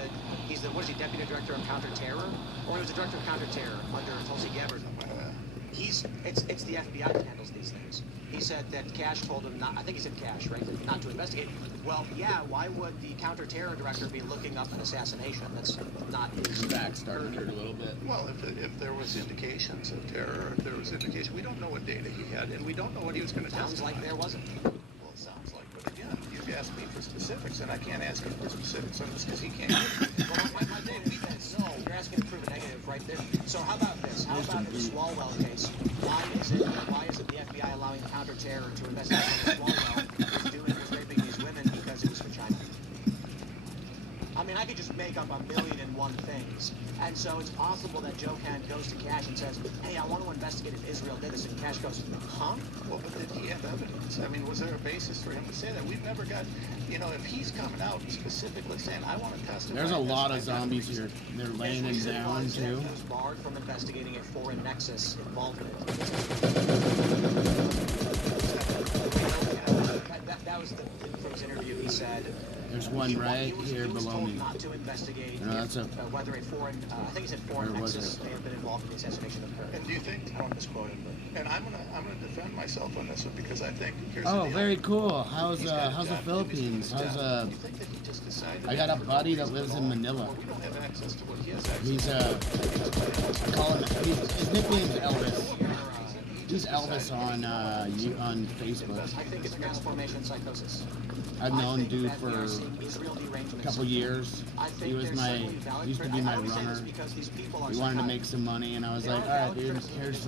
what is he, deputy director of counterterror, or he was the director of counterterror under Tulsi Gabbard. It's the FBI that handles these things. He said that Cash told him not. I think he said Cash, right? Not to investigate. Well, yeah. Why would the counterterror director be looking up an assassination? That's not his. Back started hurt a little bit. Well, if there was indications of terror, if there was indication, we don't know what data he had, and we don't know what he was going to tell us. Sounds like there wasn't. Well, it sounds like. But again, you've asked me for specifics, and I can't ask him for specifics on this because he can't. Well, my data says no. You're asking to prove a negative right there. So how about this? How about the Swalwell case? Why is it the FBI allowing counterterror to investigate Swalwell was raping these women because it was for China? I mean, I could just make up a million and one things. And so it's possible that Joe Kent goes to Cash and says, hey, I want to investigate if Israel did this. And Cash goes, huh? Well, but did he have evidence? I mean, was there a basis for him to say that? We've never got, if he's coming out and specifically saying, I want to testify. There's a lot of zombies here. They're laying him down, too. He was barred from investigating a foreign nexus involvement. That was from his interview. He said, there's one right here below me. Not to investigate whether a foreign, I think he said foreign nexus may have been involved in the assassination of Kirk. And do you think? I don't misquote him, but and I'm gonna defend myself on this one because I think. Very cool. How's the Philippines? I got a buddy that lives in Manila. We don't have access to what he has access. He's I call him. His nickname's Elvis. He's Elvis on Facebook. I think it's mass formation psychosis. I've known dude for a couple years. He was used to be my runner. He wanted to make some money, and I was like, all right, dude, here's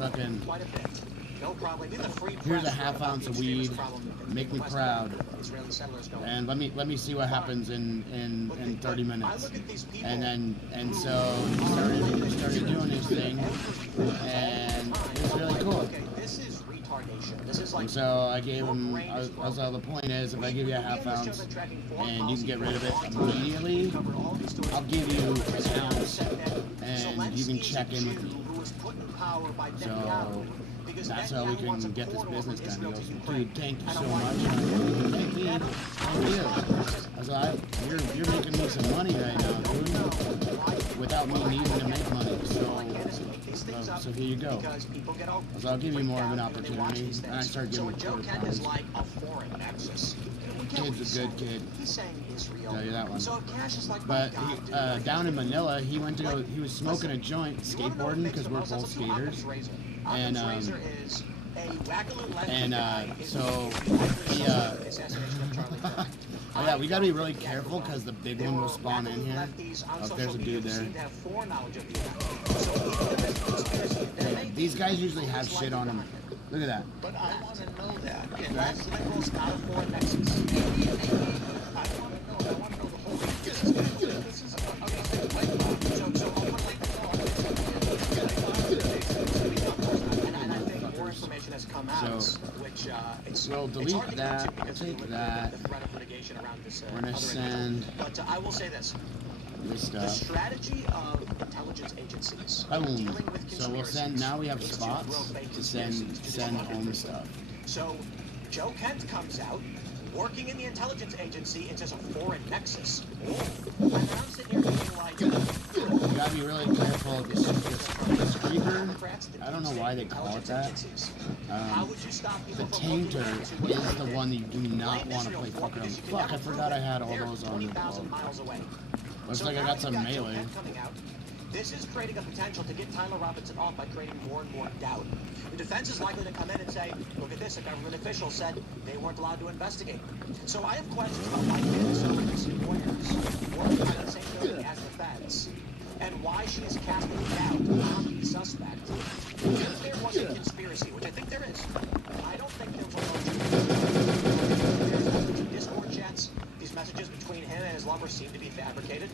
a half ounce of weed. Make me proud. And let me see what happens in 30 minutes. And so he started doing his thing, and it was really cool. And so I gave him, the point is, if I give you a half ounce and you can get rid of it immediately, I'll give you an ounce and you can check in with me. So that's how we can get this business done. He goes, dude, thank you so much. Thank me. Thank you. I was like, you're making me some money right now, dude, without me needing to make money. So here you go. So I'll give you more of an opportunity. And I start giving him $4. Kid's a good kid. Tell you that one. But down in Manila, he was smoking a joint, skateboarding, because we're both skaters. And so he oh yeah, we gotta be really careful because the big one will spawn in here. Oh, there's a dude there. Yeah, these guys usually have shit on them. Look at that. But I want to know that. Right? Not a foreign nexus. I want to know the whole thing. This is and I think more information has come out, which we'll delete that. We'll take that. We're gonna send. But I will say this. This stuff. The strategy of intelligence agencies dealing with consumers. So we'll send. Now we have spots to send home stuff. So Joe Kent comes out working in the intelligence agency is just a foreign nexus. And I'm sitting here thinking like, You gotta be really careful of this creeper. I don't know why they call it that. The tainter is the one that you do not want to play fucking on. Fuck, I forgot I had all those on the boat. Looks like I got some melee. This is creating a potential to get Tyler Robinson off by creating more and more doubt. The defense is likely to come in and say, look at this, a government official said they weren't allowed to investigate. So I have questions about why Candace Owens' lawyers work in the same building as the feds, and why she is casting doubt on the suspect. If there was a conspiracy, which I think there is, I don't think there was a Discord chats. These messages between him and his lover seem to be fabricated.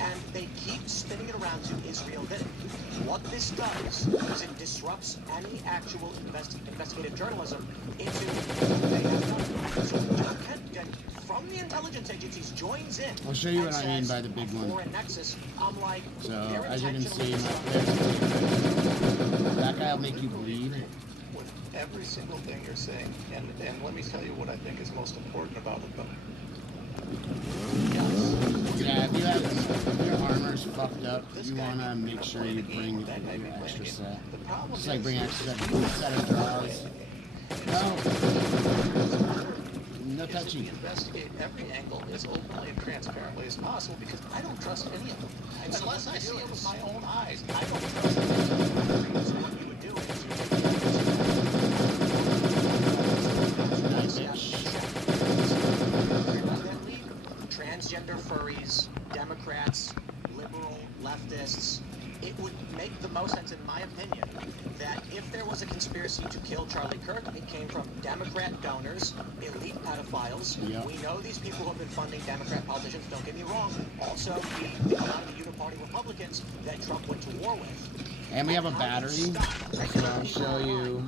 And they keep spinning it around to Israel did it. What this does is it disrupts any actual investigative journalism into what they have done. So John Kent from the intelligence agencies joins in. I'll show you what I mean by the big one. Nexus. I'm like, so as you can see, that guy will make you bleed. With every single thing you're saying, and let me tell you what I think is most important about it, though. Yeah, if your armor's fucked up, you want to make sure you bring your extra set. Just like bring extra set of draws. No touching. Investigate every angle as openly and transparently as possible because I don't trust any of them. Unless I see it with my own eyes, I don't trust them. What you would do transgender furries, Democrats, liberal, leftists, it would make the most sense, in my opinion, that if there was a conspiracy to kill Charlie Kirk, it came from Democrat donors, elite pedophiles. Yep. We know these people who have been funding Democrat politicians, don't get me wrong, also a lot of the Uniparty Republicans that Trump went to war with. And we have a battery, so I'll show you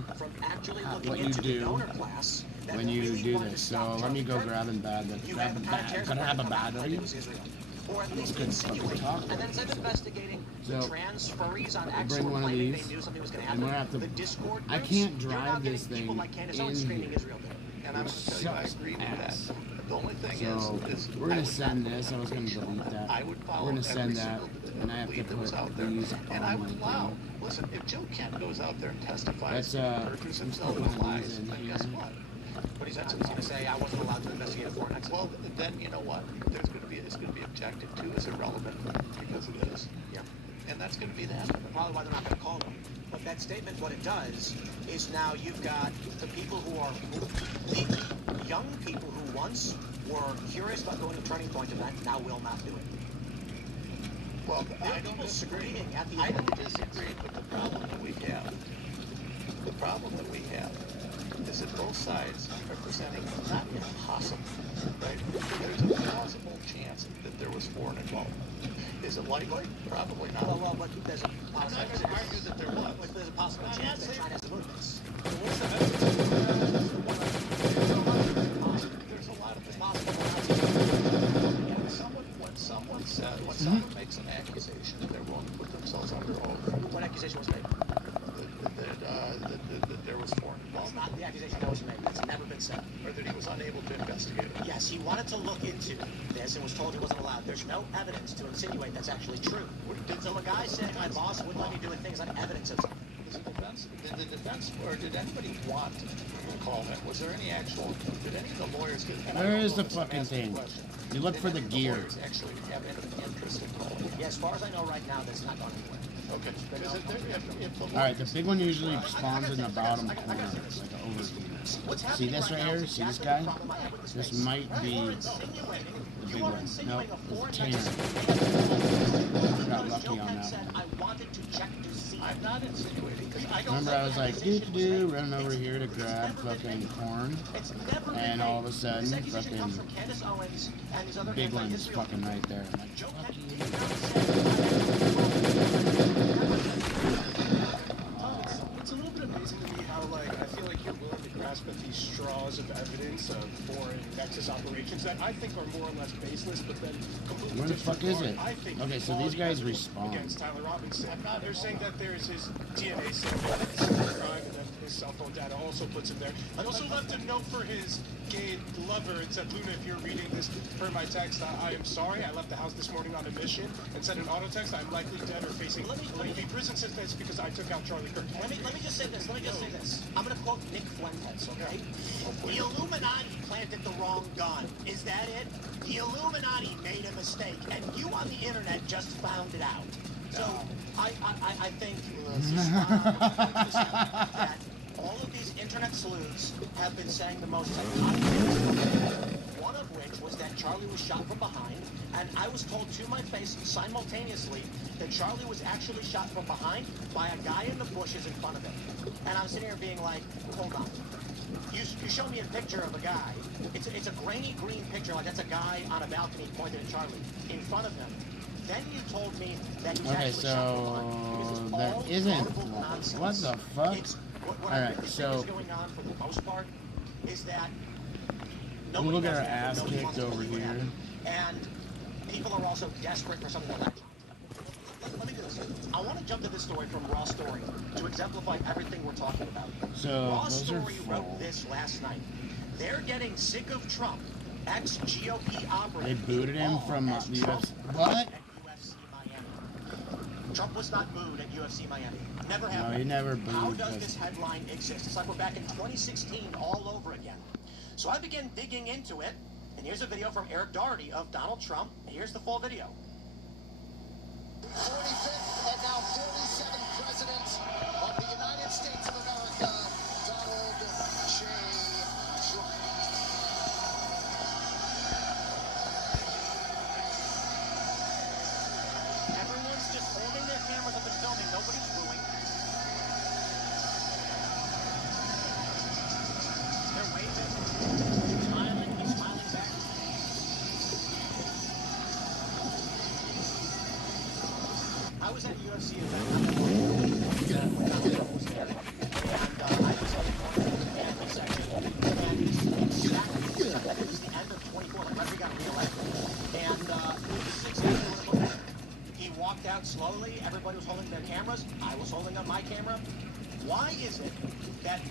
what you do when you do this. So let me go grab a battery. Gonna have a battery. Or at least insinuate. And then instead of investigating the trans furries on X bring one of these. they knew something was going to And we're happen. gonna The Discord I can't drive this thing in here. And I'm going to tell you, I agree with that. The only thing is we're gonna send this. I was gonna delete that. We're gonna send that, and I have to put these and I would allow. thing. Listen, if Joe Kent goes out there and testifies, Let's himself put with one of lies, these in then here. guess what? But he's going to say I wasn't allowed to investigate a foreign accident. Well, then you know what? It's going to be objected to as irrelevant because it is. Yeah. And that's going to be that. Probably why they're not going to call them. But that statement, what it does is now you've got the people the young people who once were curious about going to Turning Point event now will not do it. Well, I don't disagree. I don't disagree, but the problem that we have is that both sides are presenting not impossible, right? There's a plausible chance that there was foreign involvement. Is it likely? Probably not. Well, but there's a I'm not going to argue that there was. But there's a possible chance that China has to move this. There's a lot of things. When someone makes an accusation, they're willing to put themselves under oath. What accusation was made? That there was foreign involvement. It's not the accusation that was made. It's never been said. Or that he was unable to investigate it. Yes, he wanted to look into this and was told he wasn't allowed. There's no evidence to insinuate that's actually true. So a guy said my boss wouldn't let me doing things on evidence of something. Did the defense, or did anybody want to call him? Was there any actual, did any of the lawyers get... Where is the fucking thing? You look for the gear. Actually have any interest in calling? Yeah, as far as I know right now, that's not going anywhere. Okay. Alright, the big one usually spawns in the bottom corner, like an overview. See this right here? See this guy? This might be the big one. No, it's a tamer. Got lucky on that one. I'm not insinuating, because I don't... Remember, I was like, running over here to grab fucking corn, and all of a sudden, fucking big one's fucking right there. I'm like, fuck you. It's a little bit amazing to me how, like, I feel like you're willing to grab past, but these straws of evidence of foreign nexus operations that I think are more or less baseless, but then completely Where the fuck is it? I think Okay, so these guys respawn. against Tyler Robinson. They're saying that there's his DNA sample at the scene of the crime, and then his cell phone data also puts him there. I also left a note for his gay lover. It said, Luna, if you're reading this per my text, I am sorry. I left the house this morning on a mission and sent an auto text. I'm likely dead or facing lengthy prison sentence because I took out Charlie Kirk. Let me just say this. I'm going to quote Nick Fuentes, okay? The Illuminati planted the wrong gun. Is that it? The Illuminati made a mistake, and you on the internet just found it out. So I think that all of these internet sleuths have been saying the most psychotic things, one of which was that Charlie was shot from behind, and I was told to my face simultaneously that Charlie was actually shot from behind by a guy in the bushes in front of him. And I'm sitting here being like, hold on. You show me a picture of a guy. It's a grainy green picture, like that's a guy on a balcony pointed at Charlie in front of him. Then you told me that he's actually shot from behind. That isn't. What the fuck? What I really think is going on for the most part is that We'll get our ass kicked over here. And people are also desperate for something like that. Let me do this. I want to jump to this story from Raw Story to exemplify everything we're talking about. So, Raw Story wrote this last night. They're getting sick of Trump. Ex-GOP operative. They booted him from the UFC. What? Trump was not booed at UFC Miami. Never happened. No, he never booed. How does this headline exist? It's like we're back in 2016 all over again. So I began digging into it, and here's a video from Eric Doherty of Donald Trump. Here's the full video. 45th and now 47th President of the United States of America, Donald J. Trump. Everyone's just holding their cameras up and filming. Nobody's booing. They're waving. Smiling. He's smiling back. I was at a UFC event. I was at the family section. And it was the end of 24, like right we got reelected. And he walked out slowly. Everybody was holding their cameras. I was holding up my camera. Why is it that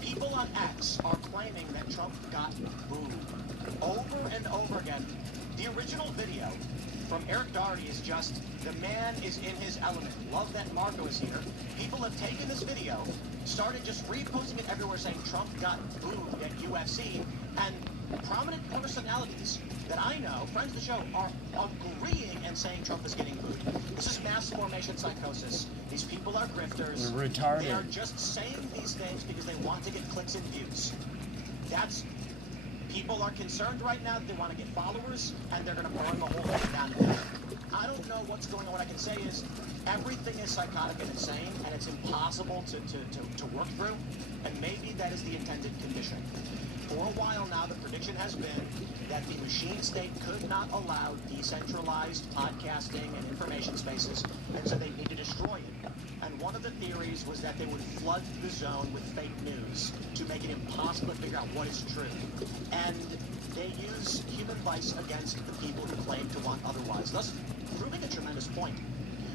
people on X are claiming that Trump got booed over and over again? The original video from Eric Doherty is just, the man is in his element. Love that Marco is here. People have taken this video, started just reposting it everywhere saying Trump got booed at UFC, and prominent personalities that I know, friends of the show, are agreeing and saying Trump is getting booed. This is mass formation psychosis. These people are grifters. They're retarded. They are just saying these things because they want to get clicks and views. That's... People are concerned right now that they want to get followers, and they're going to burn the whole thing down. I don't know what's going on. What I can say is everything is psychotic and insane, and it's impossible to work through, and maybe that is the intended condition. For a while now, the prediction has been that the machine state could not allow decentralized podcasting and information spaces, and so they need to destroy it. And one of the theories was that they would flood the zone with fake news to make it impossible to figure out what is true. And they use human vice against the people who claim to want otherwise, thus proving a tremendous point.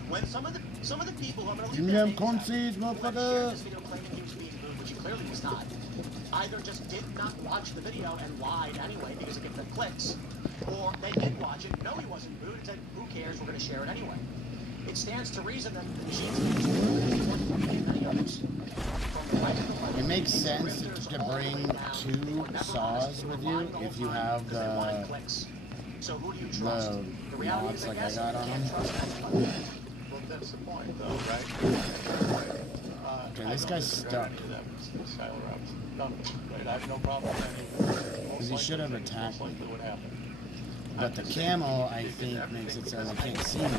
When some of the people who I'm going to leave their names out, who have shared this video claiming he was being booed, which he clearly was not, either just did not watch the video and lied anyway because it gave them clicks, or they did watch it, know he wasn't booed, and said, who cares, we're going to share it anyway. It stands to reason that the machines many others. It makes sense to bring two saws with you if you have the mods like I got on them. Well, that's the point, though, right? Okay, this guy's stuck. I have no problem with any. Because he should have attacked me. But the camo, I think, makes it so I can't see him.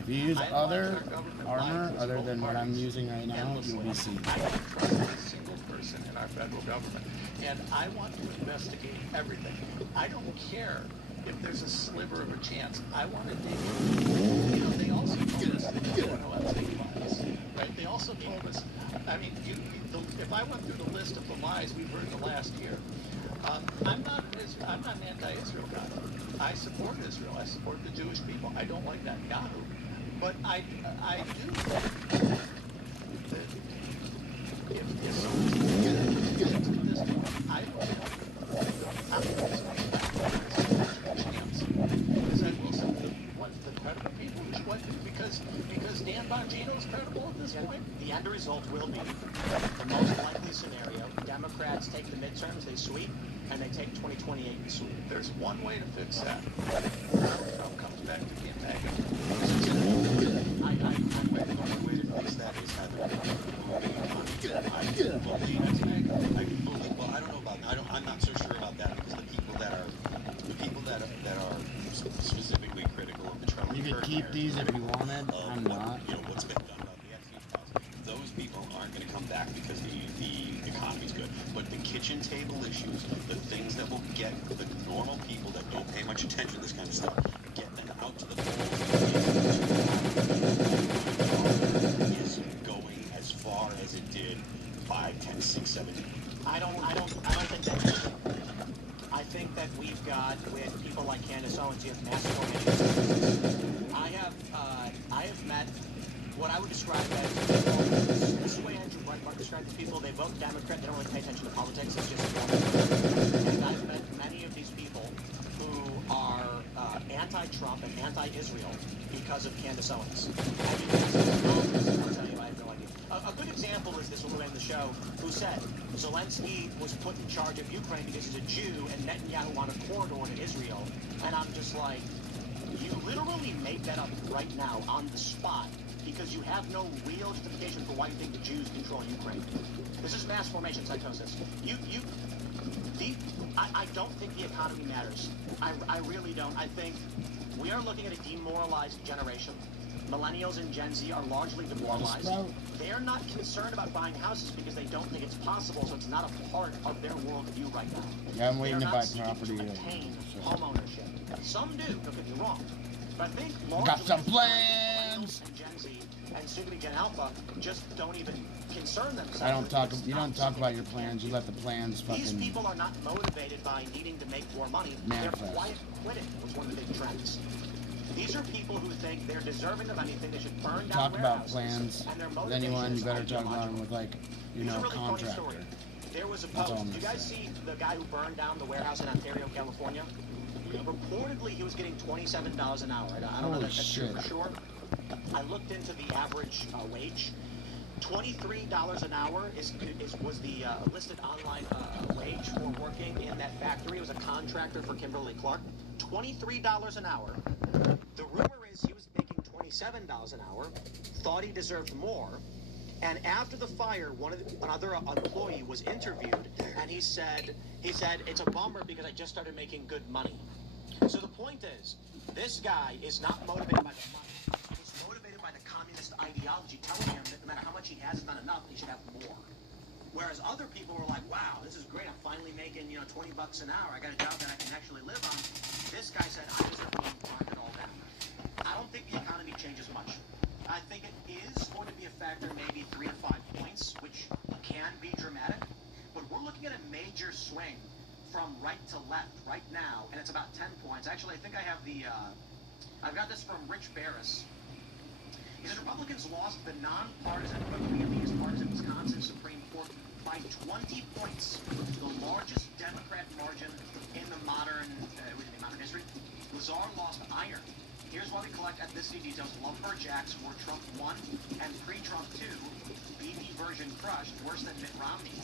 If you use other armor other than what I'm using right now, you'll be seen. I don't trust a single person in our federal government, and I want to investigate everything. I don't care if there's a sliver of a chance, I want to dig. They also told us that you want to let take lies, right? They also told us, I mean, if I went through the list of the lies we've heard the last year, I'm not an anti-Israel guy. I support Israel. I support the Jewish people. I don't like Netanyahu, but I do think that if someone's going to get to this point, I don't think there's a chance. Because I will say the credible people, because Dan Bongino is credible at this point. The end result will be the most likely scenario. Democrats take the midterms, they sweep, and they take 2028 and sweep. There's one way to fix that. Trump comes back to being MAGA. The way to fix that is having well, I don't know about. I'm not so sure about that because the people that are specifically critical of the Trump. You could keep these if you wanted. I'm not. What's been done about the Epstein files. Those people aren't going to come back because the economy's good. But the kitchen table issues, the things that will get the normal people that don't pay much attention to this kind of stuff, get them out to the polls. Is going as far as it did 5, 10, 6, 7. I don't think that's true. I think that we've got, with people like Candace Owens, you have mass formation. I have met what I would describe as people, this is the way Andrew Breitbart describes people. They vote Democrat, they don't really pay attention to politics, it's just and I've met many of these people who are anti-Trump and anti-Israel because of Candace Owens. I'll tell you, I have no idea. A good example is this woman in the show who said Zelensky was put in charge of Ukraine because he's a Jew and Netanyahu wanted a corridor to Israel. And I'm just like, you literally made that up right now on the spot because you have no real justification for why you think the Jews control Ukraine. This is mass formation psychosis. I don't think the economy matters. I really don't. I think we are looking at a demoralized generation. Millennials and Gen Z are largely demoralized. They're not concerned about buying houses because they don't think it's possible, so it's not a part of their worldview right now. Yeah, I'm waiting to buy To property. attain homeownership. Some do, don't get me wrong. But I think Got some plans. And Gen Z and soon-to-be Gen Alpha just don't even concern themselves. You don't talk about your plans. You let the plans fucking. These people are not motivated by needing to make more money. Manifest. They're quiet quitting was one of the big trends. These are people who think they're deserving of anything. They should burn down Talk about warehouses, plans. and their With motivation anyone, is you better talk about them ideological. with Here's a really funny contractor. story. There was a That's all post. I'm Did you gonna guys say. see the guy who burned down the warehouse in Ontario, California? Reportedly, he was getting $27 an hour. I don't know Holy that that's true shit. for sure. I looked into the average wage. $23 an hour was the listed online wage for working in that factory. It was a contractor for Kimberly-Clark. $23 an hour. The rumor is he was making $27 an hour, thought he deserved more, and after the fire, another employee was interviewed, and he said, it's a bummer because I just started making good money. So the point is, this guy is not motivated by the money. He's motivated by the communist ideology telling him that no matter how much he has, it's not enough, he should have more. Whereas other people were like, wow, this is great, I'm finally making, $20 an hour, I got a job that I can actually live on. This guy said, I deserve to grind it all down. I don't think the economy changes much. I think it is going to be a factor, maybe 3 to 5 points, which can be dramatic. But we're looking at a major swing from right to left right now, and it's about 10 points. Actually, I think I have I've got this from Rich Barris. He says Republicans lost the nonpartisan but really is partisan Wisconsin Supreme Court by 20 points, the largest Democrat margin in the modern history. Lazar lost iron. Here's why we collect ethnicity details. Lumber Jacks were Trump 1 and pre-Trump 2. BB version crushed, worse than Mitt Romney.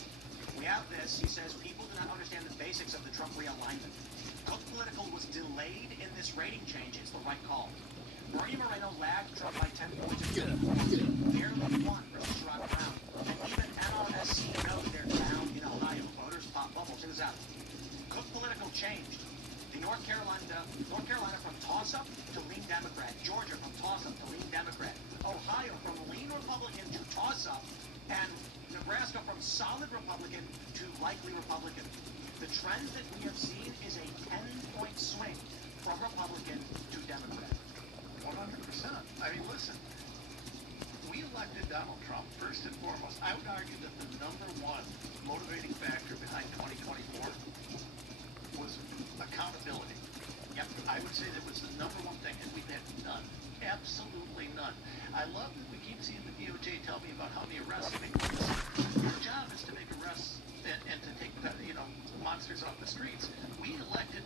We have this. He says people do not understand the basics of the Trump realignment. Cook Political was delayed in this rating change. It's the right call. Bernie Moreno lagged Trump by 10 points in 2024. Barely won versus Sherrod Brown. And even NRSC knows they're down in Ohio. Voters pop bubbles. Check this out. Cook Political changed. North Carolina from toss-up to lean Democrat. Georgia from toss-up to lean Democrat. Ohio from lean Republican to toss-up. And Nebraska from solid Republican to likely Republican. The trend that we have seen is a 10-point swing from Republican to Democrat. 100%. I mean, listen, we elected Donald Trump, first and foremost. I would argue that the number one motivating factor behind 2024 was accountability. Yep, I would say that was the number one thing, and we've had none. Absolutely none. I love that we keep seeing the DOJ tell me about how many arrests they make. Your job is to make arrests and to take, monsters off the streets. We elected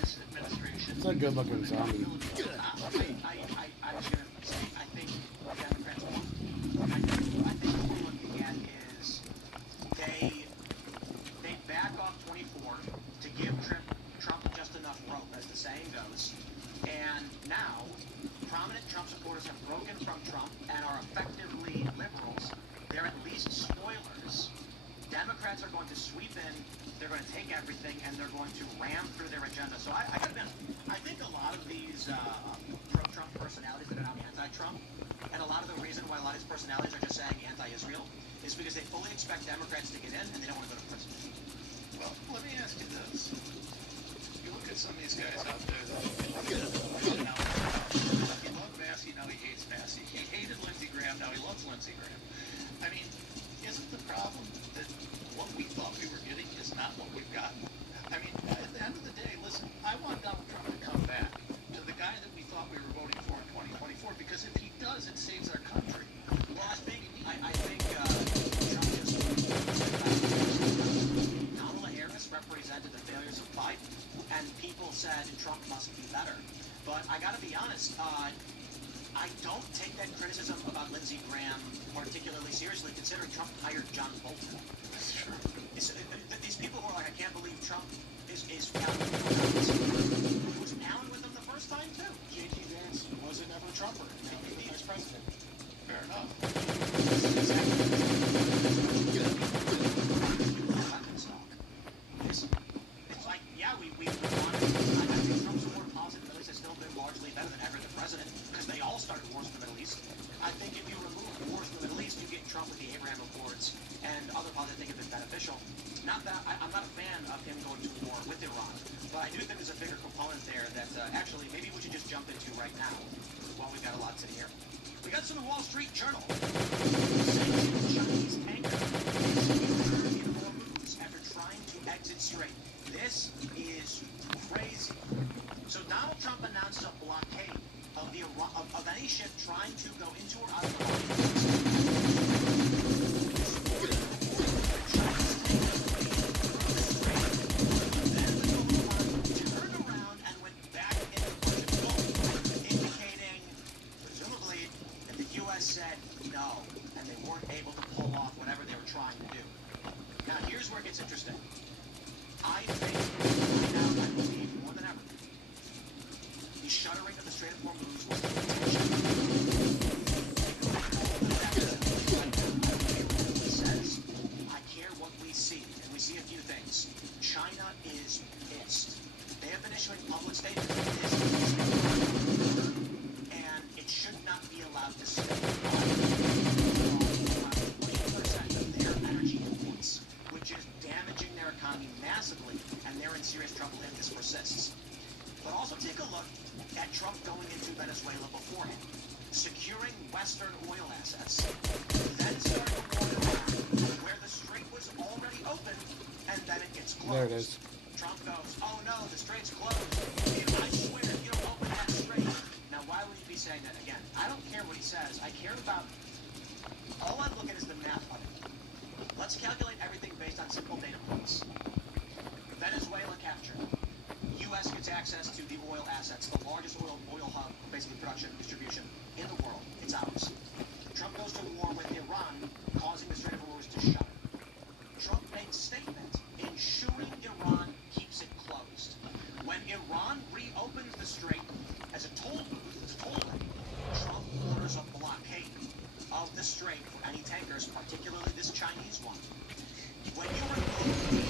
this administration. It's a good looking zombie. I was going to say, I think Democrats won. I think what we're looking at is they back off 24 to give Trump just enough rope, as the saying goes. And now, prominent Trump supporters have broken from Trump and are effectively liberals. They're at least spoilers. Democrats are going to sweep in, they're going to take everything, and they're going to ram through their agenda. So I gotta be honest, I think a lot of these pro-Trump personalities that are now anti-Trump, and a lot of the reason why a lot of these personalities are just saying anti-Israel, is because they fully expect Democrats to get in, and they don't want to go to prison. Well, let me ask you this. You look at some of these guys out there that he loved Massey, now he hates Massey. He hated Lindsey Graham, now he loves Lindsey Graham. I mean, isn't the problem that what we thought we were getting is not what we've gotten? I mean, at the end of the day, listen, I want Donald Trump to come back to the guy that we thought we were voting for in 2024, because if he does, it saves our country. Well, I think Trump just Kamala Harris represented the failures of Biden, and people said Trump must be better. But I got to be honest, I don't take that criticism about Lindsey Graham particularly seriously, considering Trump hired John Bolton. That's true. These people who are like, I can't believe Trump is pounding with them. He was pounding with them the first time, too. J.D. Vance wasn't ever Trumper. Now he's the vice president. Fair enough. It's like, yeah, we wanted, I think Trump's support of policy in the Middle East has still been largely better than ever the president, because they all started wars in the Middle East. I think if you remove wars in the Middle East, you get Trump with the Abraham Accords and other policies I think have been beneficial. Not that I'm not a fan of him going to war with Iran, but I do think there's a bigger component there that actually maybe we should just jump into right now while we've got a lot sitting here. We got some Wall Street Journal saying Chinese tanker in Hormuz after trying to exit Strait. This is crazy. So Donald Trump announces a blockade of any ship trying to go into or out of the turned around and went back into the Gulf, indicating, presumably, that the U.S. said no, and they weren't able to pull off whatever they were trying to do. Now, here's where it gets interesting. I think right now, I believe more than ever, the shuttering of the Strait of Hormuz was the intention. Says, I care what we see, and we see a few things. China is pissed. They have been issuing public statements, and it should not be allowed to stay. 20% of their energy imports, which is damaging their economy massively, and they're in serious trouble if this persists. But also take a look at Trump going into Venezuela beforehand, securing Western oil assets, then starting a war in Iran, where the strait was already open, and then it gets closed. There it is. Trump goes, oh no, the strait's closed. I swear, you don't open that strait. Now, why would he be saying that again? I don't care what he says. I care about, all I look at is the math of it. Let's calculate everything based on simple data points. Venezuela captured. U.S. gets access to the oil assets, the largest oil hub, basically production, distribution, in the world. It's ours. Trump goes to war with Iran, causing the Strait of Hormuz to shutter. Trump makes statement ensuring Iran keeps it closed. When Iran reopens the strait as a toll lane, Trump orders a blockade of the strait for any tankers, particularly this Chinese one. When you remove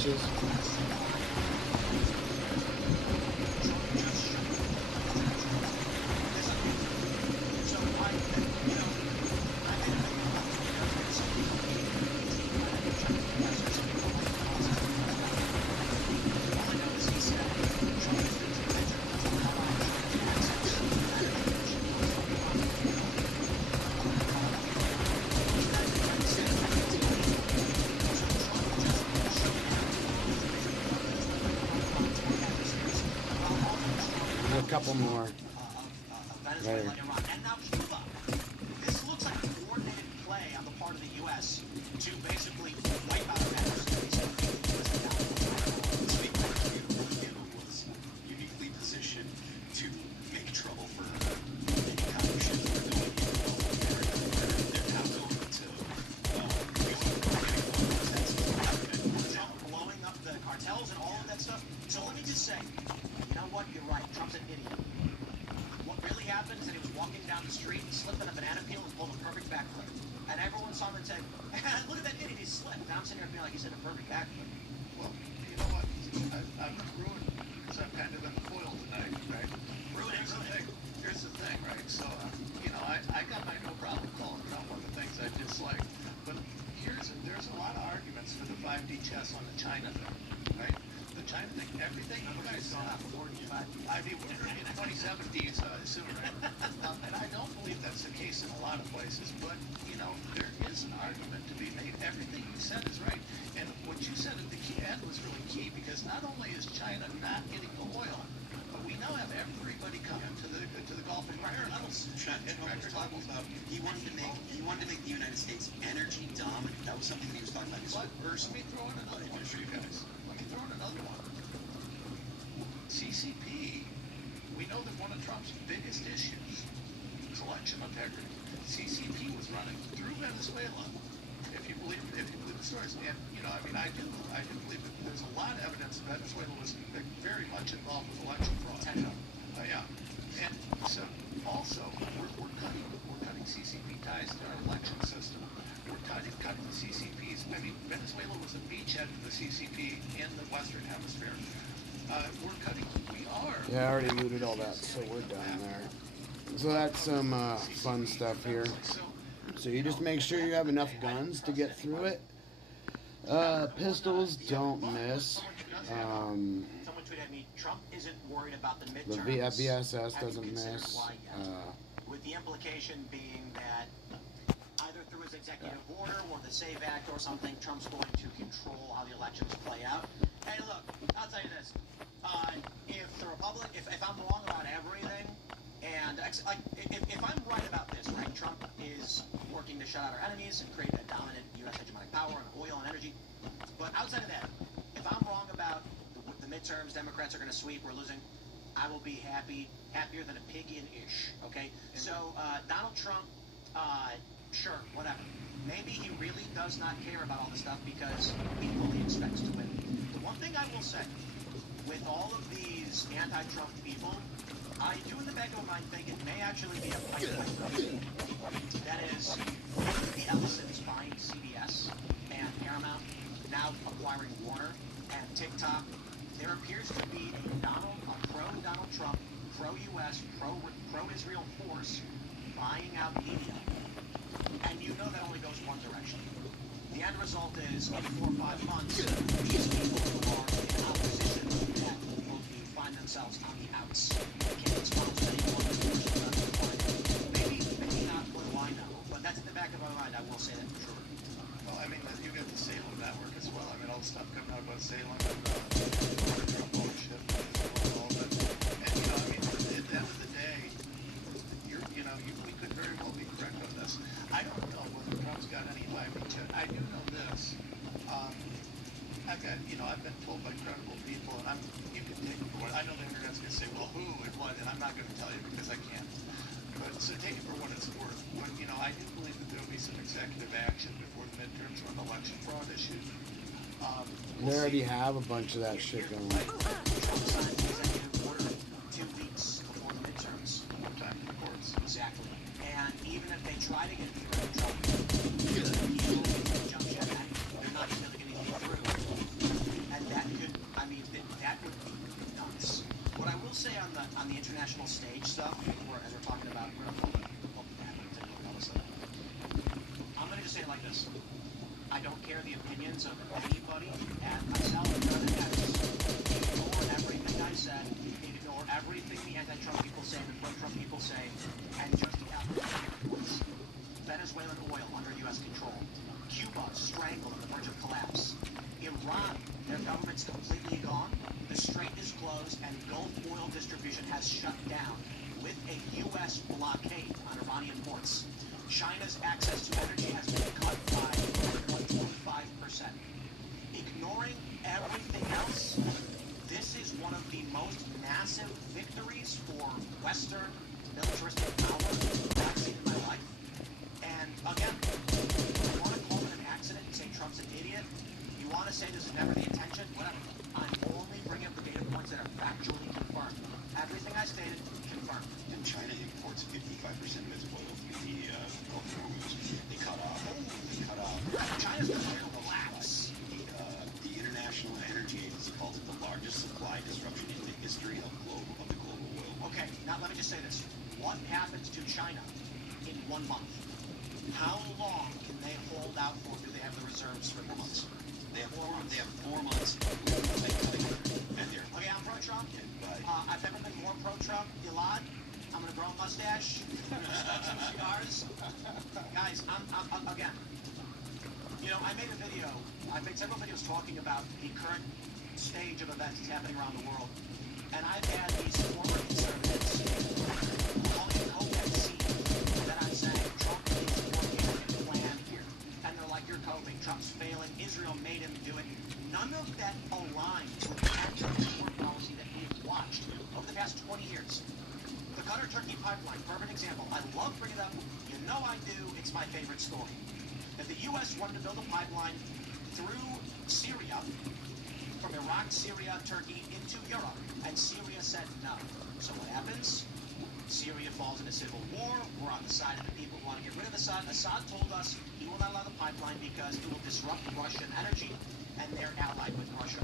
bitches. A couple more. There. And now Cuba. This looks like a coordinated play on the part of the U.S. to basically wipe out our adversaries. Cuba was uniquely positioned to make trouble for any kind of shit that we're doing. They're now going to Trump blowing up the cartels and all of that stuff. So let me just say, you know what? You're right. Trump's an idiot. What really happened is that he was walking down the street, slipped on a banana peel, and pulled a perfect backflip. And everyone saw him and said, look at that idiot, he slipped. And I'm sitting here being like, he said a perfect backflip. Well, you know what? I'm ruined because I'm kind of in the foil tonight, right? Here's the thing, right? So, you know, I got my no problem calling Trump one of the things I dislike. But there's a lot of arguments for the 5D chess on the China thing, right? The China thing, everything you guys saw. I mean, we're in 2070s soon, right? And I don't believe that's the case in a lot of places, but, you know, there is an argument to be made. Everything you said is right. And what you said at the end was really key, because not only is China not getting the oil, but we now have everybody coming to the Gulf of Mexico. Trump was talking about he wanted to make the United States energy dominant. That was something that he was talking about. Let me throw in another one for you guys. Let me throw in another one. CCP. We know that one of Trump's biggest issues is election integrity. CCP was running through Venezuela. If you believe the stories, and you know, I mean, I do believe that there's a lot of evidence that Venezuela was very much involved with election fraud. Yeah, and so also we're cutting CCP ties to our election system. We're cutting the CCPs. I mean, Venezuela was a beachhead to the CCP in the Western Hemisphere. Yeah, I already looted all that, so we're done there. So that's some fun stuff here. So you just make sure you have enough guns to get through it. Pistols don't miss. Someone tweeted at me, Trump isn't worried about the midterms. The VSS doesn't miss. With the implication being that either through his executive order or the SAVE Act or something, Trump's going to control how the elections play out. Hey, look, I'll tell you this. If I'm wrong about everything, and if I'm right about this, right, Trump is working to shut out our enemies and create a dominant U.S. hegemonic power on oil and energy. But outside of that, if I'm wrong about the midterms, Democrats are going to sweep, we're losing, I will be happier than a pig in ish, okay? So, Donald Trump, sure, whatever. Maybe he really does not care about all this stuff because he fully expects to win. The one thing I will say, with all of these anti-Trump people, I do in the back of my mind think it may actually be a pipeline. That is, the Ellisons buying CBS and Paramount, now acquiring Warner and TikTok. There appears to be a pro-Donald Trump, pro-U.S., pro-Israel force buying out media. And you know that only goes one direction. The end result is, in 4 or 5 months, these people who are in opposition that will find themselves on the outs. They can't sponsor anymore. Maybe not, what do I know? But that's in the back of my mind, I will say that for sure. Well, I mean, you get the Salem network as well. I mean, all the stuff coming out about Salem and Trump ownership and all that. And, you know, I mean, at the end of the day, we could very well be correct on this. I don't know whether Trump's got any 5D chess. I do know this. I've been told by credible people, and you can take it for what I know. The internet's going to say, well, who and what, and I'm not going to tell you because I can't. But so take it for what it's worth. But I do believe that there will be some executive action before the midterms on election fraud issues. They already have a bunch of that shit going. Trump signed the executive order 2 weeks before the midterms. No time for the courts. Exactly. And even if they try to get through Trump, they're not even going to get through. And mean, that would be nuts. What I will say on the international stage stuff, as we're talking about, I'm going to just say it like this. I don't care the opinions of anybody, and myself, ignore everything I said, ignore everything the anti-Trump people say, the pro-Trump people say, and just Venezuelan oil under U.S. control. Cuba strangled on the verge of collapse. Iran, their government's completely gone. The strait is closed, and Gulf oil distribution has shut down with a U.S. blockade on Iranian ports. China's access to energy has been cut by 125%. Ignoring everything else, this is one of the most massive victories for Western militaristic power I've seen in my life. And again, you want to call it an accident and say Trump's an idiot, you want to say this is never the intention, whatever. I'm only bringing up the data points that are factually confirmed. Everything I stated, confirmed. And China imports 55% of its oil through the Gulf Hormuz. They cut off. China's going to relax. The International Energy Agency calls it the largest supply disruption in the history of the global oil. Okay, now let me just say this. What happens to China in 1 month? How long can they hold out for? Do they have the reserves for 4 months? They have 4 months. Okay, I'm pro-Trump. I've never been more pro-Trump. Elad, I'm going to grow a mustache. I'm going to smoke some cigars. Guys, I'm again, you know, I made several videos talking about the current stage of events that's happening around the world. And I've had these former conservatives calling it hope and see that I'm saying Trump is working a plan here. And they're like, you're coping. Trump's failing. Israel made him do it. None of that aligns with any of the foreign policy that we've watched over the past 20 years. The Qatar-Turkey pipeline, perfect example. I love bringing it up. You know I do. It's my favorite story. If the U.S. wanted to build a pipeline through Syria, from Iraq, Syria, Turkey, into Europe, and Syria said no. So what happens? Syria falls into civil war. We're on the side of the people who want to get rid of Assad. Assad told us he will not allow the pipeline because it will disrupt Russian energy, and they're allied with Russia.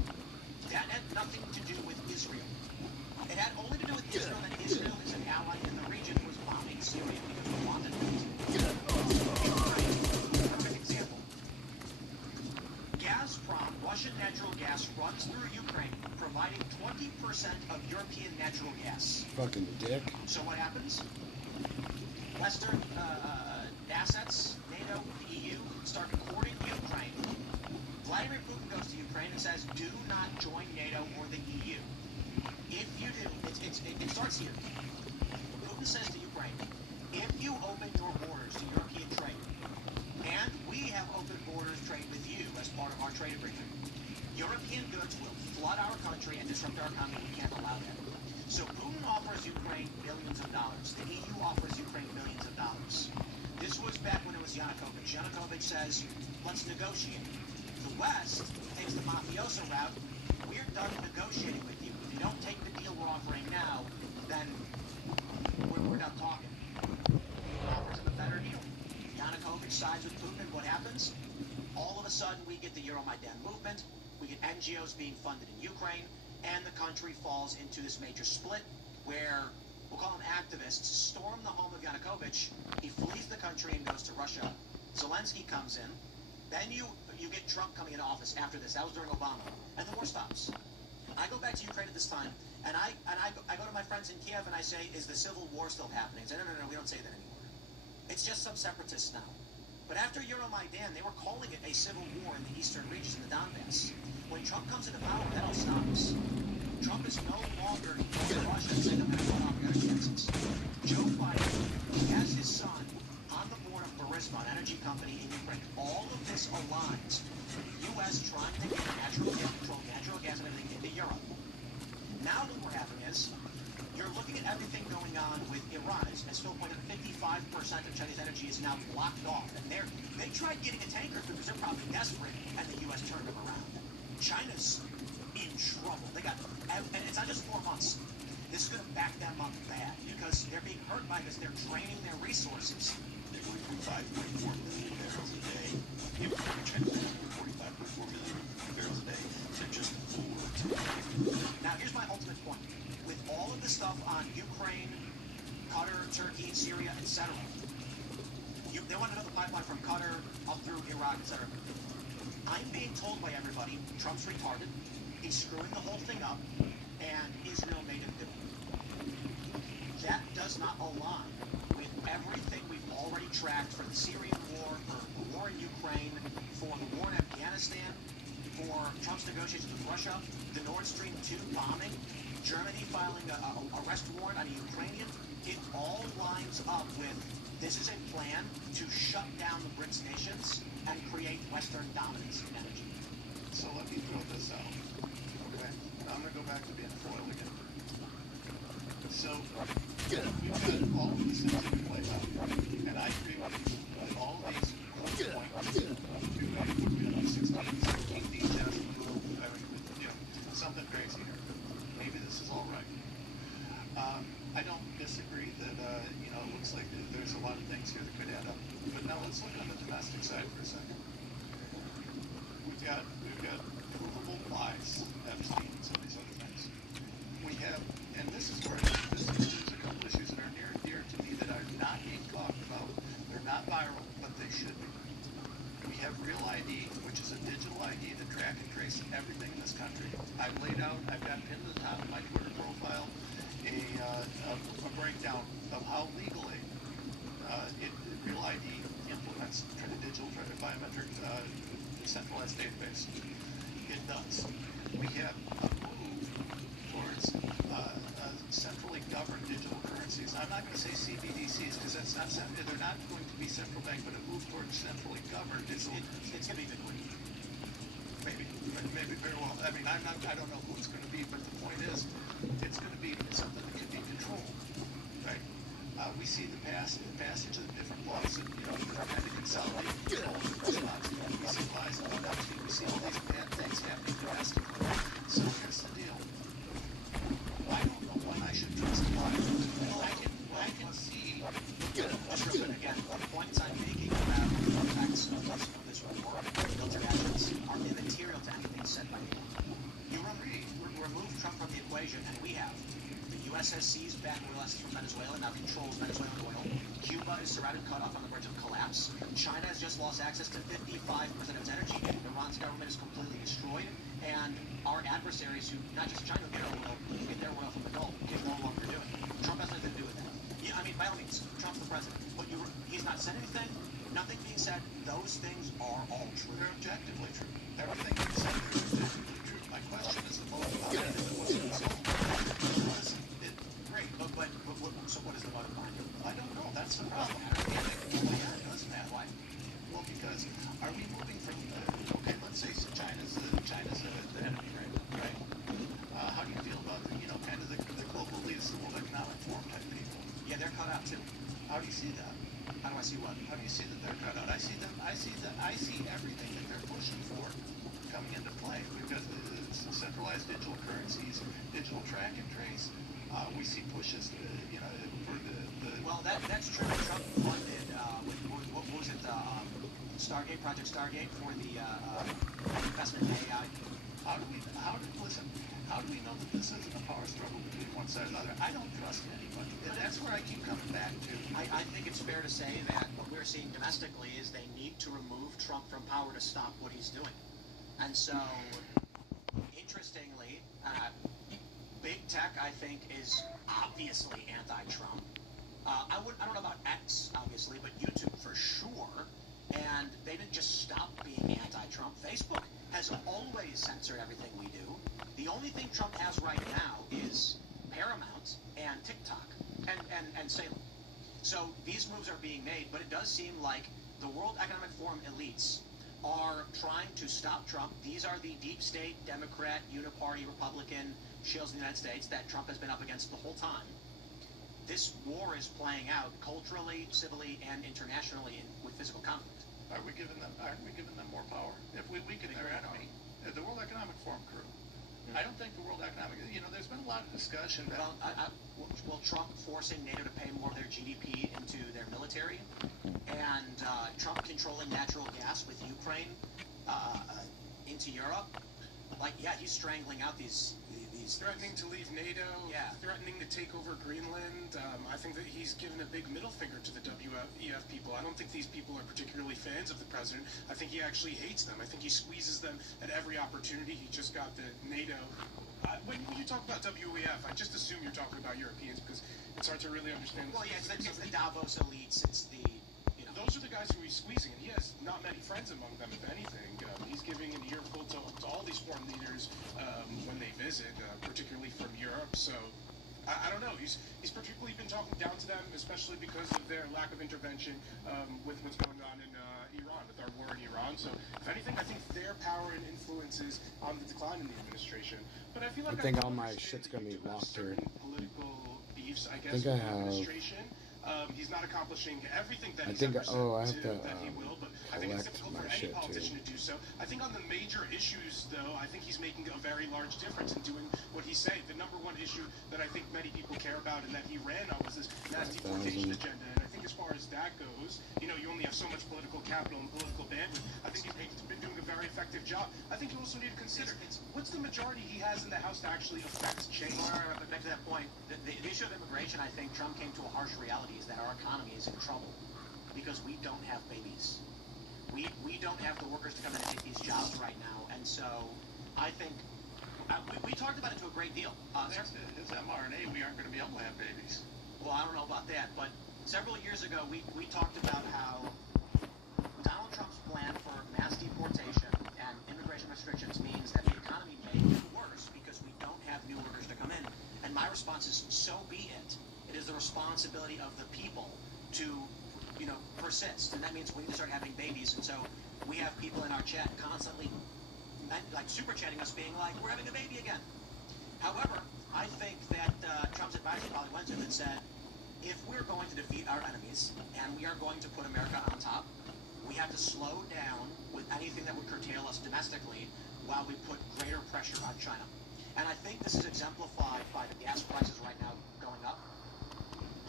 That had nothing to do with Israel. It had only to do with Israel, and Israel is an ally in the region who was bombing Syria because we wanted it. Perfect example. Gazprom, Russian natural gas, runs through Ukraine, providing 20% of European natural gas. Fucking dick. So what happens? Western assets, NATO, the EU, start courting Ukraine. Vladimir Putin goes to Ukraine and says, do not join NATO or the EU. If you do, it starts here. Putin says to Ukraine, if you open your borders to European trade, and we have open borders trade with you as part of our trade agreement, European goods will flood our country and disrupt our economy. We can't allow that. So Putin offers Ukraine billions of dollars. The EU offers Ukraine billions of dollars. This was back when it was Yanukovych. Yanukovych says, let's negotiate. The West takes the mafioso route. We're done negotiating with you. If you don't take the deal we're offering now, then we're done talking. Offers him a better deal. Yanukovych sides with Putin, and what happens? All of a sudden, we get the Euromaidan movement, we get NGOs being funded in Ukraine, and the country falls into this major split where, we'll call them activists, storm the home of Yanukovych, he flees the country and goes to Russia. Zelensky comes in, then you get Trump coming into office after this. That was during Obama, and the war stops. I go back to Ukraine at this time, and I go to my friends in Kiev and I say, is the civil war still happening? They say, no, we don't say that anymore. It's just some separatists now. But after Euromaidan, they were calling it a civil war in the eastern regions in the Donbass. When Trump comes into power, that all stops. Trump is no longer going to Russia and saying, I'm going to cut off your energy access. Joe Biden has his son on the board of Burisma, an energy company in Ukraine. All of this aligns with the U.S. trying to get natural gas and everything into Europe. Now what we're having is, you're looking at everything going on with Iran. As Phil pointed out, 55% of Chinese energy is now blocked off. And they tried getting a tanker through because they're probably desperate, and the U.S. turned them around. China's in trouble. They got, and it's not just 4 months. This is going to back them up bad because they're being hurt by this. They're draining their resources. They're going from 5.4 million barrels a day. China's going from 45.4 million barrels a day to just 4 to etc. They want another pipeline from Qatar up through Iraq, etc. I'm being told by everybody Trump's retarded, he's screwing the whole thing up, and Israel made him do it. That does not align with everything we've already tracked for the Syrian war, for the war in Ukraine, for the war in Afghanistan, for Trump's negotiations with Russia, the Nord Stream 2 bombing, Germany filing a arrest warrant on a Ukrainian. It all lines up with this is a plan to shut down the BRICS nations and create Western dominance in energy. So let me throw this out. Okay? I'm going to go back to being foil again. So we've got all of these things that play out. And I agree with you that all of these points, 16 details, something crazy here. Maybe this is all right. I don't disagree that, it looks like there's a lot of things here that could add up. But now let's look on the domestic side for a second. We've got provable lies, Epstein, and some of these other things. We have, and this is where there's a couple issues that are near and dear to me that are not being talked about. They're not viral, but they should be. We have Real ID, which is a digital ID that track and trace everything in this country. I've got pinned to the top of my Twitter profile a breakdown of how legally Real ID implements digital biometric centralized database. It does. We have a move towards centrally governed digital currencies. I'm not going to say CBDCs because they're not going to be central bank, but a move towards centrally governed digital. It's going to be Bitcoin. Maybe very well. I mean, I don't know who it's going to be, but the point is, it's going to be something that can be controlled, right? We see the passage of different laws that, kind of consolidate control response. We see lies about Epstein. We see all these bad things happening domestically. So here's the deal. I don't know when I should trust a lie. I can see. Again, the points I'm making about the effects of this war, military actions, are immaterial to anything said by anyone. You remove Trump from the equation, and we have. The U.S. has seized back oil assets from Venezuela, now controls Venezuelan oil. Cuba is surrounded, cut off on the verge of collapse. China has just lost access to 55% of its energy. Iran's government is completely destroyed. And our adversaries, who, not just China, get their oil from the Gulf, can no longer do it. Trump has nothing to do with that. Yeah, I mean, by all means, Trump's the president. But he's not said anything. Nothing being said. Those things are all true. They're objectively true. Everything you said is objectively true. My question is the motive behind it. What's the result? Great. So what is the motive behind it? I don't know. That's the problem. It doesn't matter. Why? Well, because are we moving from let's say China's the enemy, right? How do you feel about the global leaders, the World Economic Forum type people? Yeah, they're cut out too. How do you see that? How do I see what? How do you see that they're cut out? I see everything that they're pushing for coming into play because centralized digital currencies, digital track and trace. We see pushes, for the. Well, that's true. Trump funded what was it? Project Stargate for the investment in AI. How do we know that this isn't a power struggle between one side and the other? I don't trust anybody. That's where I keep coming back to. I think it's fair to say that what we're seeing domestically is they need to remove Trump from power to stop what he's doing. And so, interestingly, big tech, I think, is obviously anti-Trump. I don't know about X, obviously, but YouTube for sure. And they didn't just stop being anti-Trump. Facebook has always censored everything we do. The only thing Trump has right now is Paramount and TikTok and Salem. So these moves are being made, but it does seem like the World Economic Forum elites are trying to stop Trump. These are the deep state, Democrat, uniparty, Republican shills in the United States that Trump has been up against the whole time. This war is playing out culturally, civilly, and internationally with physical conflict. Aren't we giving them more power? If we weaken their enemy, the World Economic Forum crew. I don't think the World Economic. There's been a lot of discussion. Will Trump forcing NATO to pay more of their GDP into their military, and Trump controlling natural gas with Ukraine into Europe? He's strangling out these He's threatening to leave NATO, threatening to take over Greenland. I think that he's given a big middle finger to the WEF people. I don't think these people are particularly fans of the president. I think he actually hates them. I think he squeezes them at every opportunity. He just got the NATO. When you talk about WEF, I just assume you're talking about Europeans because it's hard to really understand. Well, yeah, it's the Davos elites. It's the, those are the guys who he's squeezing, and he has not many friends among them, if anything. He's giving an earful to all these foreign leaders when they visit, particularly from Europe. So I don't know. He's particularly been talking down to them, especially because of their lack of intervention with what's going on in Iran, with our war in Iran. So if anything, I think their power and influence is on the decline in the administration. But I feel like I think all my shit's gonna be locked here. Political beefs, I guess, with the I have. administration. He's not accomplishing everything that he's I ever said have to that he will, but I think it's difficult for any shit politician to do so. I think on the major issues, though, I think he's making a very large difference in doing what he's saying. The number one issue that I think many people care about and that he ran on was this mass deportation agenda. And I think as far as that goes, you only have so much political capital and political bandwidth. I think he's been doing a very effective job. I think you also need to consider what's the majority he has in the House to actually affect change. But back to that point, the issue of immigration, I think Trump came to a harsh reality, is that our economy is in trouble because we don't have babies. We don't have the workers to come in and take these jobs right now. And so I think we talked about it to a great deal. His mRNA, we aren't going to be able to have babies. Well, I don't know about that, but several years ago we talked about how Donald Trump's plan for mass deportation and immigration restrictions means that the economy may get worse because we don't have new workers to come in. And my response is, so be it. It is the responsibility of the people to, persist. And that means we need to start having babies. And so we have people in our chat constantly, like, super chatting us, being like, we're having a baby again. However, I think that Trump's advisor probably went to him and said, if we're going to defeat our enemies and we are going to put America on top, we have to slow down with anything that would curtail us domestically while we put greater pressure on China. And I think this is exemplified by the gas prices right now going up.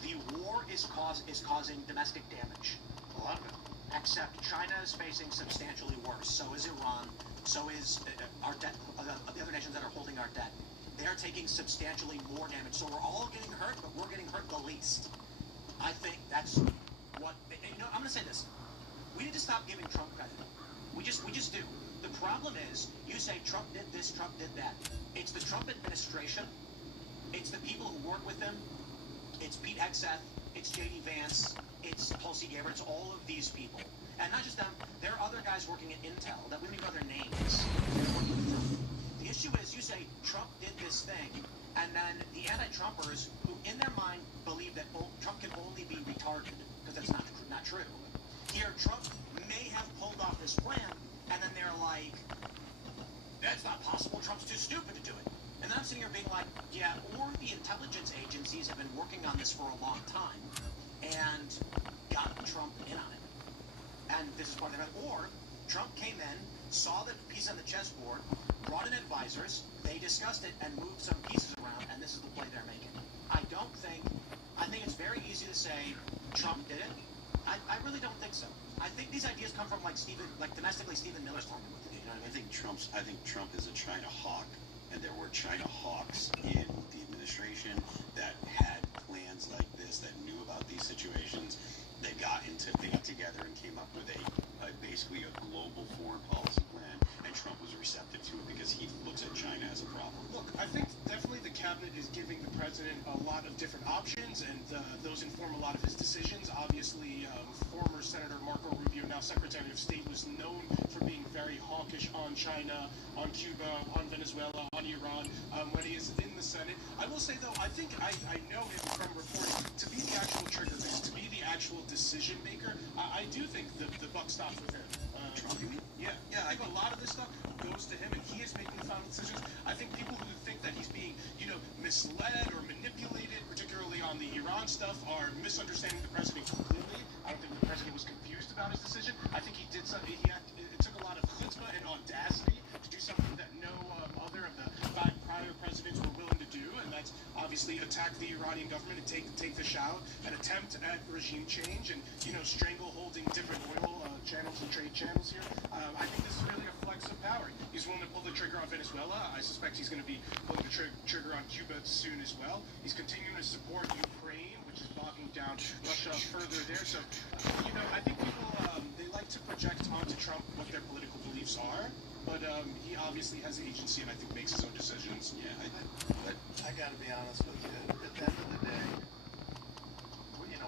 The war is causing domestic damage. A lot of it. Except China is facing substantially worse. So is Iran. So is our debt, the other nations that are holding our debt. They are taking substantially more damage. So we're all getting hurt, but we're getting hurt the least. I think that's what, I'm going to say this. We need to stop giving Trump credit. We just do. The problem is, you say Trump did this, Trump did that. It's the Trump administration. It's the people who work with him. It's Pete Hegseth. It's J.D. Vance. It's Tulsi Gabbard. It's all of these people. And not just them. There are other guys working at Intel that we don't even know their names. The issue is, you say Trump did this thing, and then the anti-Trumpers, who in their mind believe that Trump can only be retarded, because that's not true. Here, Trump may have pulled off this plan, and then they're like, that's not possible, Trump's too stupid to do it. And then I'm sitting here being like, yeah, or the intelligence agencies have been working on this for a long time, and got Trump in on it. And this is part of it. Or Trump came in, saw the piece on the chessboard, brought in advisors, they discussed it, and moved some pieces around, and this is the play they're making. I think it's very easy to say Trump did it. I really don't think so. I think these ideas come from domestically Stephen Miller's talking with it. I think Trump is a China hawk, and there were China hawks in the administration that had plans like this, that knew about these situations. They got together and came up with basically a global foreign policy plan, and Trump was receptive to it because he looks at China as a problem. Look, I think definitely the cabinet is giving the president a lot of different options, and those inform a lot of his decisions. Obviously, former Senator Marco Rubio, now Secretary of State, was known for being very hawkish on China, on Cuba, on Venezuela, on Iran, when he is in the Senate. I will say, though, I think I know him from reporting to be the actual trigger man, to be the actual decision maker. I do think the buck stops with him. Trump, you mean? Yeah. I think a lot of this stuff goes to him, and he is making the final decisions. I think people who think that he's being, misled or manipulated, particularly on the Iran stuff, are misunderstanding the president completely. I don't think the president was confused about his decision. I think he did something. It took a lot of chutzpah and audacity to do something that no other of the 5 prior presidents were willing to do, and that's obviously attack the Iranian government and take the Shah, an attempt at regime change, and strangle holding different oil channels and trade channels here. I think this is really a flex of power. He's willing to pull the trigger on Venezuela. I suspect he's going to be pulling the trigger on Cuba soon as well. He's continuing to support Ukraine, which is bogging down Russia further there. So, I think people they like to project onto Trump what their political beliefs are. But he obviously has agency and I think makes his own decisions. Yeah, but I got to be honest with you. At the end of the day,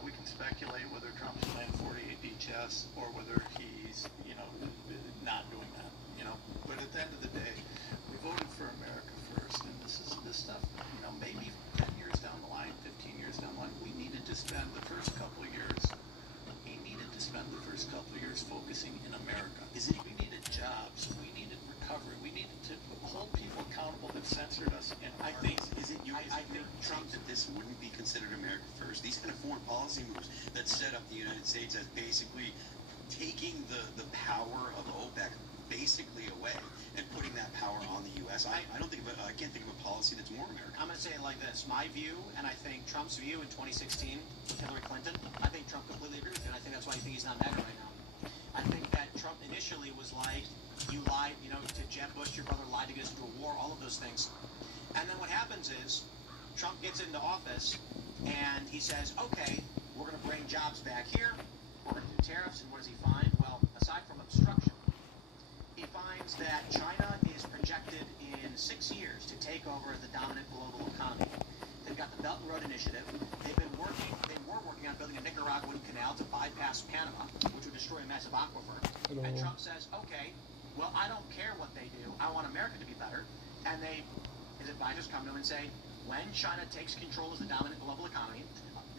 we can speculate whether Trump's playing 48 chess or whether he's, not doing that. But at the end of the day, we voted for America first, and this stuff. Maybe 10 years down the line, 15 years down the line, we needed to spend the first couple of years. He needed to spend the first couple of years focusing in America. We needed jobs. We needed recovery. We needed to hold people accountable that censored us. And I think, I think Trump, that this wouldn't be considered America first. These kind of foreign policy moves that set up the United States as basically taking the power of OPEC basically away and putting that power on the U.S. I can't think of a policy that's more American. I'm going to say it like this. My view, and I think Trump's view in 2016 with Hillary Clinton, I think Trump completely agrees with it, and I think that's why you think he's not MAGA right now. I think that Trump initially was like, you lied, to Jeb Bush, your brother lied to get us into a war, all of those things. And then what happens is, Trump gets into office, and he says, okay, we're going to bring jobs back here, we're going to do tariffs, and what does he find? Well, aside from obstruction, he finds that China is projected in 6 years to take over the dominant global economy. They've got the Belt and Road Initiative. They were working on building a Nicaraguan canal to bypass Panama, which would destroy a massive aquifer. Hello. And Trump says, okay, well, I don't care what they do. I want America to be better. And his advisors come to him and say, when China takes control as the dominant global economy,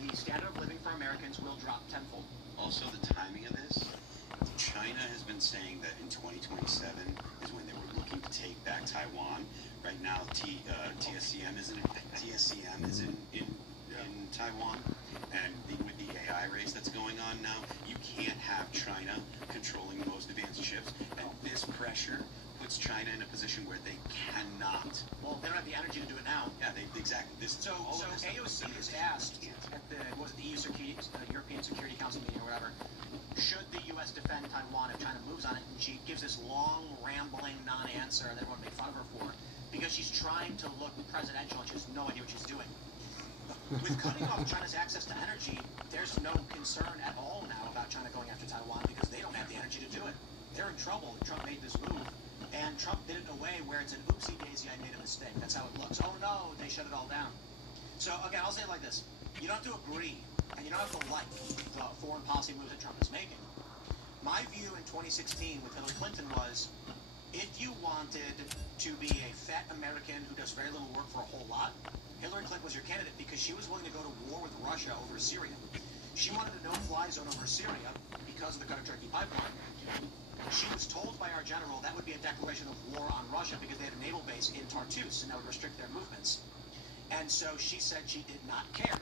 the standard of living for Americans will drop tenfold. Also, the timing of this, China has been saying that in 2027 is when they were looking to take back Taiwan. Right now, TSCM is in Taiwan, and with the AI race that's going on now, you can't have China controlling the most advanced chips, and this pressure puts China in a position where they cannot. Well, they don't have the energy to do it now. Yeah, exactly. So AOC is asked at the European Security Council meeting or whatever, should the U.S. defend Taiwan if China moves on it? And she gives this long, rambling non-answer that everyone made fun of her for, because she's trying to look presidential and she has no idea what she's doing. With cutting off China's access to energy, there's no concern at all now about China going after Taiwan because they don't have the energy to do it. They're in trouble. Trump made this move, and Trump did it in a way where it's an oopsie daisy, I made a mistake. That's how it looks. Oh no, they shut it all down. So again, I'll say it like this. You don't have to agree, and you don't have to like the foreign policy moves that Trump is making. My view in 2016 with Hillary Clinton was, if you wanted to be a fat American who does very little work for a whole lot, Hillary Clinton was your candidate because she was willing to go to war with Russia over Syria. She wanted a no-fly zone over Syria because of the Qatar-Turkey pipeline. She was told by our general that would be a declaration of war on Russia because they had a naval base in Tartus and that would restrict their movements. And so she said she did not care.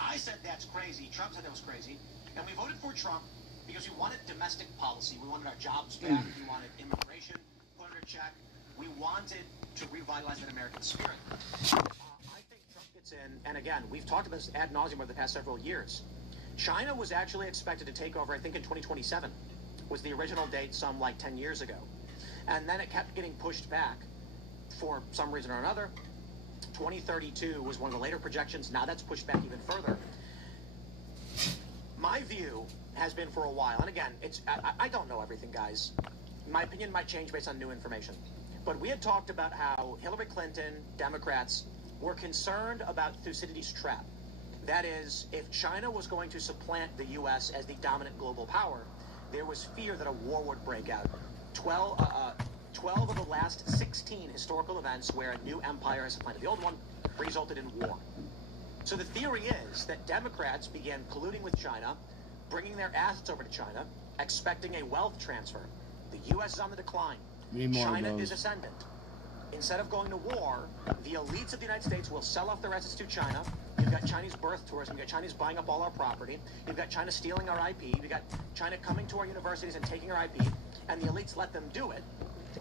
I said that's crazy. Trump said that was crazy. And we voted for Trump because we wanted domestic policy. We wanted our jobs back. We wanted immigration put under check. We wanted to revitalize that American spirit. I think Trump gets in, and again, we've talked about this ad nauseum over the past several years. China was actually expected to take over, I think in 2027, was the original date some like 10 years ago. And then it kept getting pushed back for some reason or another. 2032 was one of the later projections. Now that's pushed back even further. My view has been for a while, and again, I don't know everything, guys. My opinion might change based on new information. But we had talked about how Hillary Clinton, Democrats, were concerned about Thucydides' trap. That is, if China was going to supplant the U.S. as the dominant global power, there was fear that a war would break out. 12 of the last 16 historical events where a new empire has supplanted the old one resulted in war. So the theory is that Democrats began colluding with China, bringing their assets over to China, expecting a wealth transfer. The U.S. is on the decline. China is ascendant. Instead of going to war, the elites of the United States will sell off their assets to China. You've got Chinese birth tourism. You've got Chinese buying up all our property. You've got China stealing our IP. You've got China coming to our universities and taking our IP. And the elites let them do it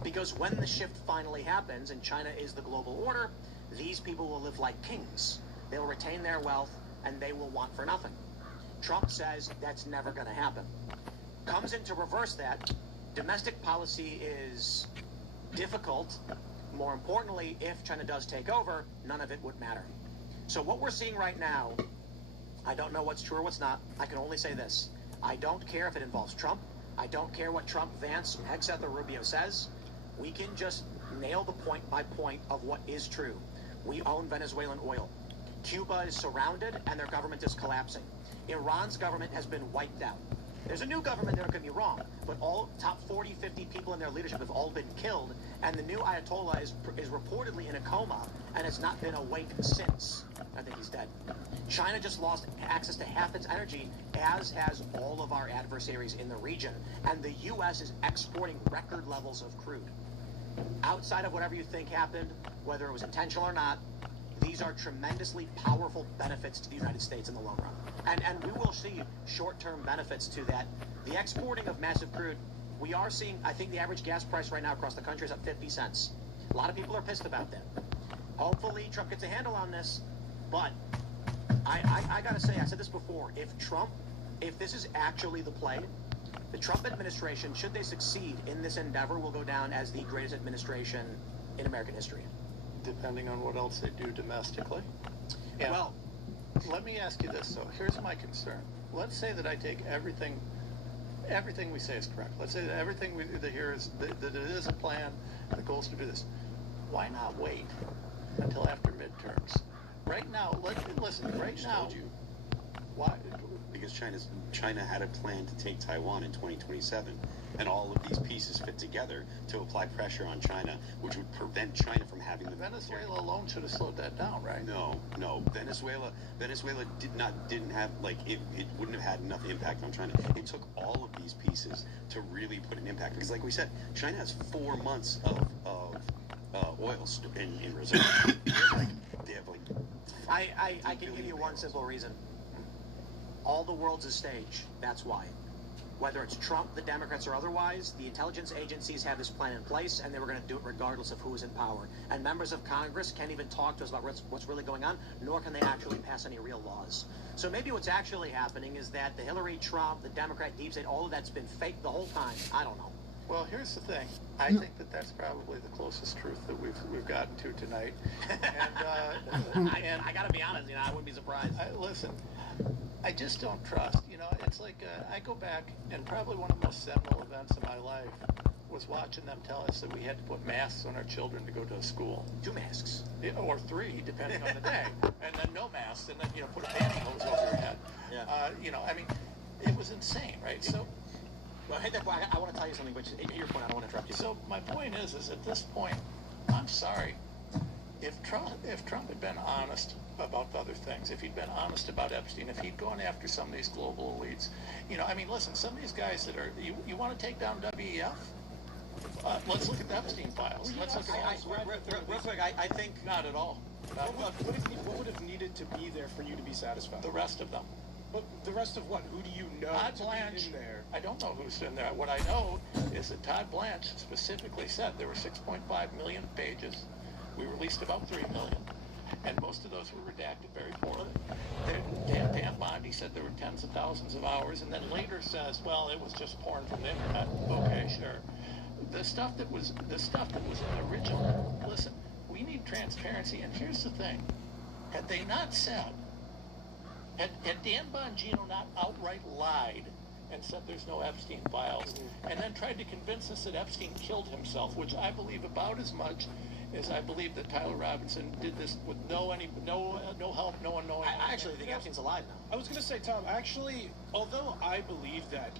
because when the shift finally happens and China is the global order, these people will live like kings. They'll retain their wealth, and they will want for nothing. Trump says that's never going to happen. Comes in to reverse that. Domestic policy is difficult. More importantly, if China does take over, none of it would matter. So what we're seeing right now, I don't know what's true or what's not. I can only say this. I don't care if it involves Trump. I don't care what Trump, Vance, Hegseth, or Rubio says. We can just nail the point by point of what is true. We own Venezuelan oil. Cuba is surrounded and their government is collapsing. Iran's government has been wiped out. There's a new government, don't get me wrong, but all top 40, 50 people in their leadership have all been killed, and the new Ayatollah is reportedly in a coma and has not been awake since. I think he's dead. China just lost access to half its energy, as has all of our adversaries in the region, and the U.S. is exporting record levels of crude. Outside of whatever you think happened, whether it was intentional or not, these are tremendously powerful benefits to the United States in the long run. And we will see short-term benefits to that. The exporting of massive crude, we are seeing, I think the average gas price right now across the country is at 50 cents. A lot of people are pissed about that. Hopefully Trump gets a handle on this, but I gotta say, I said this before, if this is actually the play, the Trump administration, should they succeed in this endeavor, will go down as the greatest administration in American history. Depending on what else they do domestically. Yeah. Well, let me ask you this, though. Here's my concern. Let's say that I take everything we say is correct. Let's say that everything we hear is that it is a plan, the goal is to do this. Why not wait until after midterms? Right now, listen, right now. Why? Because China had a plan to take Taiwan in 2027, and all of these pieces fit together to apply pressure on China, which would prevent China from having the Venezuela alone should have slowed that down, right? No. Venezuela didn't have, like, it wouldn't have had enough impact on China. It took all of these pieces to really put an impact, because like we said, China has 4 months of oil in reserve. They have like I can give you one simple reason. All the world's a stage. That's why. Whether it's Trump, the Democrats, or otherwise, the intelligence agencies have this plan in place, and they were going to do it regardless of who is in power. And members of Congress can't even talk to us about what's really going on, nor can they actually pass any real laws. So maybe what's actually happening is that the Hillary, Trump, the Democrat deep state, all of that's been fake the whole time. I don't know. Well, here's the thing. I think that that's probably the closest truth that we've gotten to tonight. And I got to be honest, I wouldn't be surprised. Listen, I just don't trust. It's like I go back, and probably one of the most seminal events of my life was watching them tell us that we had to put masks on our children to go to school. 2 masks. Yeah, or 3, depending on the day. And then no masks, and then, put a pantyhose over your head. Yeah. It was insane, right? So, well, hey, I want to tell you something, but hit your point. I don't want to interrupt you. So my point is at this point, I'm sorry. If Trump had been honest about the other things, if he'd been honest about Epstein, if he'd gone after some of these global elites, listen, some of these guys that are, you want to take down WEF? Let's look at the Epstein files. Let's look at real quick, I think... Not at all. What would have needed to be there for you to be satisfied? The rest of them. But the rest of what? Who do you know Todd Blanche, in there? I don't know who's in there. What I know is that Todd Blanche specifically said there were 6.5 million pages. We released about 3 million. And most of those were redacted very poorly. Dan Bondi said there were tens of thousands of hours, and then later says, well, it was just porn from the internet. Okay, sure. The stuff that was in the original, listen, we need transparency, and here's the thing. Had they not said, had Dan Bongino not outright lied and said there's no Epstein files, and then tried to convince us that Epstein killed himself, which I believe about as much as I believe that Tyler Robinson did this with no help, no one knowing. I actually think Epstein's alive now. I was going to say, Tom, actually, although I believe that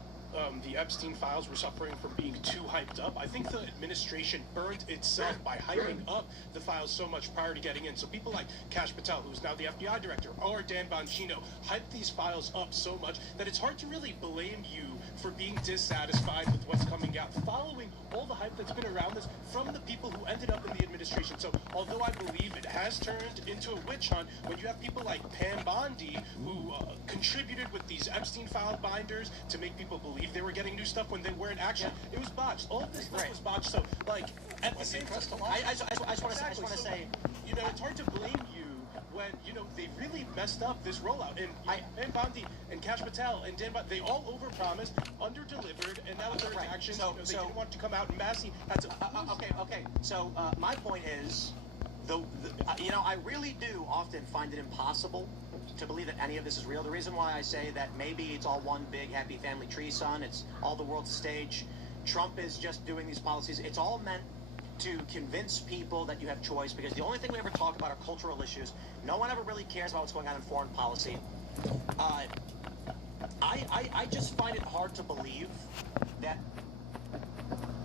the Epstein files were suffering from being too hyped up, I think the administration burned itself by hyping up the files so much prior to getting in. So people like Kash Patel, who's now the FBI director, or Dan Bongino, hyped these files up so much that it's hard to really blame you for being dissatisfied with what's coming out, following all the hype that's been around this from the people who ended up in the administration. So although I believe it has turned into a witch hunt, when you have people like Pam Bondi, who contributed with these Epstein file binders to make people believe they were getting new stuff when they weren't actually, it was botched. All of this stuff was botched. So, like, at the same time, I just want to say, it's hard to blame you when, they really messed up this rollout. And Pam Bondi and Kash Patel and Dan Bondi, they all overpromised, under-delivered, and now their actions, they didn't want to come out, and Massey had to... Okay. So, my point is, I really do often find it impossible to believe that any of this is real. The reason why I say that maybe it's all one big happy family tree, son, it's all the world's stage, Trump is just doing these policies, it's all meant to convince people that you have choice, because the only thing we ever talk about are cultural issues. No one ever really cares about what's going on in foreign policy. I just find it hard to believe that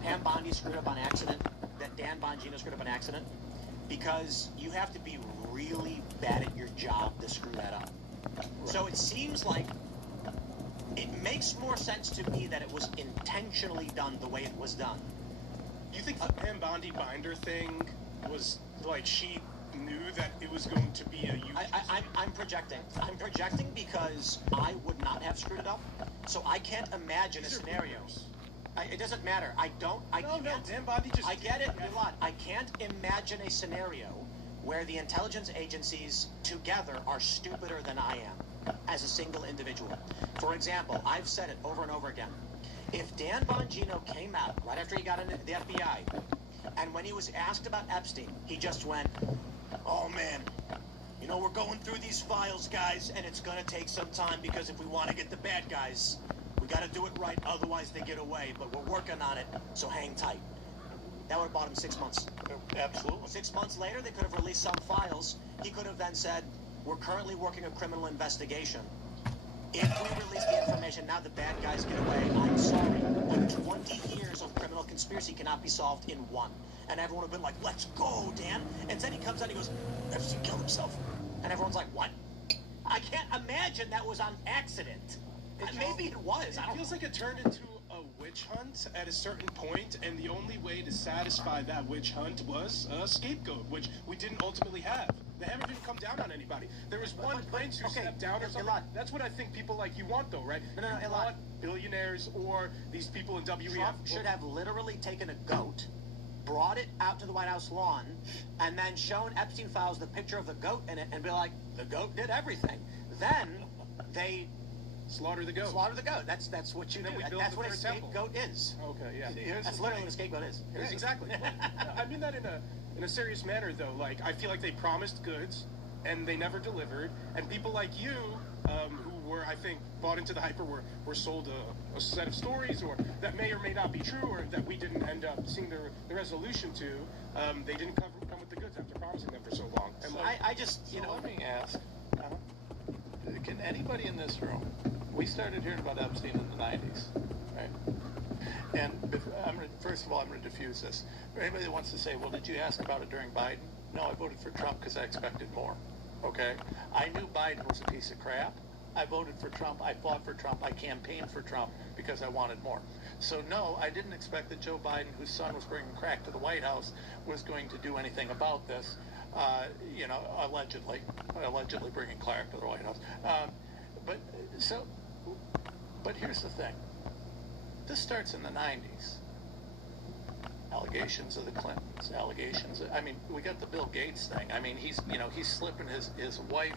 Pam Bondi screwed up on accident, that Dan Bongino screwed up on accident, because you have to be really bad at your job to screw that up. So it seems like it makes more sense to me that it was intentionally done the way it was done. You think the Pam Bondi binder thing was like she knew that it was going to be a huge... I'm projecting. I'm projecting because I would not have screwed it up. So I can't imagine a scenario. It doesn't matter. I Dan Bondi just... I get it, Milad. I can't imagine a scenario where the intelligence agencies together are stupider than I am as a single individual. For example, I've said it over and over again. If Dan Bongino came out right after he got into the FBI, and when he was asked about Epstein, he just went, "Oh man, we're going through these files, guys, and it's going to take some time because if we want to get the bad guys, we got to do it right, otherwise they get away, but we're working on it, so hang tight." That would have bought him 6 months. Absolutely. 6 months later, they could have released some files. He could have then said, "We're currently working a criminal investigation. If we release the information, now the bad guys get away. I'm sorry, but 20 years of criminal conspiracy cannot be solved in one." And everyone would have been like, "Let's go, Dan." And then he comes out and he goes, "Epstein killed himself." And everyone's like, "What?" I can't imagine that was on accident. Maybe it was. It feels like it turned into a witch hunt at a certain point, and the only way to satisfy that witch hunt was a scapegoat, which we didn't ultimately have. They haven't even come down on anybody. There was one prince who stepped down or something. That's what I think people like you want, though, right? No, you want billionaires or these people in WEF. Trump should have literally taken a goat, brought it out to the White House lawn, and then shown Epstein files the picture of the goat in it and be like, "The goat did everything." Then they slaughter the goat. Slaughter the goat. That's what you do. That's what a scapegoat is. Okay, yeah. That's literally what a scapegoat is. Yeah, exactly. I mean that in a serious manner, though. Like, I feel like they promised goods and they never delivered. And people like you, who were, I think, bought into the hype or were sold a set of stories, or that may or may not be true, or that we didn't end up seeing the resolution to. They didn't come with the goods after promising them for so long. And I just, let me ask, can anybody in this room, we started hearing about Epstein in the 90s, right? And first of all, I'm going to diffuse this. For anybody that wants to say, well, did you ask about it during Biden? No, I voted for Trump because I expected more, okay? I knew Biden was a piece of crap. I voted for Trump. I fought for Trump. I campaigned for Trump because I wanted more. So no, I didn't expect that Joe Biden, whose son was bringing crack to the White House, was going to do anything about this. Allegedly bringing crack to the White House. But here's the thing. This starts in the 90s. Allegations of the Clintons, we got the Bill Gates thing. I mean, he's slipping his wife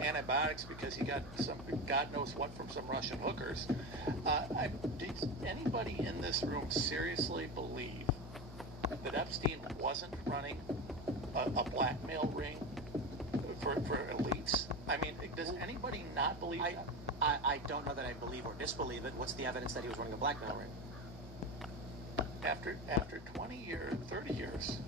antibiotics because he got some God knows what from some Russian hookers. Does anybody in this room seriously believe that Epstein wasn't running a blackmail ring for elites? I mean, does anybody not believe that? I don't know that I believe or disbelieve it. What's the evidence that he was running a blackmail ring? After 20 years, 30 years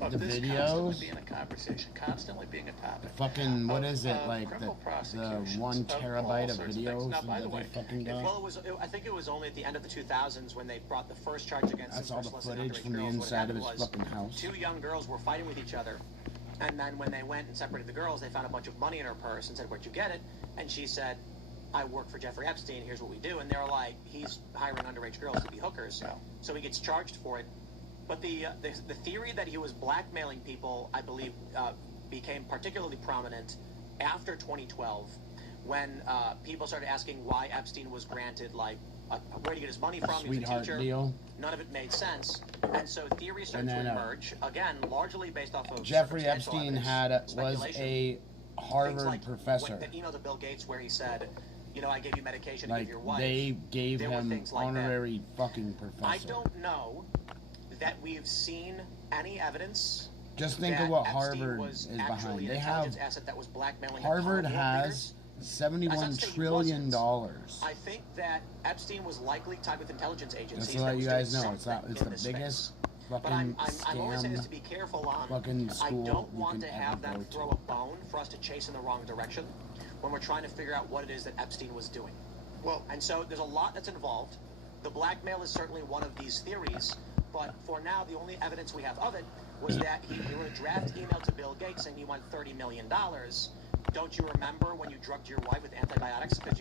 of the this videos, constantly being a conversation, constantly being a topic. Fucking, what is it, like the 1 terabyte of videos that they fucking got? Well, I think it was only at the end of the 2000s when they brought the first charge against That's him all for the soliciting footage underage from the girls. inside of his What fucking happened house. was 2 young girls were fighting with each other, and then when they went and separated the girls, they found a bunch of money in her purse and said, "Where'd you get it?" And she said, "I work for Jeffrey Epstein, here's what we do." And they're like, he's hiring underage girls to be hookers, so he gets charged for it. But the theory that he was blackmailing people, I believe, became particularly prominent after 2012, when people started asking why Epstein was granted, like, where do you get his money from? He was a Sweetheart teacher. deal. None of it made sense. And so theories And started then, to emerge, again, largely based off of Jeffrey Epstein evidence, was a Harvard like professor. An email to Bill Gates where he said, you know, I gave you medication to Like, give your wife. they gave There were him things like honorary fucking professor. I don't know that we've seen any evidence. Just think that of what Epstein Harvard was is actually behind. an They have intelligence asset that was blackmailing Harvard the has $71 trillion. I think that Epstein was likely tied with intelligence agencies. Just to let you guys know, it's the this biggest space. fucking But I'm only saying this to scam be careful on. fucking I school don't you want can to have ever them go throw a bone for us to chase in the wrong direction when we're trying to figure out what it is that Epstein was doing. Well, and so there's a lot that's involved. The blackmail is certainly one of these theories, but for now, the only evidence we have of it was that he wrote a draft email to Bill Gates saying he won $30 million. Don't you remember when you drugged your wife with antibiotics because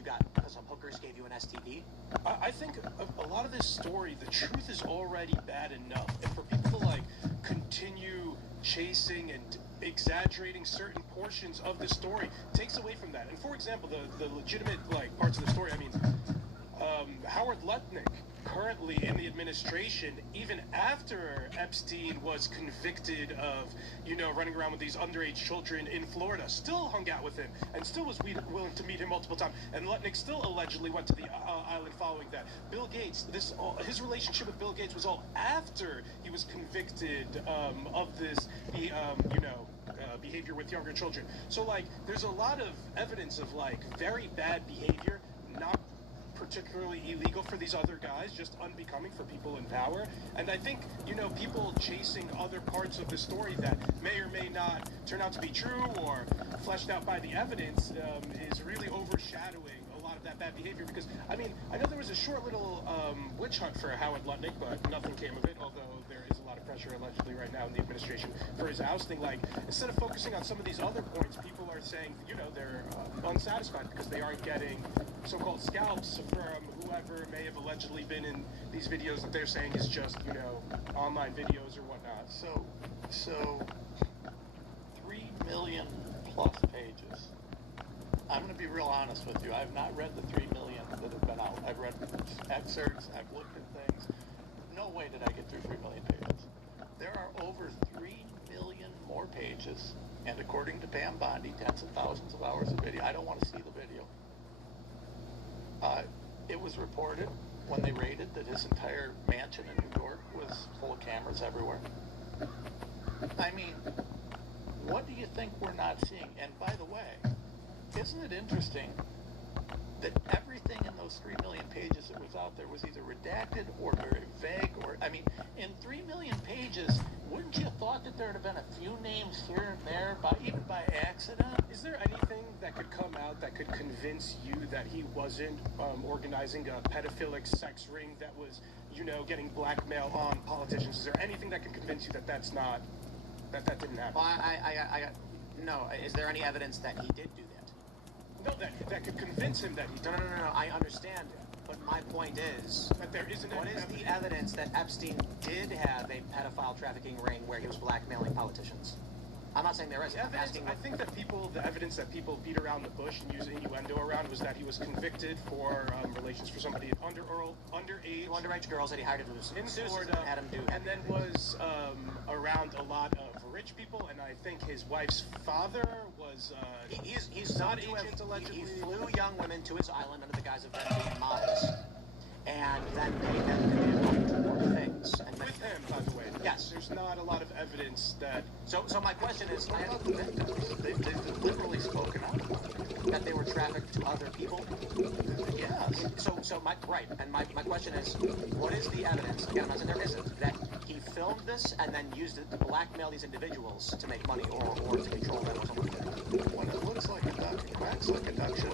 some hookers gave you an STD? I think a lot of this story, the truth is already bad enough, and for people to continue chasing and exaggerating certain portions of the story takes away from that. And for example, the legitimate parts of the story. I mean, Howard Lutnick, currently in the administration, even after Epstein was convicted of, running around with these underage children in Florida, still hung out with him and still was willing to meet him multiple times. And Lutnick still allegedly went to the island following that. Bill Gates, his relationship with Bill Gates was all after he was convicted of this, behavior with younger children. So, there's a lot of evidence of, very bad behavior, not particularly illegal for these other guys, just unbecoming for people in power. And I think, people chasing other parts of the story that may or may not turn out to be true or fleshed out by the evidence is really overshadowing a lot of that bad behavior. Because, I mean, I know there was a short little witch hunt for Howard Lutnick, but nothing came of it, although there is a lot of pressure allegedly right now in the administration for his ousting. Instead of focusing on some of these other points, people are saying, they're unsatisfied because they aren't getting so-called scalps from whoever may have allegedly been in these videos that they're saying is just, online videos or whatnot. So 3 million plus pages. I'm going to be real honest with you. I've not read the 3 million that have been out. I've read excerpts. I've looked at things. No way did I get through 3 million pages. There are over 3 million more pages, and according to Pam Bondi, tens of thousands of hours of video. I don't want to see the video. It was reported when they raided that his entire mansion in New York was full of cameras everywhere. I mean, what do you think we're not seeing? And by the way, isn't it interesting that everything in those 3 million pages that was out there was either redacted or very vague, or, I mean, in 3 million pages, wouldn't you have thought that there would have been a few names here and there, even by accident? Is there anything that could come out that could convince you that he wasn't organizing a pedophilic sex ring that was, getting blackmail on politicians? Is there anything that could convince you that that didn't happen? Well, no. Is there any evidence that he did do that? No, that could convince him that he did. No. I understand. But my point is, that there isn't what is the evidence that Epstein did have a pedophile trafficking ring where he was blackmailing politicians? I'm not saying there is. I'm asking. I think that the evidence that people beat around the bush and use innuendo around was that he was convicted for relations for somebody underage. Underage girls that he hired to in Florida, and had him do. And then was around a lot of rich people, and I think his wife's father was. He's not agent allegedly. He flew young women to his island under the guise of them being models, and then paid them to do untoward things. And with him, by the way. Yes. There's not a lot of evidence that. So my question is, They've literally spoken out that they were trafficked to other people. Yes. So my question is, what is the evidence? Again, I'm not saying there isn't, that he filmed this and then used it to blackmail these individuals to make money or to control them or something. When it looks like a duck, it quacks like a duck. No.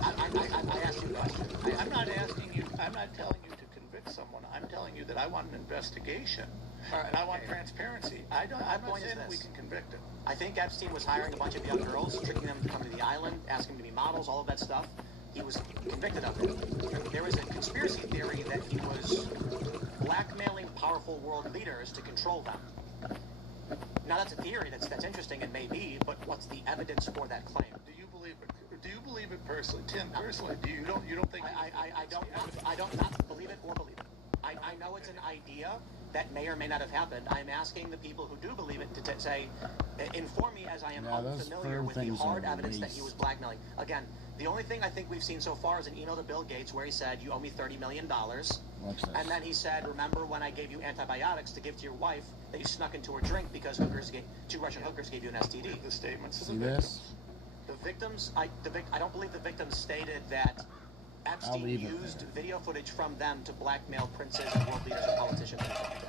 I asked you a question. I'm not asking you. I'm not telling you to convict someone. I'm telling you that I want an investigation. And I want transparency. I'm not saying that we can convict him. I think Epstein was hiring a bunch of young girls, tricking them to come to the island, asking them to be models, all of that stuff. He was convicted of it. There was a conspiracy theory that he was blackmailing powerful world leaders to control them. Now that's a theory that's interesting and may be, but what's the evidence for that claim? Do you believe believe it personally, Tim? Personally, you don't think? I don't not believe it or believe it. I know it's an idea that may or may not have happened. I'm asking the people who do believe it to say, inform me, as I am unfamiliar with the hard evidence that he was blackmailing. Again, the only thing I think we've seen so far is an email to Bill Gates where he said, "You owe me $30 million." And then he said, "Remember when I gave you antibiotics to give to your wife that you snuck into her drink because two Russian hookers gave you an STD?" The statements of See this? The victims, I don't believe the victims stated that Epstein used video footage from them to blackmail princes and world leaders and politicians.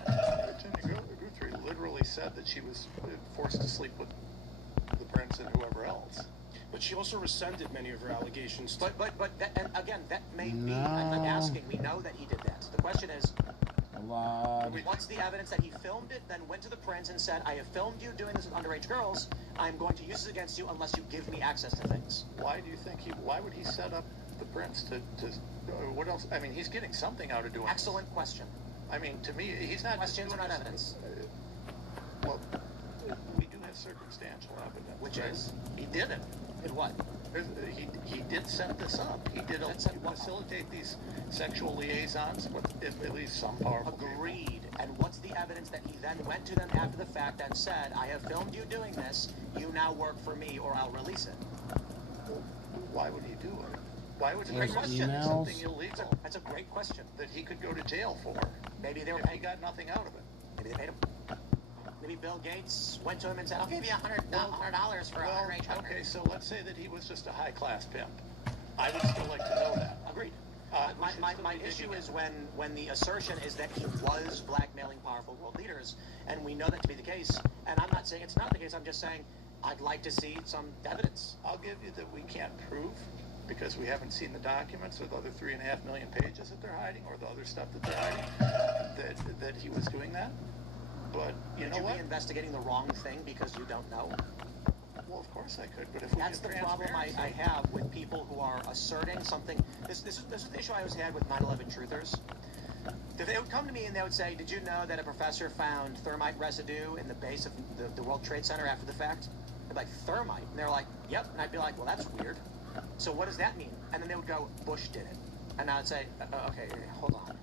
Virginia Guthrie literally said that she was forced to sleep with the prince and whoever else. But she also rescinded many of her allegations. But that, and again, that may be. I'm not asking. We know that he did that. The question is, what's the evidence that he filmed it, then went to the prince and said, "I have filmed you doing this with underage girls. I'm going to use this against you unless you give me access to things." Why do you think why would he set up the prince to what else? I mean, he's getting something out of doing. Excellent question. I mean, to me, he's not. Questions are not evidence. Well, we do have circumstantial evidence. Which is? He did it. Did what? He did set this up. He did facilitate these sexual liaisons with at least some powerful Agreed. And what's the evidence that he then went to them after the fact and said, "I have filmed you doing this. You now work for me, or I'll release it"? Well, why would he do it? Why would he do something illegal? That's a great question. That he could go to jail for. Maybe they were. He got nothing out of it. Maybe they paid him. Maybe Bill Gates went to him and said, "I'll give you $100 for a underage hooker." Okay, so let's say that he was just a high-class pimp. I would still like to know that. Agreed. My issue is when the assertion is that he was blackmailing powerful world leaders, and we know that to be the case. And I'm not saying it's not the case. I'm just saying I'd like to see some evidence. I'll give you that we can't prove because we haven't seen the documents or the other 3.5 million pages that they're hiding or the other stuff that they're hiding that he was doing that. But you know what? Could you be investigating the wrong thing because you don't know? Well, of course I could, but if we that's the problem I have with people who are asserting something. This is the issue I always had with 9/11 truthers. They would come to me and they would say, "Did you know that a professor found thermite residue in the base of the World Trade Center after the fact?" I'd be like, "Thermite?" And they're like, "Yep." And I'd be like, "Well, that's weird. So what does that mean?" And then they would go, "Bush did it." And I would say, "Okay, hold on.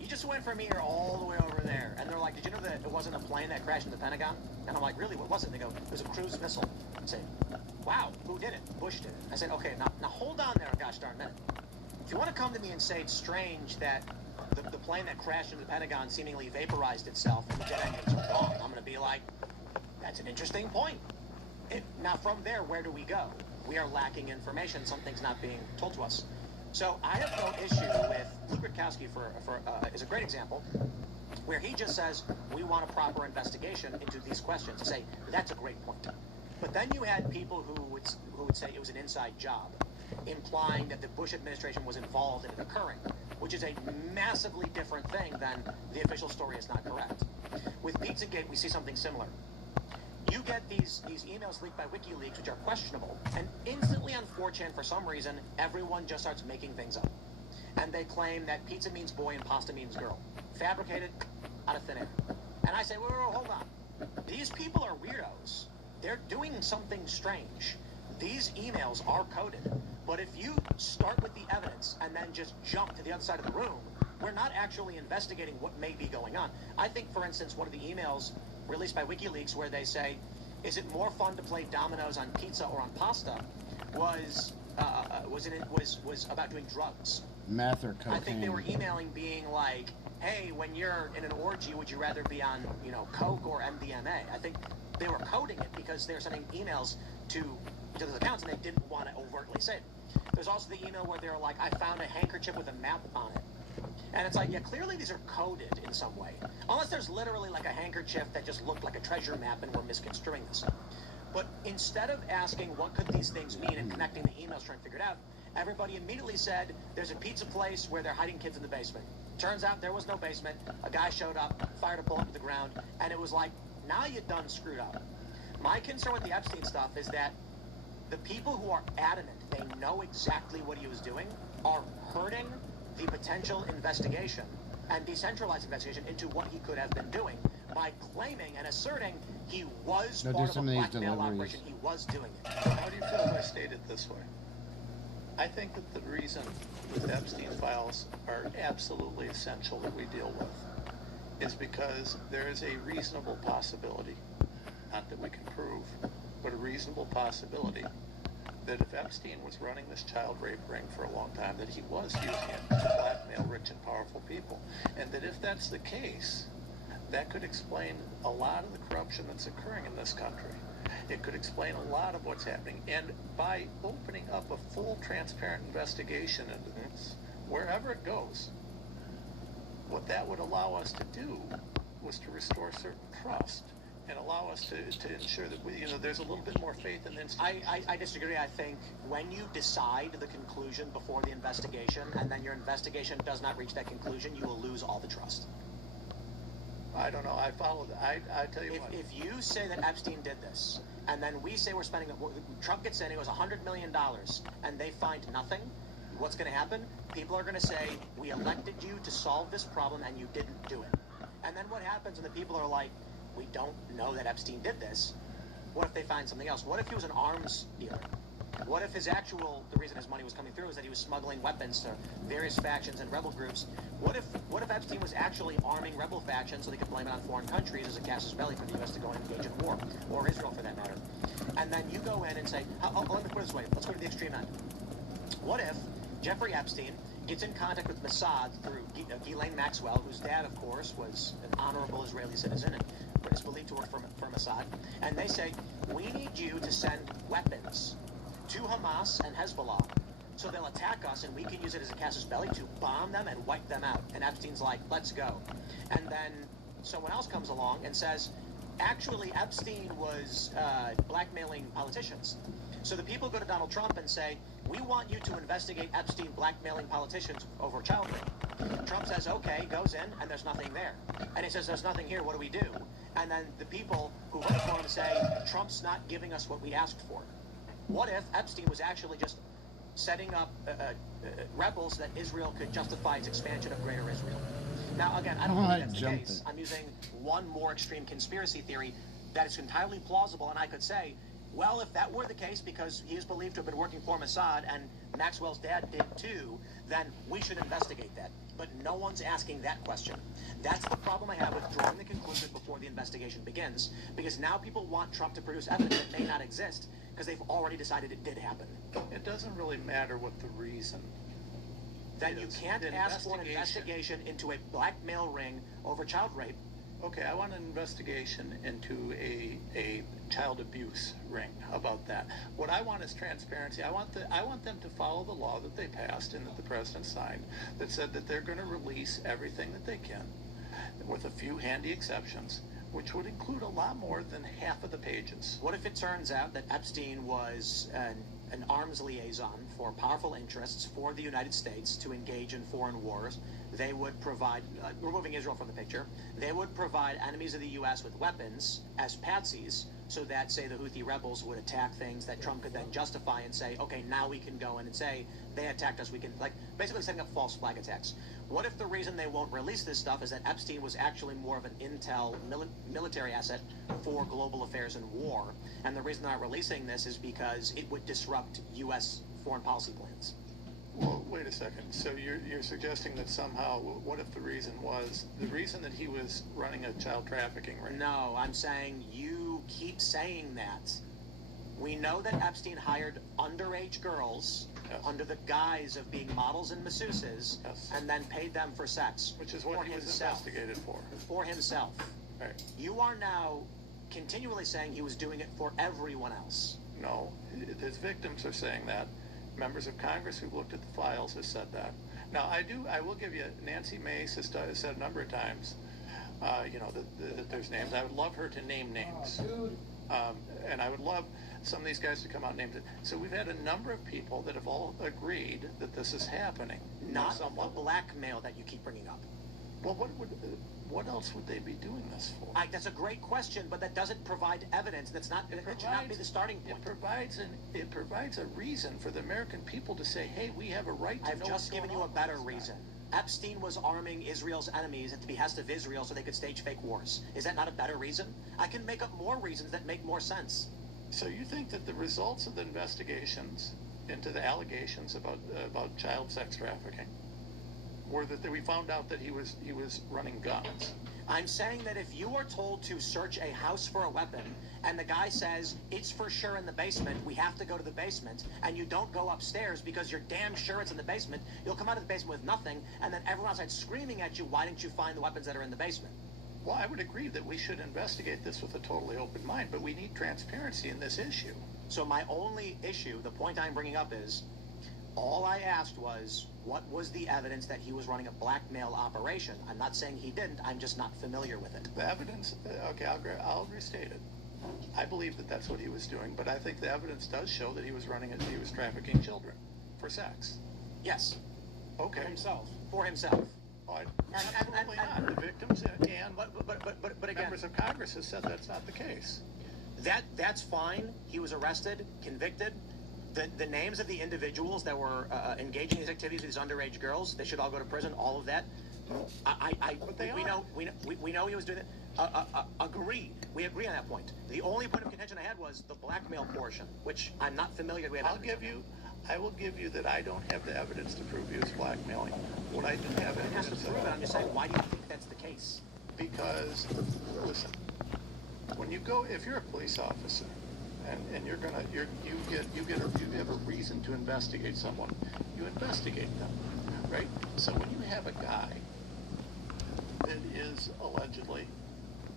You just went from here all the way over there." And they're like, "Did you know that it wasn't a plane that crashed in the Pentagon?" And I'm like, "Really? What was it?" They go, "It was a cruise missile." I say, "Wow, who did it?" "Bush did it." I said, "Okay, now hold on there a gosh darn minute. If you want to come to me and say it's strange that the plane that crashed into the Pentagon seemingly vaporized itself and the jet engines are gone, I'm going to be like, that's an interesting point. Now from there, where do we go? We are lacking information. Something's not being told to us. So I have no issue with Luke Rutkowski is a great example, where he just says, we want a proper investigation into these questions. To say, that's a great point. But then you had people who would say it was an inside job, implying that the Bush administration was involved in it occurring, which is a massively different thing than the official story is not correct. With Pizzagate, we see something similar. You get these emails leaked by WikiLeaks, which are questionable, and instantly on 4chan, for some reason, everyone just starts making things up. And they claim that pizza means boy and pasta means girl. Fabricated out of thin air. And I say, whoa, hold on. These people are weirdos. They're doing something strange. These emails are coded. But if you start with the evidence and then just jump to the other side of the room, we're not actually investigating what may be going on. I think, for instance, one of the emails released by WikiLeaks where they say, is it more fun to play dominoes on pizza or on pasta, was about doing drugs. Meth or cocaine. I think they were emailing being like, hey, when you're in an orgy, would you rather be on, coke or MDMA? I think they were coding it because they were sending emails to those accounts and they didn't want to overtly say it. There's also the email where they're like, I found a handkerchief with a map on it. And it's like, yeah, clearly these are coded in some way. Unless there's literally like a handkerchief that just looked like a treasure map and we're misconstruing this. But instead of asking what could these things mean and connecting the emails trying to figure it out, everybody immediately said, there's a pizza place where they're hiding kids in the basement. Turns out there was no basement. A guy showed up, fired a bullet to the ground, and it was like, now you done screwed up. My concern with the Epstein stuff is that the people who are adamant they know exactly what he was doing are hurting the potential investigation and decentralized investigation into what he could have been doing by claiming and asserting he was part of a blackmail operation. He was doing it. How do you feel if I state it this way? I think that the reason with Epstein's files are absolutely essential that we deal with is because there is a reasonable possibility, not that we can prove, but a reasonable possibility that if Epstein was running this child rape ring for a long time, that he was using it to blackmail rich and powerful people. And that if that's the case, that could explain a lot of the corruption that's occurring in this country. It could explain a lot of what's happening. And by opening up a full, transparent investigation into this, wherever it goes, what that would allow us to do was to restore certain trust and allow us to ensure that there's a little bit more faith in the institution. I disagree. I think when you decide the conclusion before the investigation and then your investigation does not reach that conclusion, you will lose all the trust. I don't know. I follow that. I tell you what. If you say that Epstein did this, and then we say we're spending, Trump gets in, it was $100 million, and they find nothing, what's going to happen? People are going to say, we elected you to solve this problem, and you didn't do it. And then what happens when the people are like, we don't know that Epstein did this? What if they find something else? What if he was an arms dealer? What if the reason his money was coming through is that he was smuggling weapons to various factions and rebel groups? What if Epstein was actually arming rebel factions so they could blame it on foreign countries as a casus belli for the U.S. to go and engage in war, or Israel for that matter? And then you go in and say, let me put it this way, let's go to the extreme end. What if Jeffrey Epstein gets in contact with Mossad through Ghislaine Maxwell, whose dad, of course, was an honorable Israeli citizen and is believed to work for Mossad, and they say, we need you to send weapons to Hamas and Hezbollah so they'll attack us and we can use it as a casus belli to bomb them and wipe them out. And Epstein's like, let's go. And then someone else comes along and says, actually, Epstein was blackmailing politicians. So the people go to Donald Trump and say, we want you to investigate Epstein blackmailing politicians over child rape. Trump says, okay, goes in, and there's nothing there. And he says, there's nothing here, what do we do? And then the people who vote for him say, Trump's not giving us what we asked for. What if Epstein was actually just setting up rebels that Israel could justify its expansion of greater Israel? Now, again, I don't believe that's the case. I'm using one more extreme conspiracy theory that is entirely plausible, and I could say, well, if that were the case, because he is believed to have been working for Mossad, and Maxwell's dad did too, then we should investigate that. But no one's asking that question. That's the problem I have with drawing the conclusion before the investigation begins, because now people want Trump to produce evidence that may not exist, because they've already decided it did happen. It doesn't really matter what the reason. Then you can't ask for an investigation into a blackmail ring over child rape. Okay, I want an investigation into a child abuse ring. How about that? What I want is transparency. I want them to follow the law that they passed and that the president signed that said that they're going to release everything that they can, with a few handy exceptions, which would include a lot more than half of the pages. What if it turns out that Epstein was an arms liaison for powerful interests for the United States to engage in foreign wars? They would provide, removing Israel from the picture, they would provide enemies of the U.S. with weapons as patsies so that, say, the Houthi rebels would attack things that Trump could then justify and say, okay, now we can go in and say, they attacked us, we can, like, basically setting up false flag attacks. What if the reason they won't release this stuff is that Epstein was actually more of an intel military asset for global affairs and war, and the reason they're not releasing this is because it would disrupt U.S. foreign policy plans? Well, wait a second. So you're suggesting that somehow, what if the reason that he was running a child trafficking ring? No, I'm saying you keep saying that. We know that Epstein hired underage girls under the guise of being models and masseuses and then paid them for sex. Which is what he was investigated for. For himself. Right. You are now continually saying he was doing it for everyone else. No, his victims are saying that. Members of Congress who've looked at the files have said that. Now, I will give you, Nancy Mace has said a number of times, that there's names. I would love her to name names. And I would love some of these guys to come out and name it. So we've had a number of people that have all agreed that this is happening. Not the blackmail that you keep bringing up. Well, what else would they be doing this for? That's a great question, but that doesn't provide evidence. It should not be the starting point. It provides a reason for the American people to say, hey, we have a right to know. I've just given you a better reason. Epstein was arming Israel's enemies at the behest of Israel so they could stage fake wars. Is that not a better reason? I can make up more reasons that make more sense. So you think that the results of the investigations into the allegations about child sex trafficking were that we found out that he was running guns. I'm saying that if you are told to search a house for a weapon and the guy says it's for sure in the basement, we have to go to the basement, and you don't go upstairs because you're damn sure it's in the basement, you'll come out of the basement with nothing, and then everyone outside screaming at you, why didn't you find the weapons that are in the basement? Well, I would agree that we should investigate this with a totally open mind, but we need transparency in this issue. So my only issue, the point I'm bringing up is, all I asked was, what was the evidence that he was running a blackmail operation? I'm not saying he didn't, I'm just not familiar with it. The evidence, okay, I'll restate it. I believe that that's what he was doing, but I think the evidence does show that he was trafficking children for sex. Yes. Okay. For himself. Oh, absolutely not. The victims and but again, members of Congress have said that's not the case. That's fine. He was arrested, convicted. The names of the individuals that were engaging in these activities with these underage girls, they should all go to prison. All of that. We know he was doing it. Agreed. We agree on that point. The only point of contention I had was the blackmail portion, which I'm not familiar with. I will give you that I don't have the evidence to prove he was blackmailing. What I do have evidence to prove it. I'm just saying, why do you think that's the case? Because, listen, when you go, if you're a police officer, and you have a reason to investigate someone, you investigate them, right? So when you have a guy that is allegedly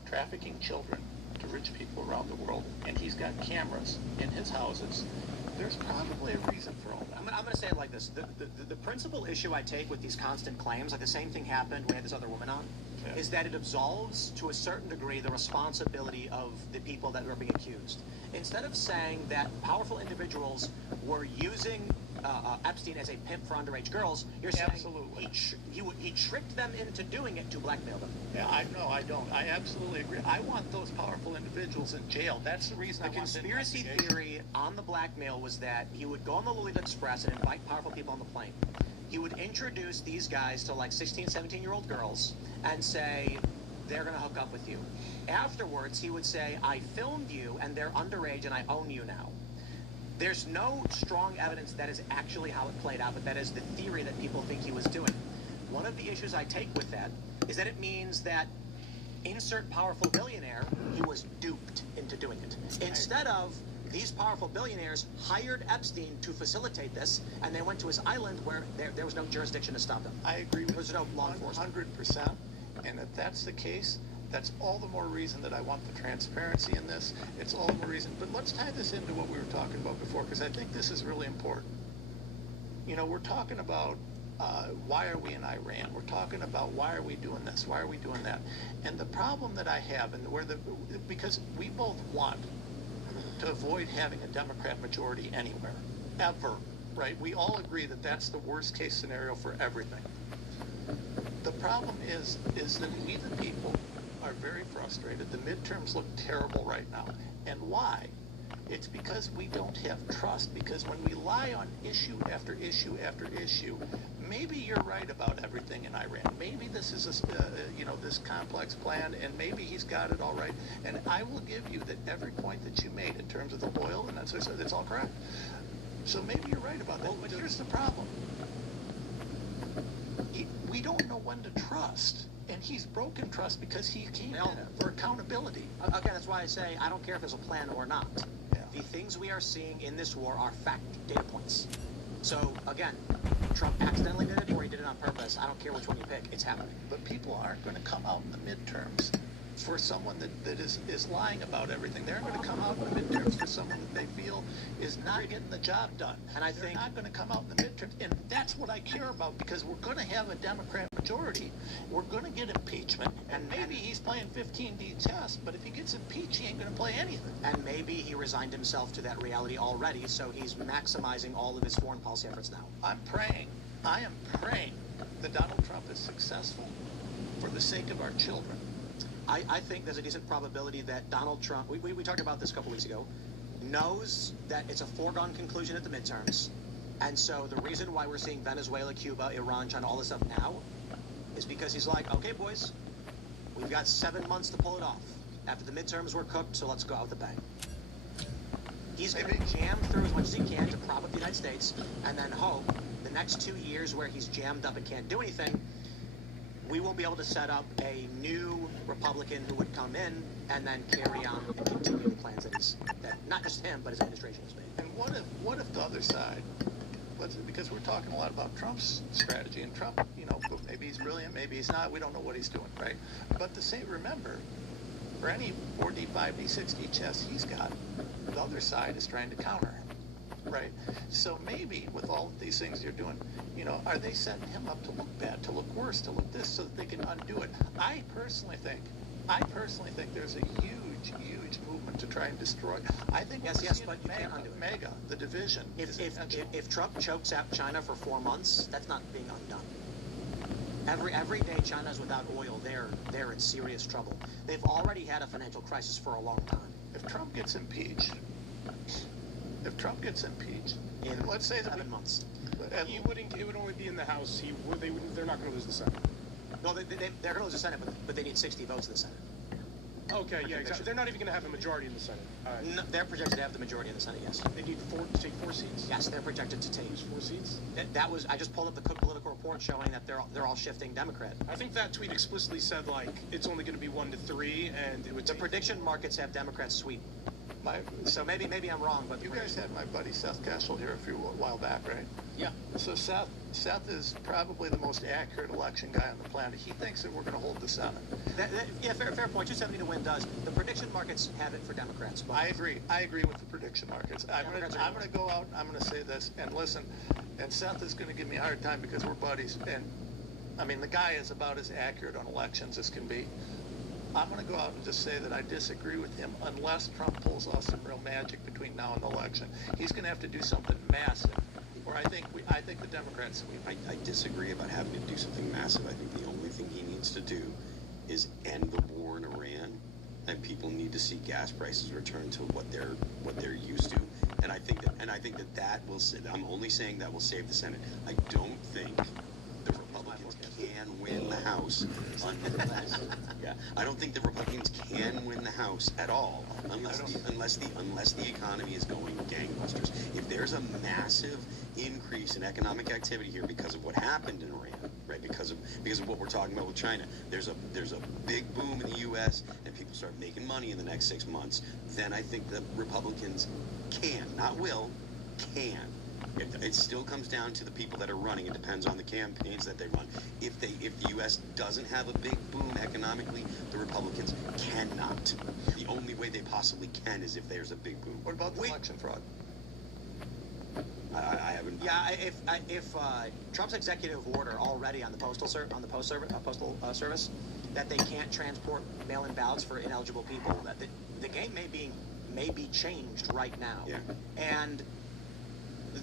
trafficking children to rich people around the world, and he's got cameras in his houses, there's probably a reason for all that. I'm going to say it like this. The principal issue I take with these constant claims, like the same thing happened when we had this other woman on, is that it absolves, to a certain degree, the responsibility of the people that were being accused. Instead of saying that powerful individuals were using Epstein as a pimp for underage girls, you're saying he tricked them into doing it to blackmail them. Yeah, I don't. I absolutely agree. I want those powerful individuals in jail. That's the reason I want them. The conspiracy theory on the blackmail was that he would go on the Louisville Express and invite powerful people on the plane. He would introduce these guys to like 16, 17-year-old girls and say, they're going to hook up with you. Afterwards, he would say, I filmed you and they're underage and I own you now. There's no strong evidence that is actually how it played out, but that is the theory that people think he was doing. One of the issues I take with that is that it means that insert powerful billionaire, he was duped into doing it. Instead of these powerful billionaires hired Epstein to facilitate this, and they went to his island where there was no jurisdiction to stop them. I agree with there was no law enforcement. 100%. And if that's the case, that's all the more reason that I want the transparency in this. It's all the more reason. But let's tie this into what we were talking about before, because I think this is really important. You know, we're talking about why are we in Iran? We're talking about why are we doing this? Why are we doing that? And the problem that I have, because we both want to avoid having a Democrat majority anywhere, ever, right? We all agree that that's the worst case scenario for everything. The problem is that we, the people, are very frustrated. The midterms look terrible right now. And why? It's because we don't have trust. Because when we lie on issue after issue after issue, maybe you're right about everything in Iran. Maybe this is this complex plan, and maybe he's got it all right. And I will give you that every point that you made in terms of the oil, and that's what I said, it's all correct. So maybe you're right about that. But here's the problem. We don't know when to trust. And he's broken trust because he came in for accountability. Again, that's why I say I don't care if there's a plan or not. Yeah. The things we are seeing in this war are fact data points. So, again, Trump accidentally did it or he did it on purpose. I don't care which one you pick. It's happening. But people aren't going to come out in the midterms for someone that is lying about everything. They're going to come out in the midterms for someone that they feel is not getting the job done. And they're not going to come out in the midterms. And that's what I care about, because we're going to have a Democrat majority. We're going to get impeachment. And maybe he's playing 15D chess, but if he gets impeached, he ain't going to play anything. And maybe he resigned himself to that reality already, so he's maximizing all of his foreign policy efforts now. I am praying that Donald Trump is successful for the sake of our children. I think there's a decent probability that Donald Trump, we talked about this a couple weeks ago, knows that it's a foregone conclusion at the midterms. And so the reason why we're seeing Venezuela, Cuba, Iran, China, all this stuff now is because he's like, okay, boys, we've got 7 months to pull it off. After the midterms, we're cooked, so let's go out with a bang. He's going to jam through as much as he can to prop up the United States, and then hope the next 2 years where he's jammed up and can't do anything, we will be able to set up a new Republican who would come in and then carry on and continue the plans that not just him, but his administration has made. And what if the other side, because we're talking a lot about Trump's strategy, and Trump, maybe he's brilliant, maybe he's not, we don't know what he's doing, right? But remember, for any 4D, 5D, 6D chess he's got, the other side is trying to counter him, right? So maybe with all of these things you're doing, are they setting him up to look bad, to look worse, to look this, so that they can undo it? I personally think there's a huge movement to try and destroy. I think yes, but you can't undo it. MAGA, the division. If Trump chokes out China for 4 months, that's not being undone. Every day China's without oil, they're in serious trouble. They've already had a financial crisis for a long time. If Trump gets impeached, in let's say 7 months, he wouldn't. It would only be in the House. They're not going to lose the Senate. No, they're going to lose the Senate, but they need 60 votes in the Senate. Okay, yeah, exactly. They're not even going to have a majority in the Senate. No, they're projected to have the majority in the Senate, yes. They need four seats? Yes, they're projected to take 4 seats? I just pulled up the Cook political report showing that they're all shifting Democrat. I think that tweet explicitly said, it's only going to be 1 to 3, and it would The prediction markets have Democrats sweep. So maybe I'm wrong, but you guys had my buddy Seth Keshel here a while back, right? Yeah. So Seth is probably the most accurate election guy on the planet. He thinks that we're going to hold the Senate. Yeah, fair point. 270 to win does. The prediction markets have it for Democrats. I agree with the prediction markets. I'm going to go out and I'm going to say this, and listen, and Seth is going to give me a hard time because we're buddies, and I mean, the guy is about as accurate on elections as can be. I'm going to go out and just say that I disagree with him unless Trump pulls off some real magic between now and the election. He's going to have to do something massive, or I think the Democrats sweep. I disagree about having to do something massive. I think the only thing he needs to do is end the war in Iran, and people need to see gas prices return to what they're used to. And I think that will. I'm only saying that will save the Senate. I don't think the Republicans can win the House under that. Yeah, I don't think the Republicans can win the House at all unless the economy is going gangbusters. If there's a massive increase in economic activity here because of what happened in Iran, right? Because of what we're talking about with China, there's a big boom in the U.S. and people start making money in the next 6 months. Then I think the Republicans can, not will, can. It still comes down to the people that are running. It depends on the campaigns that they run. If the U.S. doesn't have a big boom economically, the Republicans cannot. The only way they possibly can is if there's a big boom. What about the election fraud? I haven't. Yeah, if Trump's executive order already on the postal service that they can't transport mail-in ballots for ineligible people, that the game may be changed right now. Yeah. And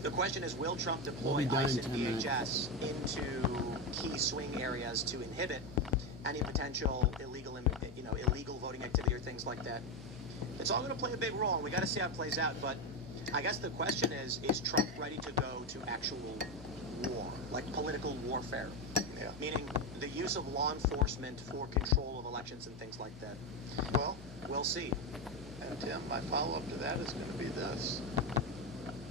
the question is, will Trump deploy ICE and DHS into key swing areas to inhibit any potential illegal voting activity or things like that? It's all going to play a big role, and we got to see how it plays out. But I guess the question is Trump ready to go to actual war, like political warfare? Yeah. Meaning the use of law enforcement for control of elections and things like that. Well, we'll see. And Tim, my follow-up to that is going to be this.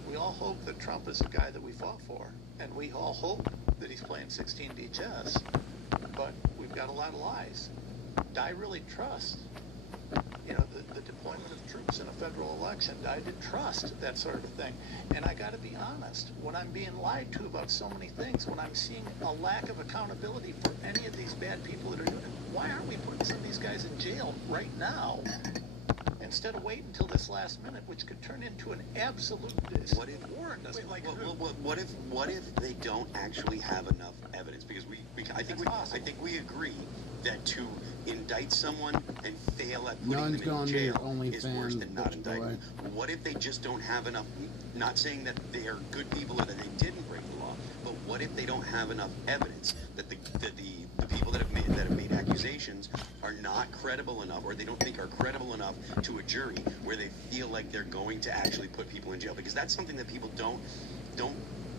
We all hope that Trump is the guy that we fought for, and we all hope that he's playing 16D chess, but we've got a lot of lies. Do I really trust, the deployment of troops in a federal election? Do I trust that sort of thing? And I got to be honest, when I'm being lied to about so many things, when I'm seeing a lack of accountability for any of these bad people that are doing it, why aren't we putting some of these guys in jail right now? Instead of waiting until this last minute, which could turn into an absolute war. What if they don't actually have enough evidence? Because I think we agree that to indict someone and fail at putting them in jail is worse than not indicting. What if they just don't have enough? Not saying that they are good people or that they didn't break the law, but what if they don't have enough evidence that the people that have made accusations are not credible enough, or they don't think are credible enough to a jury where they feel like they're going to actually put people in jail? Because that's something that people don't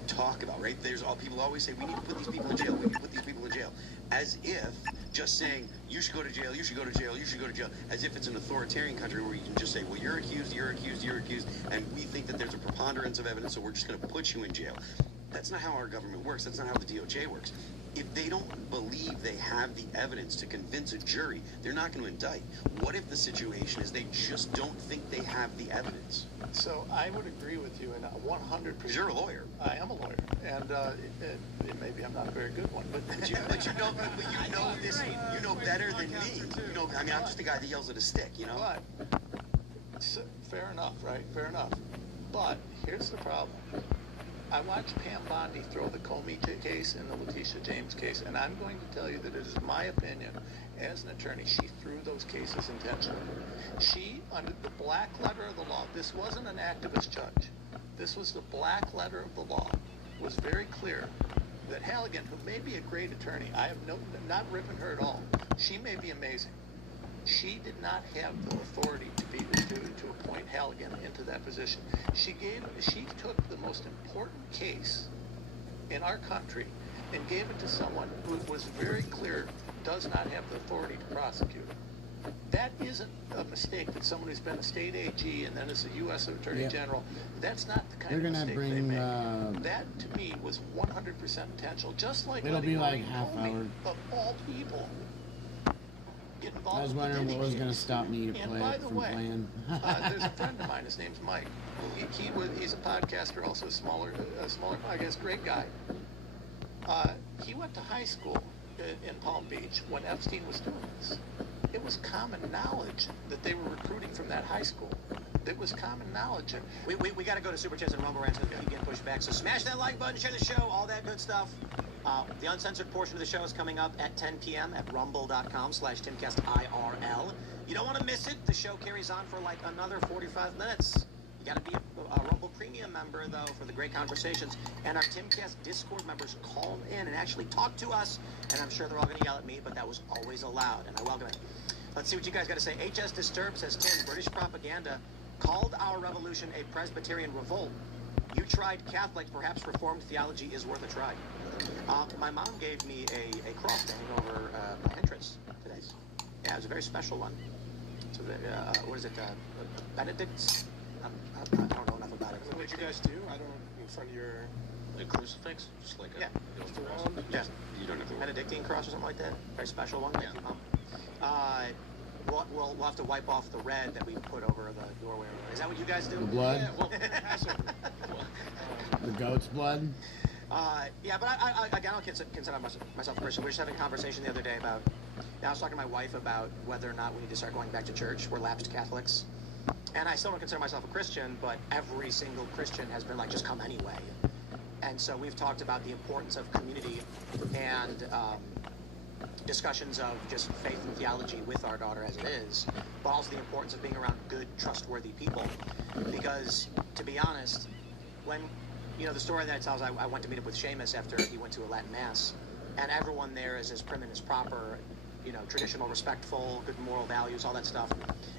talk about, right? People always say, we need to put these people in jail, we need to put these people in jail. as if just saying, you should go to jail, you should go to jail, you should go to jail, as if it's an authoritarian country where you can just say, well, you're accused, you're accused, you're accused, and we think that there's a preponderance of evidence, so we're just going to put you in jail. That's not how our government works. That's not how the DOJ works. If they don't believe they have the evidence to convince a jury, they're not going to indict. What if the situation is they just don't think they have the evidence? So I would agree with you in 100%. Because you're a lawyer. I am a lawyer, and maybe I'm not a very good one, but you know better than me. You know, I mean, I'm just the guy that yells at a stick, you know. But so, fair enough, right? Fair enough. But here's the problem. I watched Pam Bondi throw the Comey case and the Letitia James case, and I'm going to tell you that it is my opinion, as an attorney, she threw those cases intentionally. She, under the black letter of the law, this wasn't an activist judge. This was the black letter of the law, was very clear that Halligan, who may be a great attorney, I have not ripping her at all. She may be amazing. She did not have the authority to appoint Halligan into that position. She took the most important case in our country and gave it to someone who was very clear does not have the authority to prosecute. That isn't a mistake that someone who's been a state AG and then is a U.S. Attorney General, that's not the kind of mistake they make. That, to me, was 100% intentional. Just like it'll be like half hour. Of all people, get involved. I was wondering what was going to stop me to play it from playing. There's a friend of mine. His name's Mike. He's a podcaster, also a smaller podcast. Great guy. He went to high school in Palm Beach when Epstein was doing this. It was common knowledge that they were recruiting from that high school. It was common knowledge. We got to go to Super Chats and Rumble Rants because we get pushed back. So smash that like button, share the show, all that good stuff. The uncensored portion of the show is coming up at 10 p.m. at rumble.com/TimcastIRL. You don't want to miss it. The show carries on for like another 45 minutes. You got to be a Rumble Premium member, though, for the great conversations. And our Timcast Discord members call in and actually talk to us. And I'm sure they're all going to yell at me, but that was always allowed, and I welcome it. Let's see what you guys got to say. HS Disturbed says, Tim, British propaganda called our revolution a Presbyterian revolt. You tried Catholic, perhaps Reformed theology is worth a try. My mom gave me a cross to hang over my entrance today. Yeah, it was a very special one. So, what is it? Benedict's? I don't know enough about it. What did you guys do? I don't, in front of your... A crucifix? Just like a... Yeah. You don't have to... Benedictine cross or something like that? Very special one? Thank you, Mom. We'll have to wipe off the red that we put over the doorway. Is that what you guys do? The blood? Yeah, well, The goat's blood? Yeah, but I don't consider myself a Christian. We were just having a conversation the other day about... I was talking to my wife about whether or not we need to start going back to church. We're lapsed Catholics. And I still don't consider myself a Christian, but every single Christian has been like, just come anyway. And so we've talked about the importance of community and discussions of just faith and theology with our daughter as it is, but also the importance of being around good, trustworthy people. Because, to be honest, when, the story that it tells, I went to meet up with Seamus after he went to a Latin Mass, and everyone there is as prim and as proper, traditional, respectful, good moral values, all that stuff.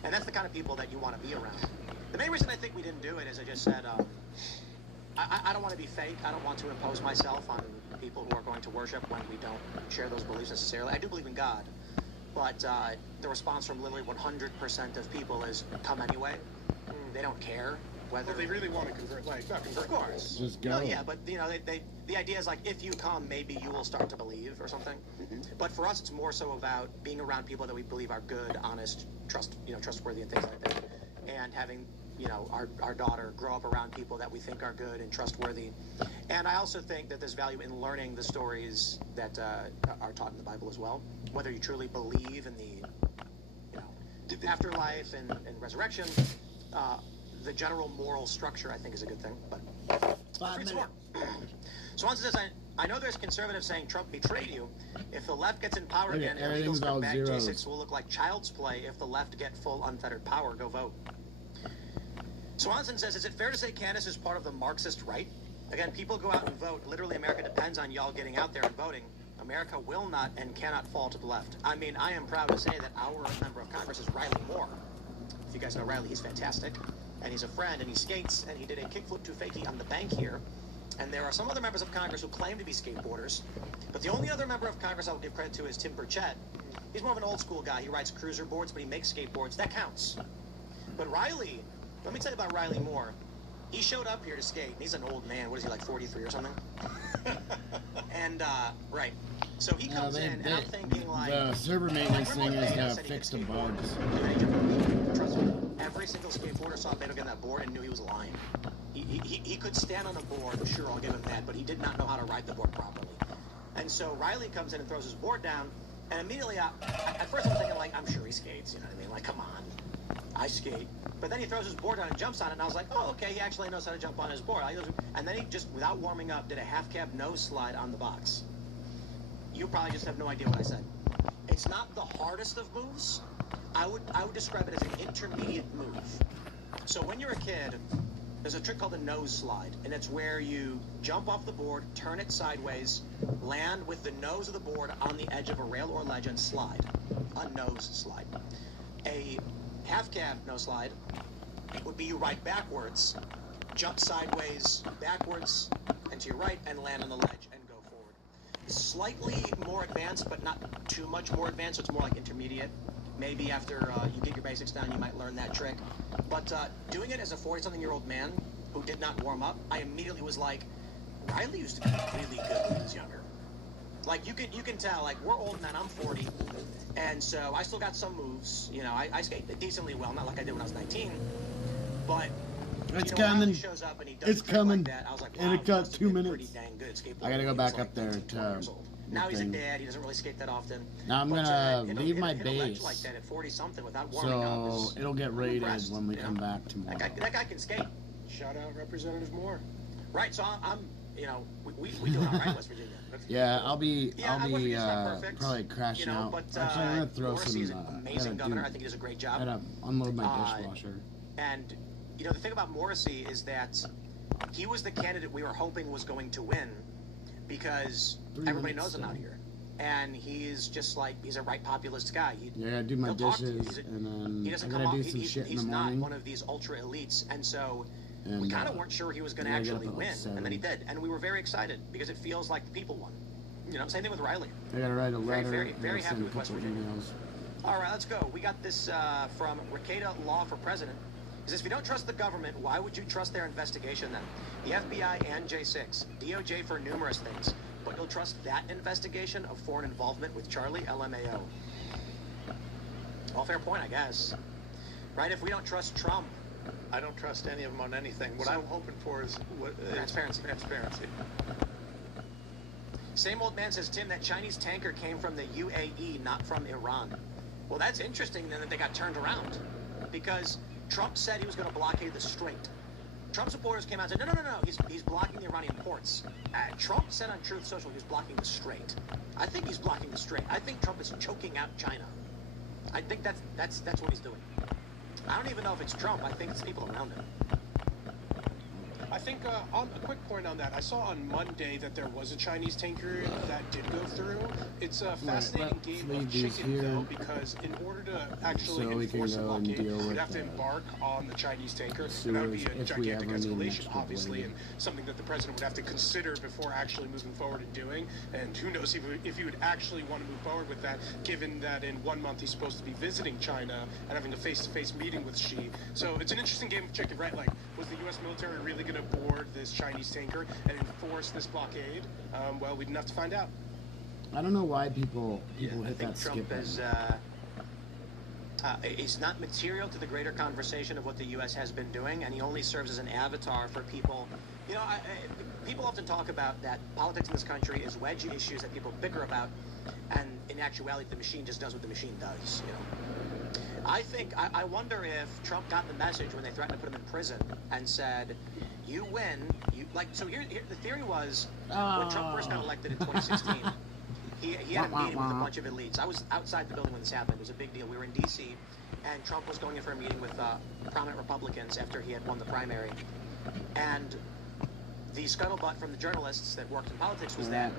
And that's the kind of people that you want to be around. The main reason I think we didn't do it is I just said, I don't want to be fake. I don't want to impose myself on people who are going to worship when we don't share those beliefs necessarily. I do believe in God, but the response from literally 100% of people is come anyway. They don't care whether... Well, they really want to convert, not convert. Of course. Just go. No, yeah, but, the idea is like, if you come, maybe you will start to believe or something. But for us, it's more so about being around people that we believe are good, honest, trustworthy and things like that. And having... our daughter grow up around people that we think are good and trustworthy. And I also think that there's value in learning the stories that are taught in the Bible as well. Whether you truly believe in the afterlife and resurrection, the general moral structure, I think, is a good thing. But 5 minutes. Swanson says, I know there's conservatives saying Trump betrayed you. If the left gets in power Okay, again, everything's illegals all come back, zeros. J6 will look like child's play if the left get full unfettered power. Go vote. Swanson says, is it fair to say Candace is part of the Marxist right? Again, people go out and vote. Literally, America depends on y'all getting out there and voting. America will not and cannot fall to the left. I mean, I am proud to say that our member of Congress is Riley Moore. If you guys know Riley, he's fantastic. And he's a friend, and he skates, and he did a kickflip to fakie on the bank here. And there are some other members of Congress who claim to be skateboarders, but the only other member of Congress I'll give credit to is Tim Burchett. He's more of an old school guy. He rides cruiser boards, but he makes skateboards. That counts. But Riley, let me tell you about Riley Moore. He showed up here to skate, and he's an old man. What is he, like 43 or something? And, right. So he comes in, and I'm thinking, like... The server maintenance thing is to fix the bugs. Trust me, every single skateboarder saw Beto get on that board and knew he was lying. He could stand on a board, sure, I'll give him that, but he did not know how to ride the board properly. And so Riley comes in and throws his board down, and immediately, at first I'm thinking, like, I'm sure he skates, you know what I mean? Like, come on, I skate. But then he throws his board down and jumps on it, and I was like, oh, okay, he actually knows how to jump on his board. And then he just, without warming up, did a half-cab nose slide on the box. You probably just have no idea what I said. It's not the hardest of moves. I would describe it as an intermediate move. So when you're a kid, there's a trick called a nose slide, and it's where you jump off the board, turn it sideways, land with the nose of the board on the edge of a rail or ledge, and slide. A nose slide. A half-cab nose slide would be you ride backwards, jump sideways, backwards, and to your right, and land on the ledge and go forward. Slightly more advanced, but not too much more advanced, so it's more like intermediate. Maybe after you get your basics down, you might learn that trick. But doing it as a 40-something-year-old man who did not warm up, I immediately was like, Riley used to be really good when he was younger. Like, you can tell, like, we're old men, I'm 40, and so I still got some moves. You know, I skate decently well, not like I did when I was 19, but it's you know, coming. Shows up and he does it's coming. like that, I was like, wow, and it got 2 minutes. Pretty dang good at skateboarding. I gotta go back like up there to. Now he's a dad. He doesn't really skate that often. Now I'm gonna leave my base, like that at 40-something without warming up. so it'll get rated when we come back tomorrow. That guy can skate. Shout out Representative Moore. Right. So I'm you know, we do it all right, West Virginia. Yeah, I'll be probably crashing out. But, actually, I'm gonna throw Morrissey is some. an amazing governor. I think he does a great job. I gotta unload my dishwasher. And you know, the thing about Morrissey is that he was the candidate we were hoping was going to win because everybody knows him out here. And he's just like, he's a right populist guy. Yeah, I gotta do my dishes, and then I gotta do some shit in the morning. He's not one of these ultra elites, and so we kind of weren't sure he was going to actually win, and then he did. And we were very excited because it feels like the people won. You know, same thing with Riley. I gotta write a letter. Very happy with West Virginia. Emails. All right, let's go. We got this from Ricada Law for President. He says, if you don't trust the government, why would you trust their investigation then? The FBI and J6, DOJ for numerous things. But you'll trust that investigation of foreign involvement with Charlie, LMAO. Well, fair point, I guess. Right? If we don't trust Trump, I don't trust any of them on anything. What I'm hoping for is transparency. Transparency. Same old man says, Tim, that Chinese tanker came from the UAE, not from Iran. Well, that's interesting then that they got turned around. Because Trump said he was going to blockade the Strait. Trump supporters came out and said, no, he's blocking the Iranian ports. Trump said on Truth Social he was blocking the Strait. I think he's blocking the Strait. I think Trump is choking out China. I think that's what he's doing. I don't even know if it's Trump. I think it's people around him. I think on a quick point on that, I saw on Monday that there was a Chinese tanker that did go through. It's a fascinating game of chicken, though, because in order to actually enforce a blockade, you'd have to embark on the Chinese tanker, and that would be a gigantic escalation, obviously, and something that the president would have to consider before actually moving forward and doing. And who knows if he would actually want to move forward with that, given that in 1 month he's supposed to be visiting China and having a face-to-face meeting with Xi. So it's an interesting game of chicken, right? Like, was the U.S. military really going to board this Chinese tanker and enforce this blockade? Well, we'd have to find out. I don't know why people hit that skip button. Is not material to the greater conversation of what the U.S. has been doing, and he only serves as an avatar for people. You know, people often talk about that politics in this country is wedge issues that people bicker about, and in actuality, the machine just does what the machine does. You know, I wonder if Trump got the message when they threatened to put him in prison and said, "You win." So here the theory was when Trump first got elected in 2016. He had a meeting with a bunch of elites. I was outside the building when this happened. It was a big deal. We were in D.C., and Trump was going in for a meeting with prominent Republicans after he had won the primary. And the scuttlebutt from the journalists that worked in politics was that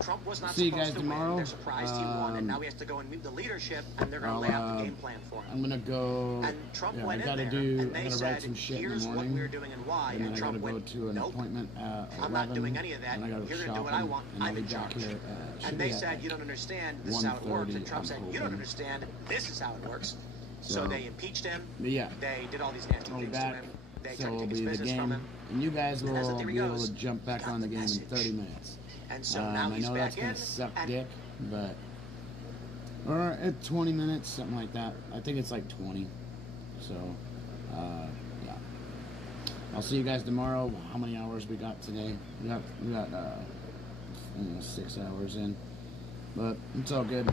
Trump was not See you supposed guys to tomorrow. win. They're surprised he won, and now he has to go and meet the leadership, and they're going to lay out the game plan for him. I'm gonna go. And Trump Yeah, went I gotta in there, do. and they I gotta said, write some shit in the here's what morning, we're doing and why. and then And I Trump gotta go went, to an nope, appointment at 11. I'm not doing any of that. And I gotta You're shop going to do what I want. and I'll I'm be in back charge. here. And they said, you don't understand. This is how it works. And Trump said, you don't understand. This is how it works. So they impeached him. Yeah. They did all these nasty I'll be things to back. him. They So tried to it'll take his be the business from game, him. and you guys And as the will theory be able goes, to jump back on the game in 30 minutes. And so now I he's know back that's gonna in, suck and dick, but or at 20 minutes, something like that. I think it's like 20. So, yeah. I'll see you guys tomorrow. How many hours we got today? We got almost 6 hours in, but it's all good.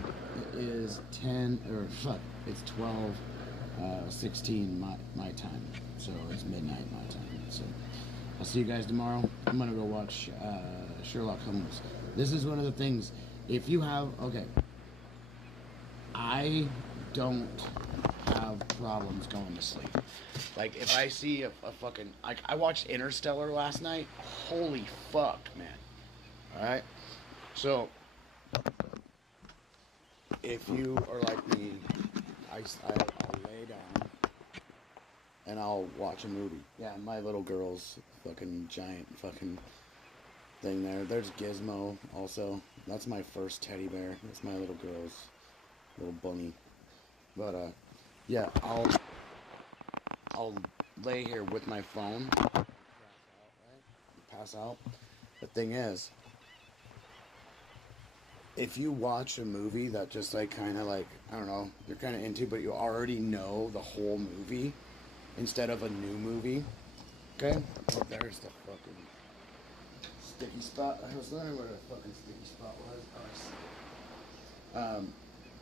It is 10 or fuck. It's 12:16 my time, so it's midnight my time. So I'll see you guys tomorrow. I'm gonna go watch Sherlock Holmes. This is one of the things. If you have I don't have problems going to sleep. Like, if I see a fucking... Like, I watched Interstellar last night. Holy fuck, man. Alright? So, if you are like me, I'll lay down and I'll watch a movie. Yeah, my little girl's fucking giant fucking thing there. There's Gizmo also. That's my first teddy bear. That's my little girl's little bunny. But yeah, I'll lay here with my phone, pass out. The thing is, if you watch a movie that just like kind of like, I don't know, you're kind of into, but you already know the whole movie instead of a new movie. Okay? Oh, there's the fucking sticky spot. I was wondering where the fucking sticky spot was. Oh, I see it.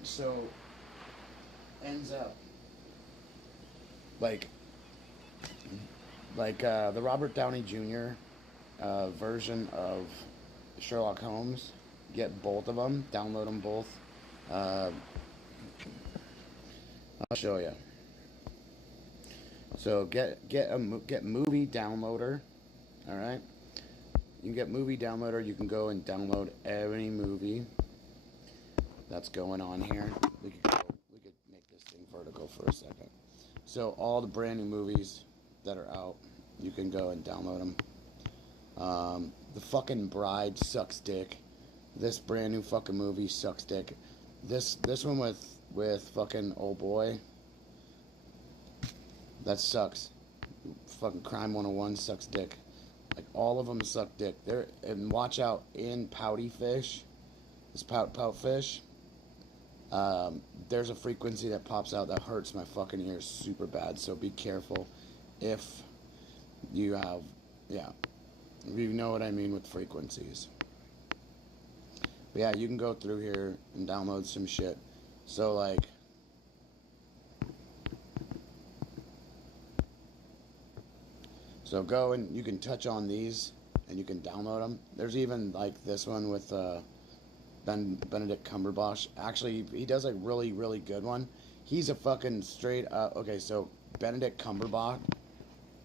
So ends up like the Robert Downey Jr. Version of Sherlock Holmes. Get both of them. Download them both. I'll show you. So get movie downloader. All right. You can get movie downloader. You can go and download any movie that's going on here. We could make this thing vertical for a second. So all the brand new movies that are out, you can go and download them. The fucking Bride sucks dick. This brand new fucking movie sucks dick. This one with fucking old boy, that sucks. Fucking Crime 101 sucks dick. Like, all of them suck dick. And watch out, in Pouty Fish, this pout fish, there's a frequency that pops out that hurts my fucking ears super bad. So be careful if you have, yeah, you know what I mean with frequencies. But yeah, you can go through here and download some shit. So like, so go and you can touch on these and you can download them. There's even like this one with Benedict Cumberbatch. Actually, he does a really, really good one. He's a fucking straight up, okay, so Benedict Cumberbatch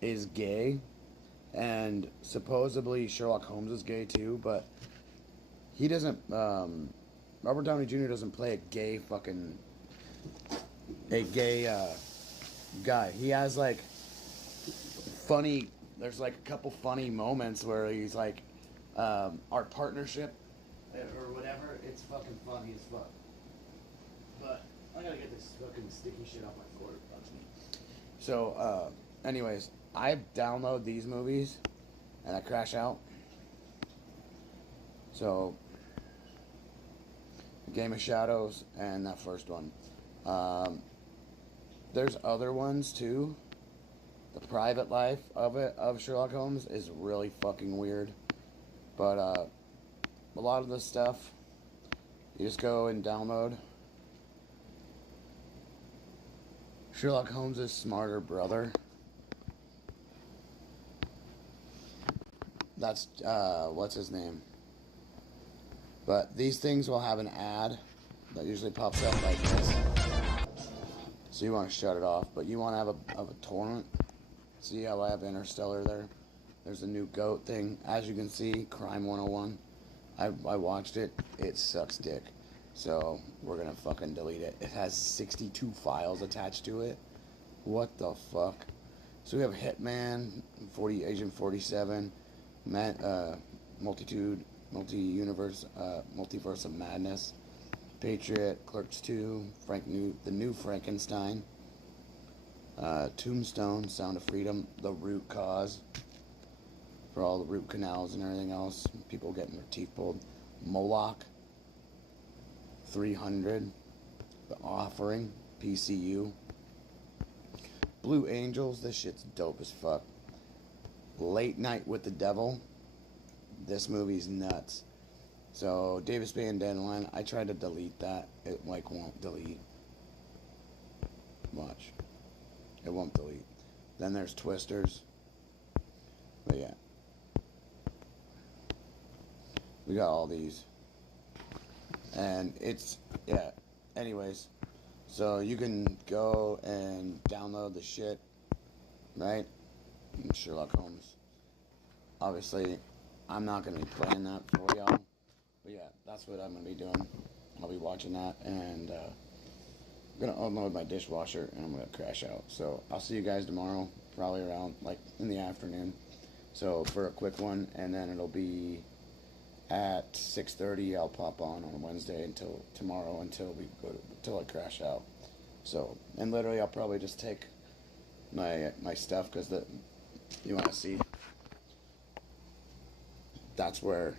is gay, and supposedly Sherlock Holmes is gay too, but he doesn't, Robert Downey Jr. doesn't play a gay guy. He has like funny, there's like a couple funny moments where he's like, our partnership or whatever, it's fucking funny as fuck. But I gotta get this fucking sticky shit off my floor. It bugs me. So, anyways, I download these movies and I crash out. So, Game of Shadows and that first one. There's other ones too. The private life of Sherlock Holmes is really fucking weird. But a lot of the stuff, you just go and download. Sherlock Holmes' smarter brother. That's, what's his name? But these things will have an ad that usually pops up like this. So you want to shut it off, but you want to have a torrent. See how I have Interstellar there? There's a new goat thing. As you can see, Crime 101. I watched it. It sucks dick. So we're gonna fucking delete it. It has 62 files attached to it. What the fuck? So we have Hitman, Agent 47, Multiverse of Madness, Patriot, Clerks 2, The New Frankenstein, Tombstone, Sound of Freedom, The Root Cause, for all the root canals and everything else, people getting their teeth pulled, Moloch, 300, The Offering, PCU, Blue Angels, this shit's dope as fuck. Late Night with the Devil, this movie's nuts. So Davis Bay and Dandelion, I tried to delete that, it like won't delete. Watch, it won't delete. Then there's Twisters, but yeah, we got all these, and it's, yeah, anyways, so you can go and download the shit, right? Sherlock Holmes. Obviously, I'm not going to be playing that for y'all, but yeah, that's what I'm going to be doing. I'll be watching that, and I'm going to unload my dishwasher, and I'm going to crash out. So I'll see you guys tomorrow, probably around, like, in the afternoon. So for a quick one, and then it'll be at 6:30. I'll pop on Wednesday until tomorrow until I crash out. So, and literally I'll probably just take my stuff, because you want to see, that's where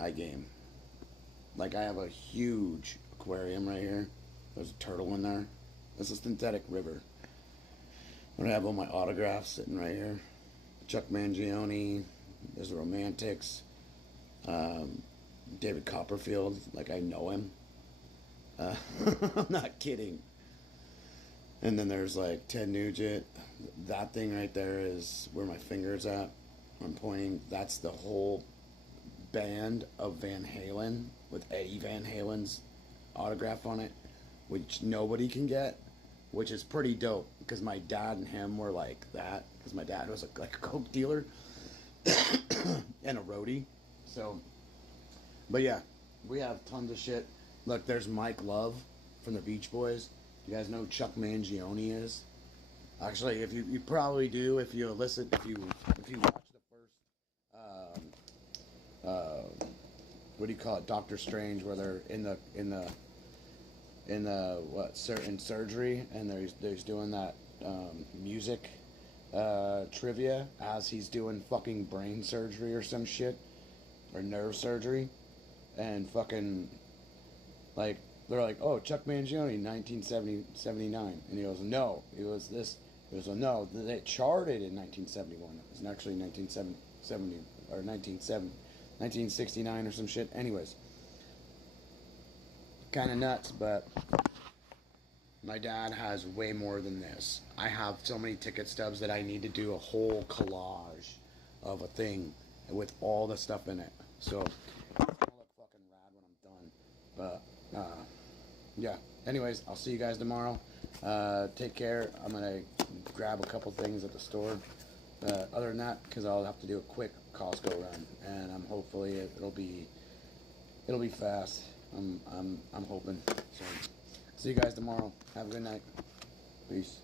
I game. Like, I have a huge aquarium right here. There's a turtle in there. It's a synthetic river. I have all my autographs sitting right here. Chuck Mangione, there's the Romantics, David Copperfield, like I know him. I'm not kidding. And then there's like Ted Nugent. That thing right there is where my finger's at. I'm pointing. That's the whole band of Van Halen with Eddie Van Halen's autograph on it, which nobody can get, which is pretty dope, because my dad and him were like that, because my dad was like a coke dealer and a roadie. So, but yeah, we have tons of shit. Look, there's Mike Love from the Beach Boys. You guys know who Chuck Mangione is? Actually, if you probably do, if you listen, if you watch the first what do you call it, Doctor Strange, where they're in surgery, and there's doing that music trivia as he's doing fucking brain surgery or some shit, or nerve surgery, and fucking, like, they're like, oh, Chuck Mangione, 1979, and he goes, no, it was this. He goes, oh, no, it charted in 1971. It was actually 1970 or 1969 or some shit. Anyways, kind of nuts, but my dad has way more than this. I have so many ticket stubs that I need to do a whole collage of a thing with all the stuff in it. So it's gonna look fucking rad when I'm done. But yeah. Anyways, I'll see you guys tomorrow. Take care. I'm gonna grab a couple things at the store. Other than that, because I'll have to do a quick Costco run, and I'm hopefully it'll be fast. I'm hoping. So see you guys tomorrow. Have a good night. Peace.